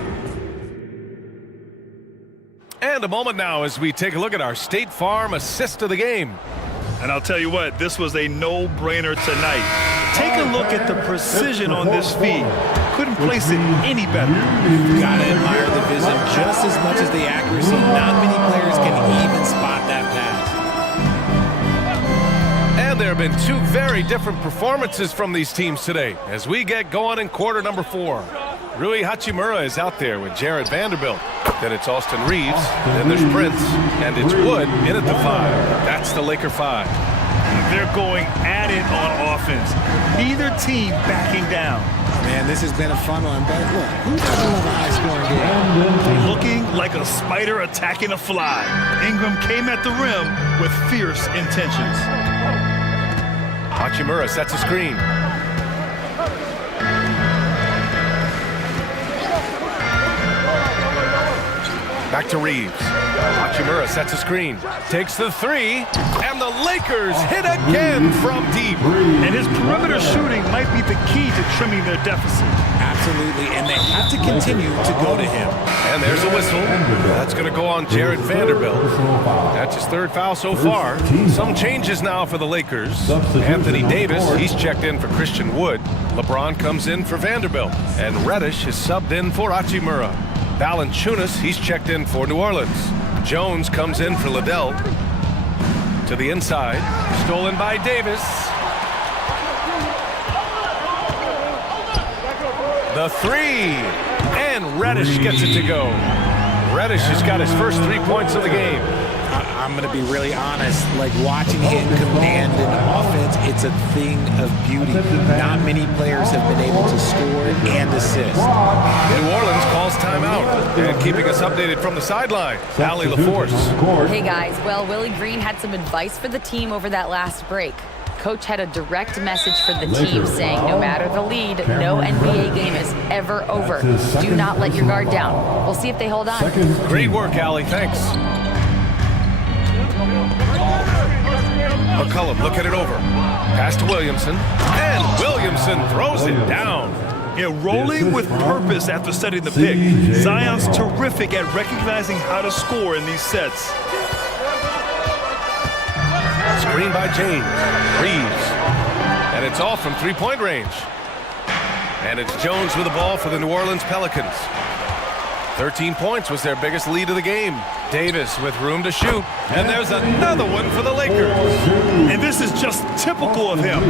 And a moment now as we take a look at our State Farm assist of the game. And I'll tell you what, this was a no-brainer tonight. Take a look at the precision on this feed. Couldn't place it any better. Gotta admire the vision just as much as the accuracy. Not many players can even spot that pass. And there have been 2 very different performances from these teams today as we get going in quarter number 4. Rui Hachimura is out there with Jared Vanderbilt. Then it's Austin Reeves. Then there's Prince. And it's Wood in at the 5. That's the Laker 5. They're going at it on offense. Neither team backing down. Man, this has been a fun one. But look, who doesn't love a high-scoring game? Looking like a spider attacking a fly. Ingram came at the rim with fierce intentions. Hachimura sets a screen. Back to Reeves. Hachimura sets a screen. Takes the 3. And the Lakers hit again from deep. And his perimeter shooting might be the key to trimming their deficit. Absolutely. And they have to continue to go to him. And there's a whistle. That's going to go on Jared Vanderbilt. That's his 3rd foul so far. Some changes now for the Lakers. Anthony Davis, he's checked in for Christian Wood. LeBron comes in for Vanderbilt. And Reddish is subbed in for Hachimura. Valanciunas, he's checked in for New Orleans. Jones comes in for Liddell. To the inside. Stolen by Davis. The 3. And Reddish gets it to go. Reddish has got his first 3 points of the game. I'm going to be really honest. Like, watching him command an offense, it's a thing of beauty. Not many players have been able to score and assist. New Orleans calls timeout. And keeping us updated from the sideline, Allie LaForce. Hey guys, well, Willie Green had some advice for the team over that last break. Coach had a direct message for the team saying no matter the lead, no NBA game is ever over. Do not let your guard down. We'll see if they hold on. Great work, Allie. Thanks. McCollum looking it over. Pass to Williamson. And Williamson throws it down. Yeah, rolling with purpose after setting the pick. Zion's terrific at recognizing how to score in these sets. Screen by James. Reeves. And it's off from three-point range. And it's Jones with the ball for the New Orleans Pelicans. 13 points was their biggest lead of the game. Davis with room to shoot. And there's another one for the Lakers. And this is just typical of him.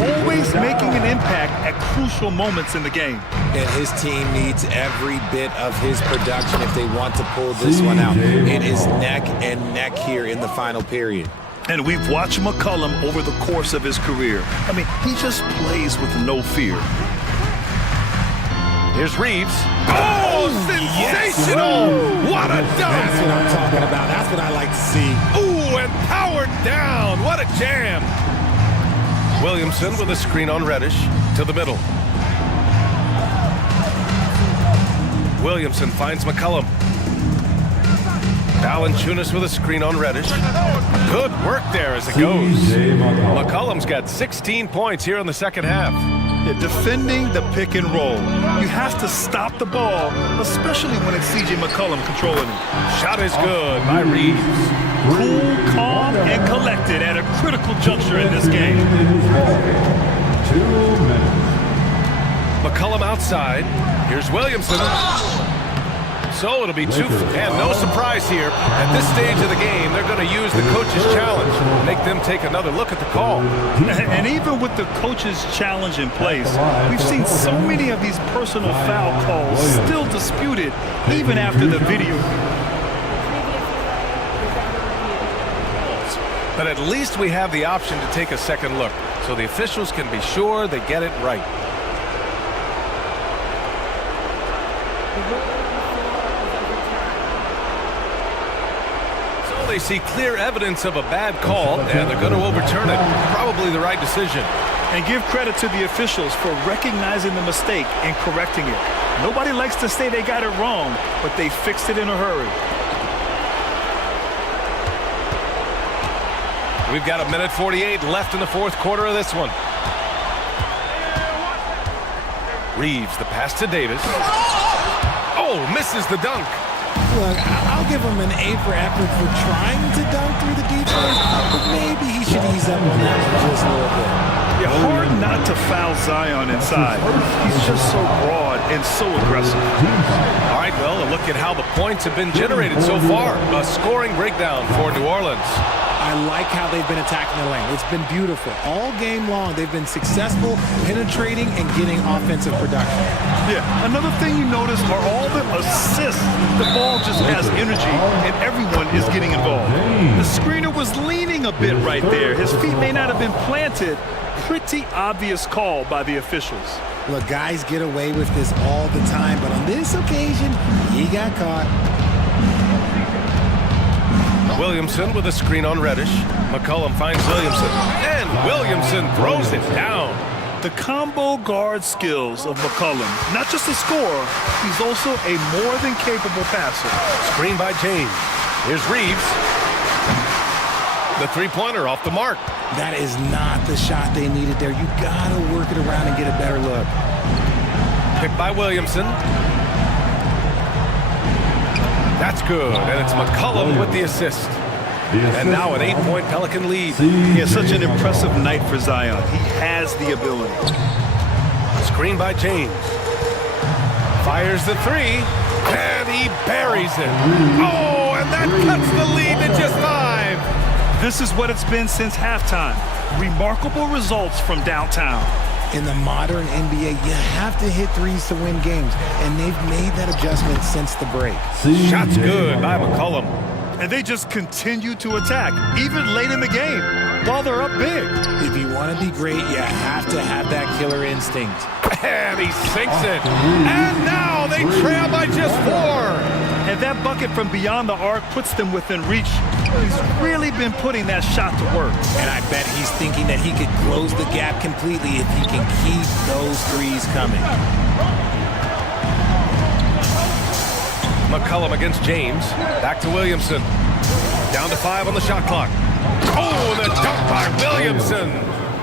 Always making an impact at crucial moments in the game. And his team needs every bit of his production if they want to pull this one out. It is neck and neck here in the final period. And we've watched McCollum over the course of his career. I mean, he just plays with no fear. Here's Reeves. Oh, sensational! Yes. What a dunk! That's what I'm talking about. That's what I like to see. Ooh, and powered down. What a jam! Williamson with a screen on Reddish to the middle. Williamson finds McCollum. Valanciunas with a screen on Reddish. Good work there as it goes. McCollum's got 16 points here in the second half. Yeah, defending the pick and roll. You have to stop the ball, especially when it's C.J. McCollum controlling it. Shot is good by Reeves. Cool, calm, and collected at a critical juncture in this game. 2 minutes. McCollum outside. Here's Williamson. So it'll be two, and no surprise here. At this stage of the game, they're going to use the coach's challenge, make them take another look at the call. And even with the coach's challenge in place, we've seen so many of these personal foul calls still disputed even after the video. But at least we have the option to take a second look, so the officials can be sure they get it right. They see clear evidence of a bad call, and they're going to overturn it. Probably the right decision. And give credit to the officials for recognizing the mistake and correcting it. Nobody likes to say they got it wrong, but they fixed it in a hurry. We've got 1:48 left in the fourth quarter of this one. Reeves, the pass to Davis. Oh, misses the dunk. Look, I'll give him an A for effort for trying to dunk through the defense, but maybe he should ease up on that just a little bit. Yeah, hard not to foul Zion inside. He's just so broad and so aggressive. All right, well, a look at how the points have been generated so far. A scoring breakdown for New Orleans. I like how they've been attacking the lane. It's been beautiful. All game long, they've been successful penetrating and getting offensive production. Yeah, another thing you notice are all the assists. The ball just has energy, and everyone is getting involved. The screener was leaning a bit right there. His feet may not have been planted. Pretty obvious call by the officials. Look, guys get away with this all the time, but on this occasion, he got caught. Williamson with a screen on Reddish. McCollum finds Williamson, and Williamson throws it down. The combo guard skills of McCollum, not just a scorer, he's also a more than capable passer. Screen by James. Here's Reeves. The three-pointer off the mark. That is not the shot they needed there. You gotta work it around and get a better look. Picked by Williamson. That's good, and it's McCollum with the assist. And now an 8-point Pelican lead. Yeah, such an impressive night for Zion. He has the ability. Screen by James. Fires the three, and he buries it. Oh, and that cuts the lead to just 5. This is what it's been since halftime. Remarkable results from downtown. In the modern NBA, you have to hit threes to win games, and they've made that adjustment since the break. Shot's good by McCollum. And they just continue to attack, even late in the game, while they're up big. If you want to be great, you have to have that killer instinct. And he sinks it. And now they trail by just 4. And that bucket from beyond the arc puts them within reach. He's really been putting that shot to work. And I bet he's thinking that he could close the gap completely if he can keep those threes coming. McCollum against James. Back to Williamson. Down to 5 on the shot clock. Oh, the dunk by Williamson.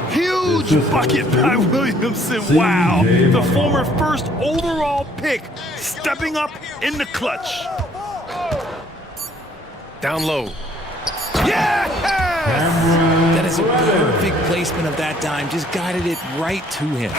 Huge bucket by Williamson. Wow. The former first overall pick stepping up in the clutch. Down low. Yeah! That is a perfect placement of that dime. Just guided it right to him.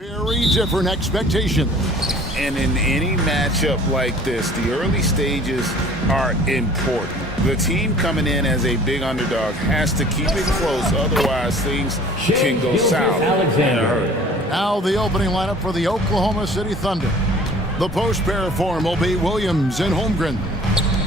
Very different expectations. And in any matchup like this, the early stages are important. The team coming in as a big underdog has to keep it close, otherwise things can go south. Now the opening lineup for the Oklahoma City Thunder. The post pair form will be Williams and Holmgren.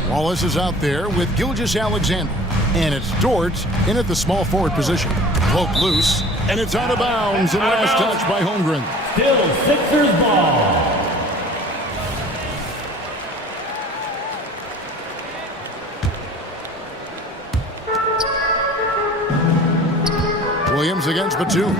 Wallace is out there with Gilgeous-Alexander. And it's Dort in at the small forward position. Cloak loose, and it's out of bounds, and last touch by Holmgren. Still Sixers ball. Williams against Batum.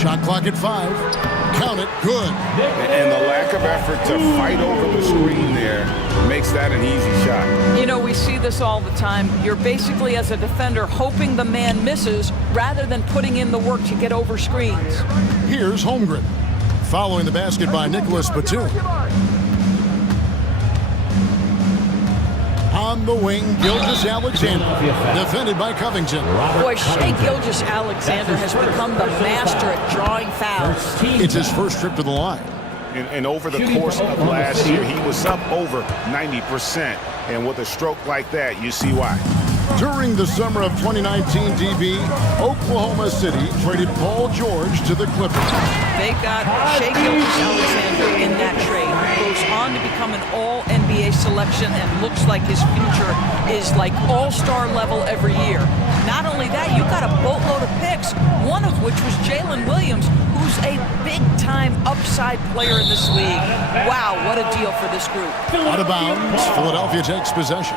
Shot clock at 5. Count it. Good. And the lack of effort to fight over the screen there makes that an easy shot. You know, we see this all the time. You're basically, as a defender, hoping the man misses rather than putting in the work to get over screens. Here's Holmgren. Following the basket by Nicholas Batum. On the wing, Gilgeous-Alexander, defended by Covington. Boy, Shai Gilgeous-Alexander has become the master at drawing fouls. It's his first trip to the line. And over the course of last year, he was up over 90%. And with a stroke like that, you see why. During the summer of 2019, DB, Oklahoma City traded Paul George to the Clippers. They got Shai Gilgeous-Alexander in that trade. Goes on to become an all-NBA selection and looks like his future is like all-star level every year. Not only that, you got a boatload of picks, one of which was Jalen Williams, who's a big-time upside player in this league. Wow, what a deal for this group. Out of bounds, Philadelphia takes possession.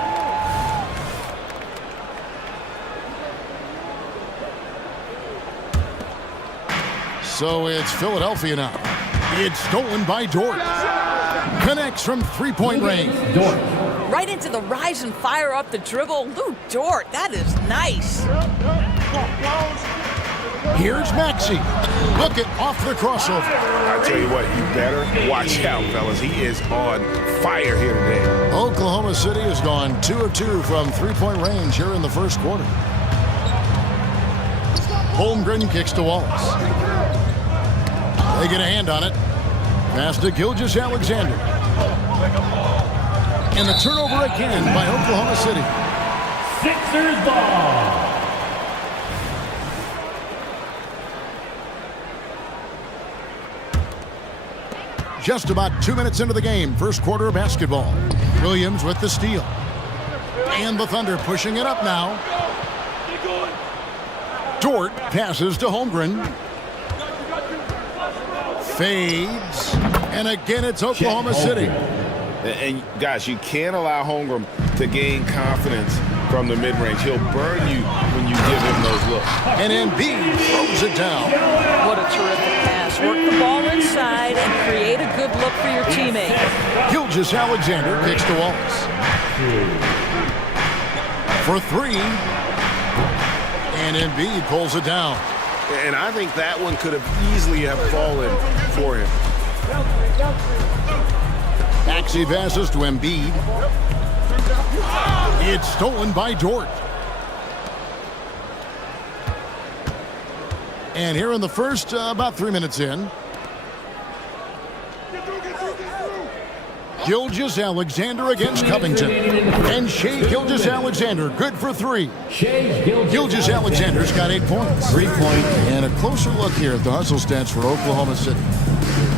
So it's Philadelphia now. It's stolen by Dort. Connects from three-point range. Dort. Right into the rise and fire up the dribble. Lou Dort, that is nice. Here's Maxey. Look it off the crossover. I tell you what, you better watch out, fellas. He is on fire here today. Oklahoma City has gone 2 of 2 from three-point range here in the first quarter. Holmgren kicks to Wallace. They get a hand on it. Pass to Gilgeous-Alexander. And the turnover again by Oklahoma City. Sixers ball. Just about 2 minutes into the game, first quarter of basketball. Williams with the steal. And the Thunder pushing it up now. Dort passes to Holmgren. Fades. And again, it's Oklahoma City. And guys, you can't allow Holmgren to gain confidence from the mid-range. He'll burn you when you give him those looks. And Embiid throws it down. What a terrific pass. Work the ball inside and create a good look for your teammate. Gilgeous-Alexander kicks to Wallace. For 3. And Embiid pulls it down. And I think that one could have easily have fallen for him. Maxey passes to Embiid. It's stolen by Dort. And here in the first, about 3 minutes in, Gilgeous-Alexander against Covington. And Shai Gilgeous-Alexander, good for 3. Gilgeous-Alexander's got 8 points. 3-point. And a closer look here at the hustle stats for Oklahoma City.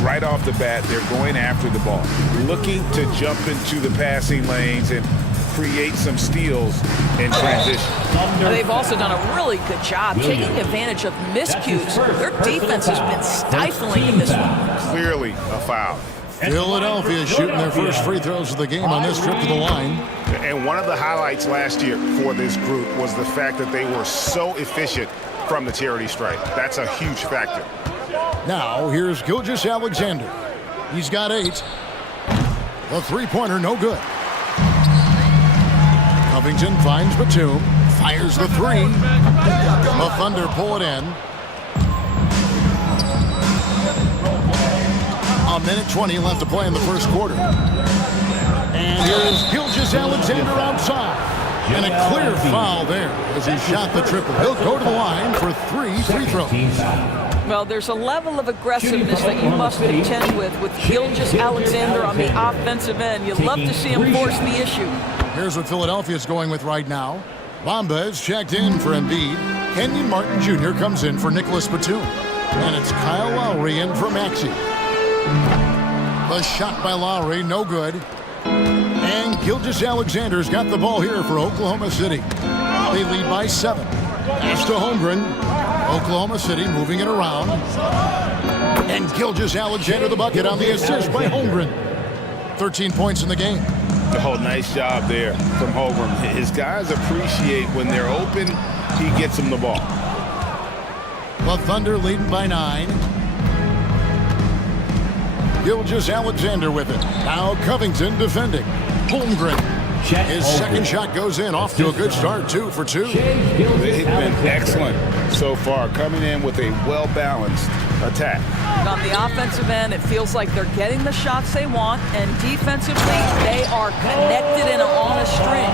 Right off the bat, they're going after the ball, looking to jump into the passing lanes and create some steals in transition. They've also done a really good job taking advantage of miscues. Their defense has been stifling in this one. Clearly a foul. Philadelphia shooting their first free throws of the game on this trip to the line. And one of the highlights last year for this group was the fact that they were so efficient from the charity stripe. That's a huge factor. Now, here's Gilgeous-Alexander. He's got 8. The three-pointer, no good. Covington finds Batum. Fires the 3. The Thunder pull it in. A minute 20 left to play in the first quarter. And here's Gilgeous-Alexander outside. And a clear foul there as he shot the triple. He'll go to the line for 3 free throws. Well, there's a level of aggressiveness that you must contend with Gilgeous-Alexander on the offensive end. You'd love to see him force the issue. Here's what Philadelphia's going with right now. Bamba is checked in for Embiid. Kenyon Martin Jr. comes in for Nicholas Batum. And it's Kyle Lowry in for Maxey. The shot by Lowry, no good. And Gilgeous-Alexander's got the ball here for Oklahoma City. They lead by 7. Pass to Holmgren. Oklahoma City moving it around. And Gilgeous-Alexander the bucket on the assist by Holmgren. 13 points in the game. Oh, nice job there from Holmgren. His guys appreciate when they're open, he gets them the ball. The Thunder leading by 9. Gilgeous-Alexander with it. Now Covington defending. Holmgren. His second shot goes in, off to a good start, 2 for 2. They've been excellent so far, coming in with a well-balanced attack. On the offensive end, it feels like they're getting the shots they want, and defensively, they are connected and on a string.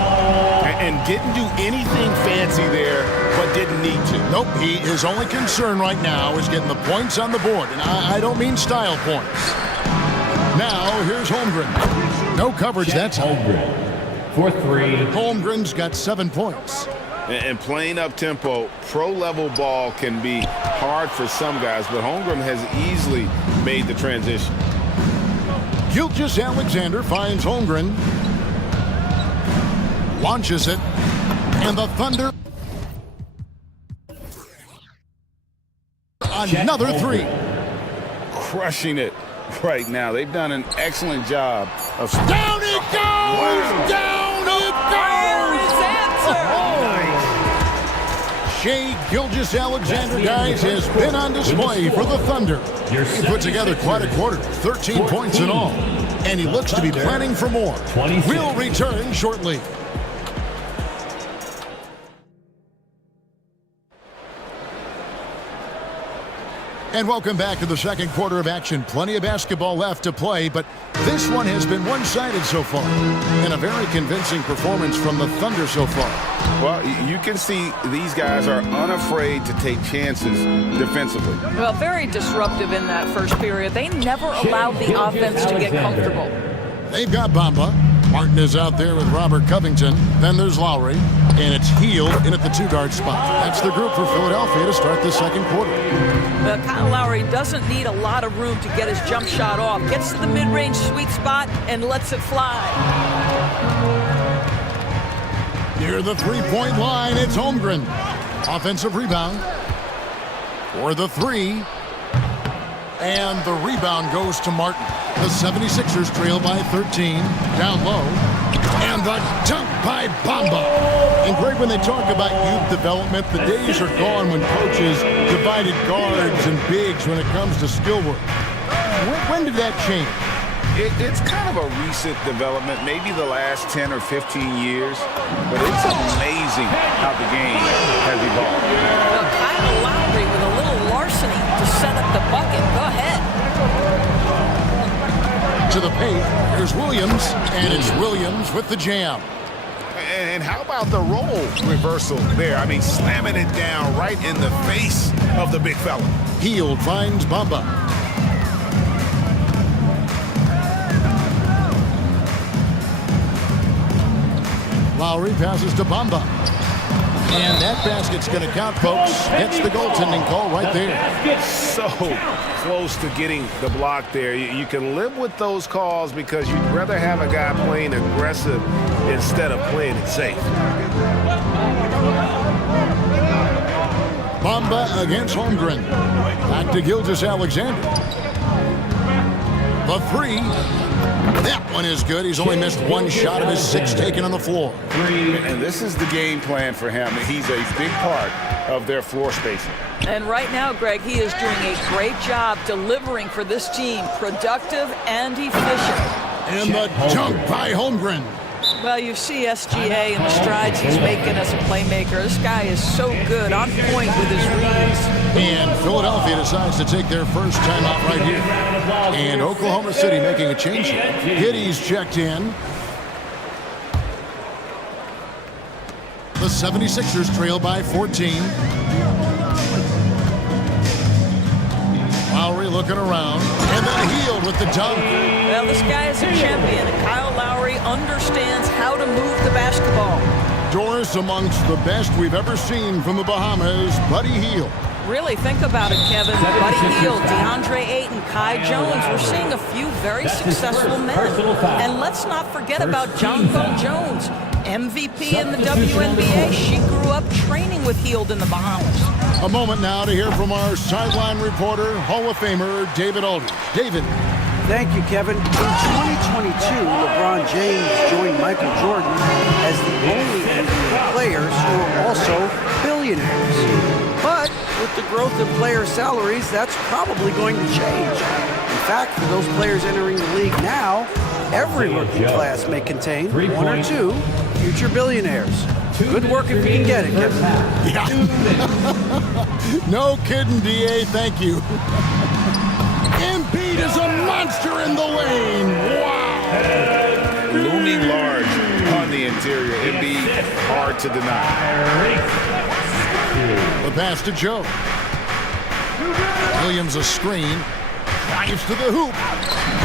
And didn't do anything fancy there, but didn't need to. Nope, his only concern right now is getting the points on the board, and I don't mean style points. Now, here's Holmgren. No coverage, that's Holmgren. For 3. Holmgren's got 7 points. And playing up-tempo, pro-level ball can be hard for some guys, but Holmgren has easily made the transition. Gilgeous-Alexander finds Holmgren. Launches it. And the Thunder. Another 3. Crushing it right now. They've done an excellent job of... Down it goes! Down it goes! Shai Gilgeous-Alexander, guys, has been on display for the Thunder. He put together quite a quarter, 13 points in all. And he looks to be planning for more. We'll return shortly. And welcome back to the second quarter of action. Plenty of basketball left to play, but this one has been one-sided so far. And a very convincing performance from the Thunder so far. Well, you can see these guys are unafraid to take chances defensively. Well, very disruptive in that first period. They never allowed the offense to get comfortable. They've got Bamba. Martin is out there with Robert Covington. Then there's Lowry. And it's Hield in at the 2-guard spot. That's the group for Philadelphia to start the second quarter. Kyle Lowry doesn't need a lot of room to get his jump shot off. Gets to the mid-range sweet spot and lets it fly. Near the 3-point line, it's Holmgren. Offensive rebound for the 3. And the rebound goes to Martin. The 76ers trail by 13. Down low. And the dunk by Bamba. And Greg, when they talk about youth development, the days are gone when coaches divided guards and bigs when it comes to skill work. When did that change? It's kind of a recent development, maybe the last 10 or 15 years, but it's amazing how the game has evolved. Kyle Lowry with a little larceny to set up the bucket. Go ahead. To the paint, there's Williams, and it's Williams with the jam. And how about the role reversal there? I mean, slamming it down right in the face of the big fella. Hield finds Bamba. Lowry passes to Bamba. And that basket's going to count, folks. Gets the goaltending call right there. So close to getting the block there. You can live with those calls because you'd rather have a guy playing aggressive instead of playing it safe. Bamba against Holmgren. Back to Gilgeous-Alexander. The 3. That one is good. He's only missed 1 shot of his 6 taken on the floor. And this is the game plan for him. He's a big part of their floor spacing. And right now, Greg, he is doing a great job delivering for this team. Productive and efficient. And the dunk by Holmgren. Well, you see SGA and the strides he's making as a playmaker. This guy is so good, on point with his reads. And Philadelphia decides to take their first timeout right here. And Oklahoma City making a change here. Giddey's checked in. The 76ers trail by 14. Lowry looking around. And then Hield with the dunk. Well, this guy is a champion. And Kyle Lowry understands how to move the basketball. Doris amongst the best we've ever seen from the Bahamas, Buddy Hield. Really think about it, Kevin. Buddy Hield, DeAndre Ayton, Kai Jones. We're seeing a few very successful men. And let's not forget about Jonathan Jones, MVP in the WNBA. She grew up training with Hield in the Bahamas. A moment now to hear from our sideline reporter, Hall of Famer David Aldridge. David. Thank you, Kevin. In 2022, LeBron James joined Michael Jordan as the only NBA players who are also billionaires. But with the growth of player salaries, that's probably going to change. In fact, for those players entering the league now, every rookie class may contain one or two future billionaires. Good work if you can get it, Kevin. Yeah. No kidding, DA. Thank you. Embiid is a monster in the lane. Wow. Looming large on the interior. Embiid, hard to deny. The pass to Joe. Williams a screen. Drives to the hoop.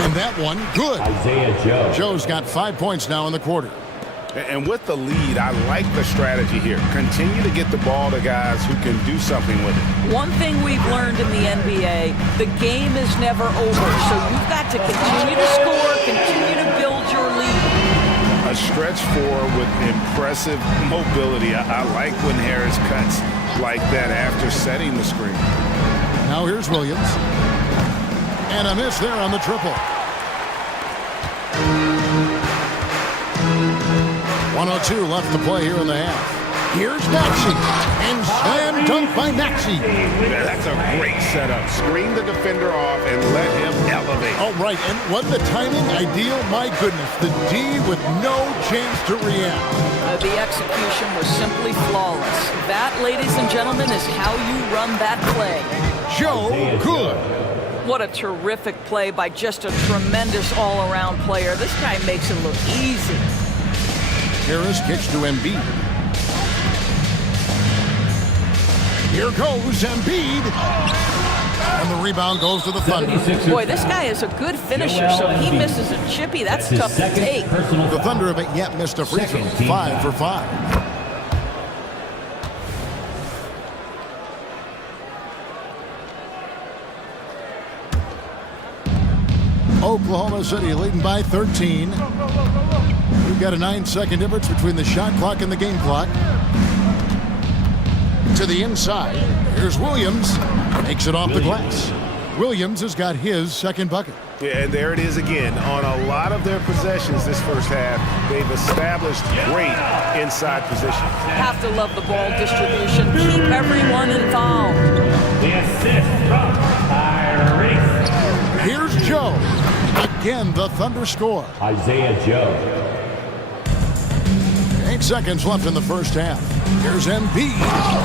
And that one, good. Isaiah Joe. Joe's got 5 points now in the quarter. And with the lead, I like the strategy here. Continue to get the ball to guys who can do something with it. One thing we've learned in the NBA, the game is never over. So you've got to continue to score, continue to build your lead. A stretch four with impressive mobility. I like when Harris cuts like that after setting the screen. Now here's Williams. And a miss there on the triple. 1:02 left to play here in the half. Here's Maxey. And slam dunk by Maxey. That's a great setup. Screen the defender off and let him elevate. All right, and what the timing ideal. My goodness, the D with no chance to react. The execution was simply flawless. That, ladies and gentlemen, is how you run that play. Joe, good. What a terrific play by just a tremendous all-around player. This guy makes it look easy. Harris kicks to Embiid. Here goes Embiid. And the rebound goes to the Thunder. Boy, this guy is a good finisher, so he misses a chippy. That's tough to take. The Thunder haven't yet missed a free throw. 5 for 5. Oklahoma City leading by 13. We've got a 9-second difference between the shot clock and the game clock. To the inside. Here's Williams. Makes it off the glass. Williams has got his second bucket. Yeah, and there it is again. On a lot of their possessions this first half, they've established great inside position. Have to love the ball distribution. Keep everyone involved. The assist from Tyrese. Here's Joe. Again, the Thunder score. Isaiah Joe. 8 seconds left in the first half. Here's Embiid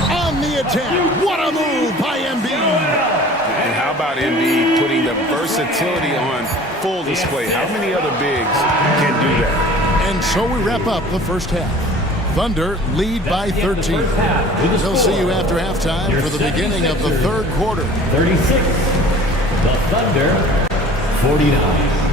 on the attack. What a move by Embiid. And how about Embiid putting the versatility on full display? How many other bigs can do that? And so we wrap up the first half. Thunder lead by 13. We'll see you after halftime for the beginning of the third quarter. 36. The Thunder, 49.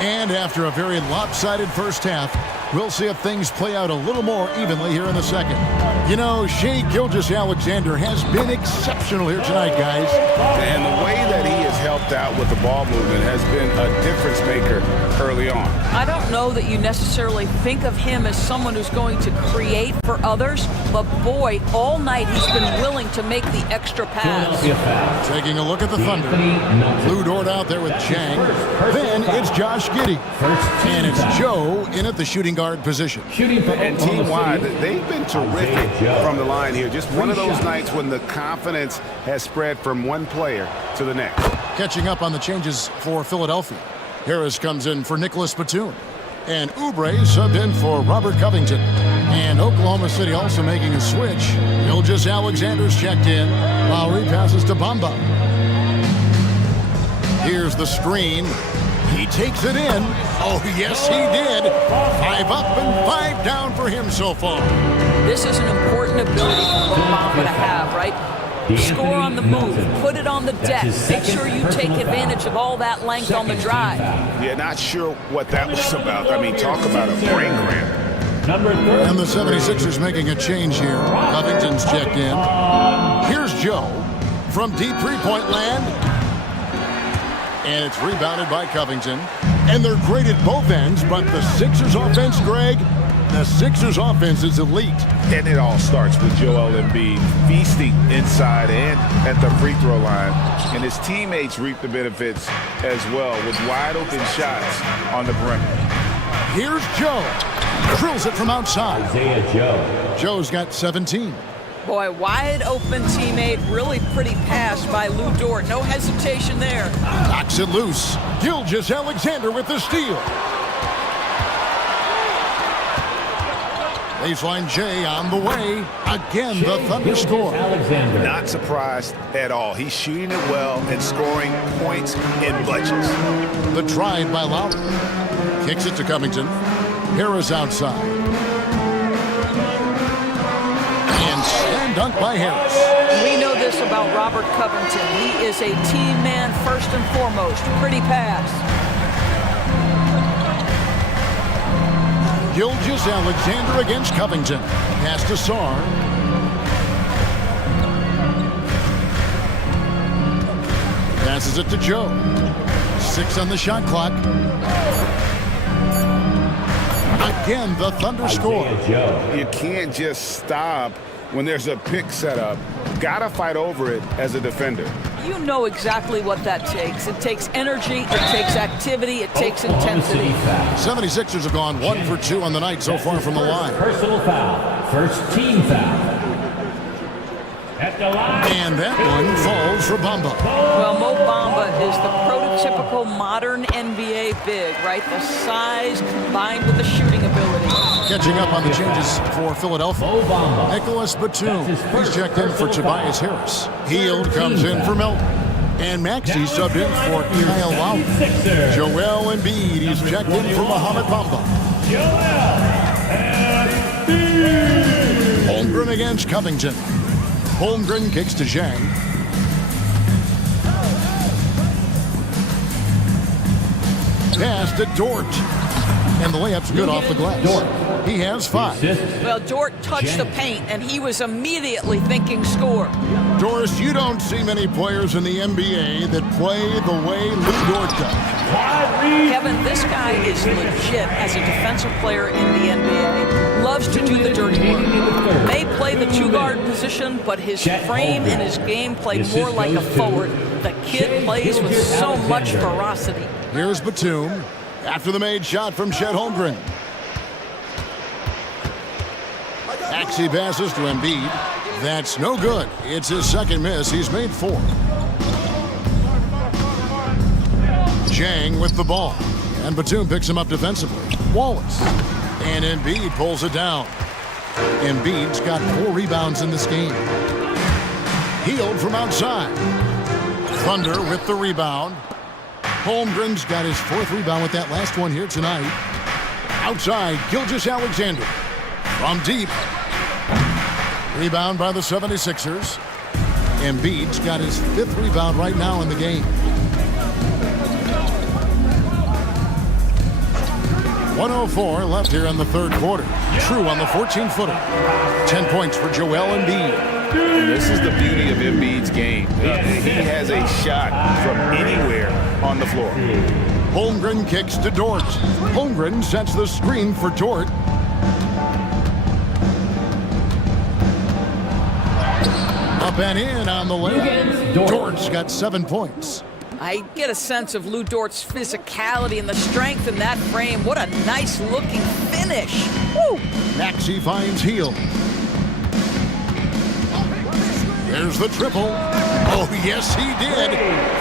And after a very lopsided first half, we'll see if things play out a little more evenly here in the second. You know, Shai Gilgeous-Alexander has been exceptional here tonight, guys. And the way that he has helped out with the ball movement has been a difference maker early on. I don't know that you necessarily think of him as someone who's going to create for others, but boy, all night he's been willing to make the extra pass. Taking a look at the Thunder. Blue Dort out there with Chang. Then it's Josh Giddey. And it's Joe in at the shooting guard position. And team-wide, they've been terrific from the line here. Just one of those nights when the confidence has spread from one player to the next. Catching up on the changes for Philadelphia. Harris comes in for Nicholas Batum. And Oubre subbed in for Robert Covington. And Oklahoma City also making a switch. Gilgeous-Alexander's checked in. Lowry passes to Bamba. Here's the screen. He takes it in. Oh, yes, he did. 5 up and 5 down for him so far. This is an important ability for Bamba to have, right? Score on the move, put it on the deck, make sure you take advantage of all that length on the drive. Yeah, not sure what that was about. I mean, talk about a brain cramp. And the 76ers making a change here. Covington's checked in. Here's Joe from deep three-point land. And it's rebounded by Covington. And they're great at both ends, but the Sixers offense, Greg, the Sixers offense is elite. And it all starts with Joel Embiid feasting inside and at the free throw line. And his teammates reap the benefits as well with wide open shots on the perimeter. Here's Joe. Drills it from outside. Isaiah Joe. Joe's got 17. Boy, wide open teammate, really pretty pass by Lou Dort. No hesitation there. Knocks it loose. Gilgeous-Alexander with the steal. Baseline J on the way. Again, the Thunder score. Not surprised at all. He's shooting it well and scoring points in bunches. The drive by Lowry. Kicks it to Covington. Harris outside. And slam dunk by Harris. We know this about Robert Covington. He is a team man first and foremost. Pretty pass. Gilgeous-Alexander against Covington. Pass to Sarr. Passes it to Joe. 6 on the shot clock. Again, the Thunder score. You can't just stop when there's a pick set up. Gotta fight over it as a defender. You know exactly what that takes. It takes energy, it takes activity, it takes intensity. 76ers have gone 1 for 2 on the night so far from the line. Personal foul. First team foul. At the line. And that one falls for Bamba. Well, Mo Bamba is the prototypical modern NBA big, right? The size combined with the shooting ability. Catching up on the changes for Philadelphia. Nicholas Batum. He's checked in for Tobias Harris. Hield comes in for Melton. And Maxey subbed in for Kyle Lowry. Joel Embiid. He's checked in for Mohamed Bamba. Holmgren against Covington. Holmgren kicks to Zhang. Pass to Dort. And the layup's good off the glass. Dort. He has 5. Well, Dort touched the paint, and he was immediately thinking score. Doris, you don't see many players in the NBA that play the way Lou Dort does. Kevin, this guy is legit as a defensive player in the NBA. Loves to do the dirty work. May play the two-guard position, but his frame and his game play more like a forward. The kid plays with so much ferocity. Here's Batum after the made shot from Chet Holmgren. Maxey passes to Embiid. That's no good. It's his second miss. He's made 4. Zhang with the ball. And Batum picks him up defensively. Wallace. And Embiid pulls it down. Embiid's got 4 rebounds in this game. Hield from outside. Thunder with the rebound. Holmgren's got his 4th rebound with that last one here tonight. Outside, Gilgeous-Alexander. From deep. Rebound by the 76ers. Embiid's got his 5th rebound right now in the game. 1:04 left here in the third quarter. True on the 14-footer. 10 points for Joel Embiid. And this is the beauty of Embiid's game. He has a shot from anywhere on the floor. Holmgren kicks to Dort. Holmgren sets the screen for Dort. Up and in on the layup. Dort's got 7 points. I get a sense of Lou Dort's physicality and the strength in that frame. What a nice-looking finish. Woo! Maxey finds Hield. There's the triple. Oh, yes, he did.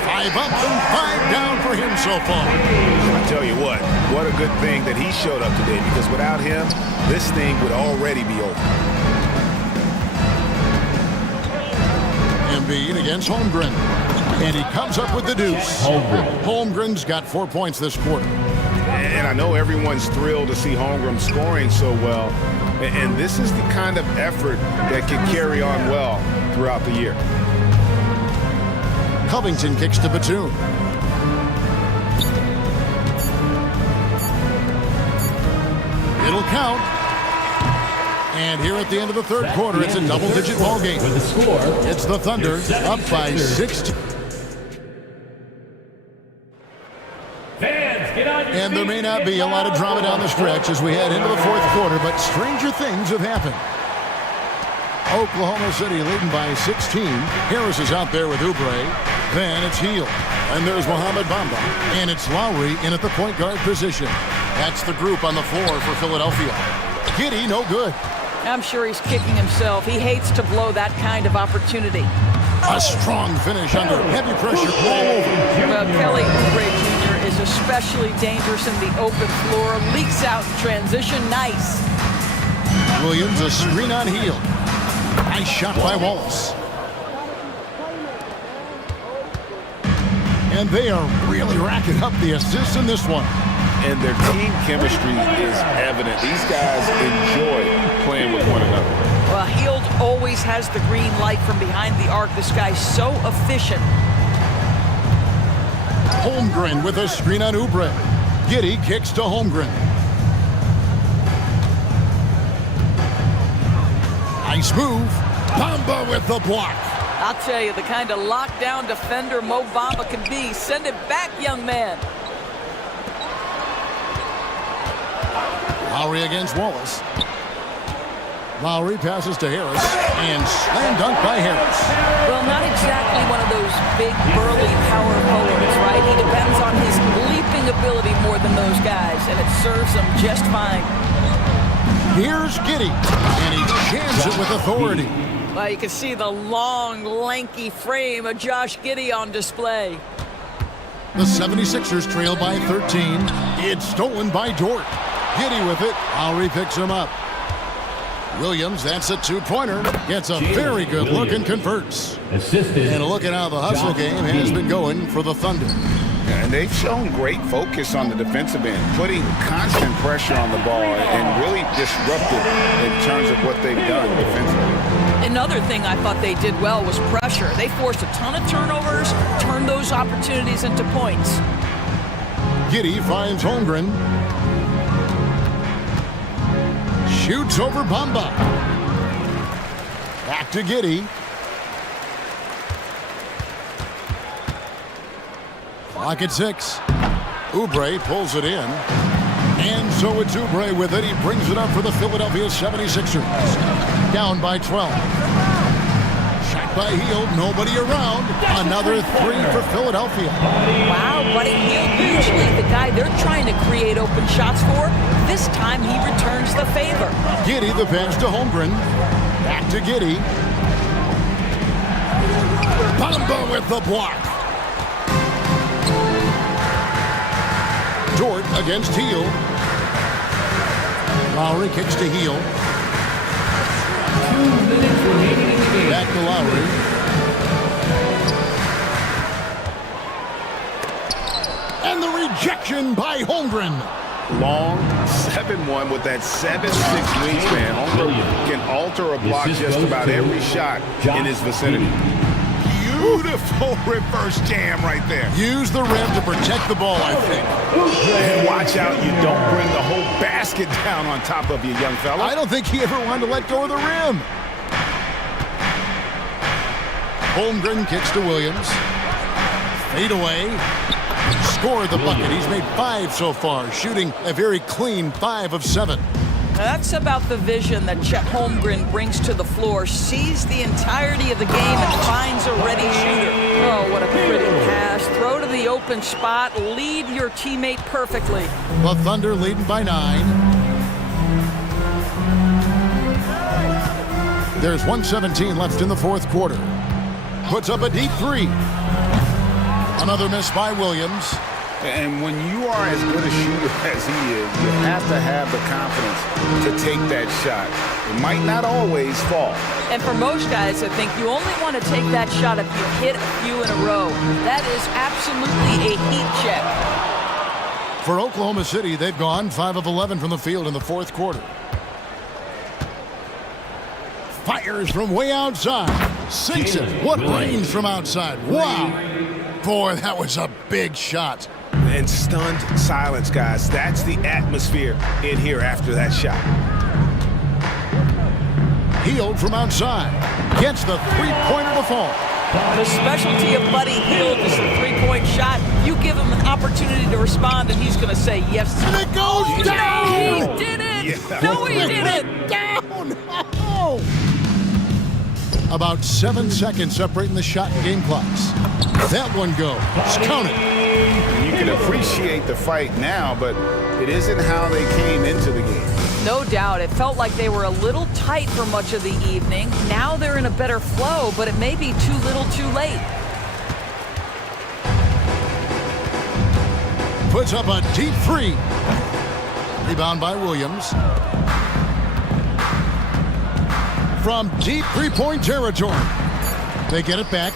5 up and 5 down for him so far. I tell you what a good thing that he showed up today, because without him, this thing would already be over. Embiid against Holmgren. And he comes up with the deuce. Holmgren's got 4 points this quarter. And I know everyone's thrilled to see Holmgren scoring so well, And this is the kind of effort that can carry on well throughout the year. Covington kicks to Batum. It'll count. And here at the end of the third quarter, it's a double-digit ball game. With the score, it's the Thunder up by 16. And there may not be a lot of drama down the stretch as we head into the fourth quarter, but stranger things have happened. Oklahoma City leading by 16. Harris is out there with Oubre. Then it's Hield. And there's Mohamed Bamba. And it's Lowry in at the point guard position. That's the group on the floor for Philadelphia. Giddey, no good. I'm sure he's kicking himself. He hates to blow that kind of opportunity. A strong finish under heavy pressure all over. Well, Kelly Oubre Jr. is especially dangerous in the open floor. Leaks out in transition. Nice. Williams, a screen on Hield. Nice shot by Wallace. And they are really racking up the assists in this one. And their team chemistry is evident. These guys enjoy playing with one another. Well, Hield always has the green light from behind the arc. This guy's so efficient. Holmgren with a screen on Oubre. Giddey kicks to Holmgren. Nice move. Bamba with the block. I'll tell you, the kind of lockdown defender Mo Bamba can be. Send it back, young man. Lowry against Wallace. Lowry passes to Harris, and slam dunk by Harris. Well, not exactly one of those big, burly power forwards, right? He depends on his leaping ability more than those guys, and it serves him just fine. Here's Giddey, and he jams it with authority. Well, you can see the long, lanky frame of Josh Giddey on display. The 76ers trail by 13. It's stolen by Dort. Giddey with it. Lowry picks him up. Williams, that's a two-pointer. Gets a very good look and converts. Assisted. And a look at how the hustle game has been going for the Thunder. And they've shown great focus on the defensive end, putting constant pressure on the ball and really disruptive in terms of what they've done defensively. Another thing I thought they did well was pressure. They forced a ton of turnovers, turned those opportunities into points. Giddey finds Holmgren. Shoots over Bamba. Back to Giddey. Clock at 6. Oubre pulls it in. And so it's Oubre with it. He brings it up for the Philadelphia 76ers. Down by 12. Shot by Hield. Nobody around. Another three for Philadelphia. Wow, Buddy Hield, usually the guy they're trying to create open shots for. This time he returns the favor. Giddey the pass to Holmgren. Back to Giddey. Bamba with the block. Dort against Hield. Lowry kicks to Hield. 2 minutes remaining in the game. Back to Lowry. And the rejection by Holmgren. Long 7-1 with that 7'6" wingspan. Holmgren can alter a block just about every shot in his vicinity. Beautiful reverse jam right there. Use the rim to protect the ball, I think. And watch out you don't bring the whole basket down on top of you, young fella. I don't think he ever wanted to let go of the rim. Holmgren kicks to Williams. Fade away. Scored the bucket. He's made 5 so far, shooting a very clean 5 of 7. That's about the vision that Chet Holmgren brings to the floor. Sees the entirety of the game and finds a ready shooter. Oh, what a pretty pass. Throw to the open spot. Lead your teammate perfectly. The Thunder leading by 9. There's 1:17 left in the fourth quarter. Puts up a deep 3. Another miss by Williams. And when you are as good a shooter as he is, you have to have the confidence to take that shot. It might not always fall. And for most guys, I think you only want to take that shot if you hit a few in a row. That is absolutely a heat check. For Oklahoma City, they've gone 5 of 11 from the field in the fourth quarter. Fires from way outside. Sinks it. What range from outside. Wow. Boy, that was a big shot. And stunned silence, guys. That's the atmosphere in here after that shot. Hield from outside. Gets the three-pointer to fall. The specialty of Buddy Hield is the three-point shot. You give him an opportunity to respond, and he's going to say yes. And it goes down! He did it! Yeah. No, he didn't! Down! Oh. About 7 seconds separating the shot and game clocks. That one goes. Count it. You can appreciate the fight now, but it isn't how they came into the game. No doubt. It felt like they were a little tight for much of the evening. Now they're in a better flow, but it may be too little too late. Puts up a deep three. Rebound by Williams. From deep three-point territory. They get it back.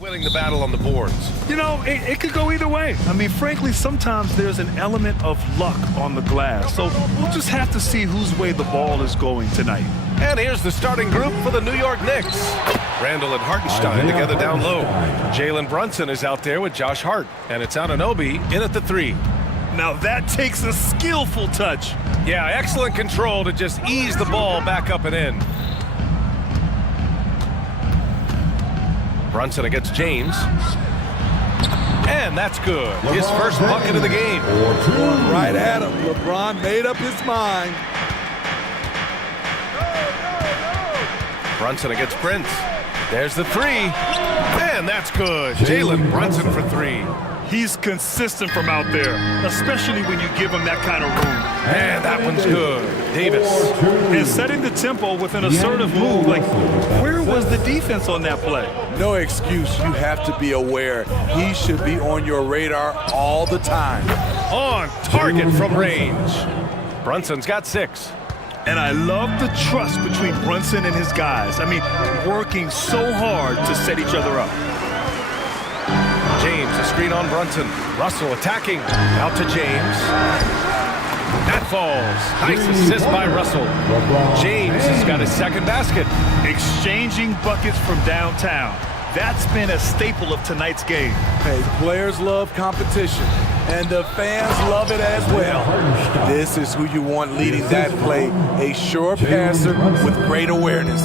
Winning the battle on the boards. You know, it could go either way. I mean, frankly, sometimes there's an element of luck on the glass. So we'll just have to see whose way the ball is going tonight. And here's the starting group for the New York Knicks. Randall and Hartenstein together down low. Jalen Brunson is out there with Josh Hart. And it's Anunoby in at the 3. Now that takes a skillful touch. Yeah, excellent control to just ease the ball back up and in. Brunson against James. And that's good. His first bucket of the game. Right at him. LeBron made up his mind. Brunson against Prince. There's the 3. And that's good. Jalen Brunson for 3. He's consistent from out there, especially when you give him that kind of room. And that one's good. Davis. And setting the tempo with an assertive move. Like, where was the defense on that play? No excuse. You have to be aware. He should be on your radar all the time. On target from range. Brunson's got 6. And I love the trust between Brunson and his guys. I mean, working so hard to set each other up. James, a screen on Brunson. Russell attacking. Out to James. That falls. Nice assist by Russell. James has got his second basket. Exchanging buckets from downtown. That's been a staple of tonight's game. Hey, players love competition, and the fans love it as well. This is who you want leading that play, a sure passer with great awareness.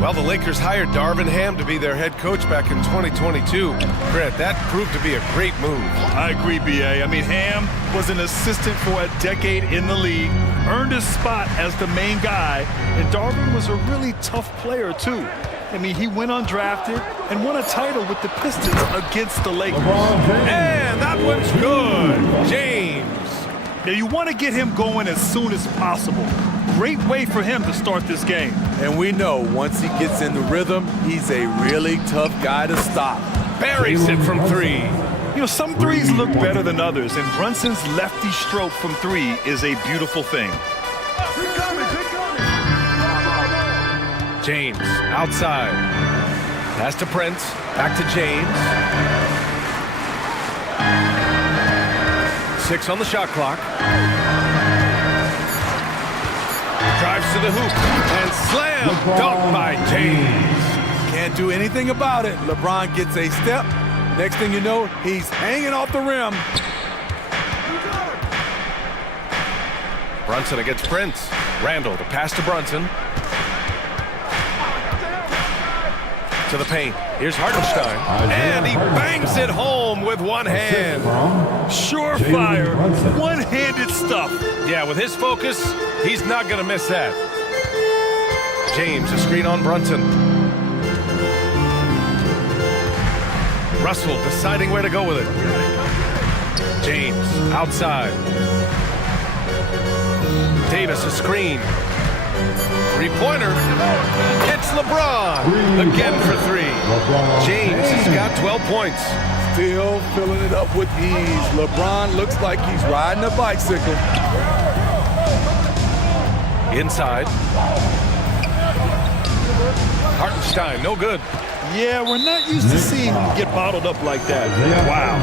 Well, the Lakers hired Darvin Ham to be their head coach back in 2022. Grant, that proved to be a great move. I agree, B.A. I mean, Ham was an assistant for a decade in the league, earned his spot as the main guy, and Darvin was a really tough player, too. I mean, he went undrafted and won a title with the Pistons against the Lakers. And that one's good. James. Now, you want to get him going as soon as possible. Great way for him to start this game. And we know once he gets in the rhythm, he's a really tough guy to stop. Buries it from 3. You know, some threes look better than others, and Brunson's lefty stroke from 3 is a beautiful thing. James, outside. Pass to Prince. Back to James. 6 on the shot clock. Drives to the hoop. And slam dunk by James. Can't do anything about it. LeBron gets a step. Next thing you know, he's hanging off the rim. Brunson against Prince. Randall, the pass to Brunson. To the paint. Here's Hartenstein. And he bangs it home with one hand. Surefire, one-handed stuff. Yeah, with his focus, he's not going to miss that. James, a screen on Brunson. Russell deciding where to go with it. James, outside. Davis, a screen. Three-pointer. It's LeBron. Again for 3. James has got 12 points. Still filling it up with ease. LeBron looks like he's riding a bicycle. Inside. Hartenstein, no good. Yeah, we're not used to seeing him get bottled up like that. Wow.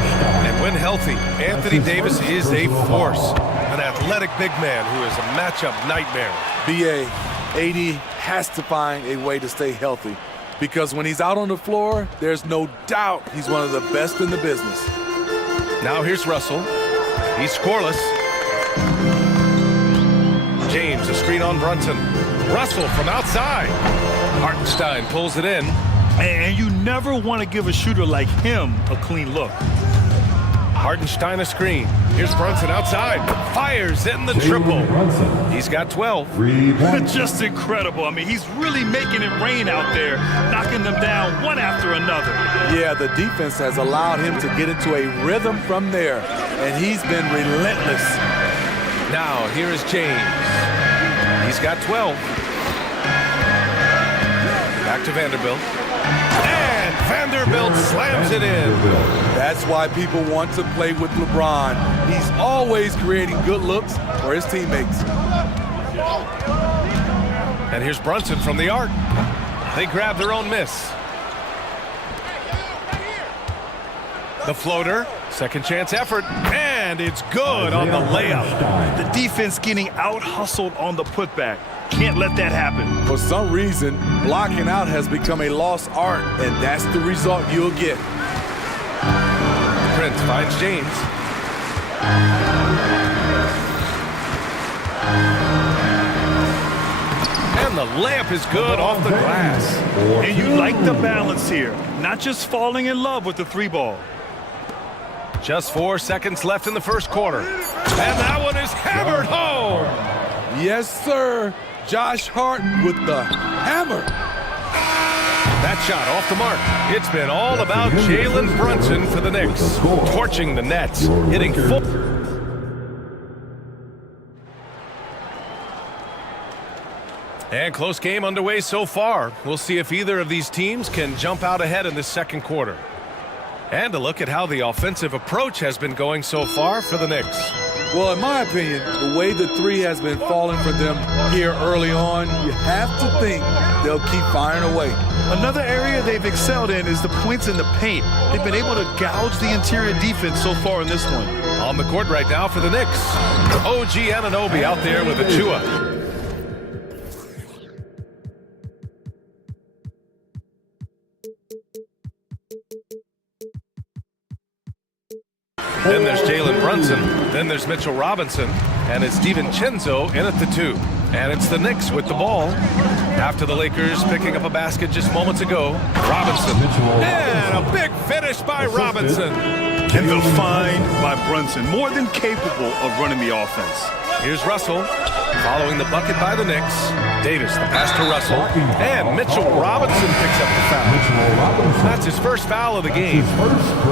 And when healthy, Anthony Davis is a force. An athletic big man who is a matchup nightmare. B.A., AD has to find a way to stay healthy, because when he's out on the floor, there's no doubt he's one of the best in the business. Now here's Russell. He's scoreless. James, a screen on Brunson. Russell from outside. Hartenstein pulls it in. And you never want to give a shooter like him a clean look. Hartenstein a screen. Here's Brunson outside. Fires in the triple. He's got 12. Just incredible. I mean, he's really making it rain out there, knocking them down one after another. Yeah, the defense has allowed him to get into a rhythm from there, and he's been relentless. Now, here is James. He's got 12. Back to Vanderbilt. And Vanderbilt slams it in. That's why people want to play with LeBron. He's always creating good looks for his teammates. And here's Brunson from the arc. They grab their own miss. The floater, second chance effort, and it's good on the layup. The defense getting out-hustled on the putback. Can't let that happen. For some reason, blocking out has become a lost art, and that's the result you'll get. Prince finds James. And the layup is good off the glass. And you like the balance here. Not just falling in love with the three ball. Just 4 seconds left in the first quarter. And that one is hammered home. Yes, sir. Josh Hart with the hammer. That shot off the mark. It's been all about Jalen Brunson for the Knicks. Torching the nets, hitting full. And close game underway so far. We'll see if either of these teams can jump out ahead in this second quarter. And a look at how the offensive approach has been going so far for the Knicks. Well, in my opinion, the way the three has been falling for them here early on, you have to think they'll keep firing away. Another area they've excelled in is the points in the paint. They've been able to gouge the interior defense so far in this one. On the court right now for the Knicks, OG Anunoby out there with Achua. Then there's Jalen Brunson. Then there's Mitchell Robinson. And it's DiVincenzo in at the 2. And it's the Knicks with the ball. After the Lakers picking up a basket just moments ago. Robinson. And a big finish by Robinson. And the find by Brunson. More than capable of running the offense. Here's Russell. Following the bucket by the Knicks. Davis, the pass to Russell. And Mitchell Robinson picks up the foul. That's his first foul of the game.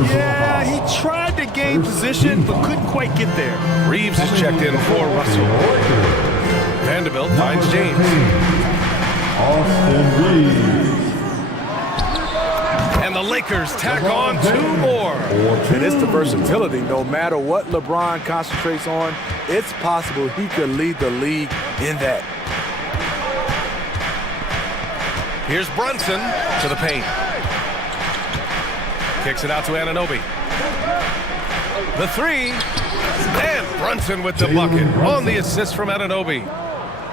Yeah, he tried to gain position, but couldn't quite get there. Reeves is checked in for Russell. Vanderbilt finds James. Austin Reeves. And the Lakers tack on 2 more. And it's the versatility. No matter what LeBron concentrates on, it's possible he could lead the league in that. Here's Brunson to the paint. Kicks it out to Anunoby. The 3. And Brunson with the bucket on the assist from Anunoby.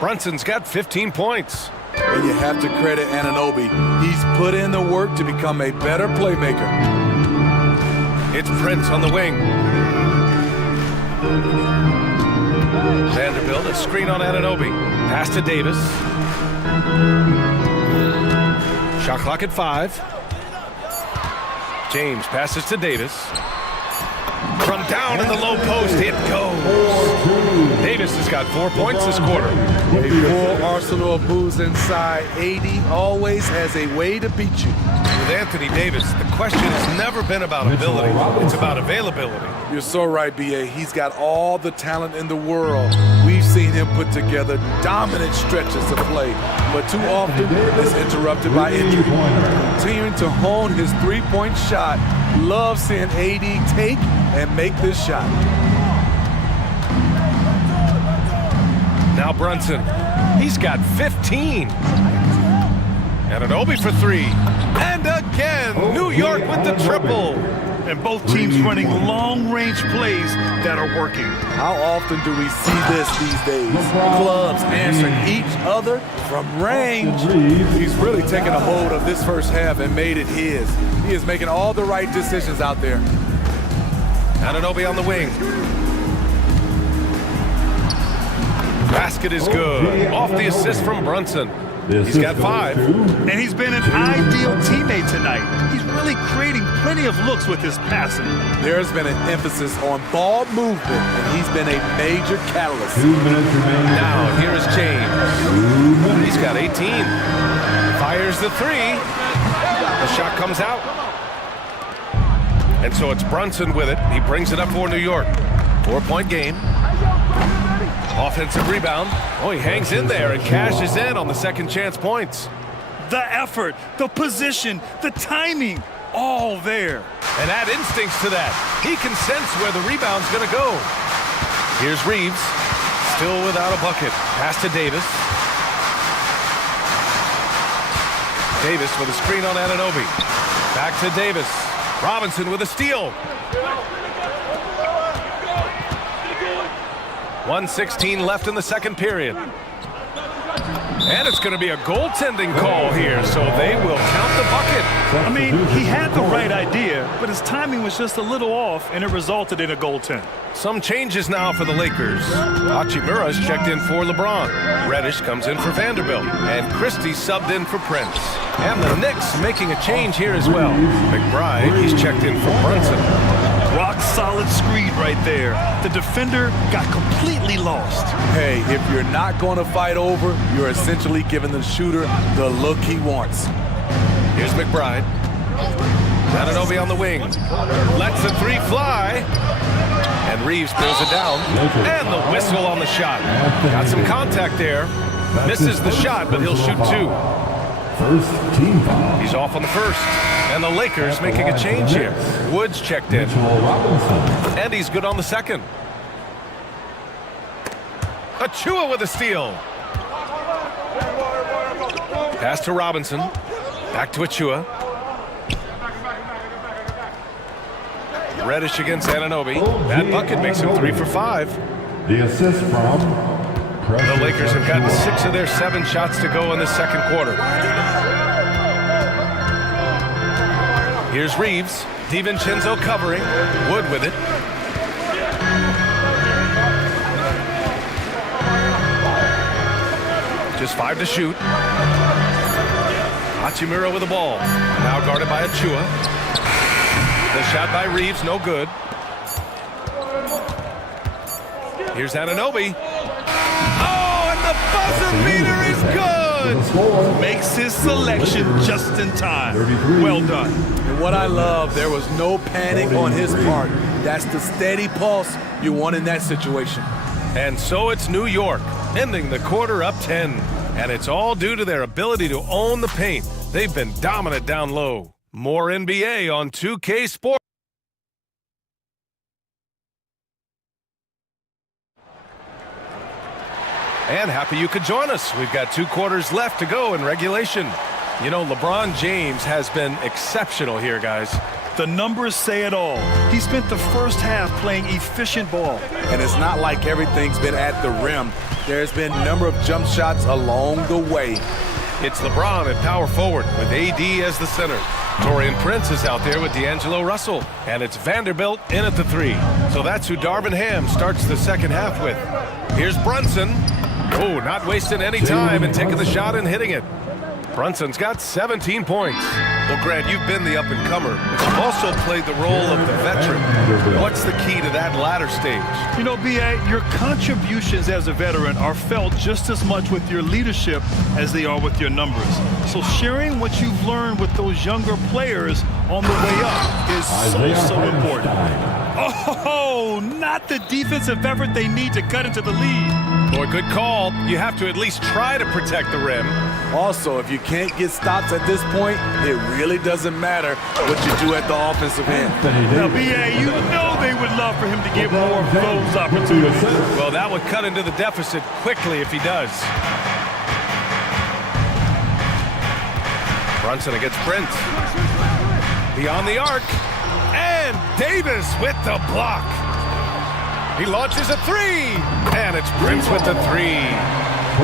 Brunson's got 15 points. And you have to credit Anunoby. He's put in the work to become a better playmaker. It's Prince on the wing. Vanderbilt, a screen on Anunoby. Pass to Davis. Shot clock at 5. James passes to Davis. From down in the low post, it goes. Davis has got 4 points this quarter. A full arsenal of moves inside. AD always has a way to beat you. With Anthony Davis, the question has never been about ability. It's about availability. You're so right, B.A. He's got all the talent in the world. We've seen him put together dominant stretches of play, but too often it's interrupted by injury. Continuing to hone his three-point shot. Love seeing AD take and make this shot. Now Brunson, he's got 15. Anunoby for 3. And again, New York with the triple. And both teams running long-range plays that are working. How often do we see this these days? Clubs answering each other from range. He's really taken a hold of this first half and made it his. He is making all the right decisions out there. Anunoby on the wing. Basket is good. Off the assist from Brunson. He's got 5. And he's been an ideal teammate tonight. He's really creating plenty of looks with his passing. There's been an emphasis on ball movement, and he's been a major catalyst. 2 minutes remaining. Now, here is James. He's got 18. Fires the 3. The shot comes out. And so it's Brunson with it. He brings it up for New York. 4-point game. Offensive rebound. Oh, he hangs in there and cashes in on the second chance points. The effort, the position, the timing, all there. And add instincts to that. He can sense where the rebound's going to go. Here's Reeves, still without a bucket. Pass to Davis. Davis with a screen on Anunoby. Back to Davis. Robinson with a steal. 1:16 left in the second period. And it's going to be a goaltending call here, so they will count the bucket. I mean, he had the right idea, but his timing was just a little off, and it resulted in a goaltend. Some changes now for the Lakers. Hachimura's checked in for LeBron. Reddish comes in for Vanderbilt. And Christie subbed in for Prince. And the Knicks making a change here as well. McBride, he's checked in for Brunson. Rock solid screen right there. The defender got completely lost. Hey, if you're not going to fight over, you're essentially giving the shooter the look he wants. Here's McBride. Anunoby on the wing. Lets the three fly. And Reeves pulls it down. And the whistle on the shot. Got some contact there. Misses the shot, but he'll shoot two. First team foul. He's off on the first. And the Lakers making a change here. Woods checked in. And he's good on the second. Achua with a steal. Pass to Robinson. Back to Achua. Reddish against Anunoby. That bucket makes him 3 for 5. The assist from The Lakers have gotten 6 of their 7 shots to go in the second quarter. Here's Reeves. DiVincenzo covering. Wood with it. Just 5 to shoot. Hachimura with the ball. Now guarded by Achua. The shot by Reeves, no good. Here's Anunoby. Oh, and the buzzer beater is good! Makes his selection just in time. Well done. And what I love, there was no panic on his part. That's the steady pulse you want in that situation. And so it's New York, ending the quarter up 10. And it's all due to their ability to own the paint. They've been dominant down low. More NBA on 2K Sports. And happy you could join us. We've got 2 quarters left to go in regulation. You know, LeBron James has been exceptional here, guys. The numbers say it all. He spent the first half playing efficient ball. And it's not like everything's been at the rim. There's been a number of jump shots along the way. It's LeBron at power forward with AD as the center. Taurean Prince is out there with D'Angelo Russell. And it's Vanderbilt in at the 3. So that's who Darvin Ham starts the second half with. Here's Brunson. Oh, not wasting any time and taking the shot and hitting it. Brunson's got 17 points. Well, Grant, you've been the up-and-comer, but you've also played the role of the veteran. What's the key to that latter stage? You know, B.A., your contributions as a veteran are felt just as much with your leadership as they are with your numbers. So sharing what you've learned with those younger players on the way up is so important. Oh, not the defensive effort they need to cut into the lead. Boy, good call. You have to at least try to protect the rim. Also, if you can't get stops at this point, it really doesn't matter what you do at the offensive end. Now, B.A., you know they would love for him to get more of those opportunities. Well, that would cut into the deficit quickly if he does. Brunson against Prince. Beyond the arc. And Davis with the block. He launches a 3. And it's Prince with the 3.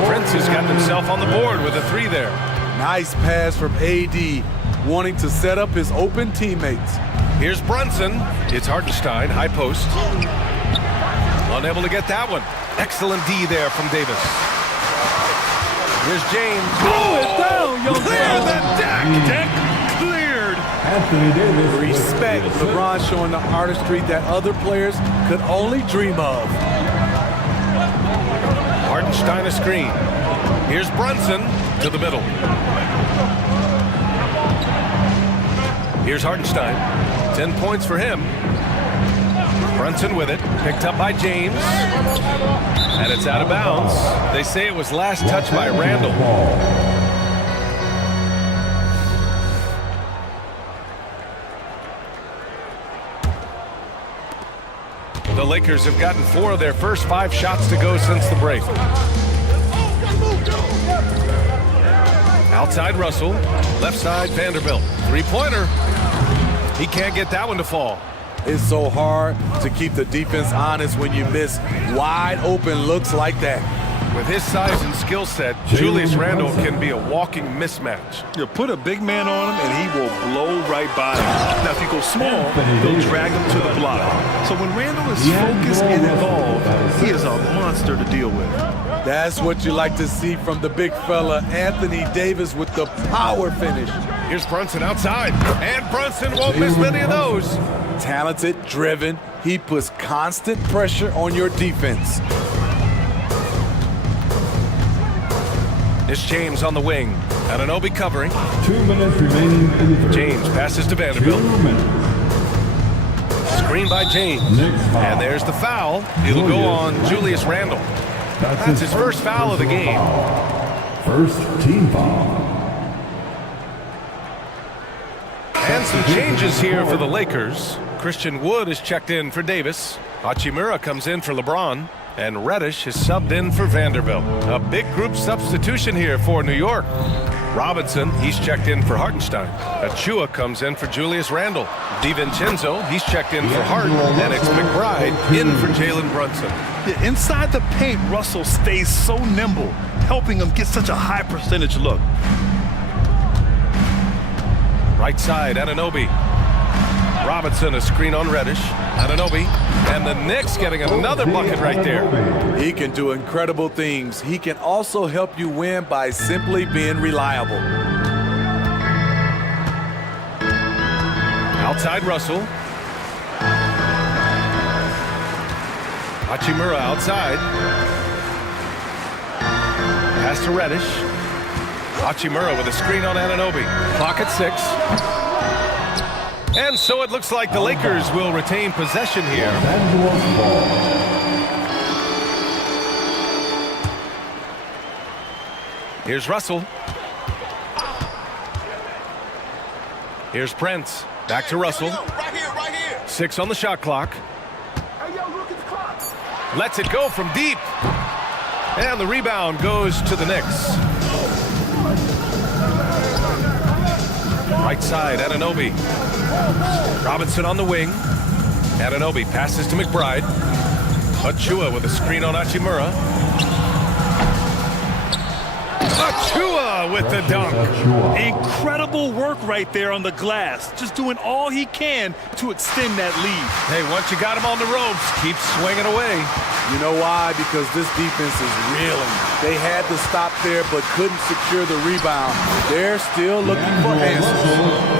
Prince has got himself on the board with a 3 there. Nice pass from AD, wanting to set up his open teammates. Here's Brunson. It's Hartenstein, high post. Unable to get that one. Excellent D there from Davis. Here's James. Blow it down, young Clear the deck. Deck cleared. Anthony Davis. Respect LeBron showing the artistry that other players could only dream of. Hartenstein a screen. Here's Brunson to the middle. Here's Hartenstein. 10 points for him. Brunson with it. Picked up by James. And it's out of bounds. They say it was last touched by Randall. The Lakers have gotten 4 of their first 5 shots to go since the break. Outside Russell, left side Vanderbilt. 3-pointer. He can't get that one to fall. It's so hard to keep the defense honest when you miss wide open looks like that. With his size and skill set, Julius Randle can be a walking mismatch. You put a big man on him, and he will blow right by him. Now, if you go small, they'll drag him to the block. So when Randle is focused and involved, he is a monster to deal with. That's what you like to see from the big fella, Anthony Davis, with the power finish. Here's Brunson outside, and Brunson won't miss many of those. Talented, driven, he puts constant pressure on your defense. It's James on the wing. Anunoby covering. 2 minutes remaining in the third. James passes to Vanderbilt. 2 minutes. Screen by James. And there's the foul. It'll go on Julius Randle. That's his first foul of the game. First team foul. And some changes here for the Lakers. Christian Wood is checked in for Davis. Hachimura comes in for LeBron. And Reddish is subbed in for Vanderbilt. A big group substitution here for New York. Robinson, he's checked in for Hartenstein. Achua comes in for Julius Randle. DiVincenzo, he's checked in for Hart. And it's McBride in for Jalen Brunson. Yeah, inside the paint, Russell stays so nimble, helping him get such a high percentage look. Right side, Anunoby. Robinson, a screen on Reddish. Anunoby, and the Knicks getting another bucket right there. He can do incredible things. He can also help you win by simply being reliable. Outside Russell. Hachimura outside. Pass to Reddish. Hachimura with a screen on Anunoby. Clock at 6. And so it looks like the Lakers will retain possession here. Here's Russell. Here's Prince. Back to Russell. Right here. 6 on the shot clock. Lets it go from deep. And the rebound goes to the Knicks. Right side, Anunoby. Robinson on the wing. Anunoby passes to McBride. Achua with a screen on Hachimura. Achua with the dunk. Incredible work right there on the glass. Just doing all he can to extend that lead. Hey, once you got him on the ropes, keep swinging away. You know why? Because this defense is reeling. They had to stop there but couldn't secure the rebound. They're still looking for answers.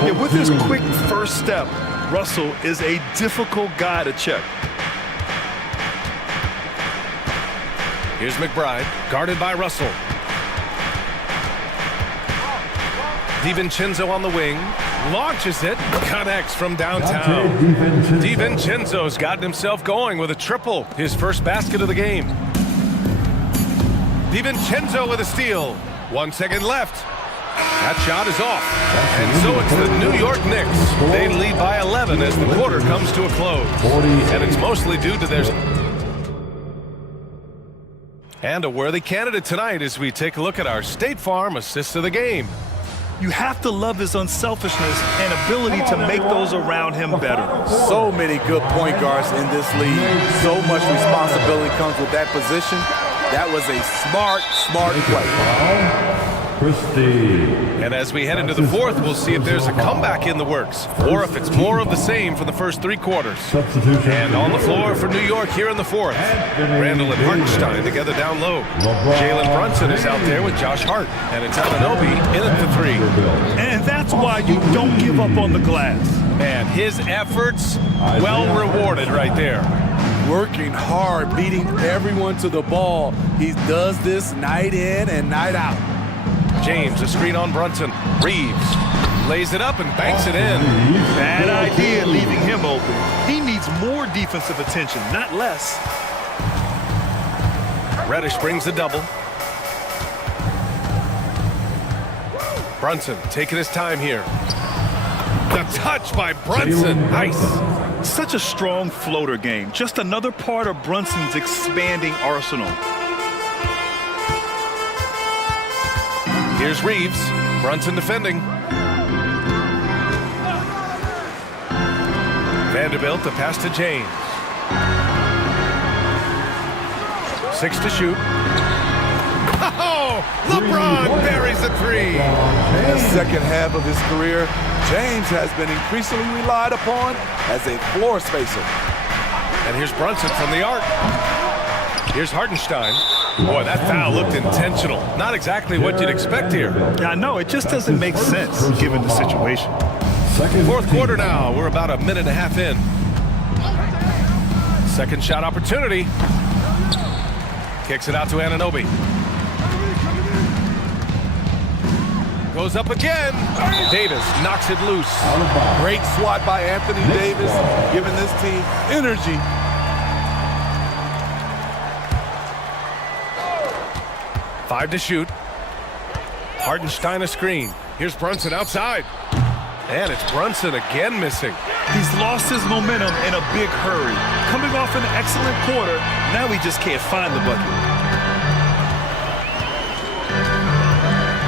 Yeah, with his quick first step, Russell is a difficult guy to check. Here's McBride, guarded by Russell. DiVincenzo on the wing, launches it, connects from downtown. DiVincenzo's gotten himself going with a triple, his first basket of the game. DiVincenzo with a steal. 1 second left. That shot is off. And so it's the New York Knicks. They lead by 11 as the quarter comes to a close. And it's mostly due to their... And a worthy candidate tonight as we take a look at our State Farm assist of the game. You have to love his unselfishness and ability to make those around him better. So many good point guards in this league. So much responsibility comes with that position. That was a smart play. And as we head into the fourth, we'll see if there's a comeback in the works or if it's more of the same for the first 3 quarters. And on the floor for New York here in the fourth, Randle and Hartenstein together down low. Jalen Brunson is out there with Josh Hart, and it's Anunoby in at the 3. And that's why you don't give up on the glass. And his efforts well rewarded right there. Working hard, beating everyone to the ball. He does this night in and night out. James, a screen on Brunson. Reeves lays it up and banks it in. Bad idea leaving him open. He needs more defensive attention, not less. Reddish brings the double. Brunson taking his time here. The touch by Brunson. Nice. Such a strong floater game. Just another part of Brunson's expanding arsenal. Here's Reeves. Brunson defending. Vanderbilt, the pass to James. 6 to shoot. Oh, LeBron buries a three. In the second half of his career, James has been increasingly relied upon as a floor spacer. And here's Brunson from the arc. Here's Hartenstein. Boy, that foul looked intentional. Not exactly what you'd expect here. Yeah, I know. It just doesn't make sense given the situation. Fourth quarter now. We're about a minute and a half in. Second shot opportunity. Kicks it out to Anunoby. Goes up again. Davis knocks it loose. Great swat by Anthony Davis, giving this team energy. Five to shoot. Hartenstein a screen. Here's Brunson outside. And it's Brunson again missing. He's lost his momentum in a big hurry. Coming off an excellent quarter, now he just can't find the bucket.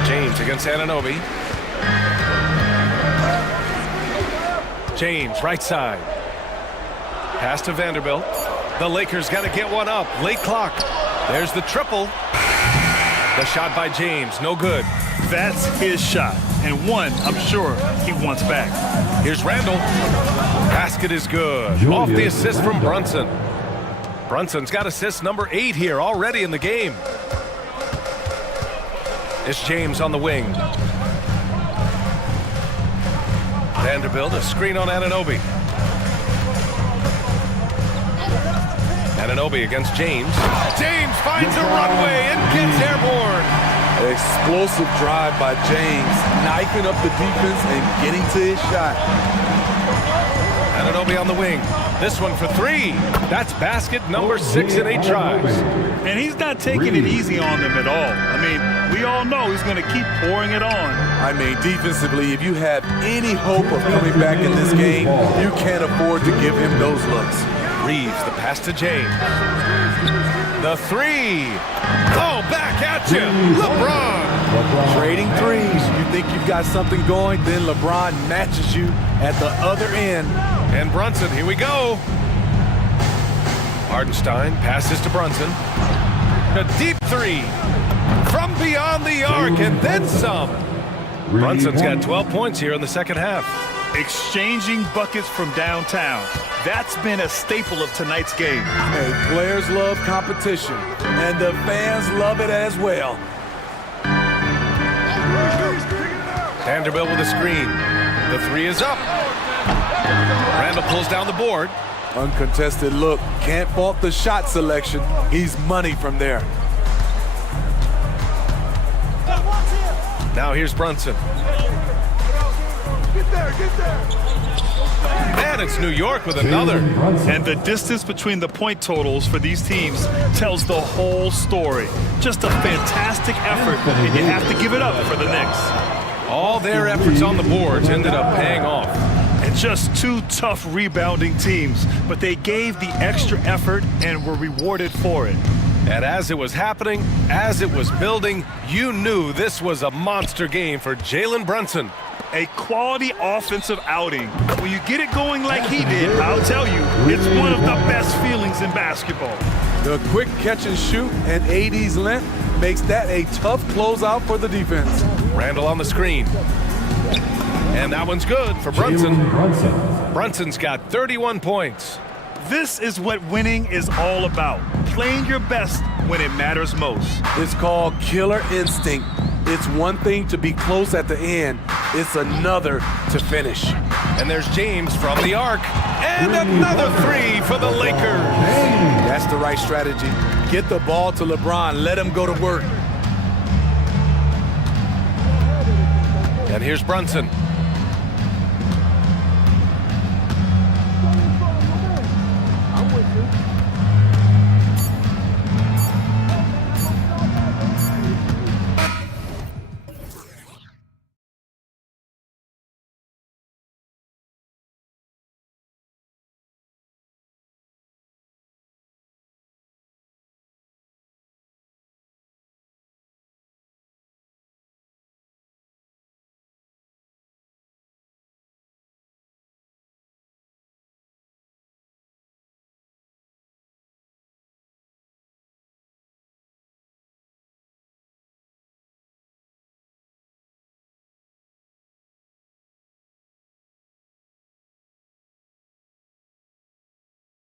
James against Anunoby. James, right side. Pass to Vanderbilt. The Lakers got to get one up. Late clock. There's the triple. The shot by James, no good. That's his shot, and one I'm sure he wants back. Here's Randall. Basket is good. Off the assist from Brunson. Brunson's got assist number 8 here already in the game. It's James on the wing. Vanderbilt, a screen on Anunoby. Anunoby against James. James finds a runway and gets airborne. Explosive drive by James, knifing up the defense and getting to his shot. Anunoby on the wing. This one for 3. That's basket number 6 in 8 tries. And he's not taking it easy on them at all. I mean, we all know he's going to keep pouring it on. I mean, defensively, if you have any hope of coming back in this game, you can't afford to give him those looks. Reeves, the pass to James. The 3. Oh, back at you. LeBron. Trading threes. You think you've got something going, then LeBron matches you at the other end. And Brunson, here we go. Hartenstein passes to Brunson. A deep 3 from beyond the arc and then some. Brunson's got 12 points here in the second half. Exchanging buckets from downtown. That's been a staple of tonight's game. Hey, players love competition, and the fans love it as well. Vanderbilt with a screen. The 3 is up. Randall pulls down the board. Uncontested look. Can't fault the shot selection. He's money from there. Now here's Brunson. Get there. And it's New York with another. And the distance between the point totals for these teams tells the whole story. Just a fantastic effort, and you have to give it up for the Knicks. All their efforts on the boards ended up paying off. And just 2 tough rebounding teams, but they gave the extra effort and were rewarded for it. And as it was happening, as it was building, you knew this was a monster game for Jalen Brunson. A quality offensive outing. When you get it going like he did, I'll tell you, it's one of the best feelings in basketball. The quick catch and shoot and AD's length makes that a tough closeout for the defense. Randall on the screen. And that one's good for Brunson. Brunson's got 31 points. This is what winning is all about. Playing your best when it matters most. It's called killer instinct. It's one thing to be close at the end. It's another to finish. And there's James from the arc. And another 3 for the Lakers. That's the right strategy. Get the ball to LeBron. Let him go to work. And here's Brunson.